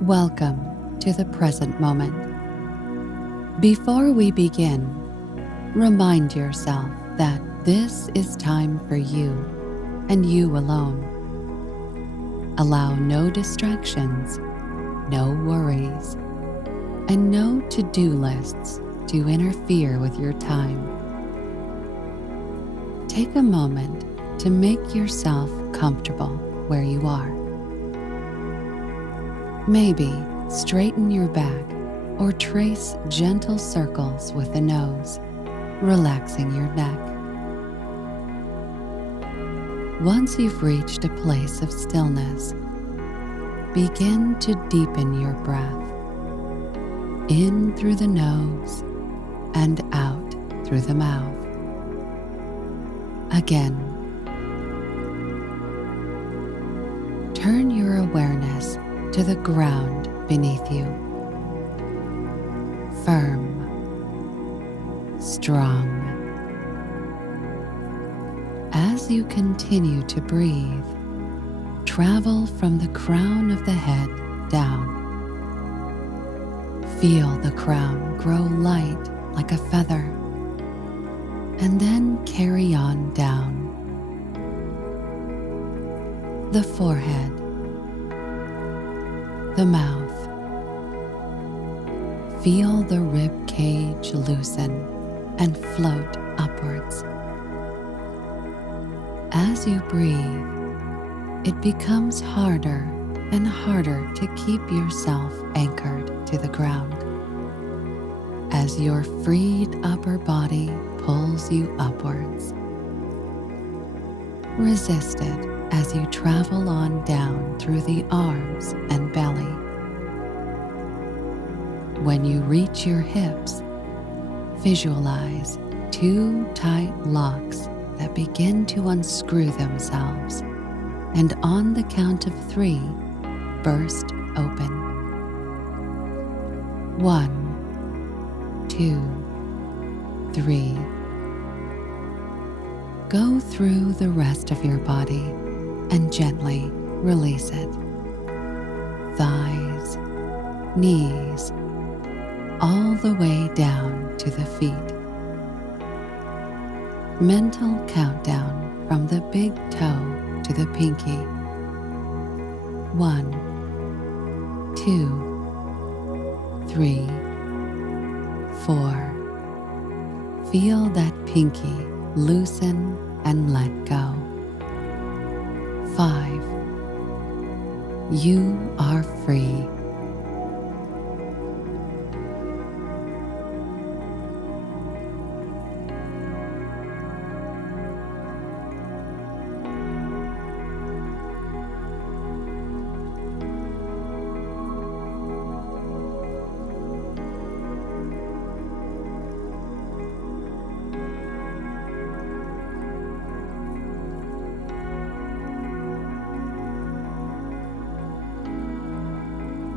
Welcome to the present moment. Before we begin, remind yourself that this is time for you and you alone. Allow no distractions, no worries, and no to-do lists to interfere with your time. Take a moment to make yourself comfortable where you are. Maybe straighten your back or trace gentle circles with the nose, relaxing your neck. Once you've reached a place of stillness, begin to deepen your breath, in through the nose and out through the mouth. Again, turn your awareness to the ground beneath you. Firm, strong. As you continue to breathe, travel from the crown of the head down. Feel the crown grow light like a feather, and then carry on down. The forehead, the mouth. Feel the rib cage loosen and float upwards. As you breathe, it becomes harder and harder to keep yourself anchored to the ground, as your freed upper body pulls you upwards. Resist it as you travel on down through the arms and belly. When you reach your hips, visualize two tight locks that begin to unscrew themselves, and on the count of 3, burst open. 1, 2, 3. Go through the rest of your body and gently release it. Thighs, knees, all the way down to the feet. Mental countdown from the big toe to the pinky. 1, 2, 3, 4. Feel that pinky loosen and let go. 5. You are free.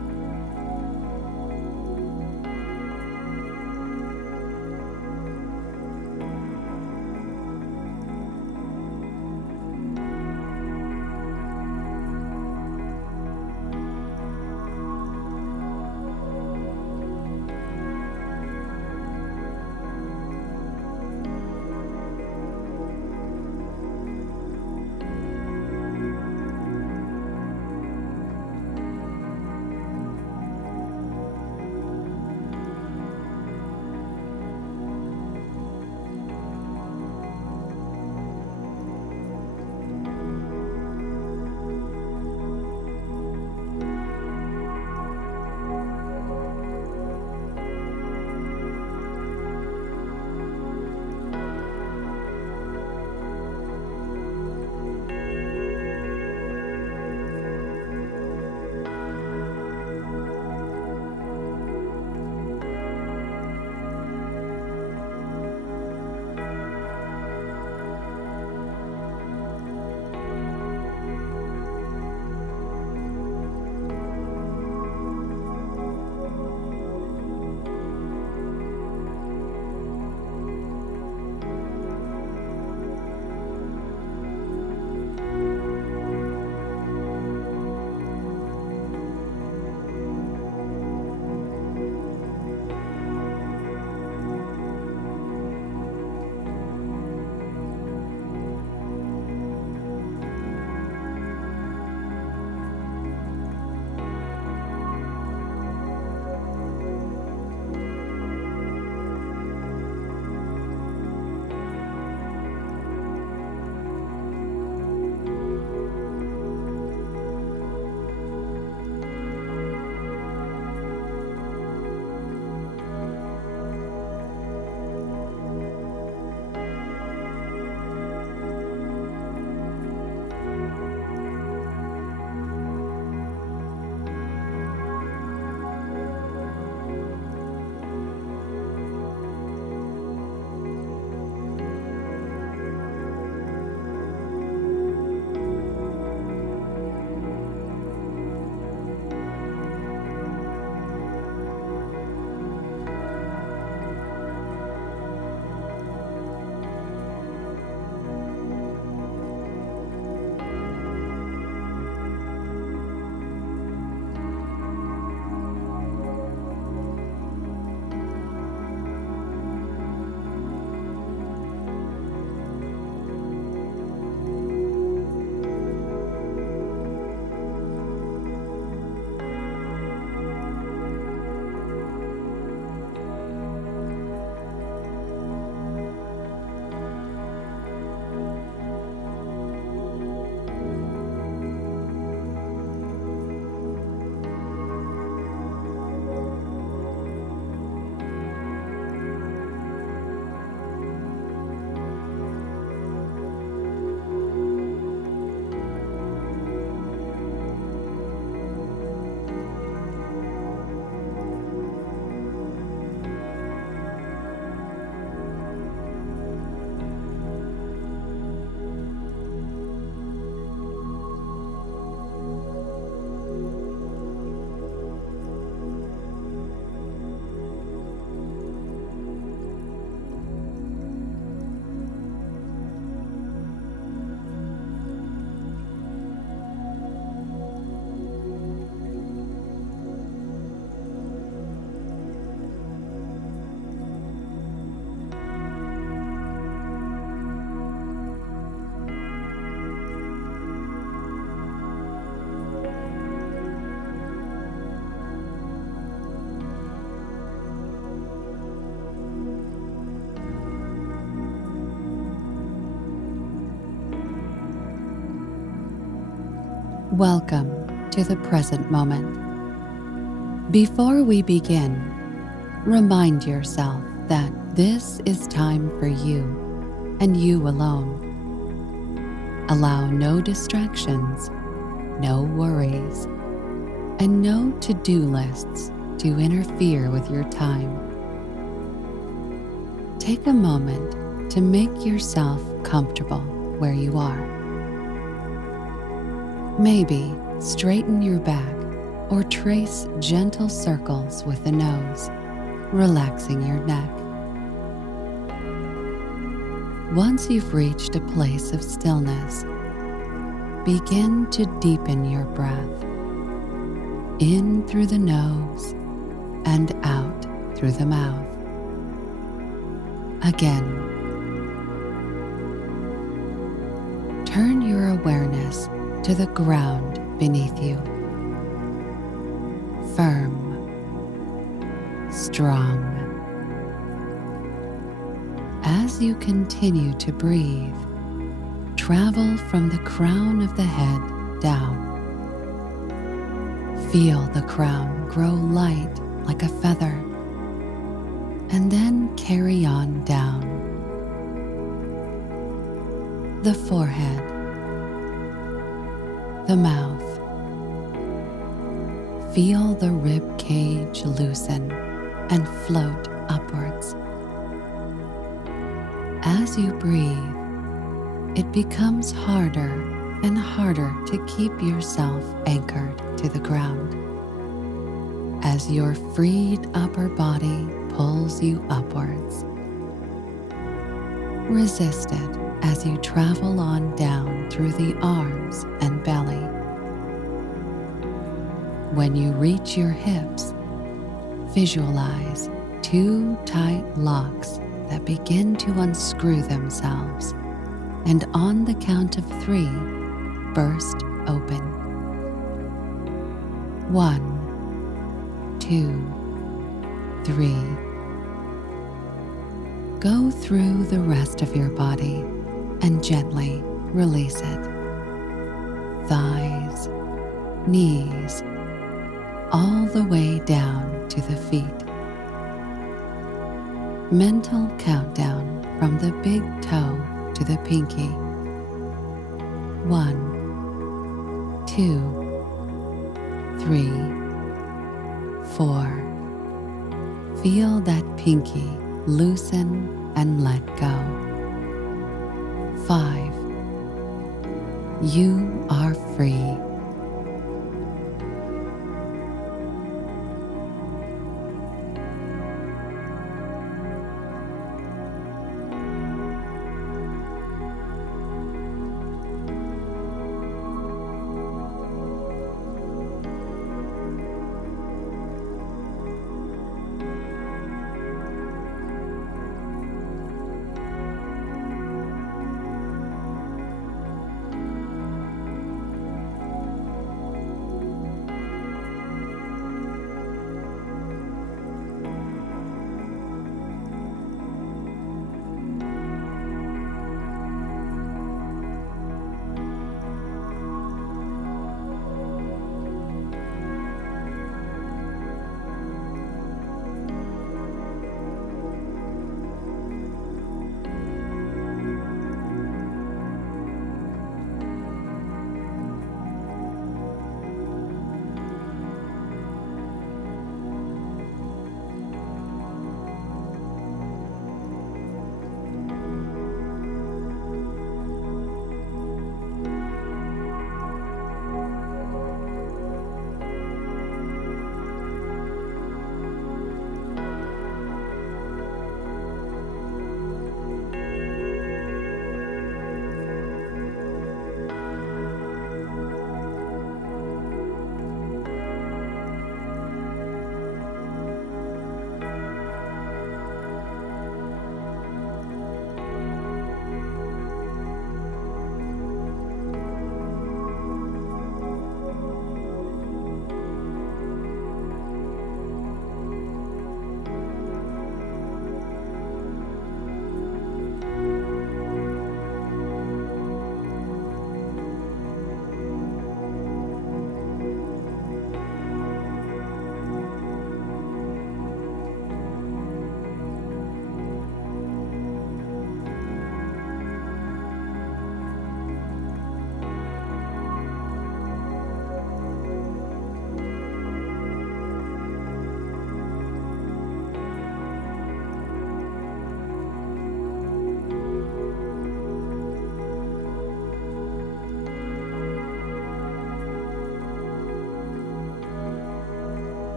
Welcome to the present moment. Before we begin, remind yourself that this is time for you and you alone. Allow no distractions, no worries, and no to-do lists to interfere with your time. Take a moment to make yourself comfortable where you are. Maybe straighten your back or trace gentle circles with the nose, relaxing your neck. Once you've reached a place of stillness, begin to deepen your breath, in through the nose and out through the mouth. Again, turn your awareness to the ground beneath you. Firm, strong. As you continue to breathe, travel from the crown of the head down. Feel the crown grow light like a feather, and then carry on down. The forehead, the mouth. Feel the rib cage loosen and float upwards. As you breathe, it becomes harder and harder to keep yourself anchored to the ground. As your freed upper body pulls you upwards, resist it as you travel on down through the arms and belly. When you reach your hips, visualize two tight locks that begin to unscrew themselves, and on the count of 3, burst open. 1, 2, 3. Go through the rest of your body and gently release it. Thighs, knees, all the way down to the feet. Mental countdown from the big toe to the pinky. 1, 2, 3, 4. Feel that pinky loosen and let go. 5. You are free.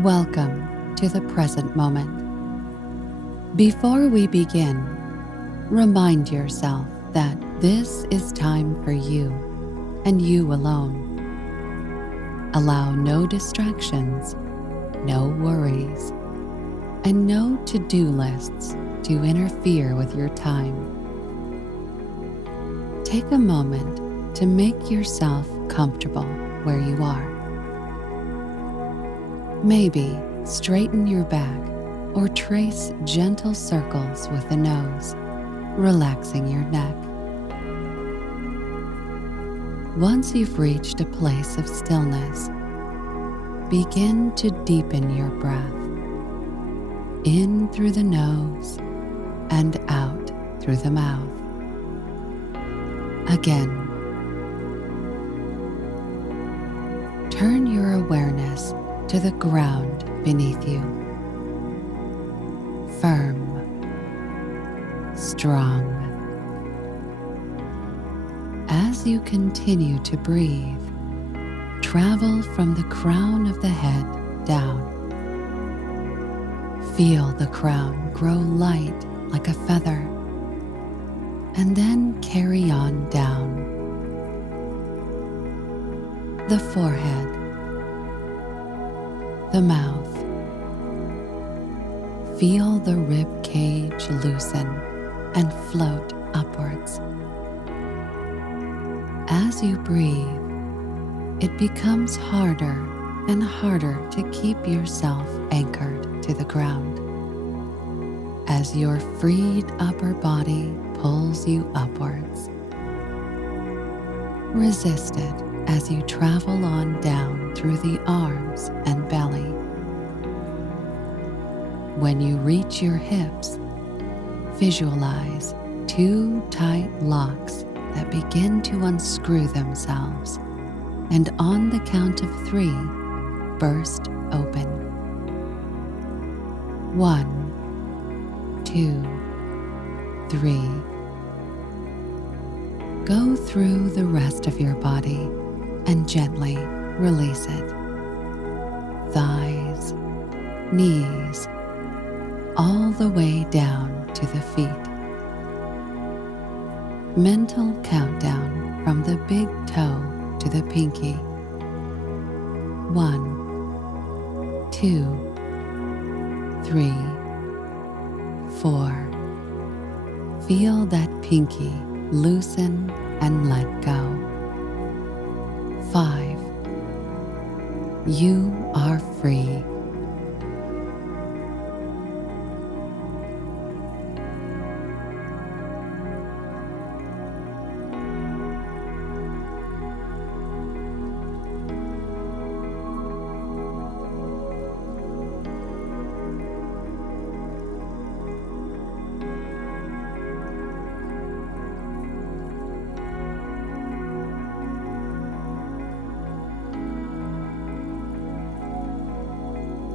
Welcome to the present moment. Before we begin, remind yourself that this is time for you and you alone. Allow no distractions, no worries, and no to-do lists to interfere with your time. Take a moment to make yourself comfortable where you are. Maybe straighten your back or trace gentle circles with the nose, relaxing your neck. Once you've reached a place of stillness, begin to deepen your breath, in through the nose and out through the mouth. Again, turn your awareness to the ground beneath you. Firm, strong. As you continue to breathe, travel from the crown of the head down. Feel the crown grow light like a feather, and then carry on down. The forehead, the mouth. Feel the rib cage loosen and float upwards. As you breathe, it becomes harder and harder to keep yourself anchored to the ground. As your freed upper body pulls you upwards, resist it as you travel on down through the arms and belly. When you reach your hips, visualize 2 tight locks that begin to unscrew themselves, and on the count of 3, burst open. 1, 2, 3. Go through the rest of your body and gently release it. Thighs, knees, all the way down to the feet. Mental countdown from the big toe to the pinky. 1, 2, 3, 4. Feel that pinky loosen and let go. 5. You are free.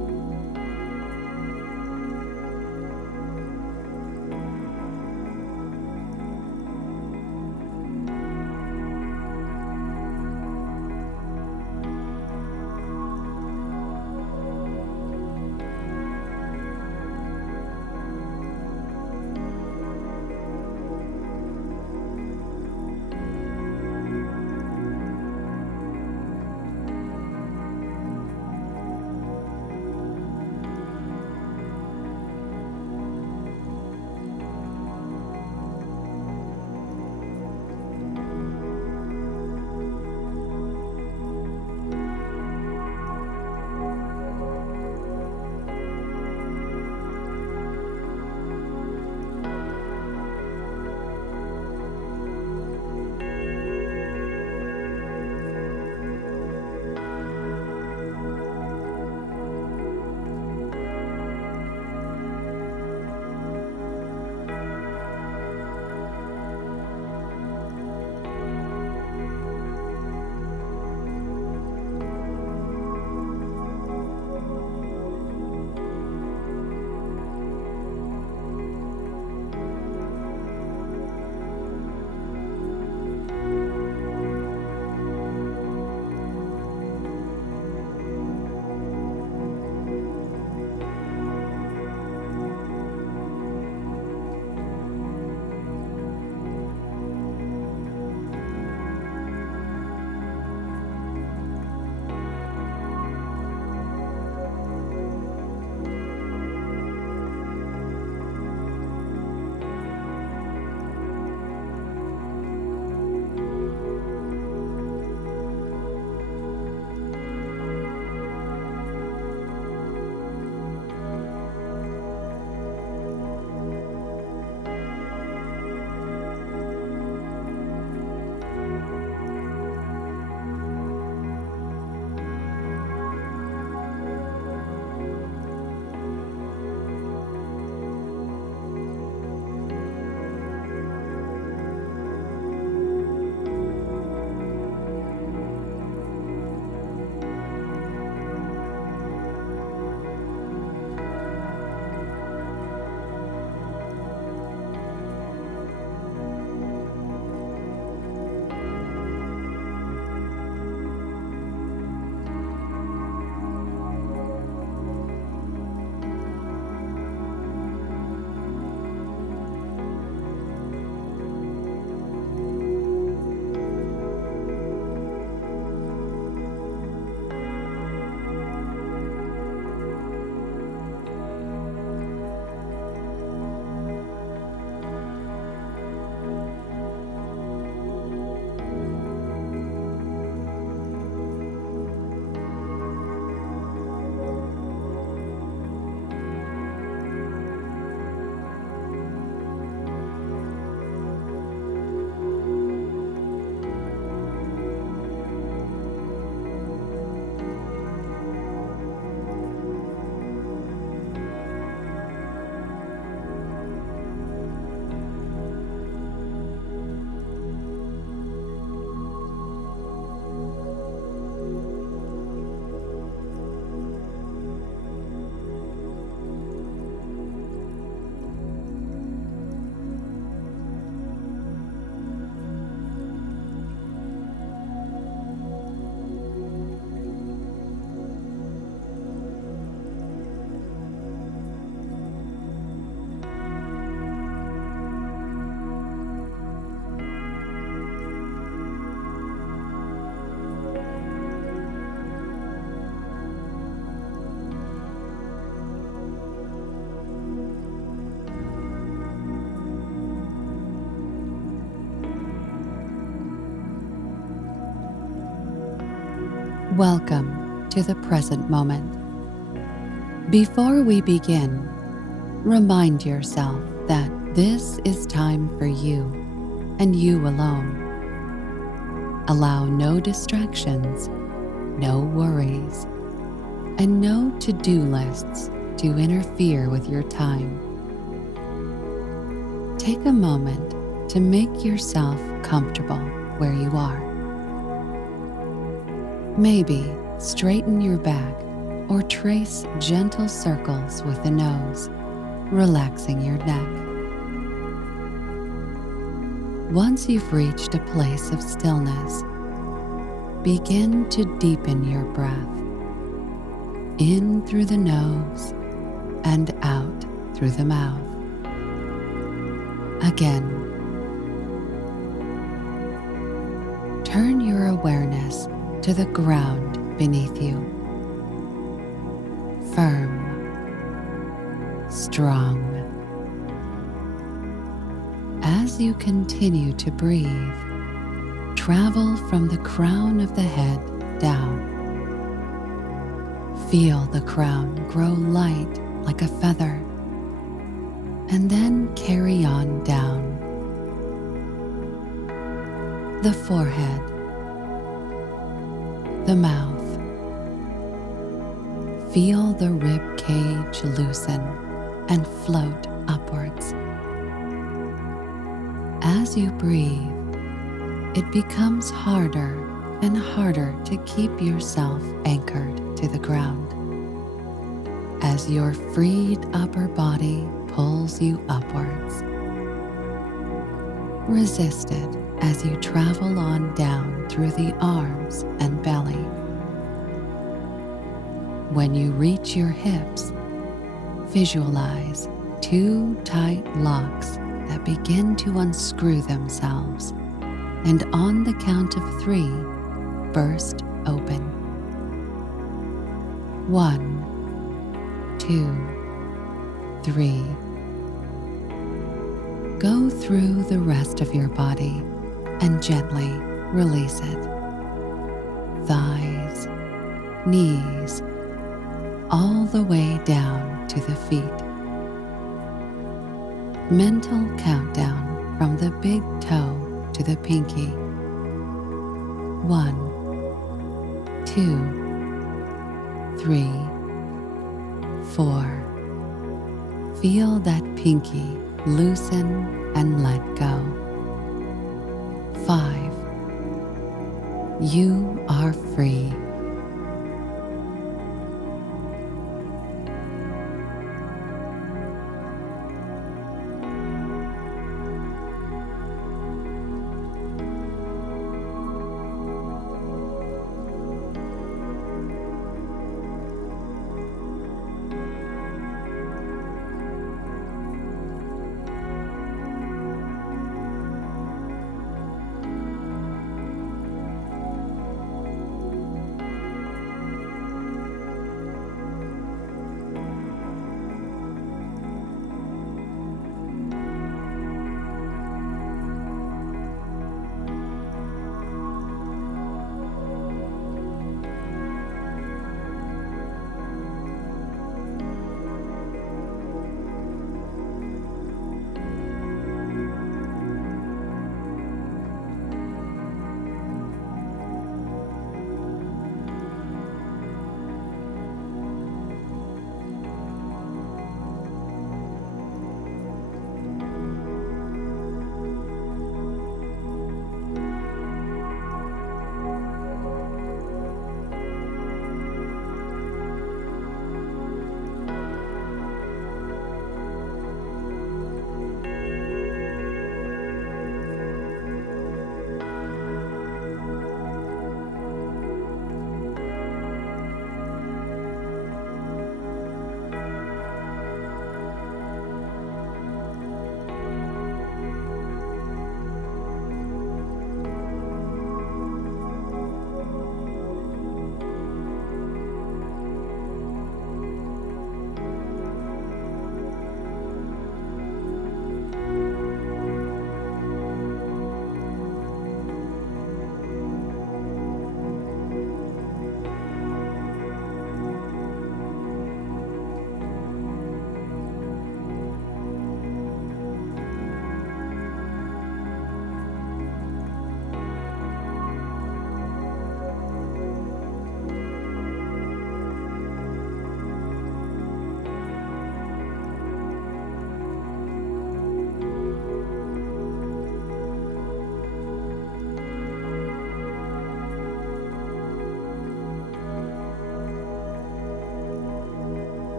Welcome to the present moment. Before we begin, remind yourself that this is time for you and you alone. Allow no distractions, no worries, and no to-do lists to interfere with your time. Take a moment to make yourself comfortable where you are. Maybe straighten your back or trace gentle circles with the nose, relaxing your neck. Once you've reached a place of stillness, begin to deepen your breath, in through the nose and out through the mouth. Again, turn your awareness to the ground beneath you. Firm, strong. As you continue to breathe, travel from the crown of the head down. Feel the crown grow light like a feather, and then carry on down. The forehead, the mouth. Feel the rib cage loosen and float upwards. As you breathe, it becomes harder and harder to keep yourself anchored to the ground, as your freed upper body pulls you upwards. Resist it as you travel on down through the arms and belly. When you reach your hips, visualize two tight locks that begin to unscrew themselves, and on the count of 3, burst open. 1, 2, 3. Go through the rest of your body and gently release it. Thighs, knees, all the way down to the feet. Mental countdown from the big toe to the pinky. 1, 2, 3, 4. Feel that pinky loosen and let go. 5. You are free.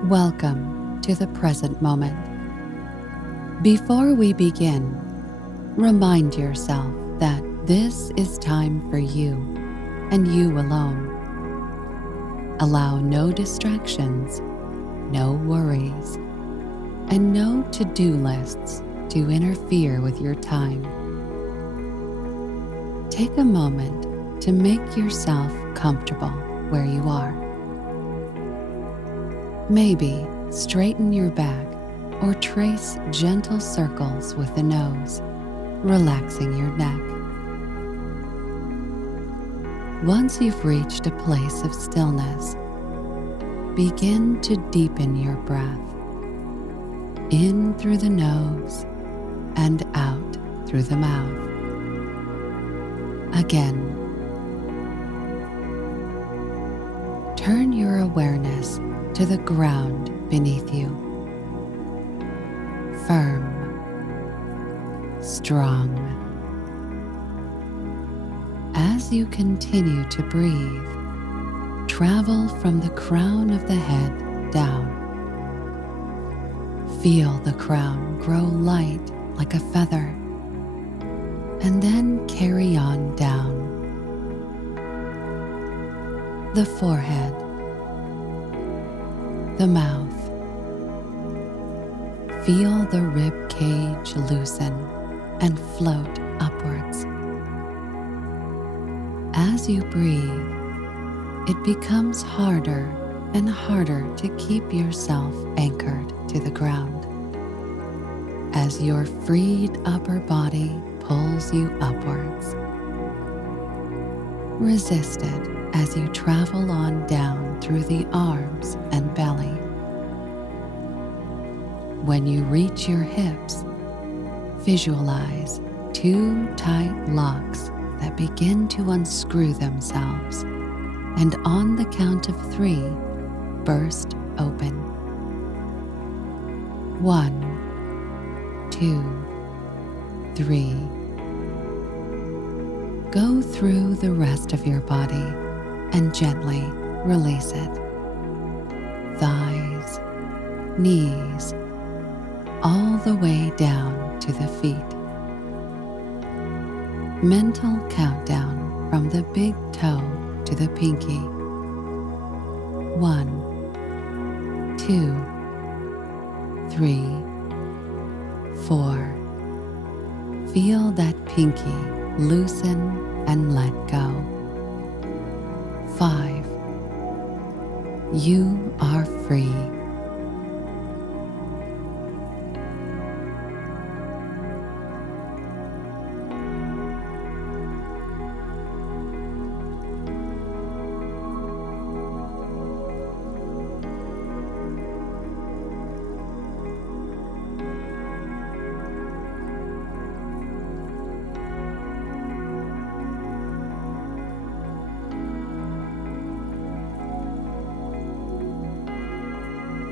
Welcome to the present moment. Before we begin, remind yourself that this is time for you and you alone. Allow no distractions, no worries, and no to-do lists to interfere with your time. Take a moment to make yourself comfortable where you are. Maybe straighten your back or trace gentle circles with the nose, relaxing your neck. Once you've reached a place of stillness, begin to deepen your breath, in through the nose and out through the mouth. Again, turn your awareness to the ground beneath you. Firm, strong. As you continue to breathe, travel from the crown of the head down. Feel the crown grow light like a feather, and then carry on down. The forehead, the mouth. Feel the rib cage loosen and float upwards. As you breathe, it becomes harder and harder to keep yourself anchored to the ground. As your freed upper body pulls you upwards, resist it as you travel on down through the arms and belly. When you reach your hips, visualize two tight locks that begin to unscrew themselves, and on the count of 3, burst open. 1, 2, 3. Go through the rest of your body and gently release it. Thighs, knees, all the way down to the feet. Mental countdown from the big toe to the pinky. 1, 2, 3, 4. Feel that pinky loosen and let go. 5. You are free.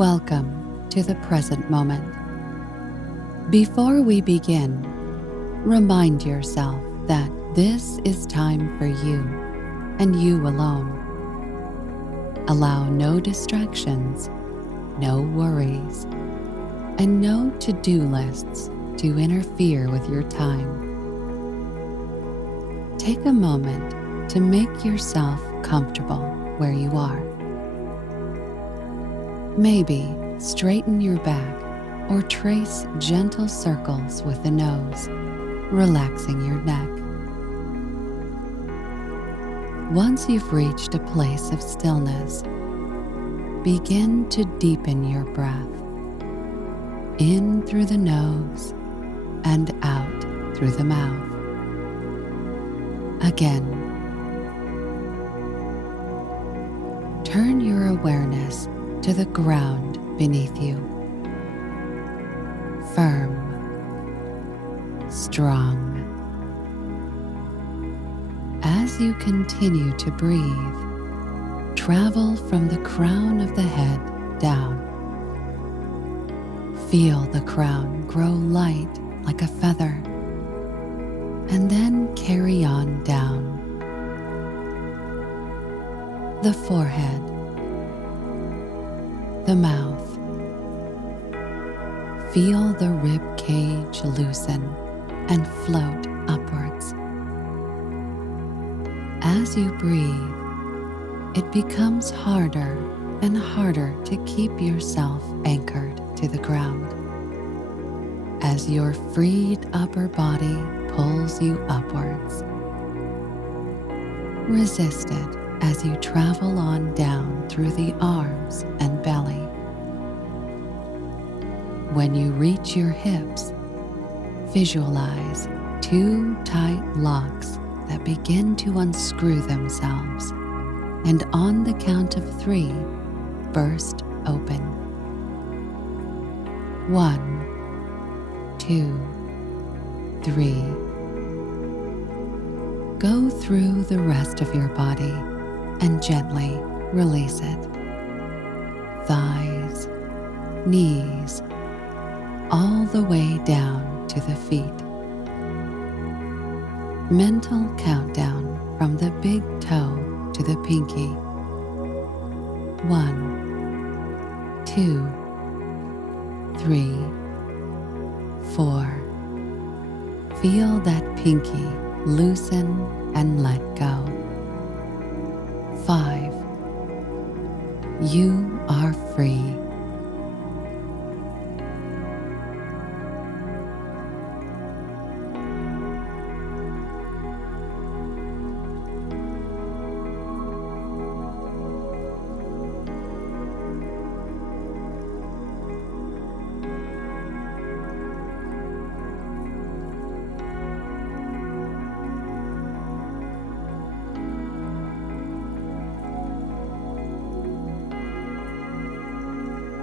Welcome to the present moment. Before we begin, remind yourself that this is time for you and you alone. Allow no distractions, no worries, and no to-do lists to interfere with your time. Take a moment to make yourself comfortable where you are. Maybe straighten your back or trace gentle circles with the nose, relaxing your neck. Once you've reached a place of stillness, begin to deepen your breath, in through the nose and out through the mouth. Again, turn your awareness to the ground beneath you. Firm, strong. As you continue to breathe, travel from the crown of the head down. Feel the crown grow light like a feather, and then carry on down. The forehead, the mouth. Feel the rib cage loosen and float upwards. As you breathe, it becomes harder and harder to keep yourself anchored to the ground. As your freed upper body pulls you upwards, resist it as you travel on down through the arms and belly. When you reach your hips, visualize two tight locks that begin to unscrew themselves, and on the count of 3, burst open. 1, 2, 3. Go through the rest of your body and gently release it. Thighs, knees, all the way down to the feet. Mental countdown from the big toe to the pinky. 1, 2, 3, 4. Feel that pinky loosen and let go. 5. You are free.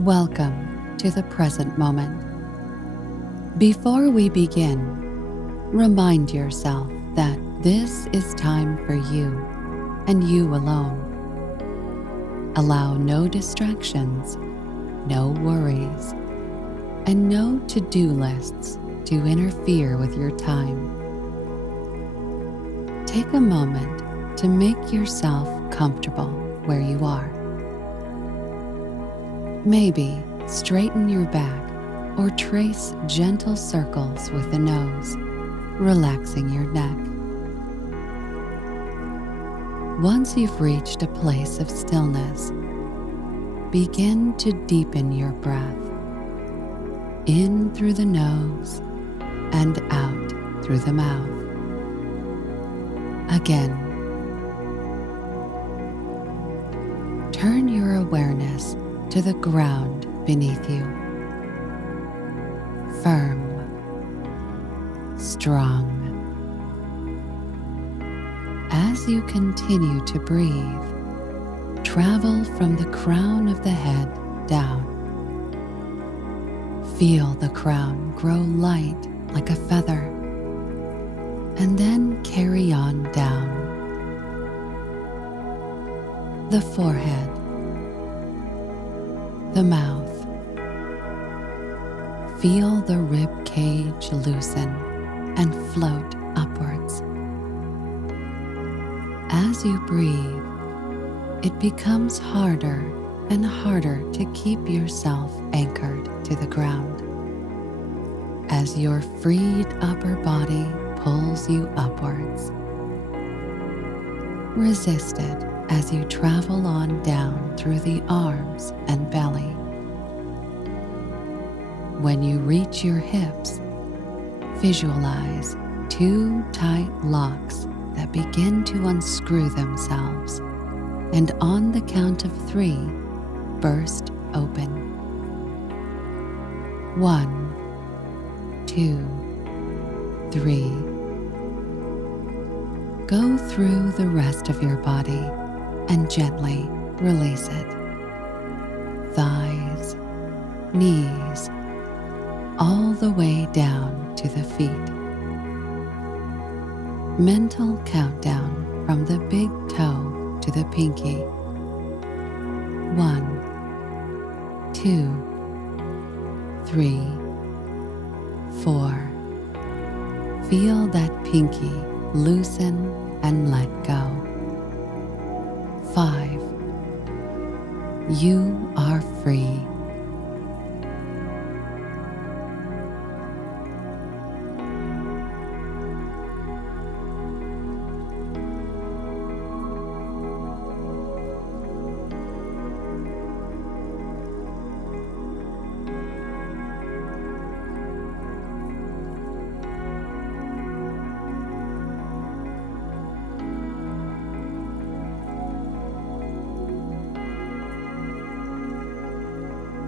Welcome to the present moment. Before we begin, remind yourself that this is time for you and you alone. Allow no distractions, no worries, and no to-do lists to interfere with your time. Take a moment to make yourself comfortable where you are. Maybe straighten your back or trace gentle circles with the nose, relaxing your neck. Once you've reached a place of stillness, begin to deepen your breath, in through the nose and out through the mouth. Again, turn your awareness to the ground beneath you. Firm, strong. As you continue to breathe, travel from the crown of the head down. Feel the crown grow light like a feather, and then carry on down. The forehead, the mouth. Feel the rib cage loosen and float upwards. As you breathe, it becomes harder and harder to keep yourself anchored to the ground. As your freed upper body pulls you upwards, resist it as you travel on down through the arms and belly. When you reach your hips, visualize 2 tight locks that begin to unscrew themselves, and on the count of 3, burst open. 1, 2, 3. Go through the rest of your body and gently release it. Thighs, knees, all the way down to the feet. Mental countdown from the big toe to the pinky. 1, 2, 3, 4. Feel that pinky loosen and let go. 5. You are free.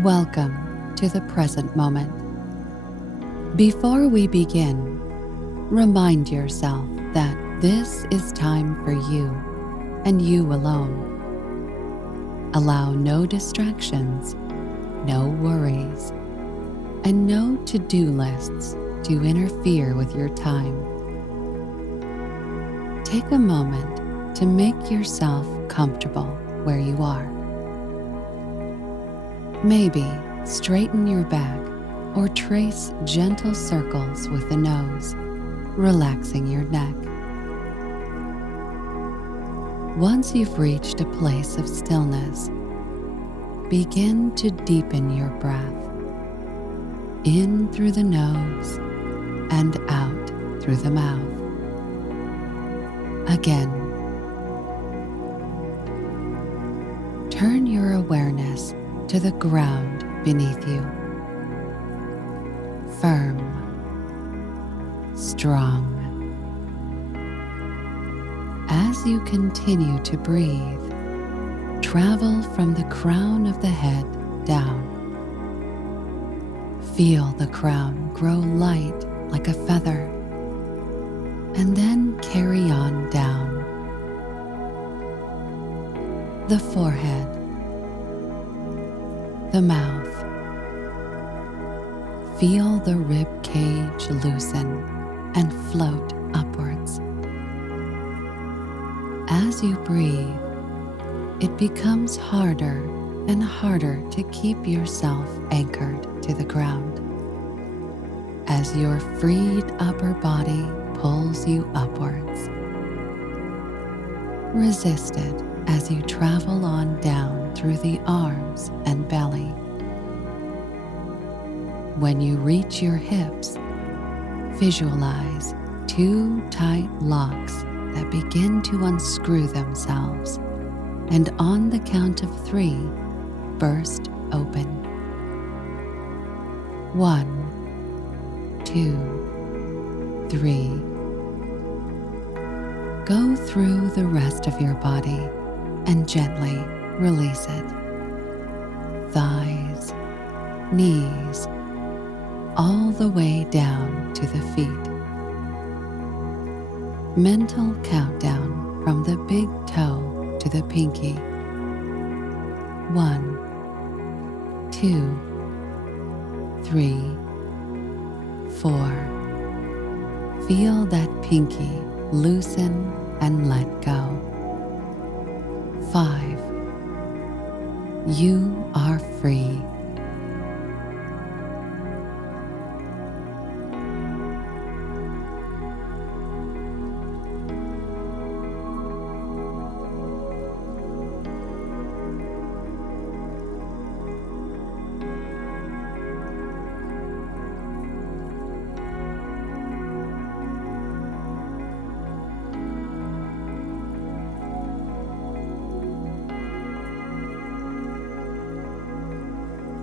Welcome to the present moment. Before we begin, remind yourself that this is time for you and you alone. Allow no distractions, no worries, and no to-do lists to interfere with your time. Take a moment to make yourself comfortable where you are. Maybe straighten your back or trace gentle circles with the nose, relaxing your neck. Once you've reached a place of stillness, begin to deepen your breath, in through the nose and out through the mouth. Again, turn your awareness to the ground beneath you. Firm, strong. As you continue to breathe, travel from the crown of the head down. Feel the crown grow light like a feather, and then carry on down. The forehead, the mouth. Feel the rib cage loosen and float upwards. As you breathe, it becomes harder and harder to keep yourself anchored to the ground. As your freed upper body pulls you upwards, resist it as you travel on down through the arms and belly. When you reach your hips, visualize two tight locks that begin to unscrew themselves, and on the count of 3, burst open. 1, 2, 3. Go through the rest of your body and gently release it. Thighs, knees, all the way down to the feet. Mental countdown from the big toe to the pinky. 1, 2, 3, 4. Feel that pinky loosen and let go. 5. You are free.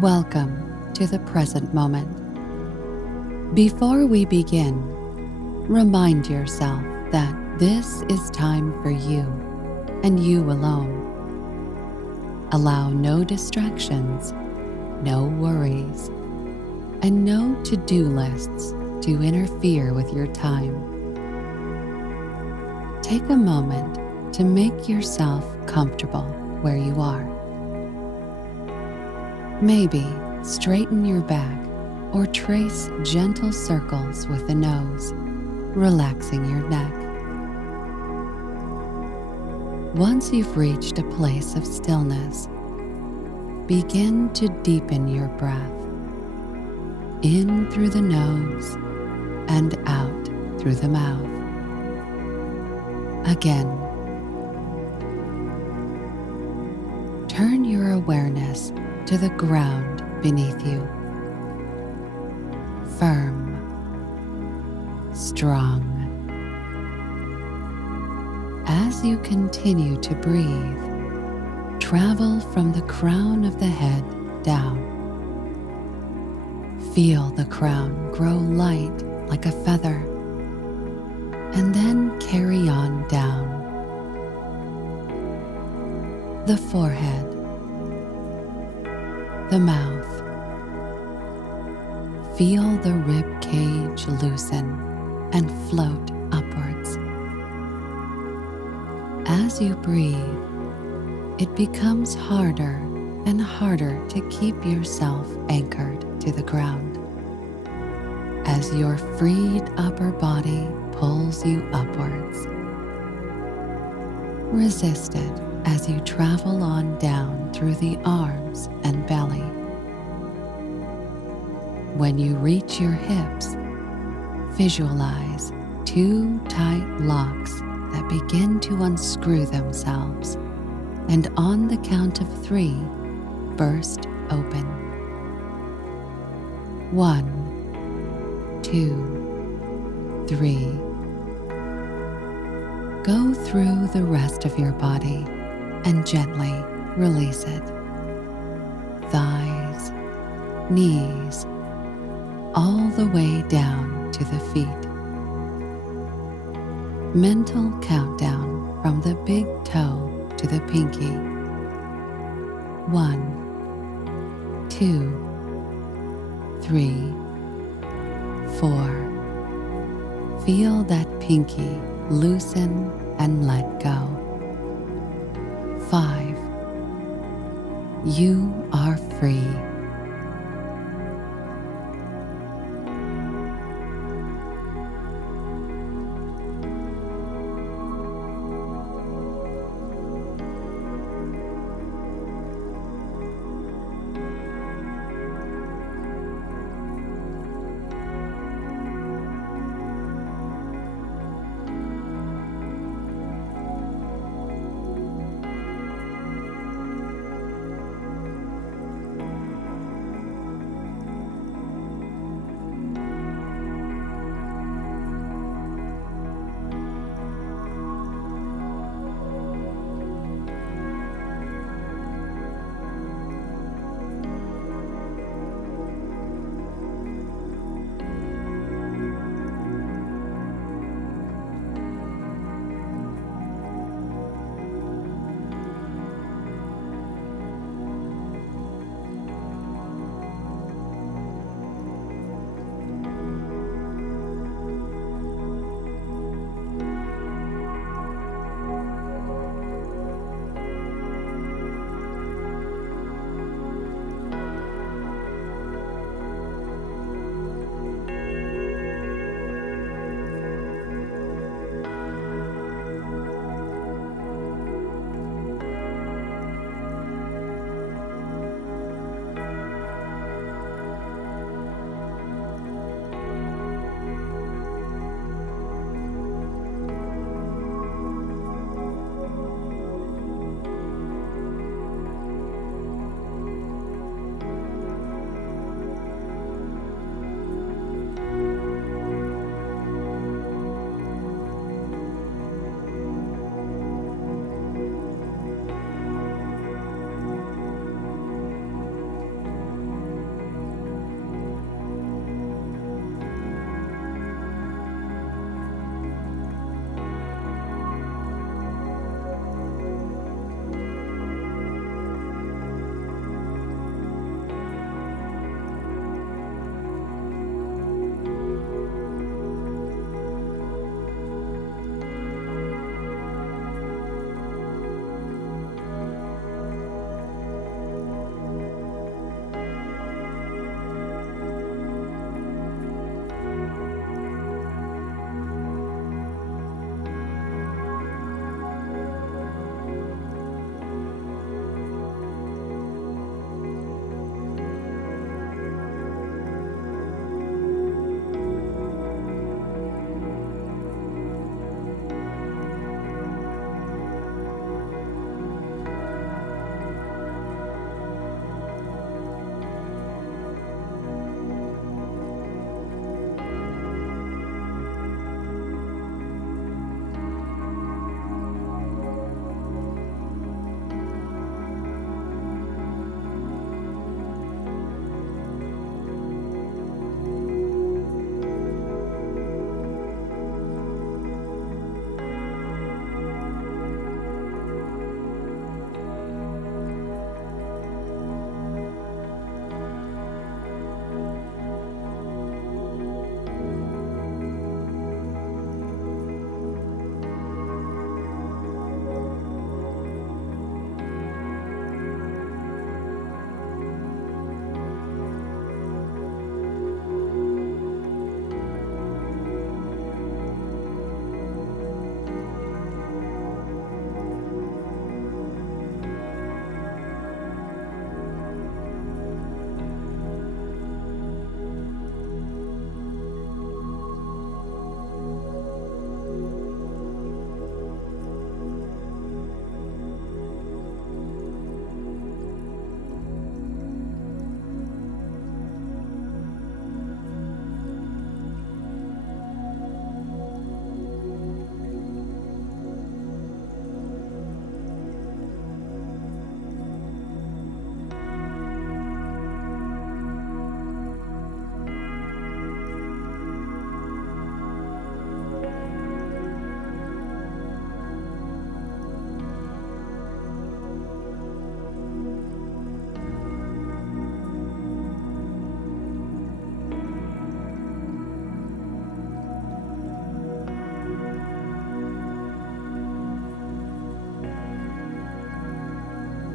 Welcome to the present moment. Before we begin, remind yourself that this is time for you and you alone. Allow no distractions, no worries, and no to-do lists to interfere with your time. Take a moment to make yourself comfortable where you are. Maybe straighten your back or trace gentle circles with the nose, relaxing your neck. Once you've reached a place of stillness, begin to deepen your breath, in through the nose and out through the mouth. Again, turn your awareness to the ground beneath you. Firm, strong. As you continue to breathe, travel from the crown of the head down. Feel the crown grow light like a feather, and then carry on down. The forehead, the mouth. Feel the rib cage loosen and float upwards. As you breathe, it becomes harder and harder to keep yourself anchored to the ground. As your freed upper body pulls you upwards, resist it as you travel on down through the arms and belly. When you reach your hips, visualize two tight locks that begin to unscrew themselves, and on the count of 3, burst open. 1, 2, 3. Go through the rest of your body and gently release it. Thighs, knees, all the way down to the feet. Mental countdown from the big toe to the pinky. 1, 2, 3, 4. Feel that pinky loosen and let go. 5. You are free.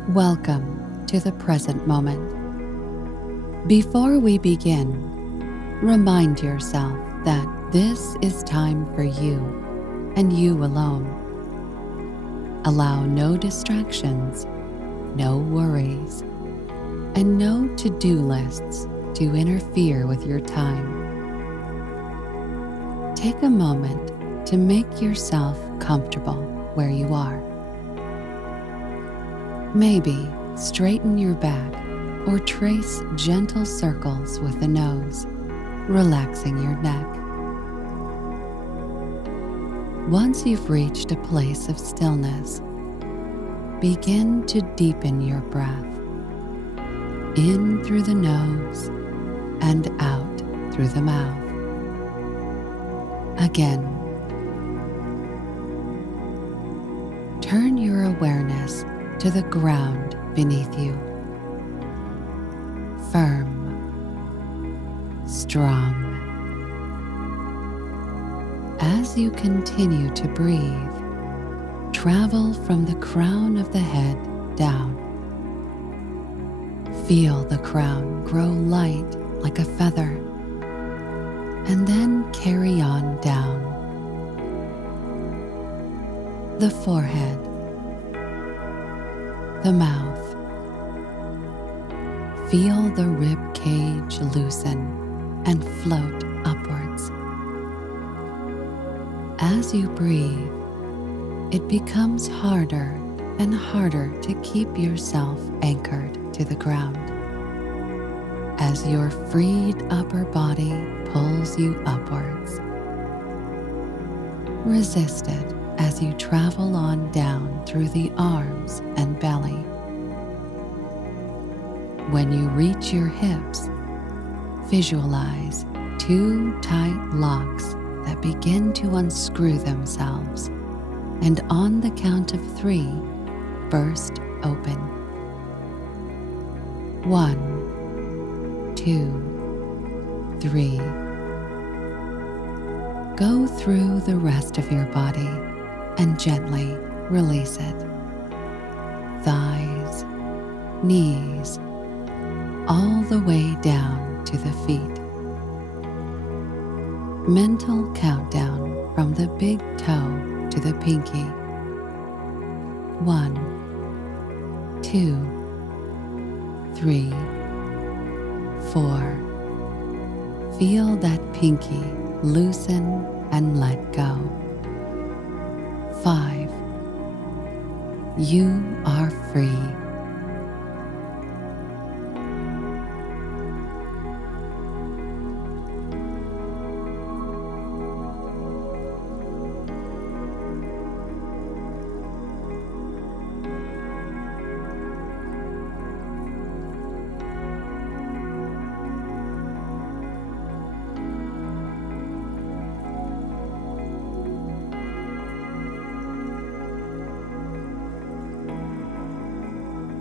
Welcome to the present moment. Before we begin, remind yourself that this is time for you and you alone. Allow no distractions, no worries, and no to-do lists to interfere with your time. Take a moment to make yourself comfortable where you are. Maybe straighten your back or trace gentle circles with the nose, relaxing your neck. Once you've reached a place of stillness, begin to deepen your breath, in through the nose and out through the mouth. Again, turn your awareness to the ground beneath you. Firm, strong. As you continue to breathe, travel from the crown of the head down. Feel the crown grow light like a feather, and then carry on down. The forehead, the mouth. Feel the rib cage loosen and float upwards. As you breathe, it becomes harder and harder to keep yourself anchored to the ground. As your freed upper body pulls you upwards, resist it as you travel on down through the arms and belly. When you reach your hips, visualize two tight locks that begin to unscrew themselves, and on the count of 3, burst open. 1, 2, 3. Go through the rest of your body and gently release it. Thighs, knees, all the way down to the feet. Mental countdown from the big toe to the pinky. 1, 2, 3, 4. Feel that pinky loosen and let go. 5. You are free.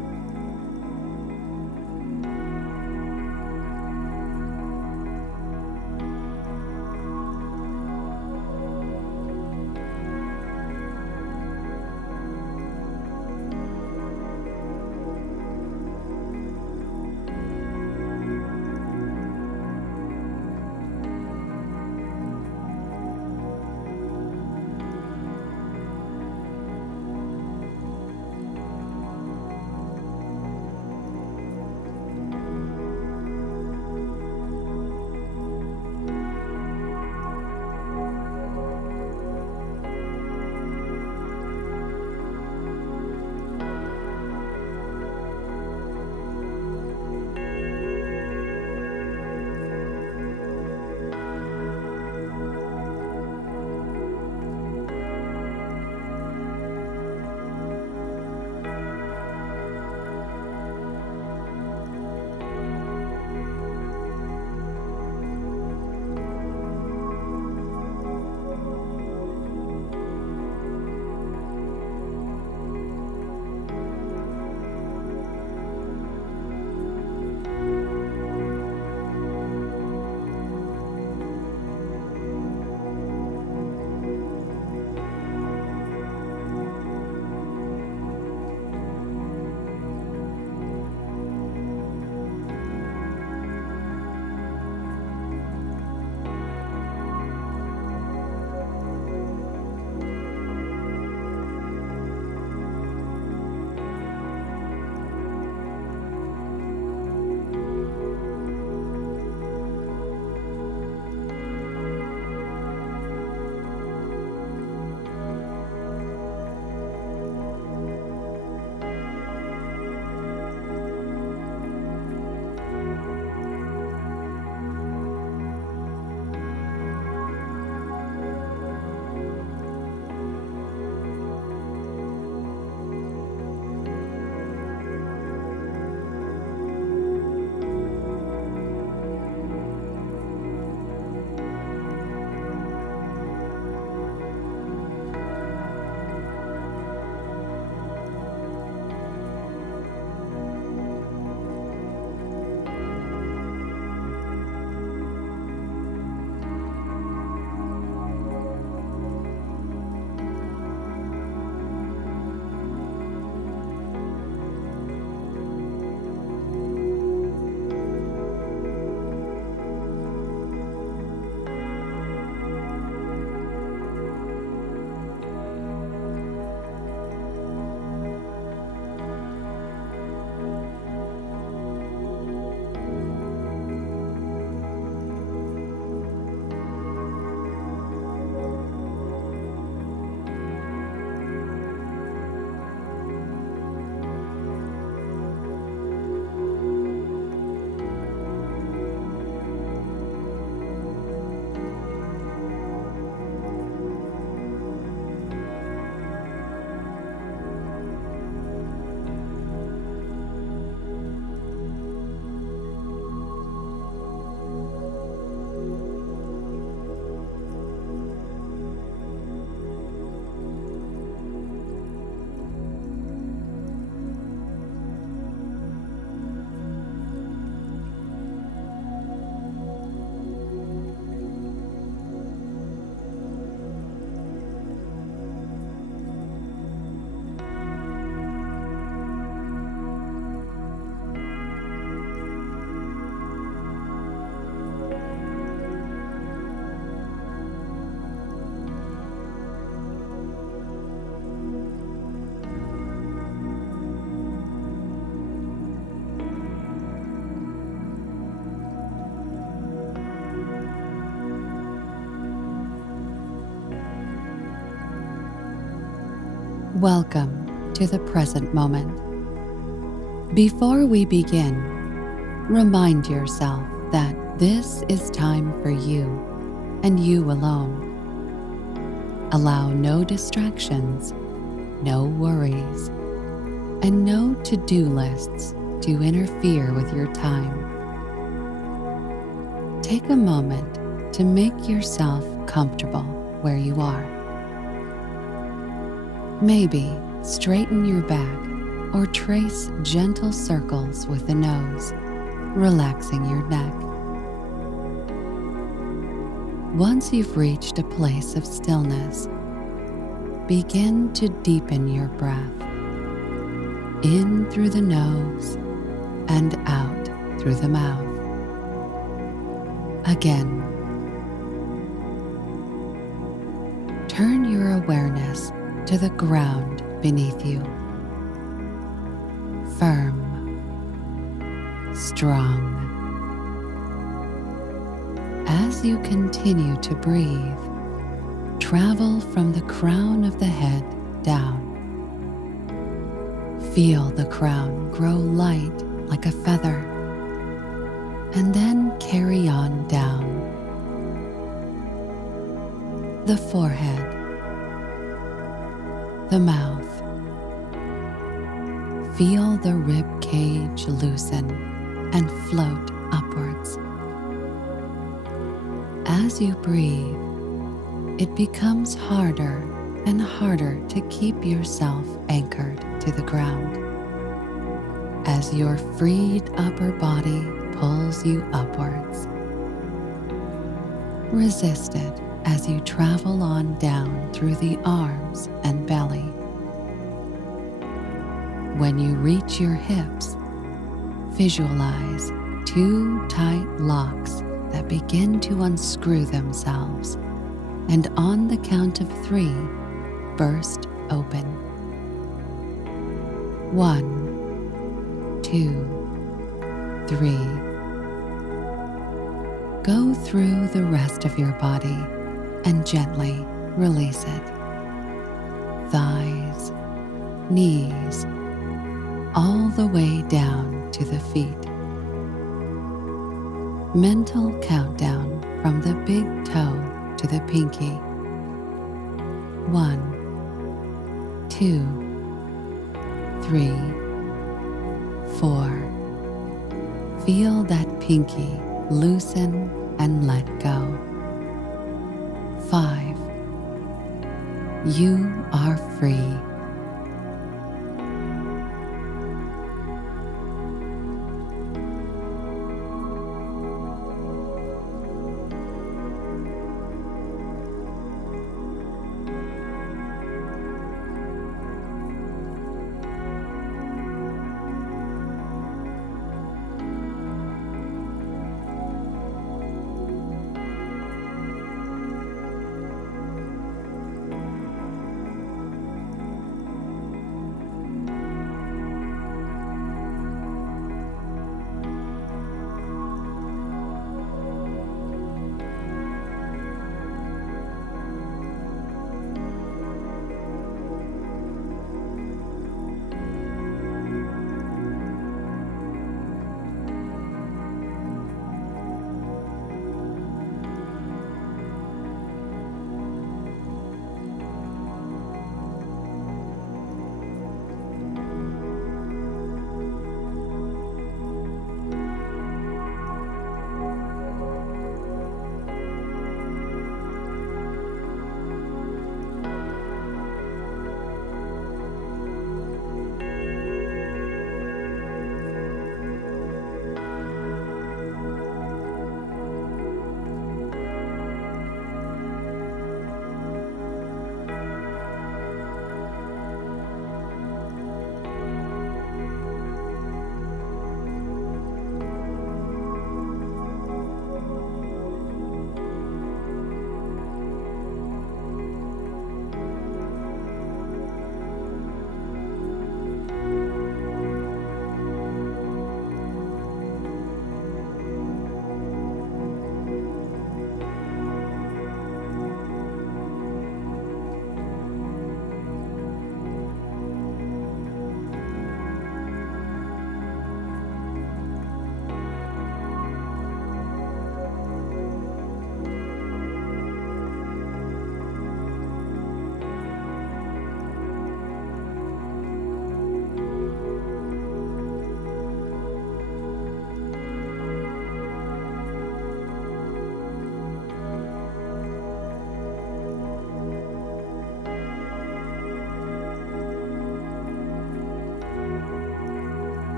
Welcome to the present moment. Before we begin, remind yourself that this is time for you and you alone. Allow no distractions, no worries, and no to-do lists to interfere with your time. Take a moment to make yourself comfortable where you are. Maybe straighten your back or trace gentle circles with the nose, relaxing your neck. Once you've reached a place of stillness, begin to deepen your breath, in through the nose and out through the mouth. Again, turn your awareness to the ground beneath you. Firm, strong. As you continue to breathe, travel from the crown of the head down. Feel the crown grow light like a feather, and then carry on down. The forehead, the mouth. Feel the rib cage loosen and float upwards. As you breathe, it becomes harder and harder to keep yourself anchored to the ground, as your freed upper body pulls you upwards. Resist it as you travel on down through the arms and belly. When you reach your hips, visualize two tight locks that begin to unscrew themselves, and on the count of 3, burst open. 1, 2, 3. Go through the rest of your body and gently release it. Thighs, knees, all the way down to the feet. Mental countdown from the big toe to the pinky. 1, 2, 3, 4. Feel that pinky loosen and let go. 5. You are free.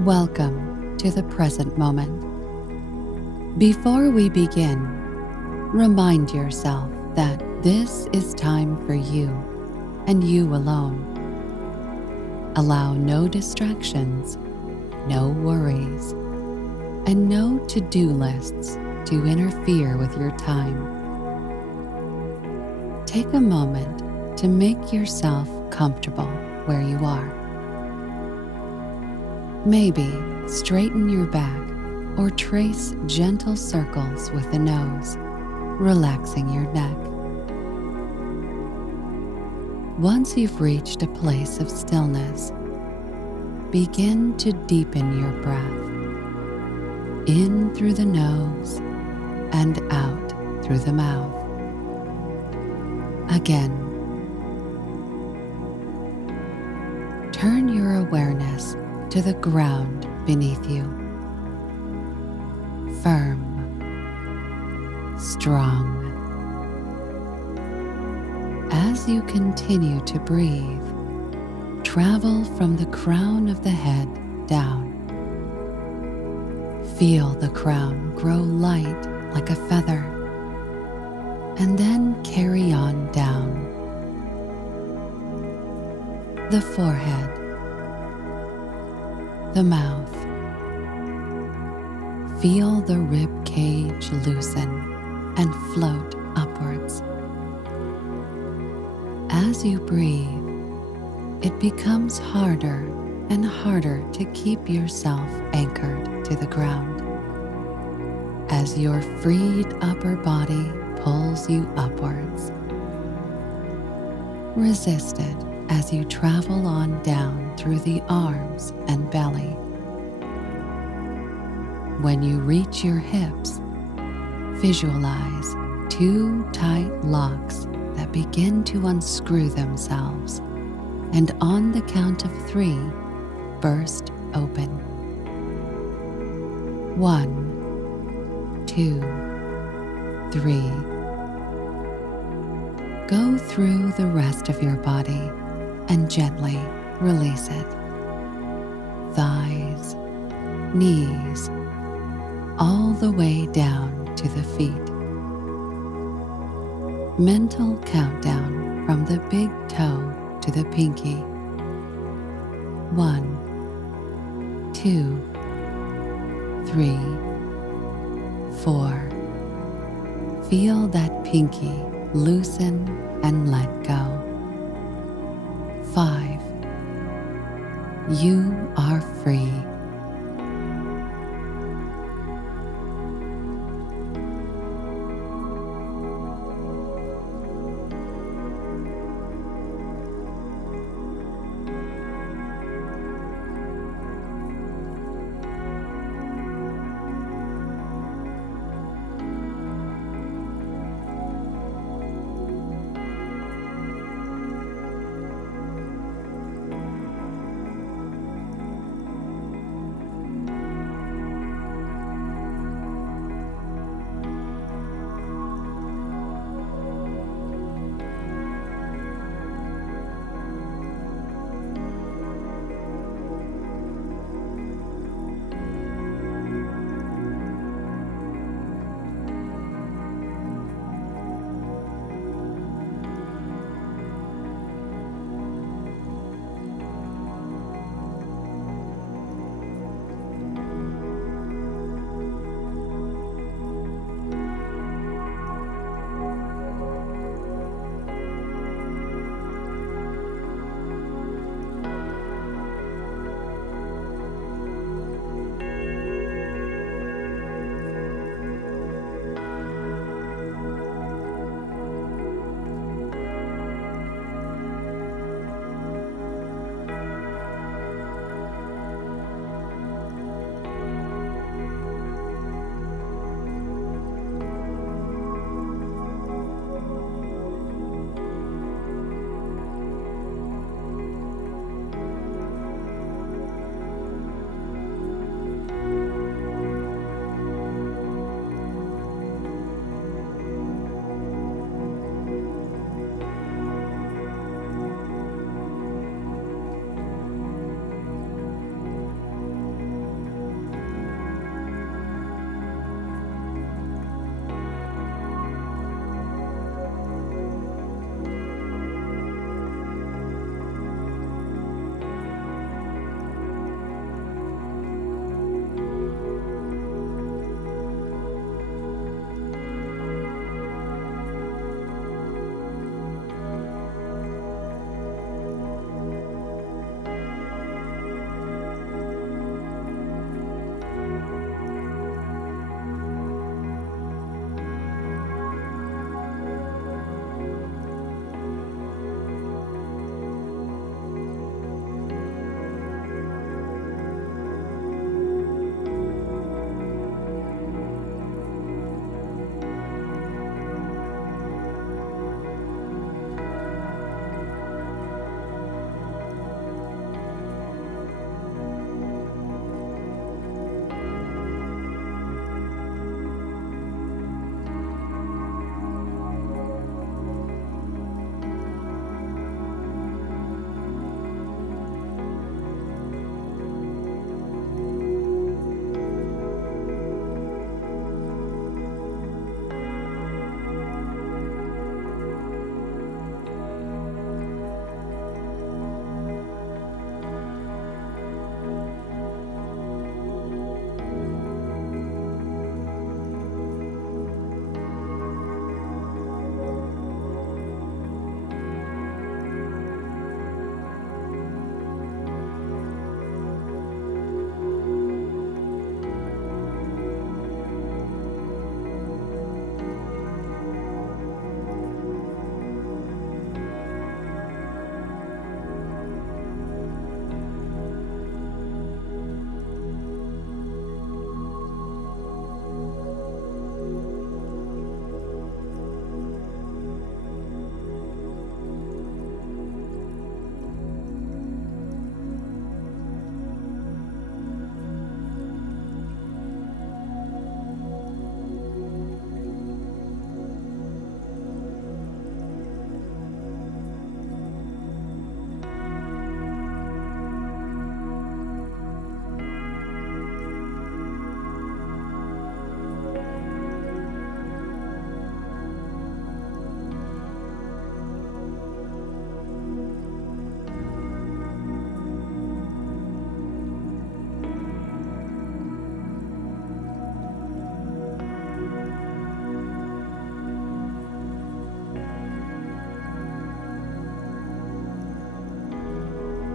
Welcome to the present moment. Before we begin, remind yourself that this is time for you and you alone. Allow no distractions, no worries, and no to-do lists to interfere with your time. Take a moment to make yourself comfortable where you are. Maybe straighten your back or trace gentle circles with the nose, relaxing your neck. Once you've reached a place of stillness, begin to deepen your breath, in through the nose and out through the mouth. Again, turn your awareness to the ground beneath you. Firm, strong. As you continue to breathe, travel from the crown of the head down. Feel the crown grow light like a feather, and then carry on down. The forehead, the mouth. Feel the rib cage loosen and float upwards. As you breathe, it becomes harder and harder to keep yourself anchored to the ground. As your freed upper body pulls you upwards, resist it as you travel on down through the arms and belly. When you reach your hips, visualize two tight locks that begin to unscrew themselves, and on the count of 3, burst open. 1, 2, 3. Go through the rest of your body and gently release it. Thighs, knees, all the way down to the feet. Mental countdown from the big toe to the pinky. 1, 2, 3, 4. Feel that pinky loosen and let go. 5. You are free.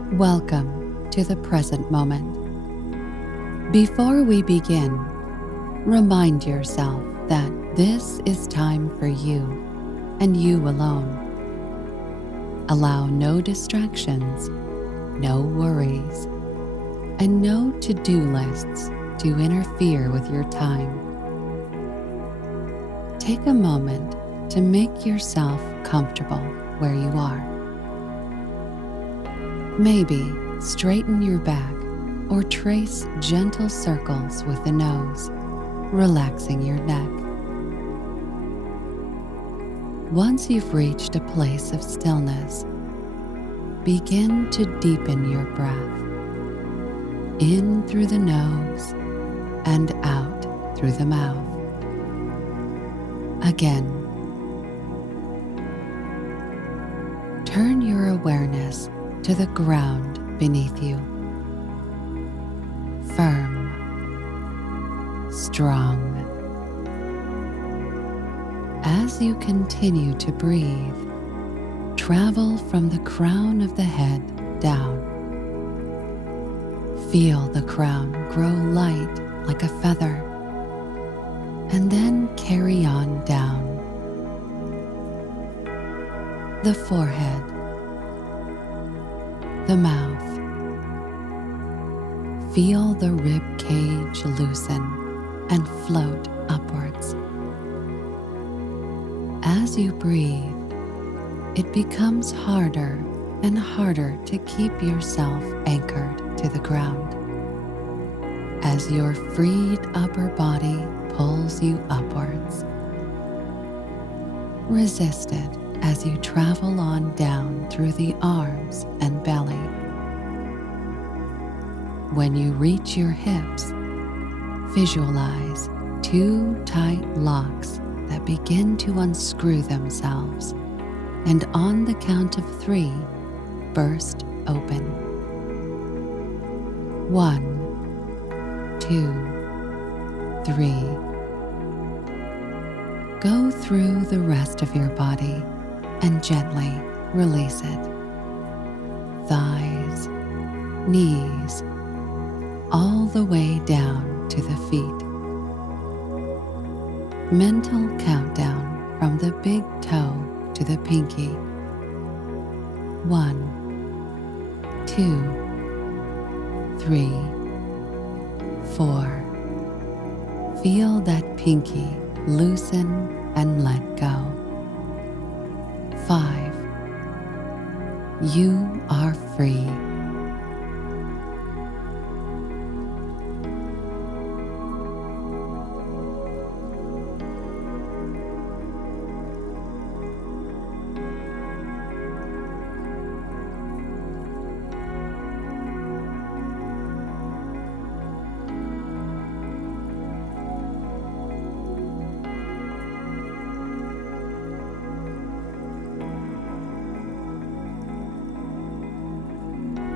Welcome to the present moment. Before we begin, remind yourself that this is time for you and you alone. Allow no distractions, no worries, and no to-do lists to interfere with your time. Take a moment to make yourself comfortable where you are. Maybe straighten your back or trace gentle circles with the nose, relaxing your neck. Once you've reached a place of stillness, begin to deepen your breath, in through the nose and out through the mouth. Again, turn your awareness to the ground beneath you. Firm, strong. As you continue to breathe, travel from the crown of the head down. Feel the crown grow light like a feather, and then carry on down. The forehead, the mouth. Feel the rib cage loosen and float upwards. As you breathe, it becomes harder and harder to keep yourself anchored to the ground. As your freed upper body pulls you upwards, resist it as you travel on down through the arms and belly. When you reach your hips, visualize 2 tight locks that begin to unscrew themselves, and on the count of 3, burst open. 1, 2, 3. Go through the rest of your body and gently release it. Thighs, knees, all the way down to the feet. Mental countdown from the big toe to the pinky. 1, 2, 3, 4. Feel that pinky loosen and let go. 5. You are free.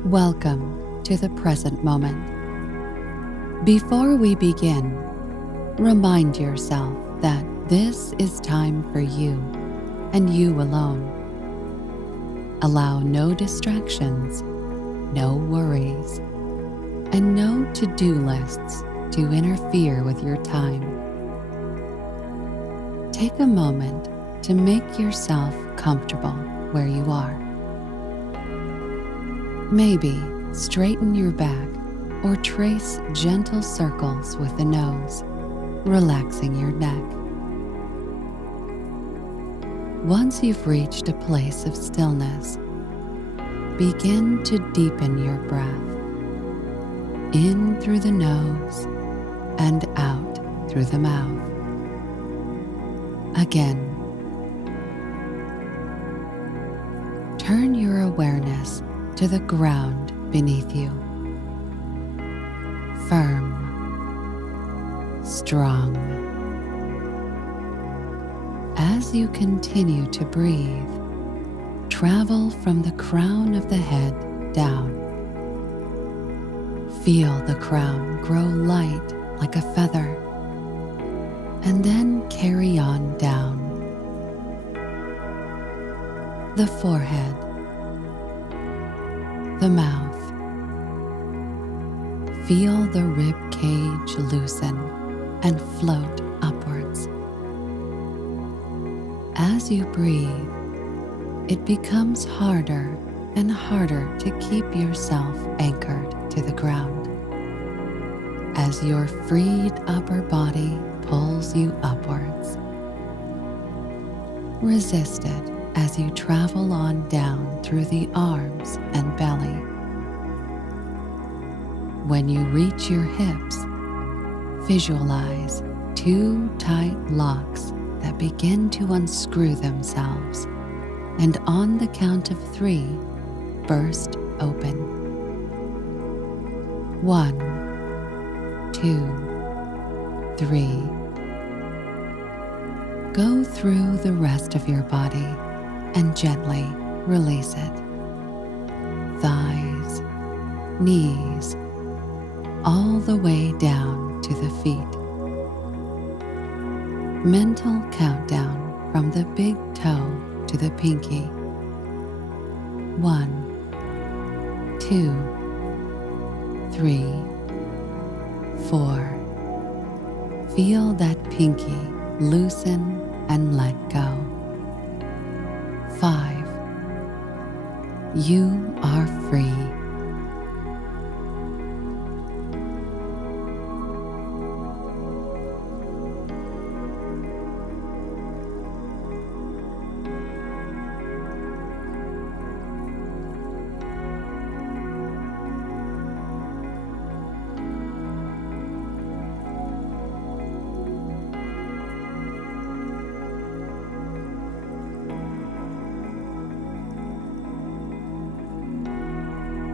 Welcome to the present moment. Before we begin, remind yourself that this is time for you and you alone. Allow no distractions, no worries, and no to-do lists to interfere with your time. Take a moment to make yourself comfortable where you are. Maybe straighten your back or trace gentle circles with the nose, relaxing your neck. Once you've reached a place of stillness, begin to deepen your breath, in through the nose and out through the mouth. Again, turn your awareness to the ground beneath you. Firm, strong. As you continue to breathe, travel from the crown of the head down. Feel the crown grow light like a feather, and then carry on down. The forehead, the mouth. Feel the rib cage loosen and float upwards. As you breathe, it becomes harder and harder to keep yourself anchored to the ground. As your freed upper body pulls you upwards, resist it as you travel on down through the arms and belly. When you reach your hips, visualize two tight locks that begin to unscrew themselves, and on the count of 3, burst open. 1, 2, 3. Go through the rest of your body and gently release it. Thighs, knees, all the way down to the feet. Mental countdown from the big toe to the pinky. 1, 2, 3, 4. Feel that pinky loosen and let go. 5. You are free.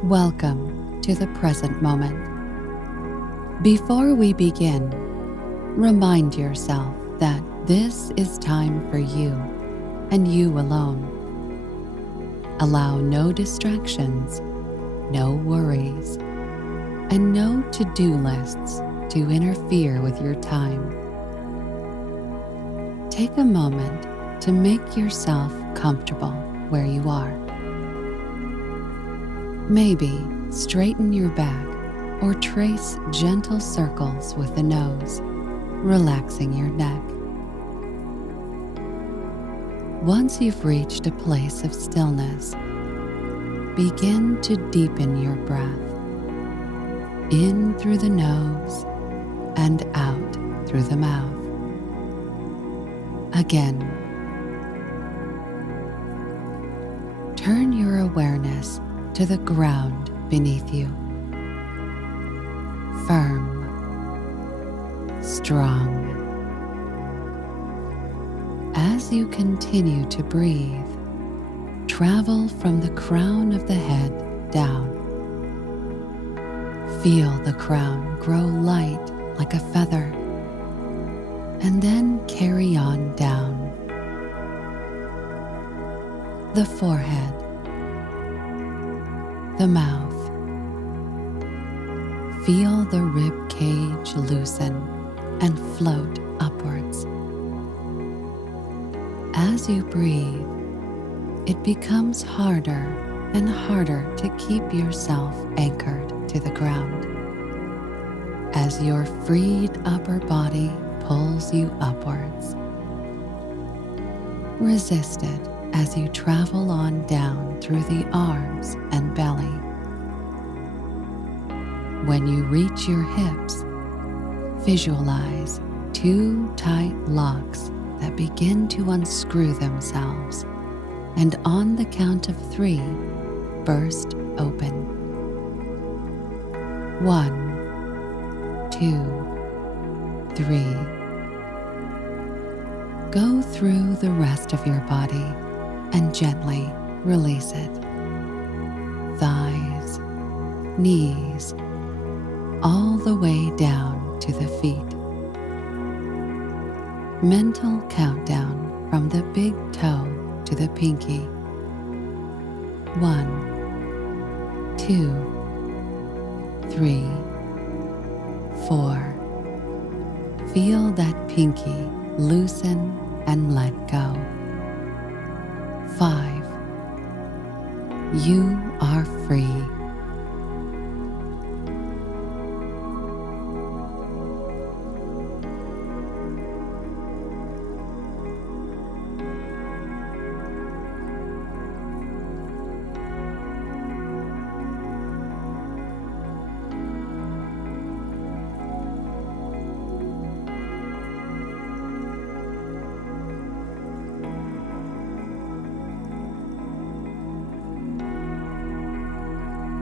Welcome to the present moment. Before we begin, remind yourself that this is time for you and you alone. Allow no distractions, no worries, and no to-do lists to interfere with your time. Take a moment to make yourself comfortable where you are. Maybe straighten your back or trace gentle circles with the nose, relaxing your neck. Once you've reached a place of stillness, begin to deepen your breath, in through the nose and out through the mouth. Again, turn your awareness to the ground beneath you. Firm, strong. As you continue to breathe, travel from the crown of the head down. Feel the crown grow light like a feather, and then carry on down. The forehead, the mouth. Feel the rib cage loosen and float upwards. As you breathe, it becomes harder and harder to keep yourself anchored to the ground. As your freed upper body pulls you upwards, resist it as you travel on down through the arms and belly. When you reach your hips, visualize two tight locks that begin to unscrew themselves, and on the count of 3, burst open. 1, 2, 3. Go through the rest of your body and gently release it. Thighs, knees, all the way down to the feet. Mental countdown from the big toe to the pinky. 1, 2, 3, 4. Feel that pinky loosen and let go. 5. You are free.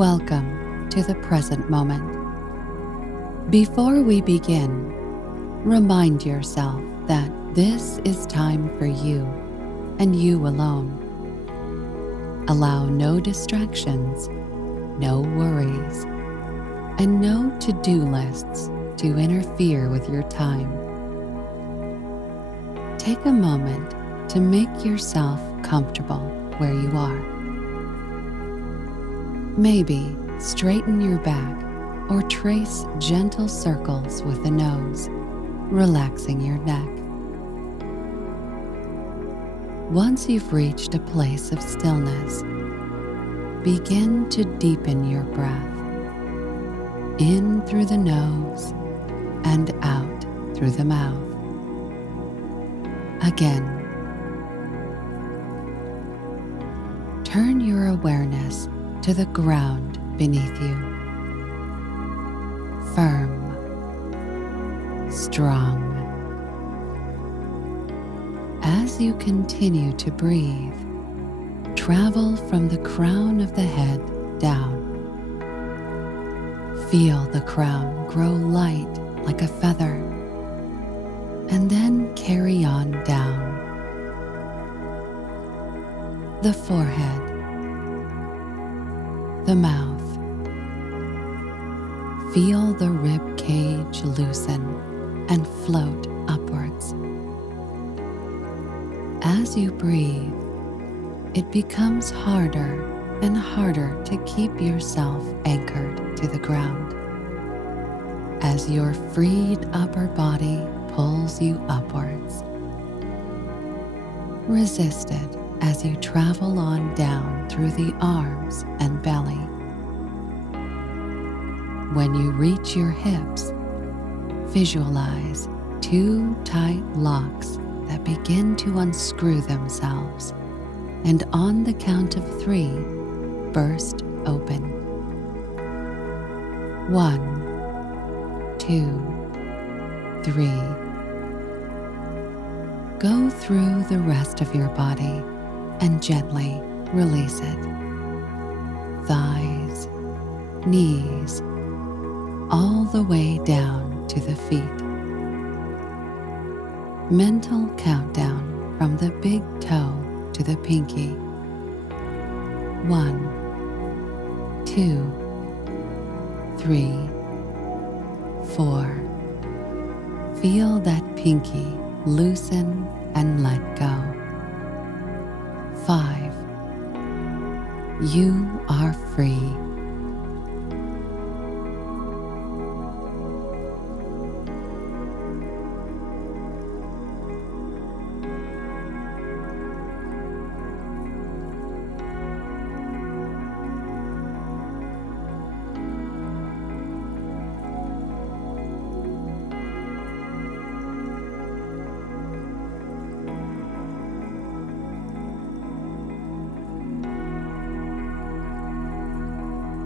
Welcome to the present moment. Before we begin, remind yourself that this is time for you and you alone. Allow no distractions, no worries, and no to-do lists to interfere with your time. Take a moment to make yourself comfortable where you are. Maybe straighten your back or trace gentle circles with the nose, relaxing your neck. Once you've reached a place of stillness, begin to deepen your breath, in through the nose and out through the mouth. Again, turn your awareness to the ground beneath you. Firm, strong. As you continue to breathe, travel from the crown of the head down. Feel the crown grow light like a feather, and then carry on down. The forehead, the mouth. Feel the rib cage loosen and float upwards. As you breathe, it becomes harder and harder to keep yourself anchored to the ground. As your freed upper body pulls you upwards, resist it as you travel on down through the arms and belly. When you reach your hips, visualize two tight locks that begin to unscrew themselves, and on the count of 3, burst open. 1, 2, 3. Go through the rest of your body and gently release it. Thighs, knees, all the way down to the feet. Mental countdown from the big toe to the pinky. 1, 2, 3, 4. Feel that pinky loosen and let go. 5. You are free.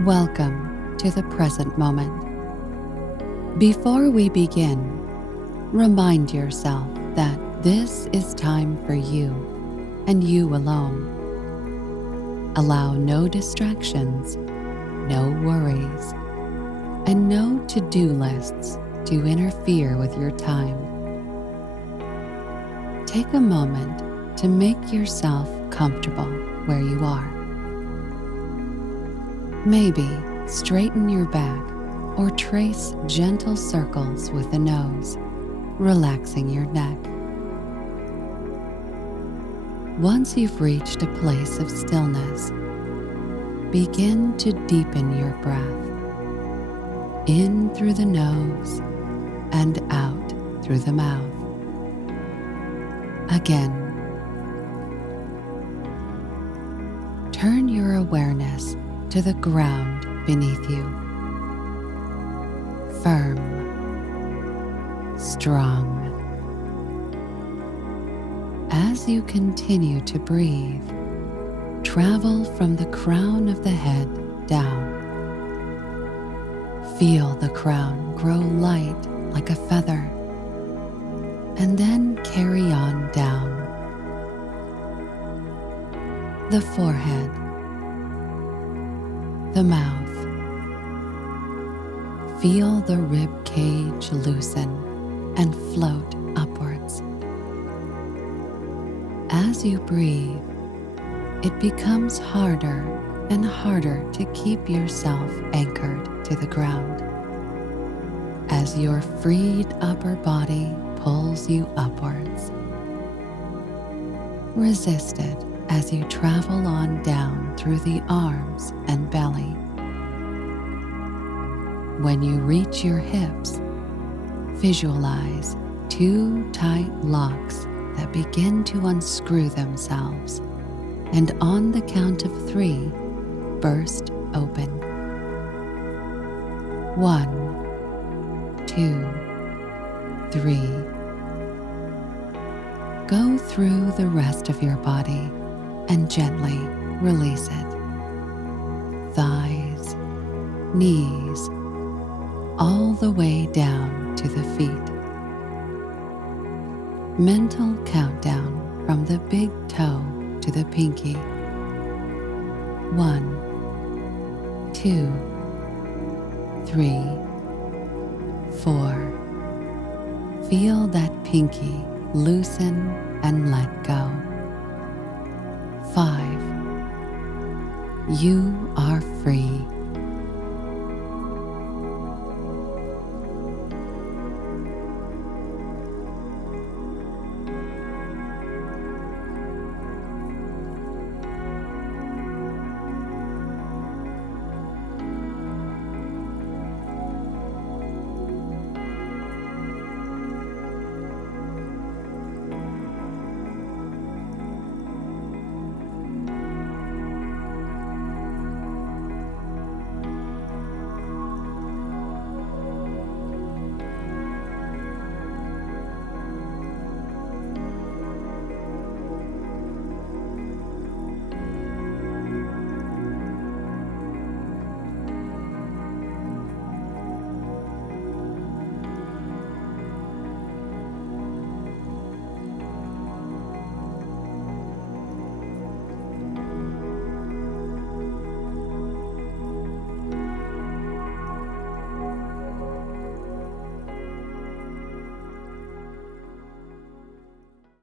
Welcome to the present moment. Before we begin, remind yourself that this is time for you and you alone. Allow no distractions, no worries, and no to-do lists to interfere with your time. Take a moment to make yourself comfortable where you are. Maybe straighten your back or trace gentle circles with the nose, relaxing your neck. Once you've reached a place of stillness, begin to deepen your breath, in through the nose and out through the mouth. Again, turn your awareness to the ground beneath you. Firm, strong. As you continue to breathe, travel from the crown of the head down. Feel the crown grow light like a feather, and then carry on down. The forehead, the mouth. Feel the rib cage loosen and float upwards. As you breathe, it becomes harder and harder to keep yourself anchored to the ground. As your freed upper body pulls you upwards, resist it as you travel on down through the arms and belly. When you reach your hips, visualize 2 tight locks that begin to unscrew themselves, and on the count of 3, burst open. 1, 2, 3. Go through the rest of your body and gently release it. Thighs, knees, all the way down to the feet. Mental countdown from the big toe to the pinky. 1, 2, 3, 4. Feel that pinky loosen and let go. 5. You are free.